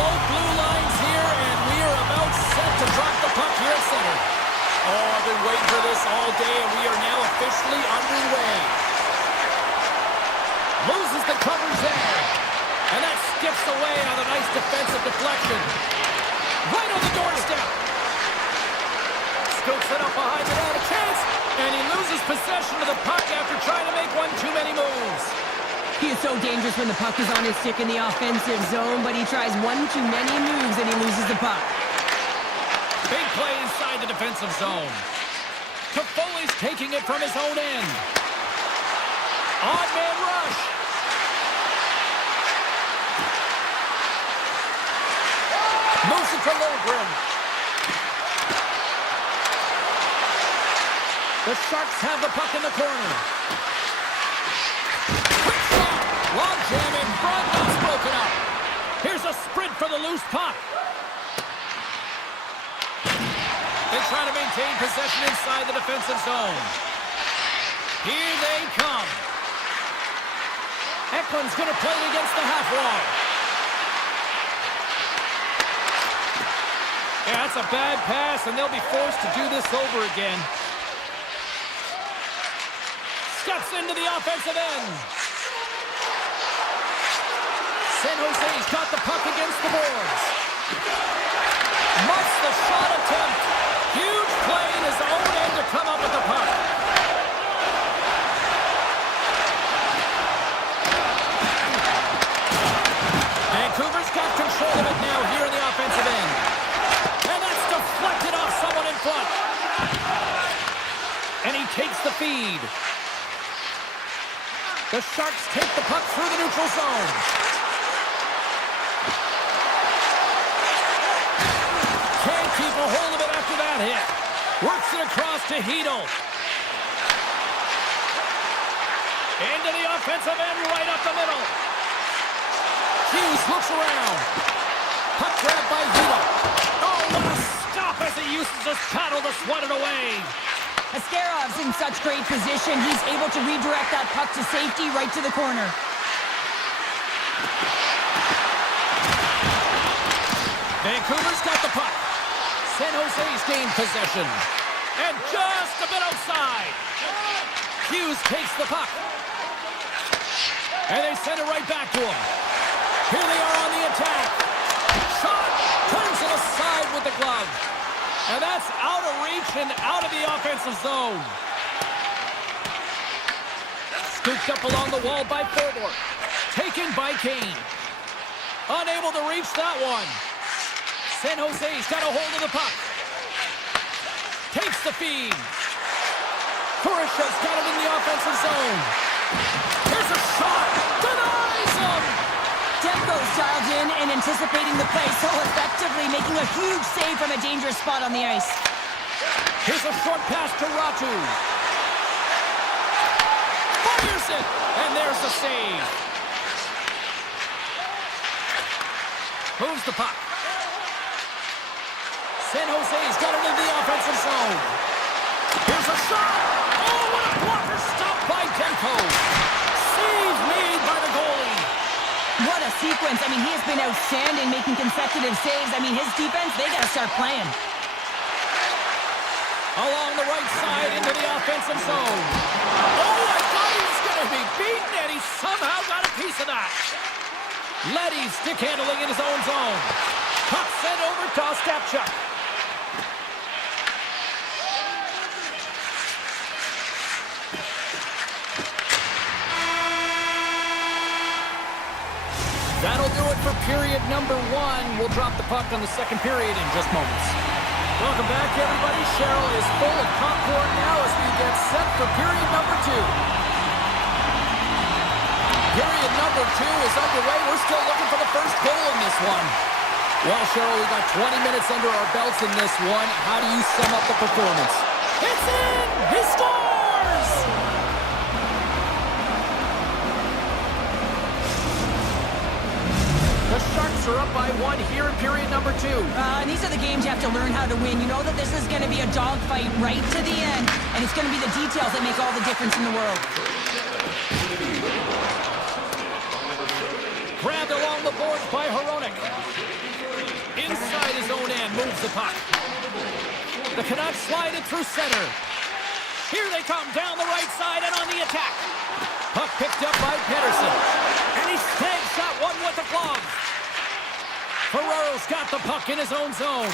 both blue lines here, and we are about set to drop the puck here at center. Oh, I've been waiting for this all day, and we are now officially underway. Loses the coverage there. And that skips away on a nice defensive deflection. Right on the doorstep. Scoops it up behind the net, a chance, and he loses possession of the puck after trying to make one too many moves. He is so dangerous when the puck is on his stick in the offensive zone, but he tries one too many moves and he loses the puck. Big play inside the defensive zone. Toffoli's taking it from his own end. Odd man rush. Moves it to Lundgren. The Sharks have the puck in the corner. Quick shot. Long jam in front. That's broken up. Here's a sprint for the loose puck. They try to maintain possession inside the defensive zone. Here they come. Eklund's going to play it against the half wall. Yeah, that's a bad pass, and they'll be forced to do this over again. Steps into the offensive end. San Jose's got the puck against the boards. Muffs the shot attempt. Huge play in his own end to come up with the puck. Vancouver's got control of it now here in the offensive end. And that's deflected off someone in front. And he takes the feed. The Sharks take the puck through the neutral zone. Can't keep a hold of it after that hit. Works it across to Hedel. Into the offensive end, right up the middle. Hughes looks around. Puck grab by Hedel. Oh, what a stop as he uses his paddle to swat it away. Askerov's in such great position, he's able to redirect that puck to safety right to the corner. Vancouver's got the puck. San Jose's gained possession. And just a bit outside. Hughes takes the puck. And they send it right back to him. Here they are on the attack. Shot! Turns it aside with the glove. And that's out of reach and out of the offensive zone. Scooped up along the wall by Forborg. Taken by Kane. Unable to reach that one. San Jose's got a hold of the puck. Takes the feed. Kurasha's got it in the offensive zone. Here's a shot. Denies him. Demko's dialed in and anticipating the play so effectively, making a huge save from a dangerous spot on the ice. Here's a short pass to Ratu. Fires it, and there's the save. Moves the puck. San Jose's got it in the offensive zone. Here's a shot. Oh, what a blocker stop by Demko. Save made by the goalie. What a sequence. I mean, he has been outstanding making consecutive saves. I mean, his defense, they got to start playing. Along the right side into the offensive zone. Oh, I thought he was going to be beaten, and he somehow got a piece of that. Leddy stick handling in his own zone. Puck sent over to Ostapchuk. That'll do it for period number one. We'll drop the puck on the second period in just moments. Welcome back, everybody. Cheryl is full of popcorn now as we get set for period number two. Period number two is underway. We're still looking for the first goal in this one. Well, Cheryl, we got 20 minutes under our belts in this one. How do you sum up the performance? It's in! He scores! The Sharks are up by one here in period number two. And these are the games you have to learn how to win. You know that this is going to be a dogfight right to the end, and it's going to be the details that make all the difference in the world. Grabbed along the boards by Hronek. moves the puck. The Canucks slide it through center. Here they come down the right side and on the attack. Puck picked up by Pedersen. And he snags shot one with the glove. Ferraro's got the puck in his own zone.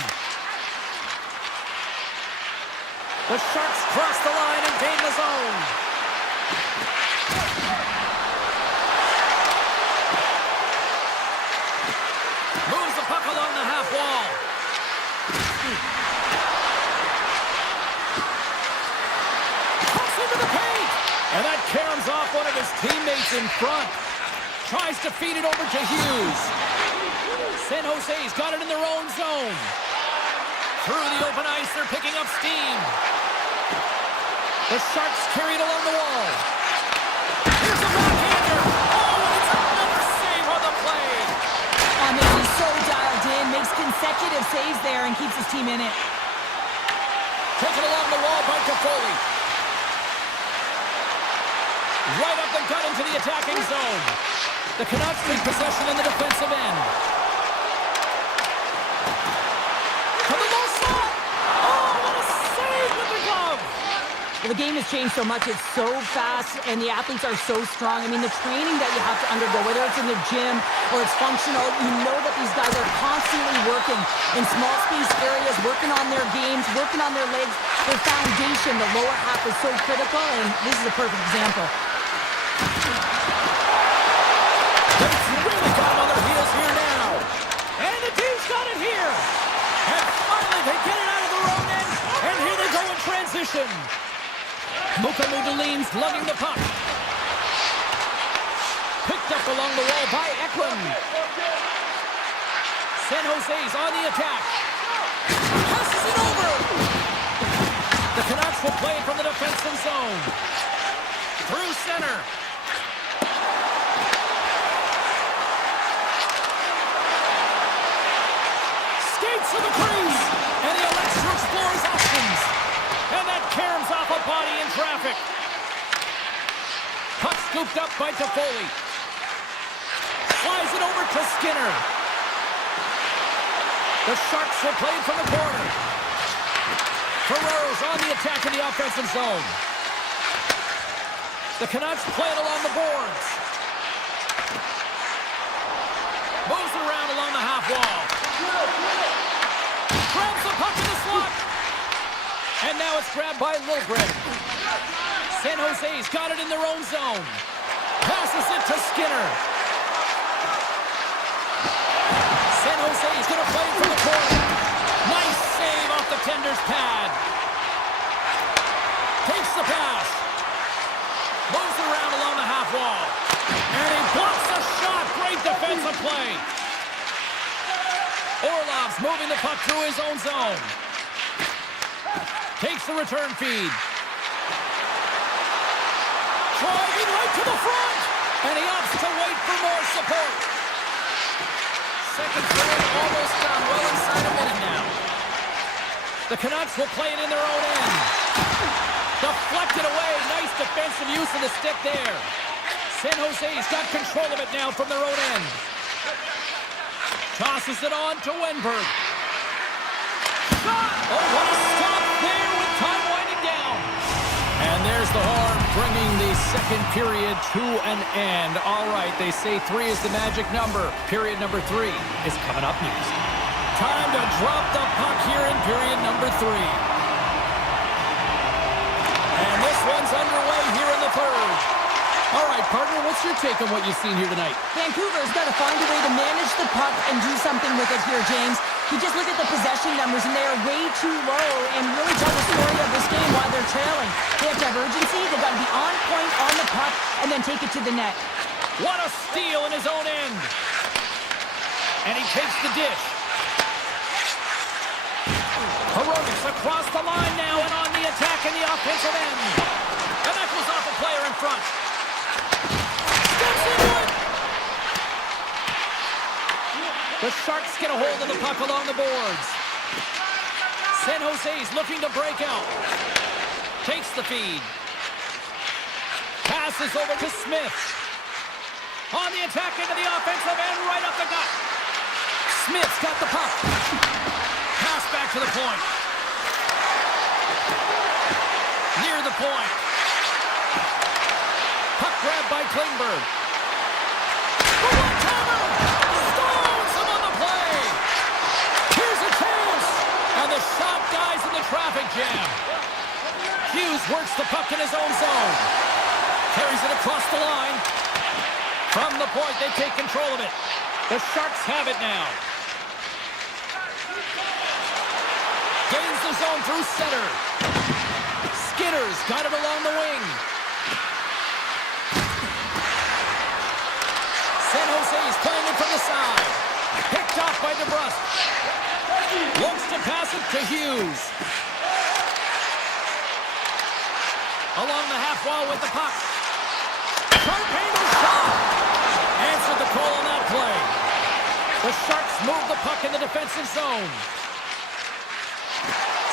The Sharks cross the line and gain the zone. Moves the puck along the half wall. Pucks into the paint. And that caroms off one of his teammates in front. Tries to feed it over to Hughes. San Jose's got it in their own zone. Through the open ice, they're picking up steam. The Sharks carry it along the wall. Here's a backhander. Oh, it's another save on the play. I mean, he's so dialed in, makes consecutive saves there and keeps his team in it. Taken along the wall by Toffoli. Right up the gut into the attacking zone. The Canucks take possession in the defensive end. Well, the game has changed so much. It's so fast, and the athletes are so strong. I mean, the training that you have to undergo, whether it's in the gym or it's functional, you know that these guys are constantly working in small space areas, working on their games, working on their legs. Their foundation, the lower half, is so critical, and this is a perfect example. It's really got them on their heels here now. And the team's got it here. And finally, they get it out of their own end, and here they go in transition. Mukamu Deline's lugging the puck. Picked up along the wall by Eklund. San Jose's on the attack. Passes it over. The Canucks will play it from the defensive zone. Through center. Skates to the crease. And he elects to explore his options. And that caroms off a body in traffic. Puck scooped up by Toffoli. Flies it over to Skinner. The Sharks will play it from the corner. Ferraro's on the attack in the offensive zone. The Canucks play it along the boards. Moves it around along the half wall. Grabs the puck in the slot. And now it's grabbed by Liljegren. San Jose's got it in their own zone. Passes it to Skinner. San Jose's going to play it from the corner. Nice save off the tender's pad. Takes the pass. Moves it around along the half wall. And he blocks the shot. Great defensive play. Orlov's moving the puck through his own zone. Takes the return feed. Driving right to the front. And he opts to wait for more support. Second period almost done. Well inside a minute now. The Canucks will play it in their own end. Deflected away. Nice defensive use of the stick there. San Jose's got control of it now from their own end. Tosses it on to Wenberg. Oh, what a stop there with time winding down. And there's the horn, bringing the second period to an end. All right, they say 3 is the magic number. Period number 3 is coming up next. Time to drop the puck here in period number 3. And this one's underway here in the third. All right, partner, what's your take on what you've seen here tonight? Vancouver's got to find a way to manage the puck and do something with it here, James. You just look at the possession numbers, and they are way too low and really tell the story of this game while they're trailing. They have to have urgency. They've got to be on point on the puck and then take it to the net. What a steal in his own end. And he takes the dish. Hronek across the line now and on the attack in the offensive end. And that goes off a player in front. Steps into it. The Sharks get a hold of the puck along the boards. San Jose's looking to break out. Takes the feed. Passes over to Smith. On the attack into the offensive end, right up the gut. Smith's got the puck. Pass Gets back to the point. Near the point. Puck grab by Klingberg. The one-timer! Stones him on the play! Here's a chance! And the shot dies in the traffic jam. Hughes works the puck in his own zone. Carries it across the line. From the point, they take control of it. The Sharks have it now. Gains the zone through center. Skinner's got it along the wing. San Jose's playing it from the side. Picked off by DeBrusque. Looks to pass it to Hughes. Along the half wall with the puck. Sharp-handed shot. Answered the call on that play. The Sharks move the puck in the defensive zone.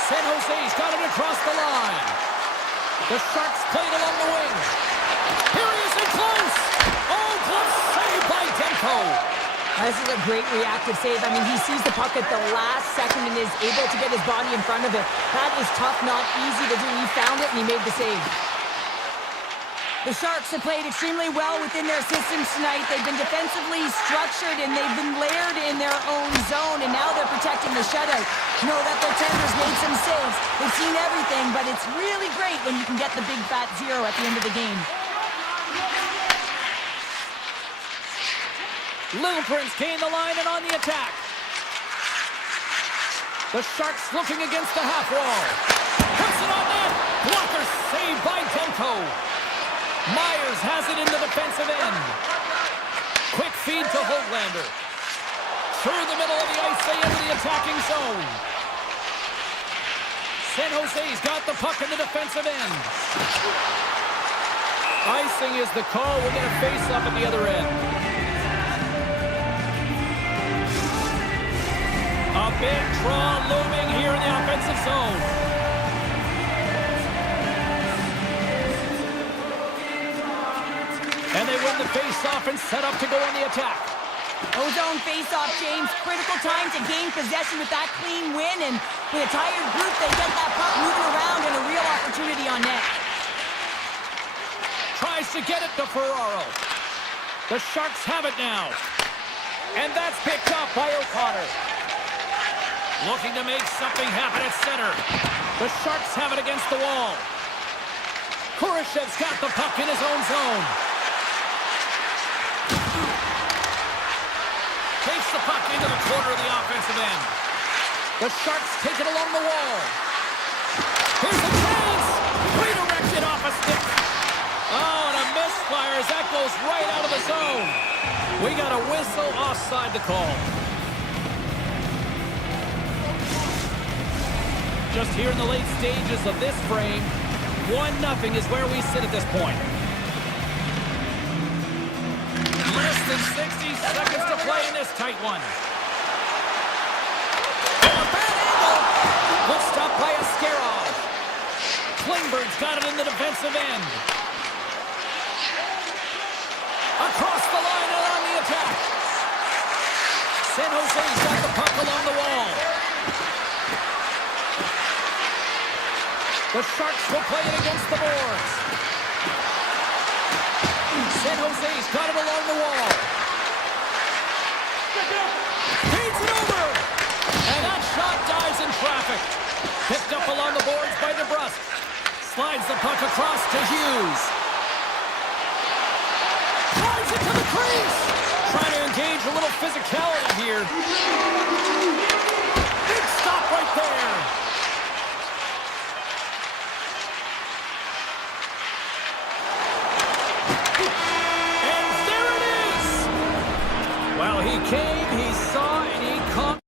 San Jose's got it across the line. The Sharks play it along the wing. Here he is in close. Oh, glove saved by Demko. This is a great reactive save. I mean, he sees the puck at the last second and is able to get his body in front of it. That is tough, not easy to do. He found it and he made the save. The Sharks have played extremely well within their systems tonight. They've been defensively structured and they've been layered in their own zone, and now they're protecting the shutout. Know that their tenders made some saves. They've seen everything, but it's really great when you can get the big fat zero at the end of the game. Little Prince gained the line and on the attack. The Sharks looking against the half wall. Puts it on net. Blocker saved by Demko. Myers has it in the defensive end. Quick feed to Holtlander. Through the middle of the ice, they enter the attacking zone. San Jose's got the puck in the defensive end. Icing is the call. We'll get a face-up at the other end. A big draw looming here in the offensive zone. And they win the face-off and set up to go on the attack. Ozone face-off, James. Critical time to gain possession with that clean win. And with a tired group, they get that puck moving around and a real opportunity on net. Tries to get it to Ferraro. The Sharks have it now. And that's picked up by O'Connor. Looking to make something happen at center. The Sharks have it against the wall. Kurashev's got the puck in his own zone. Takes the puck into the corner of the offensive end. The Sharks take it along the wall. Here's a chance! Redirected off a stick. Oh, and a misfire as that goes right out of the zone. We got a whistle offside the call. Just here in the late stages of this frame, 1-0 is where we sit at this point. Less than 60 seconds to play in this tight one. And a bad angle. Good stop by Askarov. Klingberg's got it in the defensive end. Across the line and on the attack. San Jose's got the puck along the wall. The Sharks will play it against the boards. San Jose's got it along the wall. Feeds it over. And that shot dies in traffic. Picked up along the boards by DeBrusque. Slides the puck across to Hughes. Slides it to the crease. Trying to engage a little physicality here. Big stop right there. Well, he came, he saw, and he caught.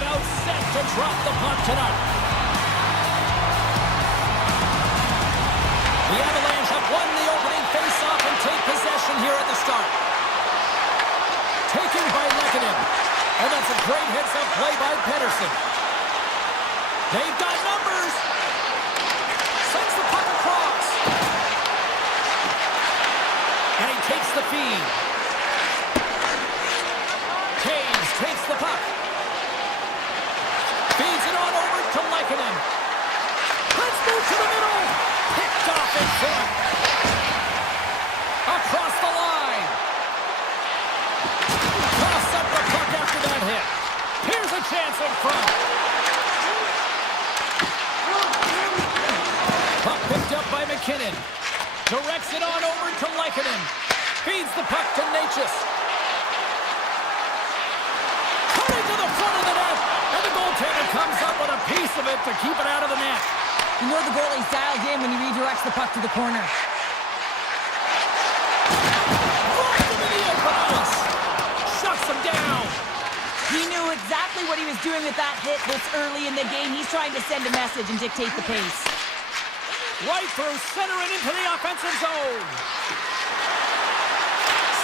about set to drop the puck tonight. The Avalanche have won the opening face-off and take possession here at the start. Taken by Lehkonen. And that's a great heads-up play by Pettersson. They've got numbers. Sends the puck across. And he takes the feed. Taves takes the puck. Feeds it on over to Lehkonen. Let's move to the middle. Picked off in front. Across the line. Toss up the puck after that hit. Here's a chance in front. Puck picked up by McKinnon. Directs it on over to Lehkonen. Feeds the puck to Necas. Cutting to the front of the net. And the goaltender comes up with a piece of it to keep it out of the net. You know the goalie's dialed in when he redirects the puck to the corner. Blocked him in the open ice. Shuts him down. He knew exactly what he was doing with that hit this early in the game. He's trying to send a message and dictate the pace. Right through center and into the offensive zone.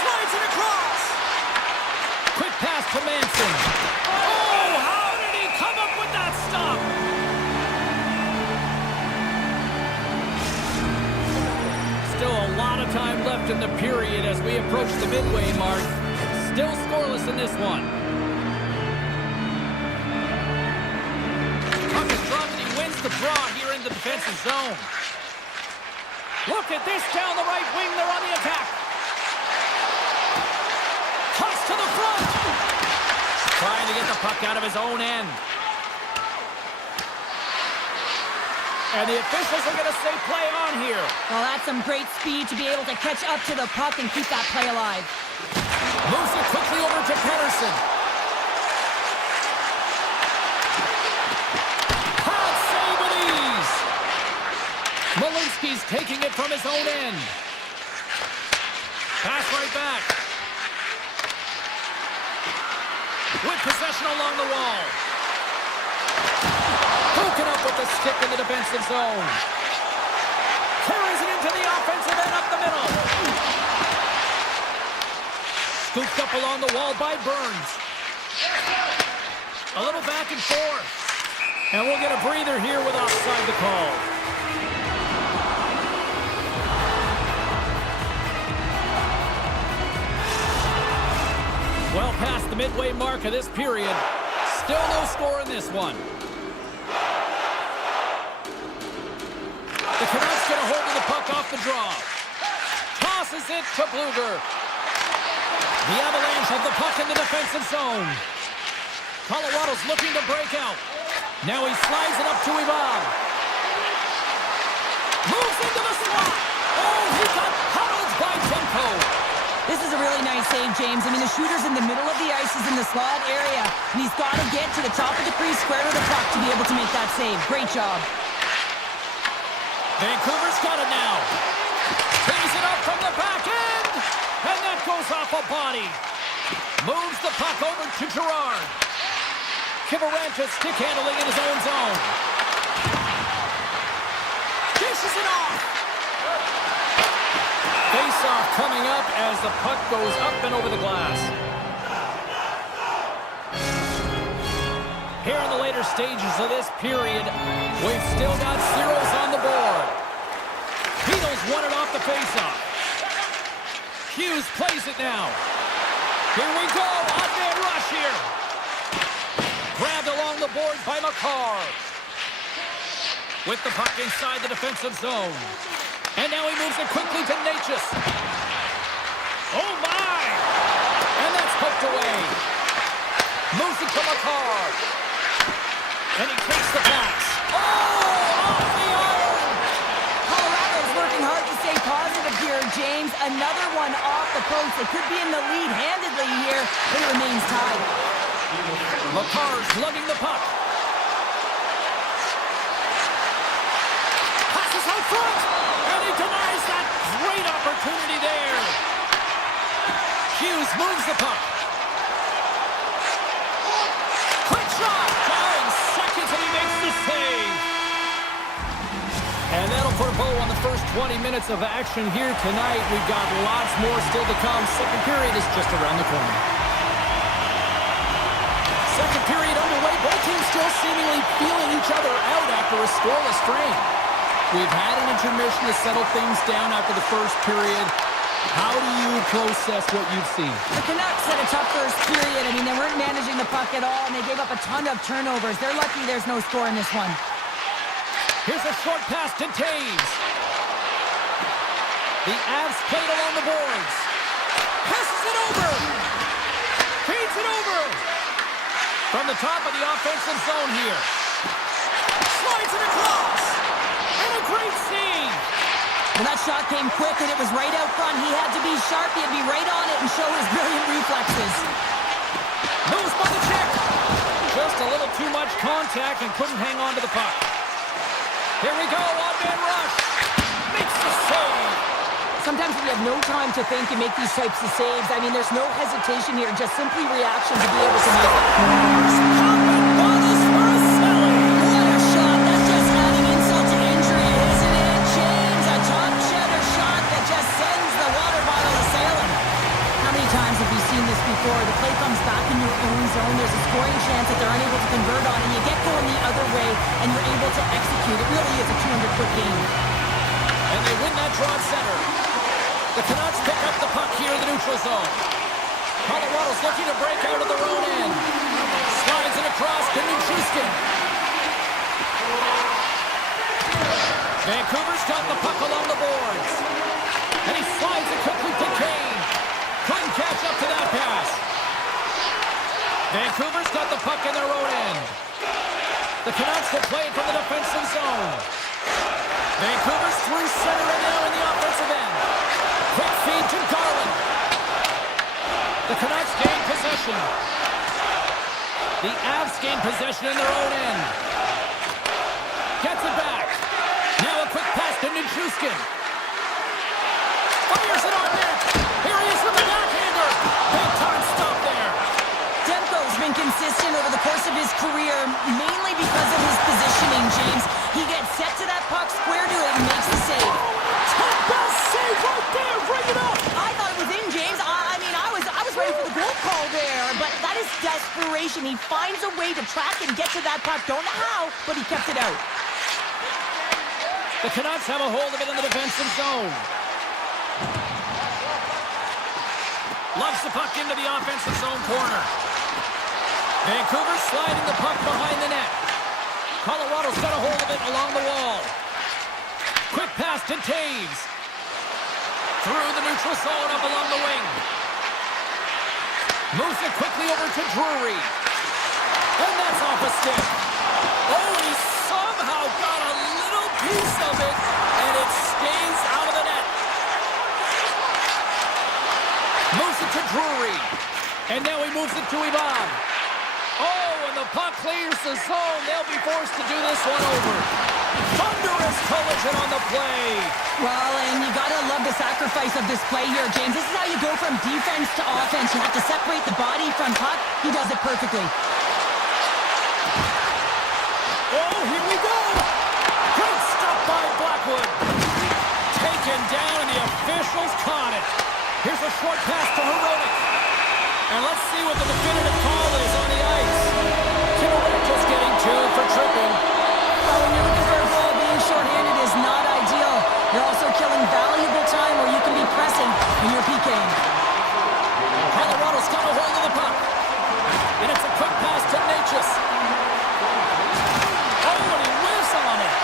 Slides it across. Quick pass to Manson. Oh, how did he come up with that stop? Still a lot of time left in the period as we approach the midway mark. Still scoreless in this one. Puck is dropped and he wins the draw here in the defensive zone. Look at this down the right wing. They're on the attack. Toss to the front. Trying to get the puck out of his own end. And the officials are going to say play on here. Well, that's some great speed to be able to catch up to the puck and keep that play alive. Moves it quickly over to Pettersson. Hot save with ease. Malinsky's taking it from his own end. Pass right back. With possession along the wall. Poking up with the stick in the defensive zone. Carries it into the offensive end up the middle. Scooped up along the wall by Burns. A little back and forth. And we'll get a breather here with offside the call. Well past the midway mark of this period. Still no score in this one. The Canucks get a hold of the puck off the draw. Tosses it to Bluger. The Avalanche have the puck in the defensive zone. Colorado's looking to break out. Now he slides it up to Ivan. Moves into the slot. Oh, he got huddled by Demko. This is a really nice save, James. I mean, the shooter's in the middle of the ice. He's in the slot area. And he's got to get to the top of the crease, square to the puck to be able to make that save. Great job. Vancouver's got it now. Tees it up from the back end. And that goes off a body. Moves the puck over to Gerard. Kivaranta stick handling in his own zone. Dishes it off. Face-off coming up as the puck goes up and over the glass. Here in the later stages of this period, we've still got zeros on the board. Beatles won it off the face-off. Hughes plays it now. Here we go, odd-man rush here. Grabbed along the boards by McCarr. With the puck inside the defensive zone. And now he moves it quickly to Necas. Oh my! And that's poked away. Moves it to McCarr. And he takes the pass. Oh! Off the iron! Colorado's working hard to stay positive here, James. Another one off the post. They could be in the lead handedly here, but it remains tied. McCarr's lugging the puck. Passes out front! And he denies that great opportunity there. Hughes moves the puck. Quick shot! bow on the first 20 minutes of action here tonight. We've got lots more still to come. Second period is just around the corner. Second period underway. Both teams still seemingly feeling each other out after a scoreless frame. We've had an intermission to settle things down after the first period. How do you process what you've seen? The Canucks had a tough first period. I mean, they weren't managing the puck at all, and they gave up a ton of turnovers. They're lucky there's no score in this one. Here's a short pass to Taves. The Avs played along the boards. Passes it over. Feeds it over. From the top of the offensive zone here. Slides it across. And a great save. Well, that shot came quick, and it was right out front. He had to be sharp. He had to be right on it and show his brilliant reflexes. Moves by the check. Just a little too much contact and couldn't hang on to the puck. Here we go, one-man rush. Makes the save. Sometimes when you have no time to think and make these types of saves, I mean, there's no hesitation here, just simply reaction to be able to make it. What a shot. That's just adding insult to injury, isn't it, James? A top cheddar shot that just sends the water bottle a-sailing. How many times have we seen this before? The play comes back in your own zone. There's a scoring chance that they're unable to convert on, and you get going the other way, and you're able to execute. It really is a 200-foot game. And they win that draw at center. The Canucks pick up the puck here in the neutral zone. Colorado's looking to break out of their own end. Slides it across to Nichushkin. Vancouver's got the puck along the boards. And he slides it quickly to Kane. Couldn't catch up to that pass. Vancouver's got the puck in their own end. The Canucks will play it from the defensive zone. Vancouver's through center and now in the offensive end. Quick feed to Garland. The Canucks gain possession. The Avs gain possession in their own end. Gets it back. Now a quick pass to Nichushkin. Fires it on net. Here he is with the backhander. Big time stop there. Demko's been consistent over the course of his career, mainly because of his positioning, James. He gets set to that puck, square to it, and makes the save. Top best save right there. Bring it up. I thought it was in, James. I mean, I was ready for the goal call there, but that is desperation. He finds a way to track and get to that puck. Don't know how, but he kept it out. The Canucks have a hold of it in the defensive zone. Loves the puck into the offensive zone corner. Vancouver sliding the puck behind the net. Colorado's got a hold of it along the wall. Quick pass to Taves. Through the neutral zone up along the wing. Moves it quickly over to Drury. And that's off a stick. Oh, he somehow got a little piece of it, and it stays out of the net. Moves it to Drury. And now he moves it to Ivan. Oh, and the puck clears the zone. They'll be forced to do this one over. Thunderous collision on the play. Well, and you gotta love the sacrifice of this play here, James. This is how you go from defense to offense. You have to separate the body from puck. He does it perfectly. Oh, here we go. Great stop by Blackwood. Taken down, and the officials caught it. Here's a short pass to Herodic. And let's see what the definitive call is on the ice. Herodic just getting two for tripping. Well, when you're looking for a goal, being shorthanded is not ideal. You're also killing valuable time where you can be pressing when you're PKing. Colorado's got a hold of the puck. And it's a quick pass to Natchez. Oh, and he whiffs on it.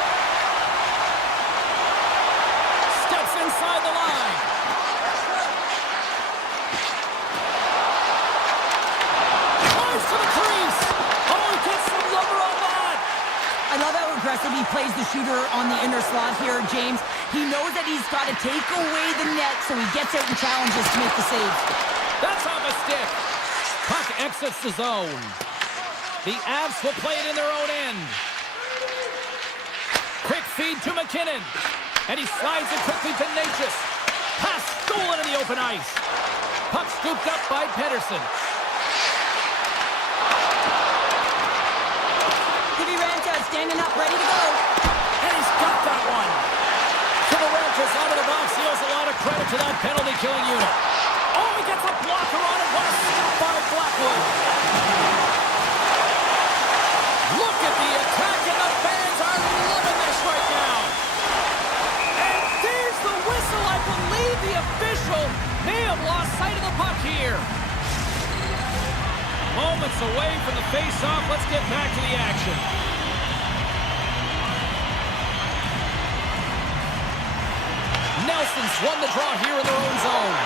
Steps inside the line. Drives to the crease. Oh, he gets some lumber on that. I love how aggressive he plays the shooter on the inner slot here, James. He knows that he's got to take away the net, so he gets out and challenges to make the save. That's off a stick. Puck exits the zone. The Avs will play it in their own end. Quick feed to McKinnon. And he slides it quickly to Natchez. Pass stolen in the open ice. Puck scooped up by Pedersen. Kiviranta standing up, ready to go. And he's got that one. to that penalty-killing unit. Oh, he gets a blocker on it. What a stop by Blackwood. Look at the attack, and the fans are loving this right now. And there's the whistle. I believe the official may have lost sight of the puck here. Moments away from the face-off. Let's get back to the action. Nelson's won the draw here in their own zone.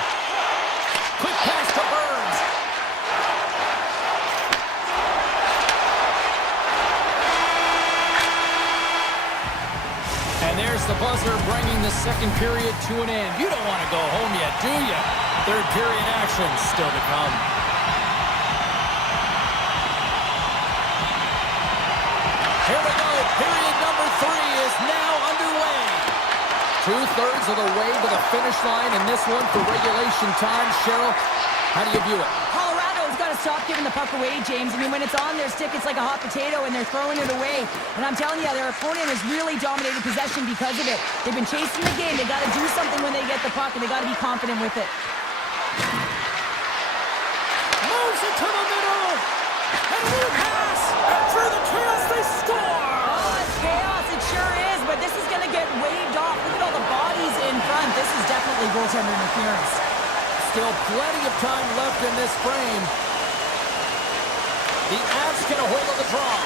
Quick pass to Burns. And there's the buzzer bringing the second period to an end. You don't want to go home yet, do you? Third period action still to come. Here we go. Period number 3 is now underway. 2/3 of the way to the finish line in this one for regulation time. Cheryl, how do you view it? Colorado's got to stop giving the puck away, James. I mean, when it's on their stick, it's like a hot potato, and they're throwing it away. And I'm telling you, their opponent has really dominated possession because of it. They've been chasing the game. They got to do something when they get the puck, and they got to be confident with it. Moves it to the middle. And a little pass. And through the chaos, they score. Oh, it's chaos. It sure is. But this is going to get waved off. Look at all the bodies in front. This is definitely goaltender interference. Still plenty of time left in this frame. The Avs get a hold of the draw.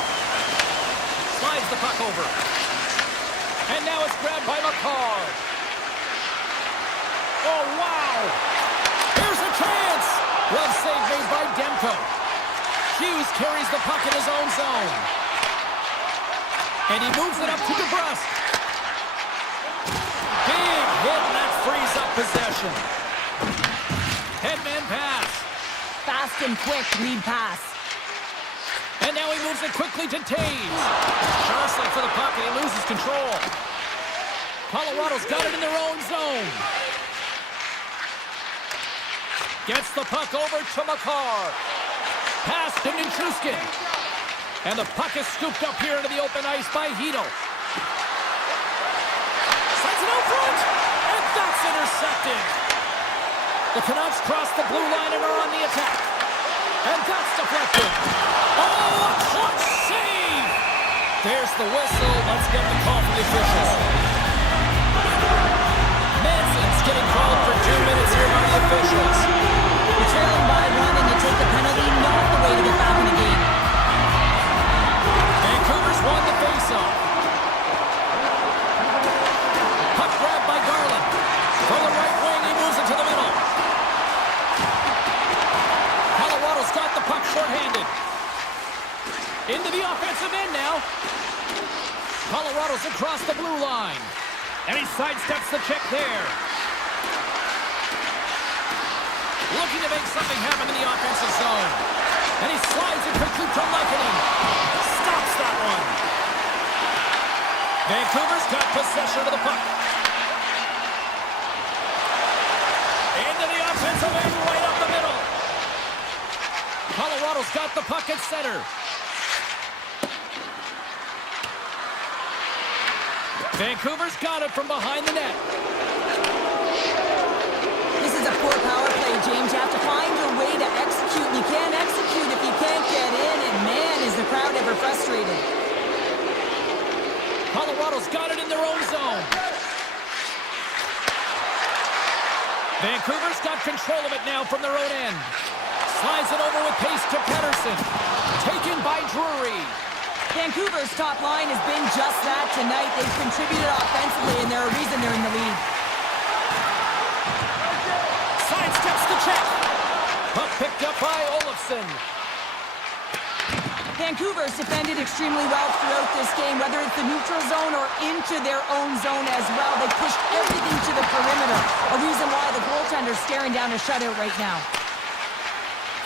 Slides the puck over. And now it's grabbed by McCarr. Oh, wow. Here's a chance. Glove save made by Demko. Hughes carries the puck in his own zone. And he moves it up to DeBrusque. Big hit, and that frees up possession. Headman pass. Fast and quick lead pass. And now he moves it quickly to Taves. Jostling for the puck, and he loses control. Colorado's got it in their own zone. Gets the puck over to McCarr. Pass to Nichushkin. And the puck is scooped up here into the open ice by Hito. Sends it out front. And that's intercepted. The Canucks cross the blue line and are on the attack. And that's deflected. Oh, a clutch save! There's the whistle. Let's get the call from the officials. Manson's getting called for 2 minutes here by the officials. You're trailing by 1 and you take the penalty, not the way to get back in the game. Vancouver's won the faceoff. Puck grabbed by Garland. From the right wing, he moves it to the middle. Colorado's got the puck shorthanded. Into the offensive end now. Colorado's across the blue line. And he sidesteps the check there. Looking to make something happen in the offensive zone. And he slides it quickly to Lehkonen. Stops that one. Vancouver's got possession of the puck. Into the offensive end, right up the middle. Colorado's got the puck at center. Vancouver's got it from behind the net. This is a poor power play, James. You have to find your way to execute. You can't execute if you can't get in, and man, is the crowd ever frustrated. Colorado's got it in their own zone. Vancouver's got control of it now from their own end. Slides it over with pace to Pettersson. Taken by Drury. Vancouver's top line has been just that tonight. They've contributed offensively, and they're a reason they're in the lead. Sidesteps the check. Puck picked up by Olofsson. Vancouver's defended extremely well throughout this game, whether it's the neutral zone or into their own zone as well. They pushed everything to the perimeter, a reason why the goaltender's staring down a shutout right now.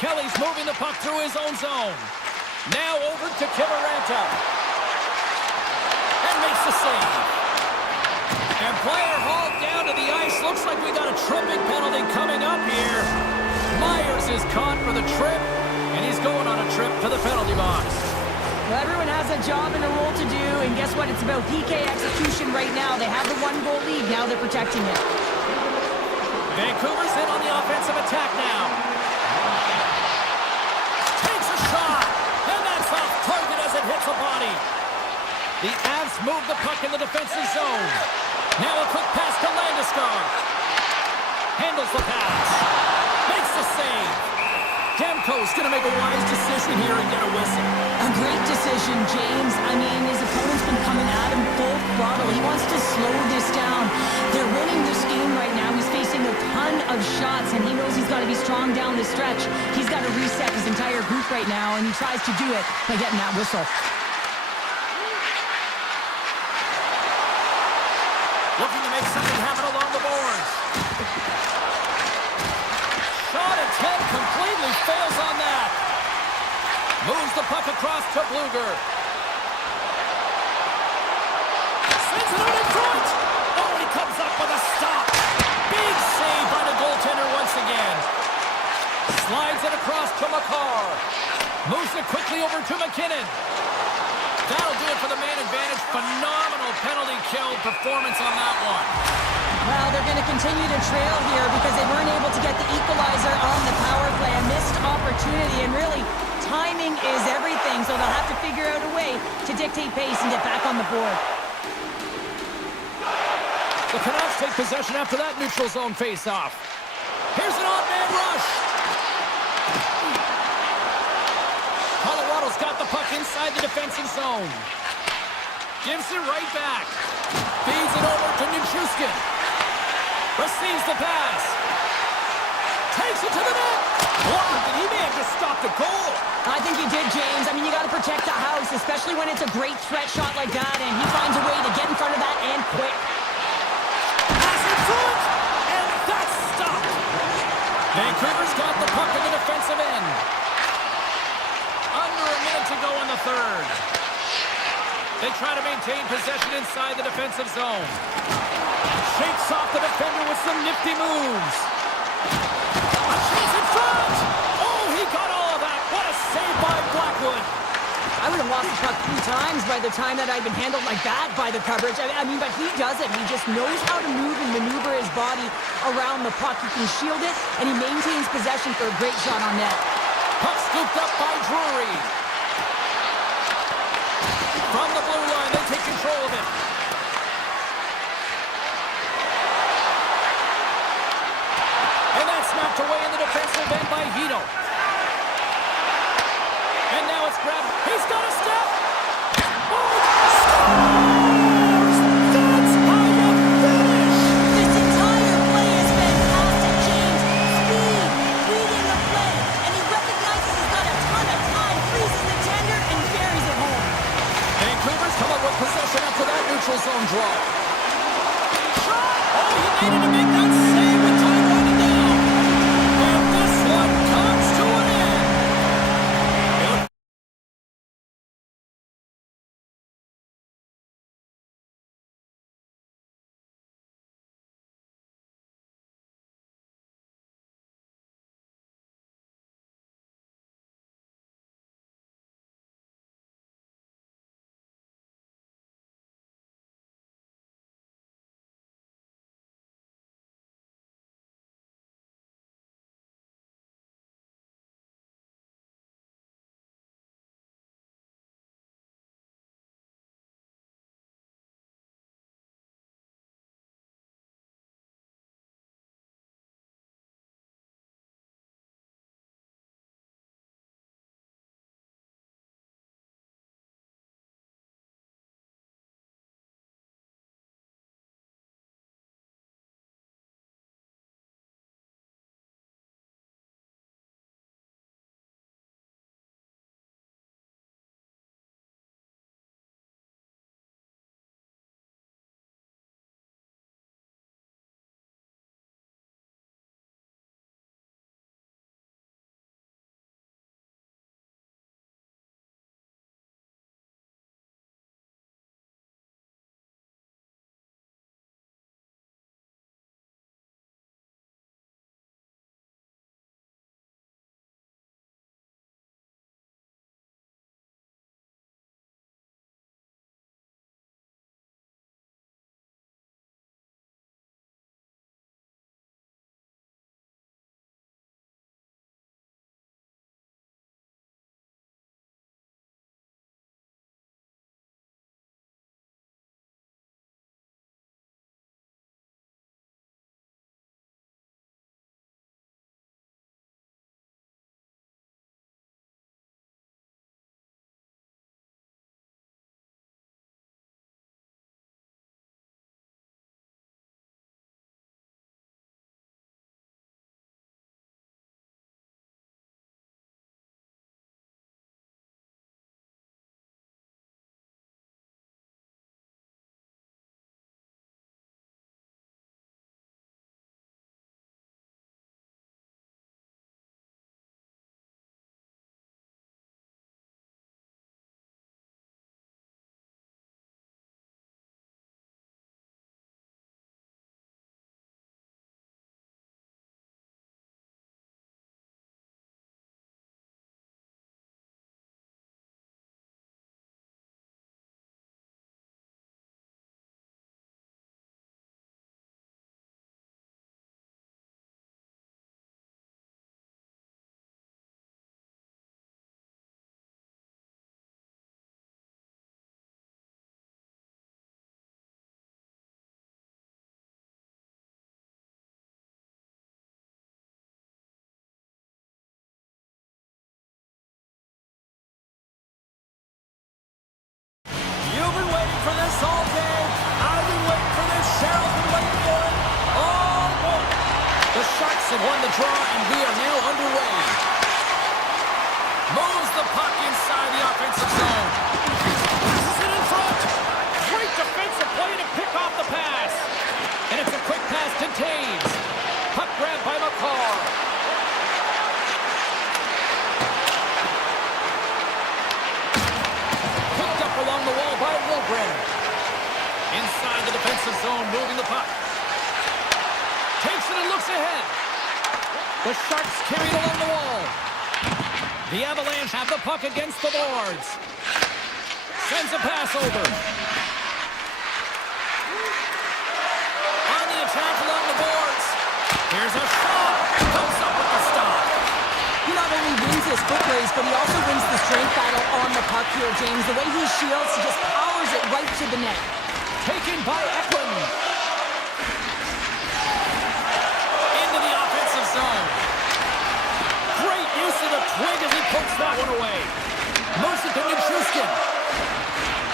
Kelly's moving the puck through his own zone. Now over to Kiviranta. And makes the save. And player hauled down to the ice. Looks like we got a tripping penalty coming up here. Myers is caught for the trip, and he's going on a trip to the penalty box. Well, everyone has a job and a role to do, and guess what? It's about PK execution right now. They have the 1-goal lead. Now they're protecting it. Vancouver's in on the offensive attack now. Takes a shot, and that's off target as it hits a body. The Avs move the puck in the defensive zone. Now a quick pass to Landeskog. Handles the pass. Makes the save. Demko's going to make a wise decision here and get a whistle. A great decision, James. I mean, his opponent's been coming at him full throttle. He wants to slow this down. They're winning this game right now. He's facing a ton of shots, and he knows he's got to be strong down the stretch. He's got to reset his entire group right now, and he tries to do it by getting that whistle. Looking to make something happen along the boards. Shot attempt completely fails on that. Moves the puck across to Bluger. Sends it out in front. Oh, he comes up with a stop. Big save by the goaltender once again. Slides it across to McCarr. Moves it quickly over to McKinnon. That'll do it for the man advantage. Phenomenal penalty kill performance on that one. Well, they're going to continue to trail here because they weren't able to get the equalizer on the power play. A missed opportunity, and really, timing is everything, so they'll have to figure out a way to dictate pace and get back on the board. The Canucks take possession after that neutral zone face-off. Here's an odd man rush. Colorado's got the puck inside the defensive zone. Gives it right back. Feeds it over to Nichushkin. Receives the pass. Takes it to the net. Blocked, and he may have just stopped a goal. I think he did, James. I mean, you got to protect the house, especially when it's a great threat shot like that, and he finds a way to get in front of that and quick. Pass in front, and that's stopped. Vancouver's got the puck in the defensive end. Under a minute to go in the third. They try to maintain possession inside the defensive zone. Shakes off the defender with some nifty moves. A chase in front! Oh, he got all of that. What a save by Blackwood. I would have lost the puck 3 times by the time that I'd been handled like that by the coverage. I mean, but he does it. He just knows how to move and maneuver his body around the puck. He can shield it, and he maintains possession for a great shot on net. Puck scooped up by Drury. From the blue line, they take control of it. And that's knocked away in the defensive end by Hito. And now it's grabbed. He's got a step. Oh, scores! That's how you finish! This entire play is fantastic, James. Speed, reading the play, and he recognizes he's got a ton of time, freezes the tender, and buries it home. Vancouver's come up with possession after that neutral zone draw. Shot! Oh, he needed to make that save with time running down. And this one comes to an end. the draw, and we are now underway. Moves the puck inside the offensive zone. Passes it in front. Great defensive play to pick off the pass. And it's a quick pass to Taves. Puck grabbed by McCarr. Picked up along the wall by Wilgren. Inside the defensive zone, moving the puck. Takes it and looks ahead. The Sharks carry it along the wall. The Avalanche have the puck against the boards. Sends a pass over. On the attack along the boards. Here's a shot. Comes up with the stop. He not only wins his foot race, but he also wins the strength battle on the puck here, James. The way he shields, he just powers it right to the net. Taken by Eklund. Into the offensive zone. Great use of the twig as he pokes that one away. Moves it to Nichushkin.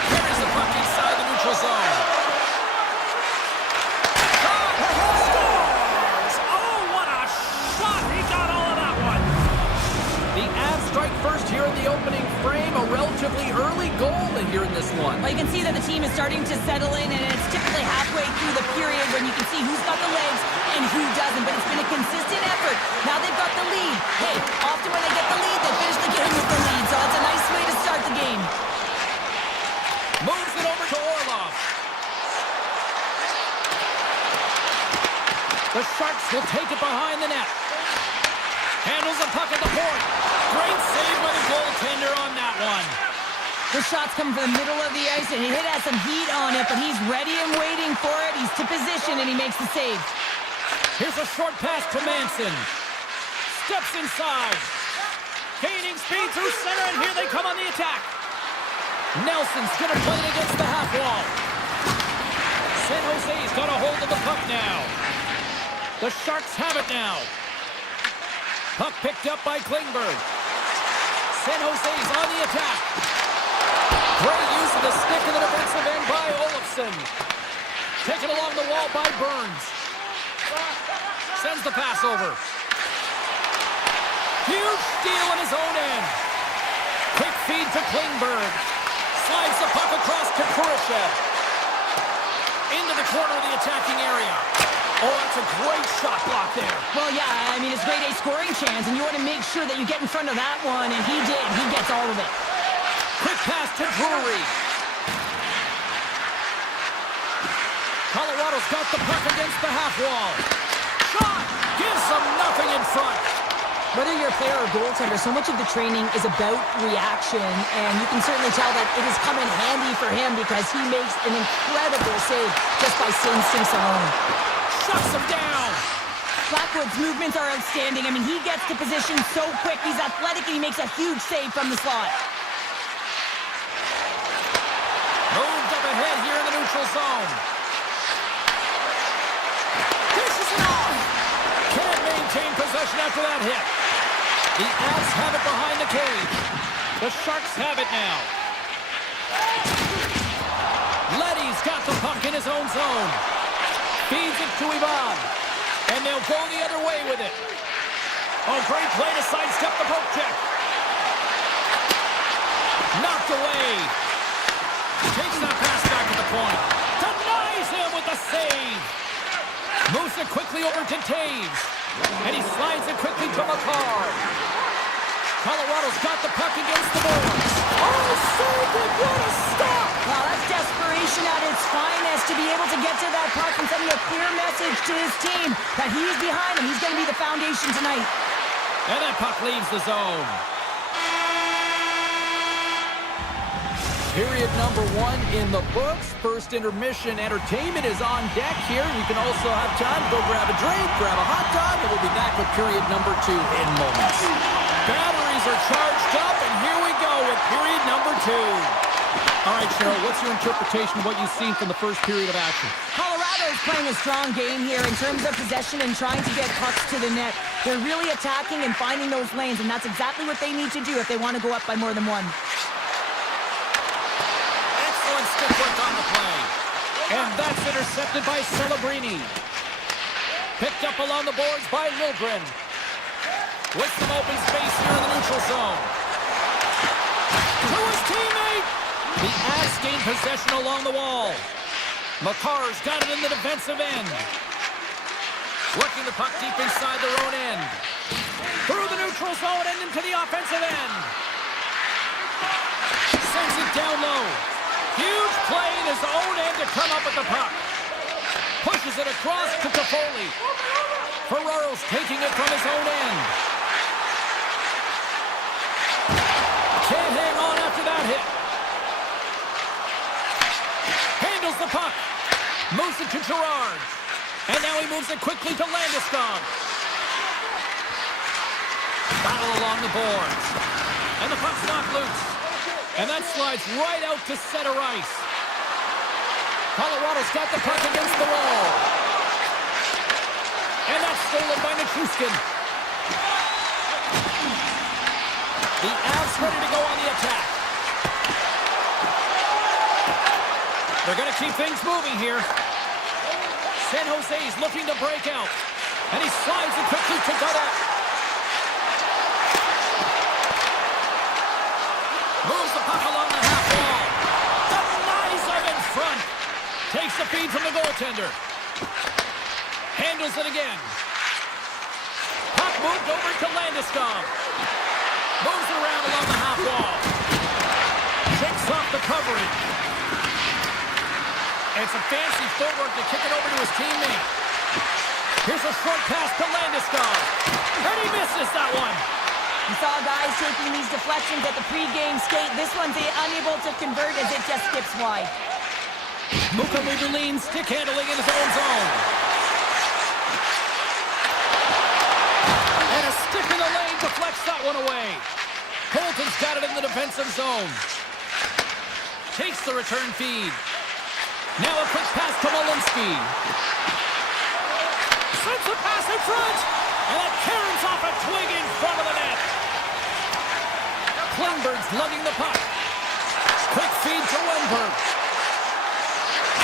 Carries the puck inside the neutral zone. Shot! Scores! Oh, what a shot! He got all of that one. The Avs strike first here in the opening frame. A relatively early goal here in this one. Well, you can see that the team is starting to settle in, and it's typically halfway through the period when you can see who's got the legs and who doesn't, but it's been a consistent effort. Now they've got the lead. Hey, often when they get the lead, they finish the game with the lead, so it's a nice way to start the game. Moves it over to Orlov. The Sharks will take it behind the net. Handles the puck at the point. Great save by the goaltender on that one. The shot's coming from the middle of the ice, and he has some heat on it, but he's ready and waiting for it. He's to position, and he makes the save. Here's a short pass to Manson. Steps inside. Gaining speed through center, and here they come on the attack. Nelson's going to play it against the half wall. San Jose's got a hold of the puck now. The Sharks have it now. Puck picked up by Klingberg. San Jose's on the attack. Great use of the stick in the defensive end by Olofsson. Taken along the wall by Burns. Sends the pass over. Huge steal in his own end. Quick feed to Klingberg. Slides the puck across to Kurashev. Into the corner of the attacking area. Oh, that's a great shot block there. Well, yeah, I mean, it's grade A scoring chance, and you want to make sure that you get in front of that one, and he did. He gets all of it. Quick pass to Drury. Colorado's got the puck against the half wall. Shot! Gives them nothing in front. Whether you're a player or goaltender, so much of the training is about reaction, and you can certainly tell that it has come in handy for him because he makes an incredible save just by instincts alone. Shuts him down. Blackwood's movements are outstanding. I mean, he gets to position so quick. He's athletic, and he makes a huge save from the slot. Moved up ahead here in the neutral zone. Dishes it off. Can't maintain possession after that hit. The Avs have it behind the cage. The Sharks have it now. Leddy's got the puck in his own zone. Feeds it to Ivan. And they'll go the other way with it. Oh, great play to sidestep the poke check. Knocked away. Takes that pass back at the point. Denies him with the save. Moves it quickly over to Taves. And he slides it quickly to McCarr. Colorado's got the puck against the boards. Oh, so good. What a stop. Well, that's desperation at its finest to be able to get to that puck and sending a clear message to his team that he's behind him. He's going to be the foundation tonight. And that puck leaves the zone. Period number 1 in the books. First intermission entertainment is on deck here. You can also have time to go grab a drink, grab a hot dog, and we'll be back with period number 2 in moments. Batteries are charged up, and here we go with period number 2. All right, Cheryl, what's your interpretation of what you've seen from the first period of action? Colorado is playing a strong game here in terms of possession and trying to get pucks to the net. They're really attacking and finding those lanes, and that's exactly what they need to do if they want to go up by more than one. Excellent stick work on the play. And that's intercepted by Celebrini. Picked up along the boards by Lilgren. With some open space here in the neutral zone. To his teammate! The Avs gain possession along the wall. Makar's got it in the defensive end. Working the puck deep inside their own end. Through the neutral zone and into the offensive end. Sends it down low. Huge play in his own end to come up with the puck. Pushes it across to Toffoli. Ferraro's taking it from his own end. Can't hang on after that hit. Handles the puck. Moves it to Gerard. And now he moves it quickly to Landeskog. Battle along the boards. And the puck's knocked loose. And that slides right out to center ice. Colorado's got the puck against the wall. And that's stolen by Nichushkin. The Avs ready to go on the attack. They're going to keep things moving here. San Jose's looking to break out. And he slides it quickly to Goddard. Moves the puck along the half wall. Denies him in front. Takes the feed from the goaltender. Handles it again. Puck moved over to Landeskog. Moves it around along the half wall. Shakes off the coverage. It's a fancy footwork to kick it over to his teammate. Here's a short pass to Landeskog. And he misses that one. You saw guys taking these deflections at the pregame skate. This one's unable to convert as it just skips wide. Mukamudulin stick handling in his own zone. And a stick in the lane deflects that one away. Colton's got it in the defensive zone. Takes the return feed. Now a quick pass to Malinsky. Sends a pass in front. And that caroms off a twig in front of the net. Klingberg's lugging the puck. Quick feed to Wenberg.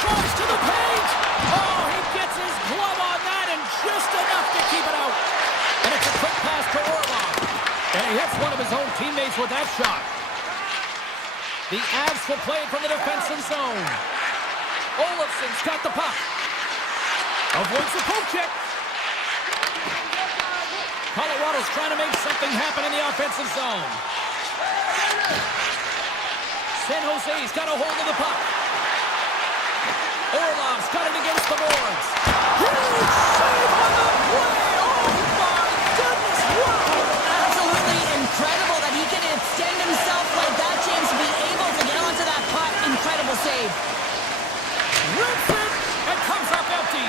Tries to the paint. Oh, he gets his glove on that and just enough to keep it out. And it's a quick pass to Orlov. And he hits one of his own teammates with that shot. The Avs will play it from the defensive zone. Olofsson's got the puck. Avoids the poke check. Colorado's trying to make something happen in the offensive zone. San Jose's got a hold of the puck. Orlov's got it against the boards. Huge save on the play! Oh my goodness, wow! Absolutely incredible that he can extend himself like that, James, to be able to get onto that puck. Incredible save. Rips it and comes up empty.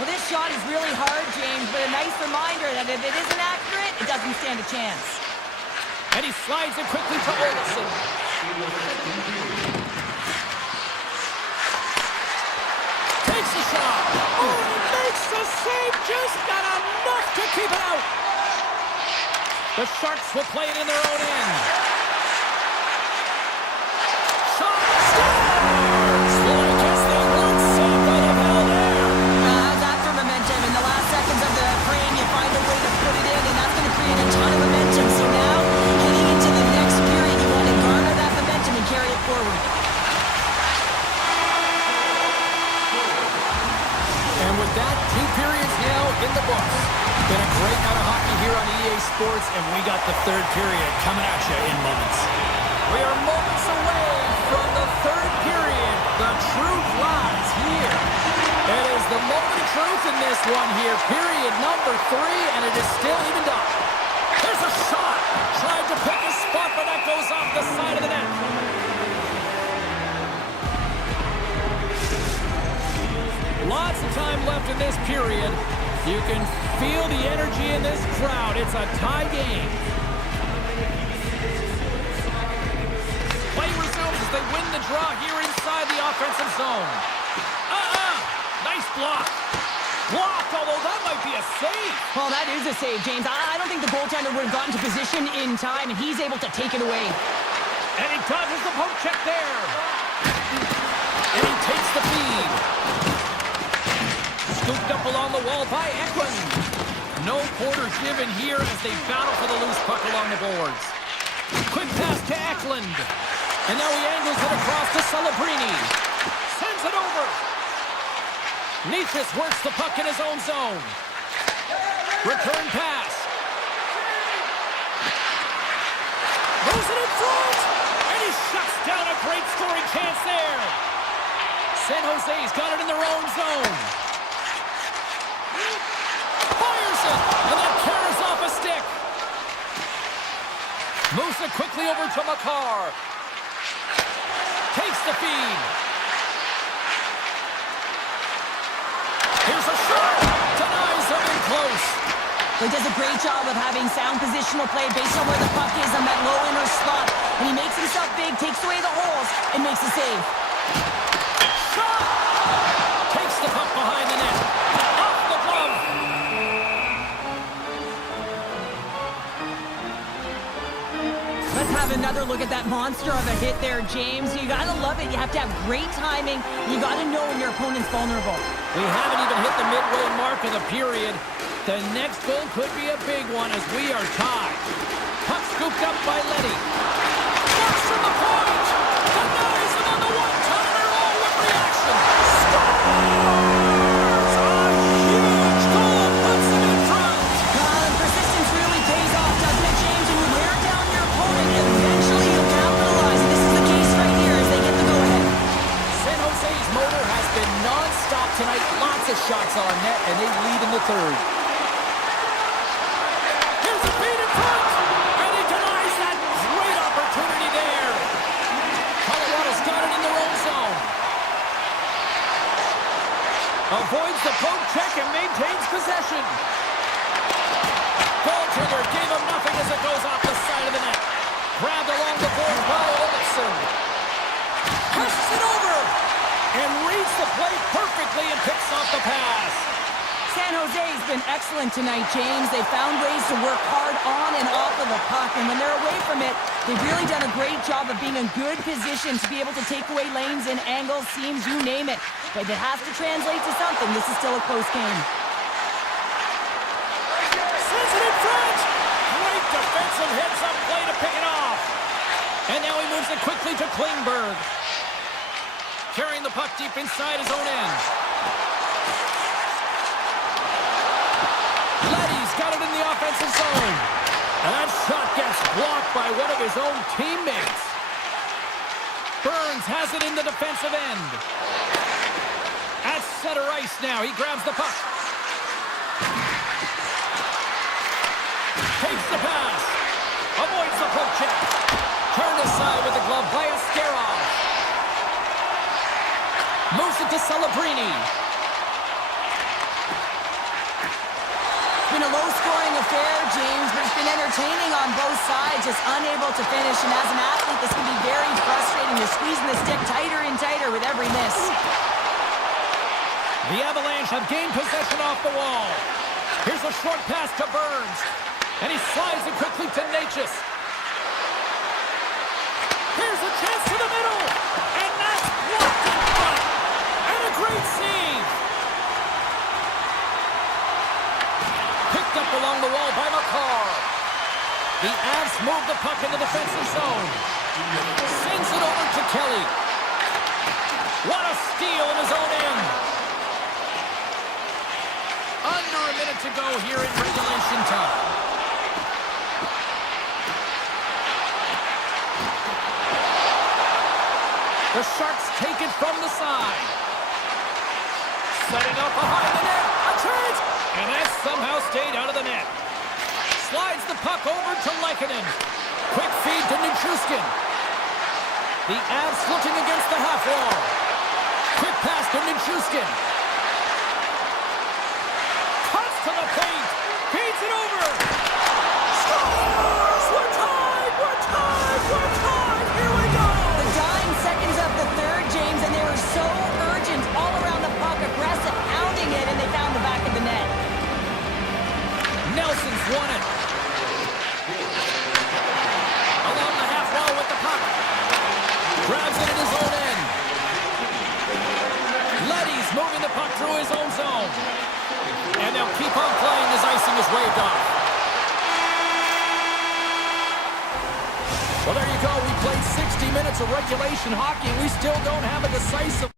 Well, this shot is really hard, James, but a nice reminder that if it isn't accurate, it doesn't stand a chance. And he slides it quickly to Olofsson. Takes the shot. Oh, he makes the save. Just got enough to keep it out. The Sharks will play it in their own end. Shot scores! Well, I guess they weren't safe by the bell there. How's that for momentum? In the last seconds of the frame, you find a way to put it in, and that's going to create a ton of momentum. So now, heading into the next period, you want to garner that momentum and carry it forward. And with that, 2 periods now in the books. Been a great night of hockey here on EA Sports, and we got the 3rd period coming at you in moments. We are moments away from the 3rd period. The truth lies here. It is the moment of truth in this one here. Period number 3, and it is still evened up. There's a shot. Tried to pick a spot, but that goes off the side of the net. Lots of time left in this period. You can feel the energy in this crowd. It's a tie game. Play resumes as they win the draw here inside the offensive zone. Nice block. Blocked, although that might be a save. Well, that is a save, James. I don't think the goaltender would have gotten to position in time, and he's able to take it away. And he dodges the poke check there. And he takes the feed. Scooped up along the wall by Eklund. No quarter given here as they battle for the loose puck along the boards. Quick pass to Eklund. And now he angles it across to Celebrini. Sends it over. Nitschus works the puck in his own zone. Return pass. Moves it in front. And he shuts down a great scoring chance there. San Jose's got it in their own zone. Fires it. And that carries off a stick. Moves it quickly over to Makar. Takes the feed. Here's a shot. Denies him in close. He does a great job of having sound positional play based on where the puck is on that low inner slot. And he makes himself big, takes away the holes, and makes a save. Shot! Takes the puck behind the net. Off the glove. Let's have another look at that monster of a hit there, James. You gotta love it. You have to have great timing. You gotta know when your opponent's vulnerable. We haven't even hit the midway mark of the period. The next goal could be a big one as we are tied. Puck scooped up by Letty. Works from the point. Denies him on the one-timer. Oh, what reaction. Scores! A huge goal puts him in front. And persistence really pays off, doesn't it, James? When you wear down your opponent, eventually you'll capitalize. And this is the case right here as they get the go-ahead. San Jose's motor has been non-stop tonight. Lots of shots on net, and they lead in the third. Here's a feed in front, and he denies that great opportunity there. Colorado's got it in their own zone. Avoids the poke check and maintains possession. Goaltender gave him nothing as it goes off the side of the net. Grabbed along the board by Olsen. Pushes it over and reads the play perfectly and picks off the pass. San Jose's been excellent tonight, James. They've found ways to work hard on and off of the puck, and when they're away from it, they've really done a great job of being in good position to be able to take away lanes and angles, seams, you name it. But it has to translate to something. This is still a close game. Sends it in front. Great defensive heads-up play to pick it off. And now he moves it quickly to Klingberg. Carrying the puck deep inside his own end. Letty's got it in the offensive zone. And that shot gets blocked by one of his own teammates. Burns has it in the defensive end. At center ice now, he grabs the puck. Takes the pass. Avoids the poke check. Turned aside with the glove by Askarov. Moves it to Celebrini. It's been a low-scoring affair, James, but it's been entertaining on both sides, just unable to finish. And as an athlete, this can be very frustrating. You're squeezing the stick tighter and tighter with every miss. The Avalanche have gained possession off the wall. Here's a short pass to Burns. And he slides it quickly to Nitschus. Here's a chance to the middle. And that's blocked in front. And a great save. Picked up along the wall by Makar. The Avs move the puck in the defensive zone. Sends it over to Kelly. What a steal in his own end. Under a minute to go here in regulation time. The Sharks take it from the side. Setting up behind the net. A chance! And that somehow stayed out of the net. Slides the puck over to Lehkonen. Quick feed to Nichushkin. The Avs looking against the half wall. Quick pass to Nichushkin. Cuts to the paint. Feeds it over. Scores! We're tied! We're tied! We're tied! Here we go! The dying seconds of the third, James, and they were so urgent all around the puck, aggressive, pounding it, and they found the back of the net. Nelson's won it. Along the half wall with the puck. Grabs it in his own end. Letty's moving the puck through his own zone. And And they'll keep on playing as icing is waved off. Well, there you go. We played 60 minutes of regulation hockey, and we still don't have a decisive...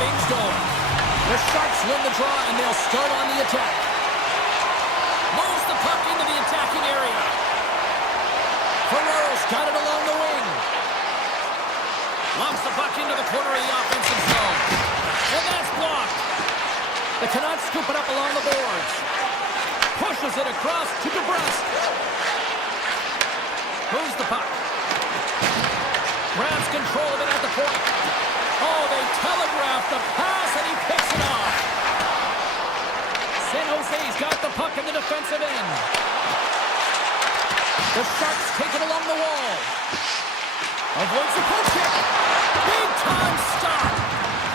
things going. The Sharks win the draw, and they'll start on the attack. Moves the puck into the attacking area. Ferrero's got it along the wing. Lobs the puck into the corner of the offensive zone. And that's blocked. The Canucks scoop it up along the boards. Pushes it across to DeBrusque. Moves the puck. Grabs control of it at the point. Oh, they telegraph the pass, and he picks it off. San Jose's got the puck in the defensive end. The Sharks take it along the wall. Avoids the poke check. Big time stop.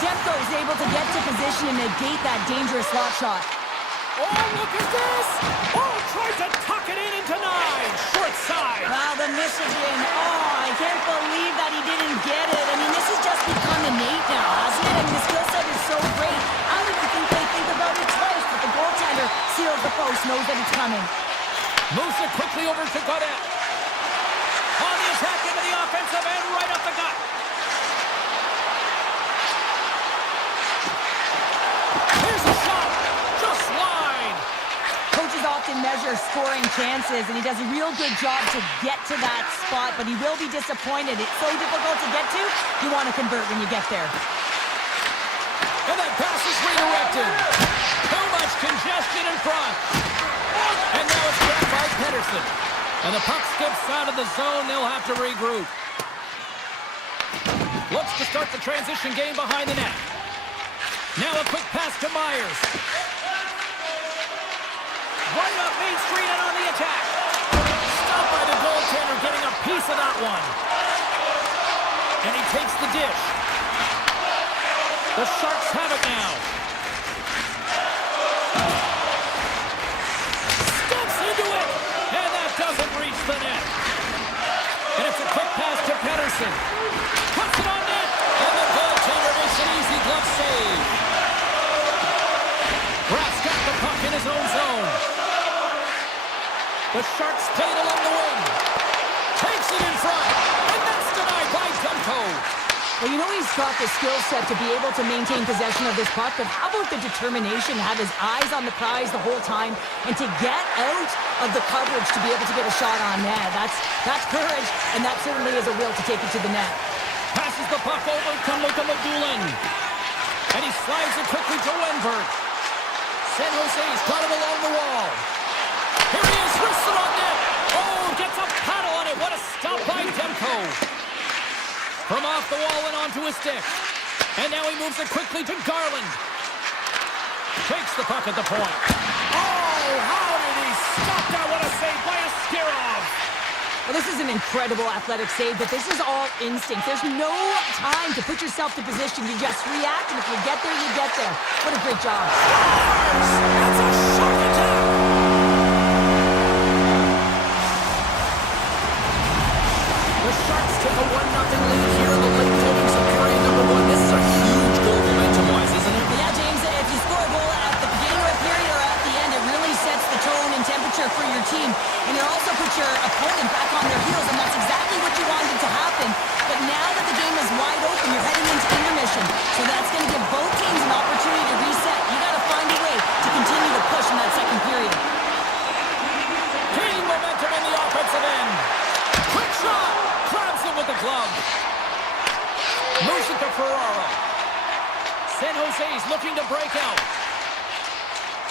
Demko is able to get to position and negate that dangerous slot shot. Oh, look at this. Oh, tries to tuck it in and denied. Short side. Wow, the miss again. Oh, I can't believe that he didn't get it. I mean, this has just become innate now, hasn't it? I mean, the skill set is so great. I don't even think they think about it twice, but the goaltender seals the post, knows that it's coming. Moves it quickly over to Godet. On the attack into the offensive end, right up the gut. Here's a shot. Just wide. Coaches often measure scoring chances, and he does a real good job to get to that spot, but he will be disappointed. It's so difficult to get to, you want to convert when you get there. And that pass is redirected. Too much congestion in front. And now it's grabbed by Pedersen. And the puck skips out of the zone. They'll have to regroup. Looks to start the transition game behind the net. Now a quick pass to Myers. Right up Main Street and on the attack. Stopped by the goaltender, getting a piece of that one. And he takes the dish. The Sharks have it now. Steps into it. And that doesn't reach the net. And it's a quick pass to Pedersen. Puts it on net. And the goaltender makes an easy glove save. Braff's got the puck in his own zone. The Sharks play it along the wing. Takes it in front. And that's denied by Demko. Well, you know he's got the skill set to be able to maintain possession of this puck, but how about the determination to have his eyes on the prize the whole time and to get out of the coverage to be able to get a shot on net? That's courage, and that certainly is a will to take it to the net. Passes the puck over to Luka Magulin. And he slides it quickly to Wenberg. San Jose's got it along the wall. Here he is, wrists it on net. Oh, gets a paddle on it. What a stop by Demko. From off the wall and onto his stick. And now he moves it quickly to Garland. Takes the puck at the point. Oh, how did he stop that? What a save by Askarov. Well, this is an incredible athletic save, but this is all instinct. There's no time to put yourself to position. You just react, and if you get there, you get there. What a great job. That's a sharp attack. The Sharks take a 1-0 lead here in the late innings of period number 1. This is a huge goal momentum-wise, isn't it? Yeah, James, if you score a goal at the beginning of a period or at the end, it really sets the tone and temperature for your team. And it also puts your opponent back on their heels, and that's exactly what you wanted to happen. But now that the game is wide open, you're heading into intermission. So that's going to give both teams an opportunity to reset. You got to find a way to continue to push in that second period. Gaining momentum in the offensive end. Quick shot. Grabs it with the glove. Moves it to Ferraro. San Jose's looking to break out.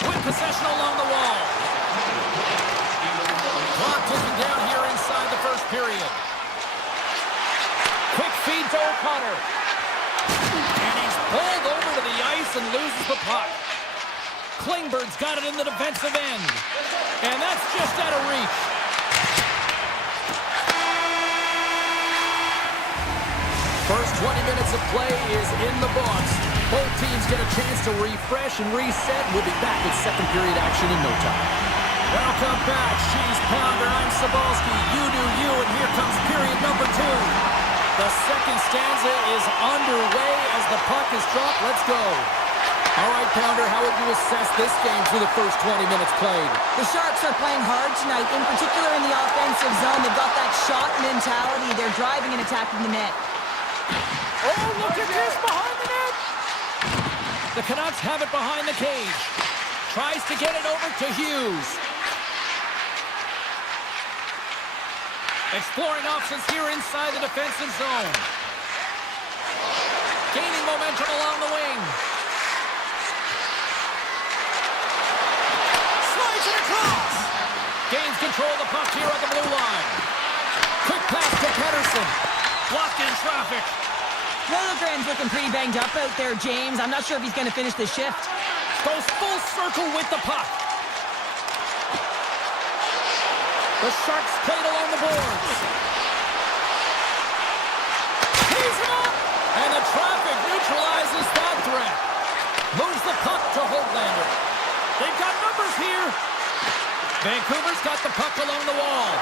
With possession along the wall. Clock ticking down here inside the first period. Quick feed to O'Connor. And he's pulled over to the ice and loses the puck. Klingberg's got it in the defensive end. And that's just out of reach. First 20 minutes of play is in the books. Both teams get a chance to refresh and reset. We'll be back with second period action in no time. Welcome back. She's Pounder. I'm Sabalski. You do you, and here comes period number 2. The second stanza is underway as the puck is dropped. Let's go. All right, Pounder, how would you assess this game through the first 20 minutes played? The Sharks are playing hard tonight, in particular in the offensive zone. They've got that shot mentality. They're driving and attacking the net. Oh, look at this behind the net. The Canucks have it behind the cage. Tries to get it over to Hughes. Exploring options here inside the defensive zone. Gaining momentum along the wing. Slides it across. Gains control of the puck here at the blue line. Quick pass to Pettersson. Blocked in traffic. Lilligren's looking pretty banged up out there, James. I'm not sure if he's going to finish the shift. Goes full circle with the puck. The Sharks played along the boards. He's up! And the traffic neutralizes that threat. Moves the puck to Holtlander. They've got numbers here. Vancouver's got the puck along the wall.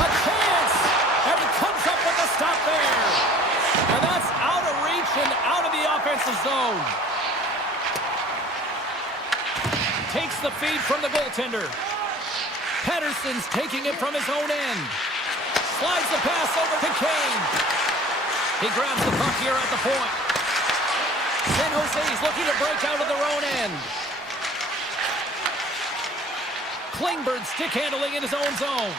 A chance! And he comes up with a stop there. And that's out of reach and out of the offensive zone. Takes the feed from the goaltender. Pettersson's taking it from his own end. Slides the pass over to Kane. He grabs the puck here at the point. San Jose's looking to break out of their own end. Klingberg stick handling in his own zone.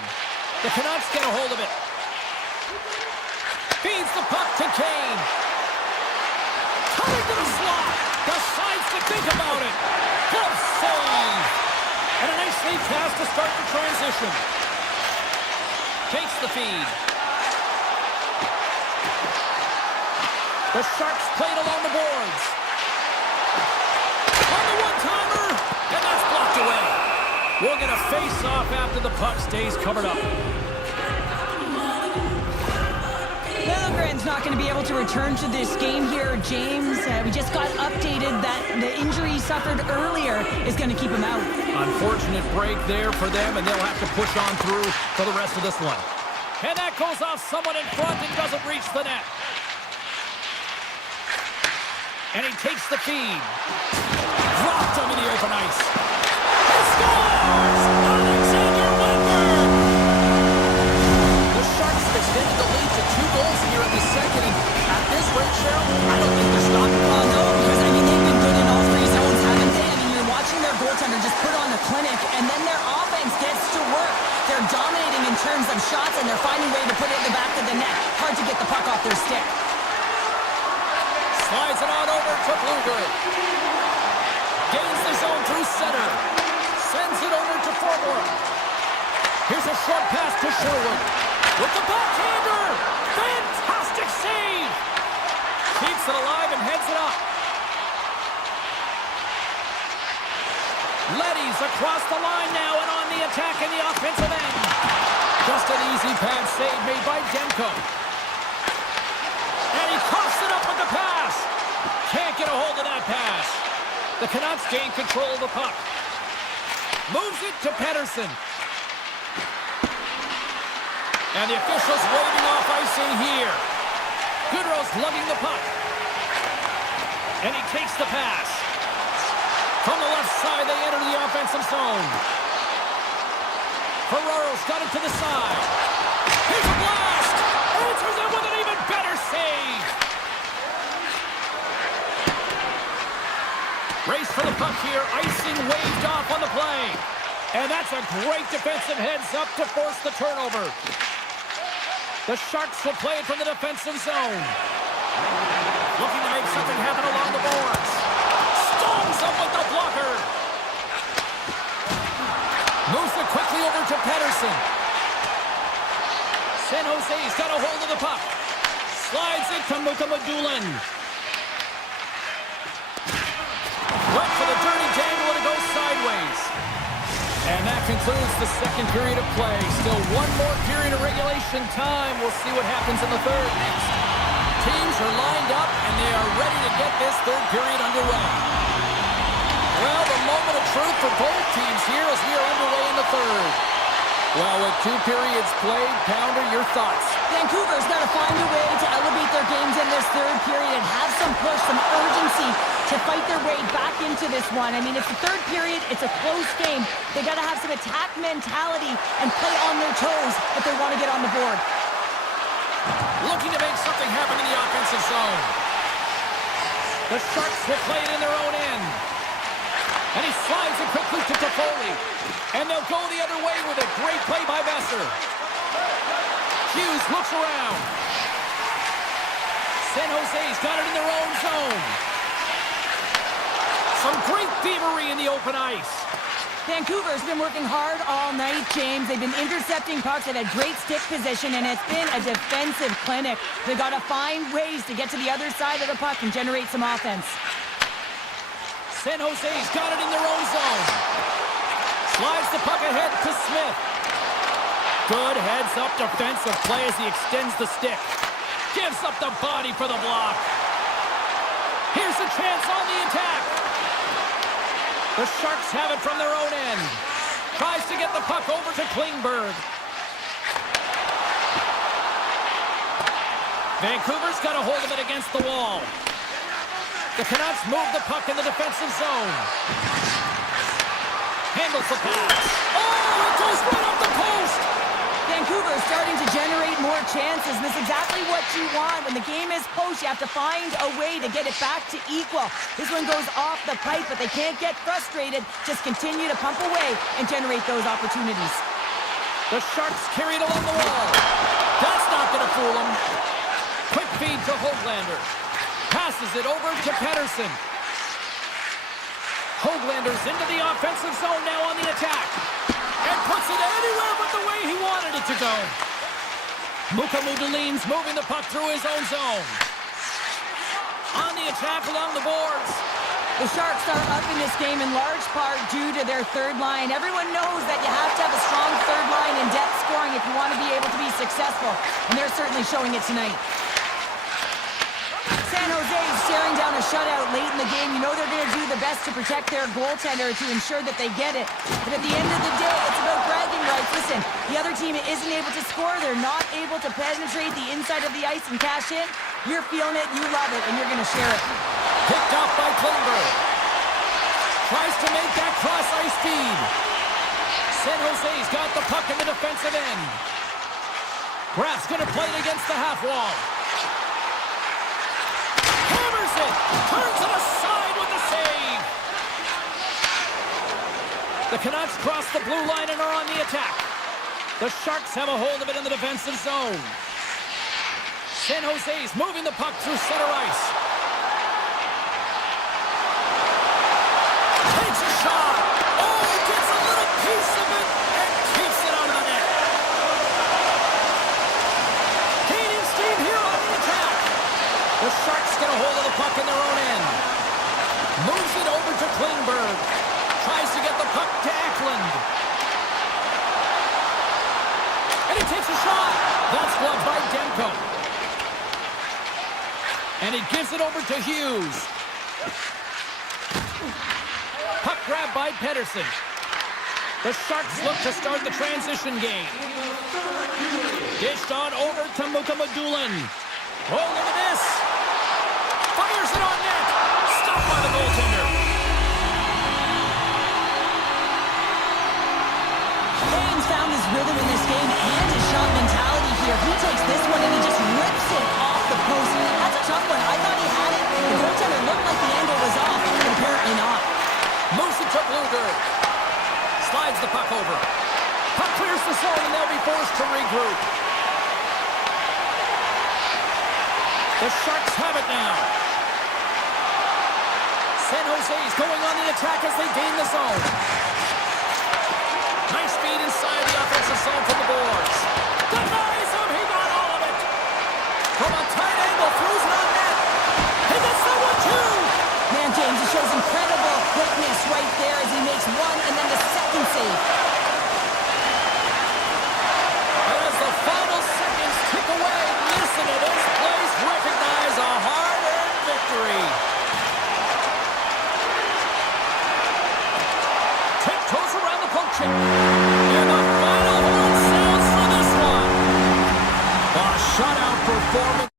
The Canucks get a hold of it. Feeds the puck to Kane. Coming to the slot. Decides to think about it. Good save. And a nice lead pass to start the transition. Takes the feed. The Sharks played along the boards. On the one-timer. And that's blocked away. We'll get a face-off after the puck stays covered up. Lilligren's not going to be able to return to this game here, James. We just got updated that the injury he suffered earlier is going to keep him out. Unfortunate break there for them, and they'll have to push on through for the rest of this one. And that goes off someone in front and doesn't reach the net. And he takes the feed. Dropped him in the open ice. He scores! Alexander Wennberg! The Sharks have extended the lead to 2 goals here in the second. And at this rate, Cheryl, I don't think they're stopping. Oh, no, because, I mean, they've been good in all 3 zones, haven't they? I mean, you're watching their goaltender just put on a clinic, and then their offense gets to work. They're dominating in terms of shots, and they're finding a way to put it in the back of the net. Hard to get the puck off their stick. Slides it on over to Blueberg. Gains the zone through center. Sends it over to forward. Here's a short pass to Sherwood. With the backhander. Fantastic save. Keeps it alive and heads it up. Leddy's across the line now and on the attack in the offensive end. Just an easy pad save made by Demko. And he coughs it up with the pass. Can't get a hold of that pass. The Canucks gain control of the puck. Moves it to Pettersson. And the officials waving off icing here. Goodrow's lugging the puck. And he takes the pass. From the left side, they enter the offensive zone. Ferraro's got it to the side. Here's a blast! Answers it with an even better save. Race for the puck here. Icing waved off on the play. And that's a great defensive heads-up to force the turnover. The Sharks will play it from the defensive zone. Looking to make something happen along the boards. Stones up with the blocker. Moves it quickly over to Pettersson. San Jose's got a hold of the puck. Slides it to Mukamadulin. Went for the dirty dangle and it goes sideways. And that concludes the second period of play. Still one more period of regulation time. We'll see what happens in the third next. Teams are lined up and they are ready to get this third period underway. Well, the moment of truth for both teams here as we are underway in the third. Well, with 2 periods played, Pounder, your thoughts? Vancouver's got to find a way to elevate their games in this third period and have some push, some urgency to fight their way back into this one. I mean, it's the third period. It's a close game. They got to have some attack mentality and play on their toes if they want to get on the board. Looking to make something happen in the offensive zone. The Sharks will play it in their own end. And he slides it quickly to Toffoli. And they'll go the other way with a great play by Besser. Hughes looks around. San Jose's got it in their own zone. Some great thievery in the open ice. Vancouver's been working hard all night, James. They've been intercepting pucks. They've had great stick position, and it's been a defensive clinic. They've got to find ways to get to the other side of the puck and generate some offense. San Jose's got it in their own zone. Slides the puck ahead to Smith. Good heads-up defensive play as he extends the stick. Gives up the body for the block. Here's a chance on the attack. The Sharks have it from their own end. Tries to get the puck over to Klingberg. Vancouver's got a hold of it against the wall. The Canucks move the puck in the defensive zone. Handles the pass. Oh, it goes right up the post! Vancouver is starting to generate more chances, and that's exactly what you want. When the game is close, you have to find a way to get it back to equal. This one goes off the pipe, but they can't get frustrated. Just continue to pump away and generate those opportunities. The Sharks carry it along the wall. That's not going to fool them. Quick feed to Höglander. Passes it over to Pettersson. Höglander's into the offensive zone now on the attack. And puts it anywhere but the way he wanted it to go. Mukamudulin's moving the puck through his own zone. On the attack along the boards. The Sharks are up in this game in large part due to their third line. Everyone knows that you have to have a strong third line in depth scoring if you want to be able to be successful. And they're certainly showing it tonight. San Jose is staring down a shutout late in the game. You know they're going to do the best to protect their goaltender to ensure that they get it. But at the end of the day, it's about bragging rights. Listen, the other team isn't able to score. They're not able to penetrate the inside of the ice and cash in. You're feeling it, you love it, and you're going to share it. Picked off by Klingberg. Tries to make that cross-ice feed. San Jose's got the puck in the defensive end. Graf's going to play it against the half wall. Hammers it. Turns it aside with the save. The Canucks cross the blue line and are on the attack. The Sharks have a hold of it in the defensive zone. San Jose's moving the puck through center ice. Takes a shot. Oh, he gets a little piece of it and keeps it out of the net. Gaining steam here on the attack. The Sharks get a hold of the puck in their own end. Moves it over to Klingberg. Tries to get the puck to Eklund. And he takes a shot. That's gloved by Demko. And he gives it over to Hughes. Puck grab by Pettersson. The Sharks look to start the transition game. Dished on over to Mukamadulin. Oh, look at this. Fires it on net. Stopped by the goaltender. Kane's found his rhythm in this game and his shot mentality here. He takes this one and he just rips it off the post. That's a tough one. I thought he had it. The goaltender looked like the angle was off, but apparently not. Moves it to Bluger. Slides the puck over. Puck clears the zone and they'll be forced to regroup. The Sharks have it now. San Jose's going on the attack as they gain the zone. Nice feed inside the offensive zone from the boards. Denies him. He got all of it. From a tight angle, throws it on net. He gets that one too. Man, James, he shows incredible quickness right there as he makes one and then the second save. And as the final seconds tick away, listen to this place recognize a hard-earned victory. Tiptoes around the poke check. And the final horn sounds for this one. A shutout performance.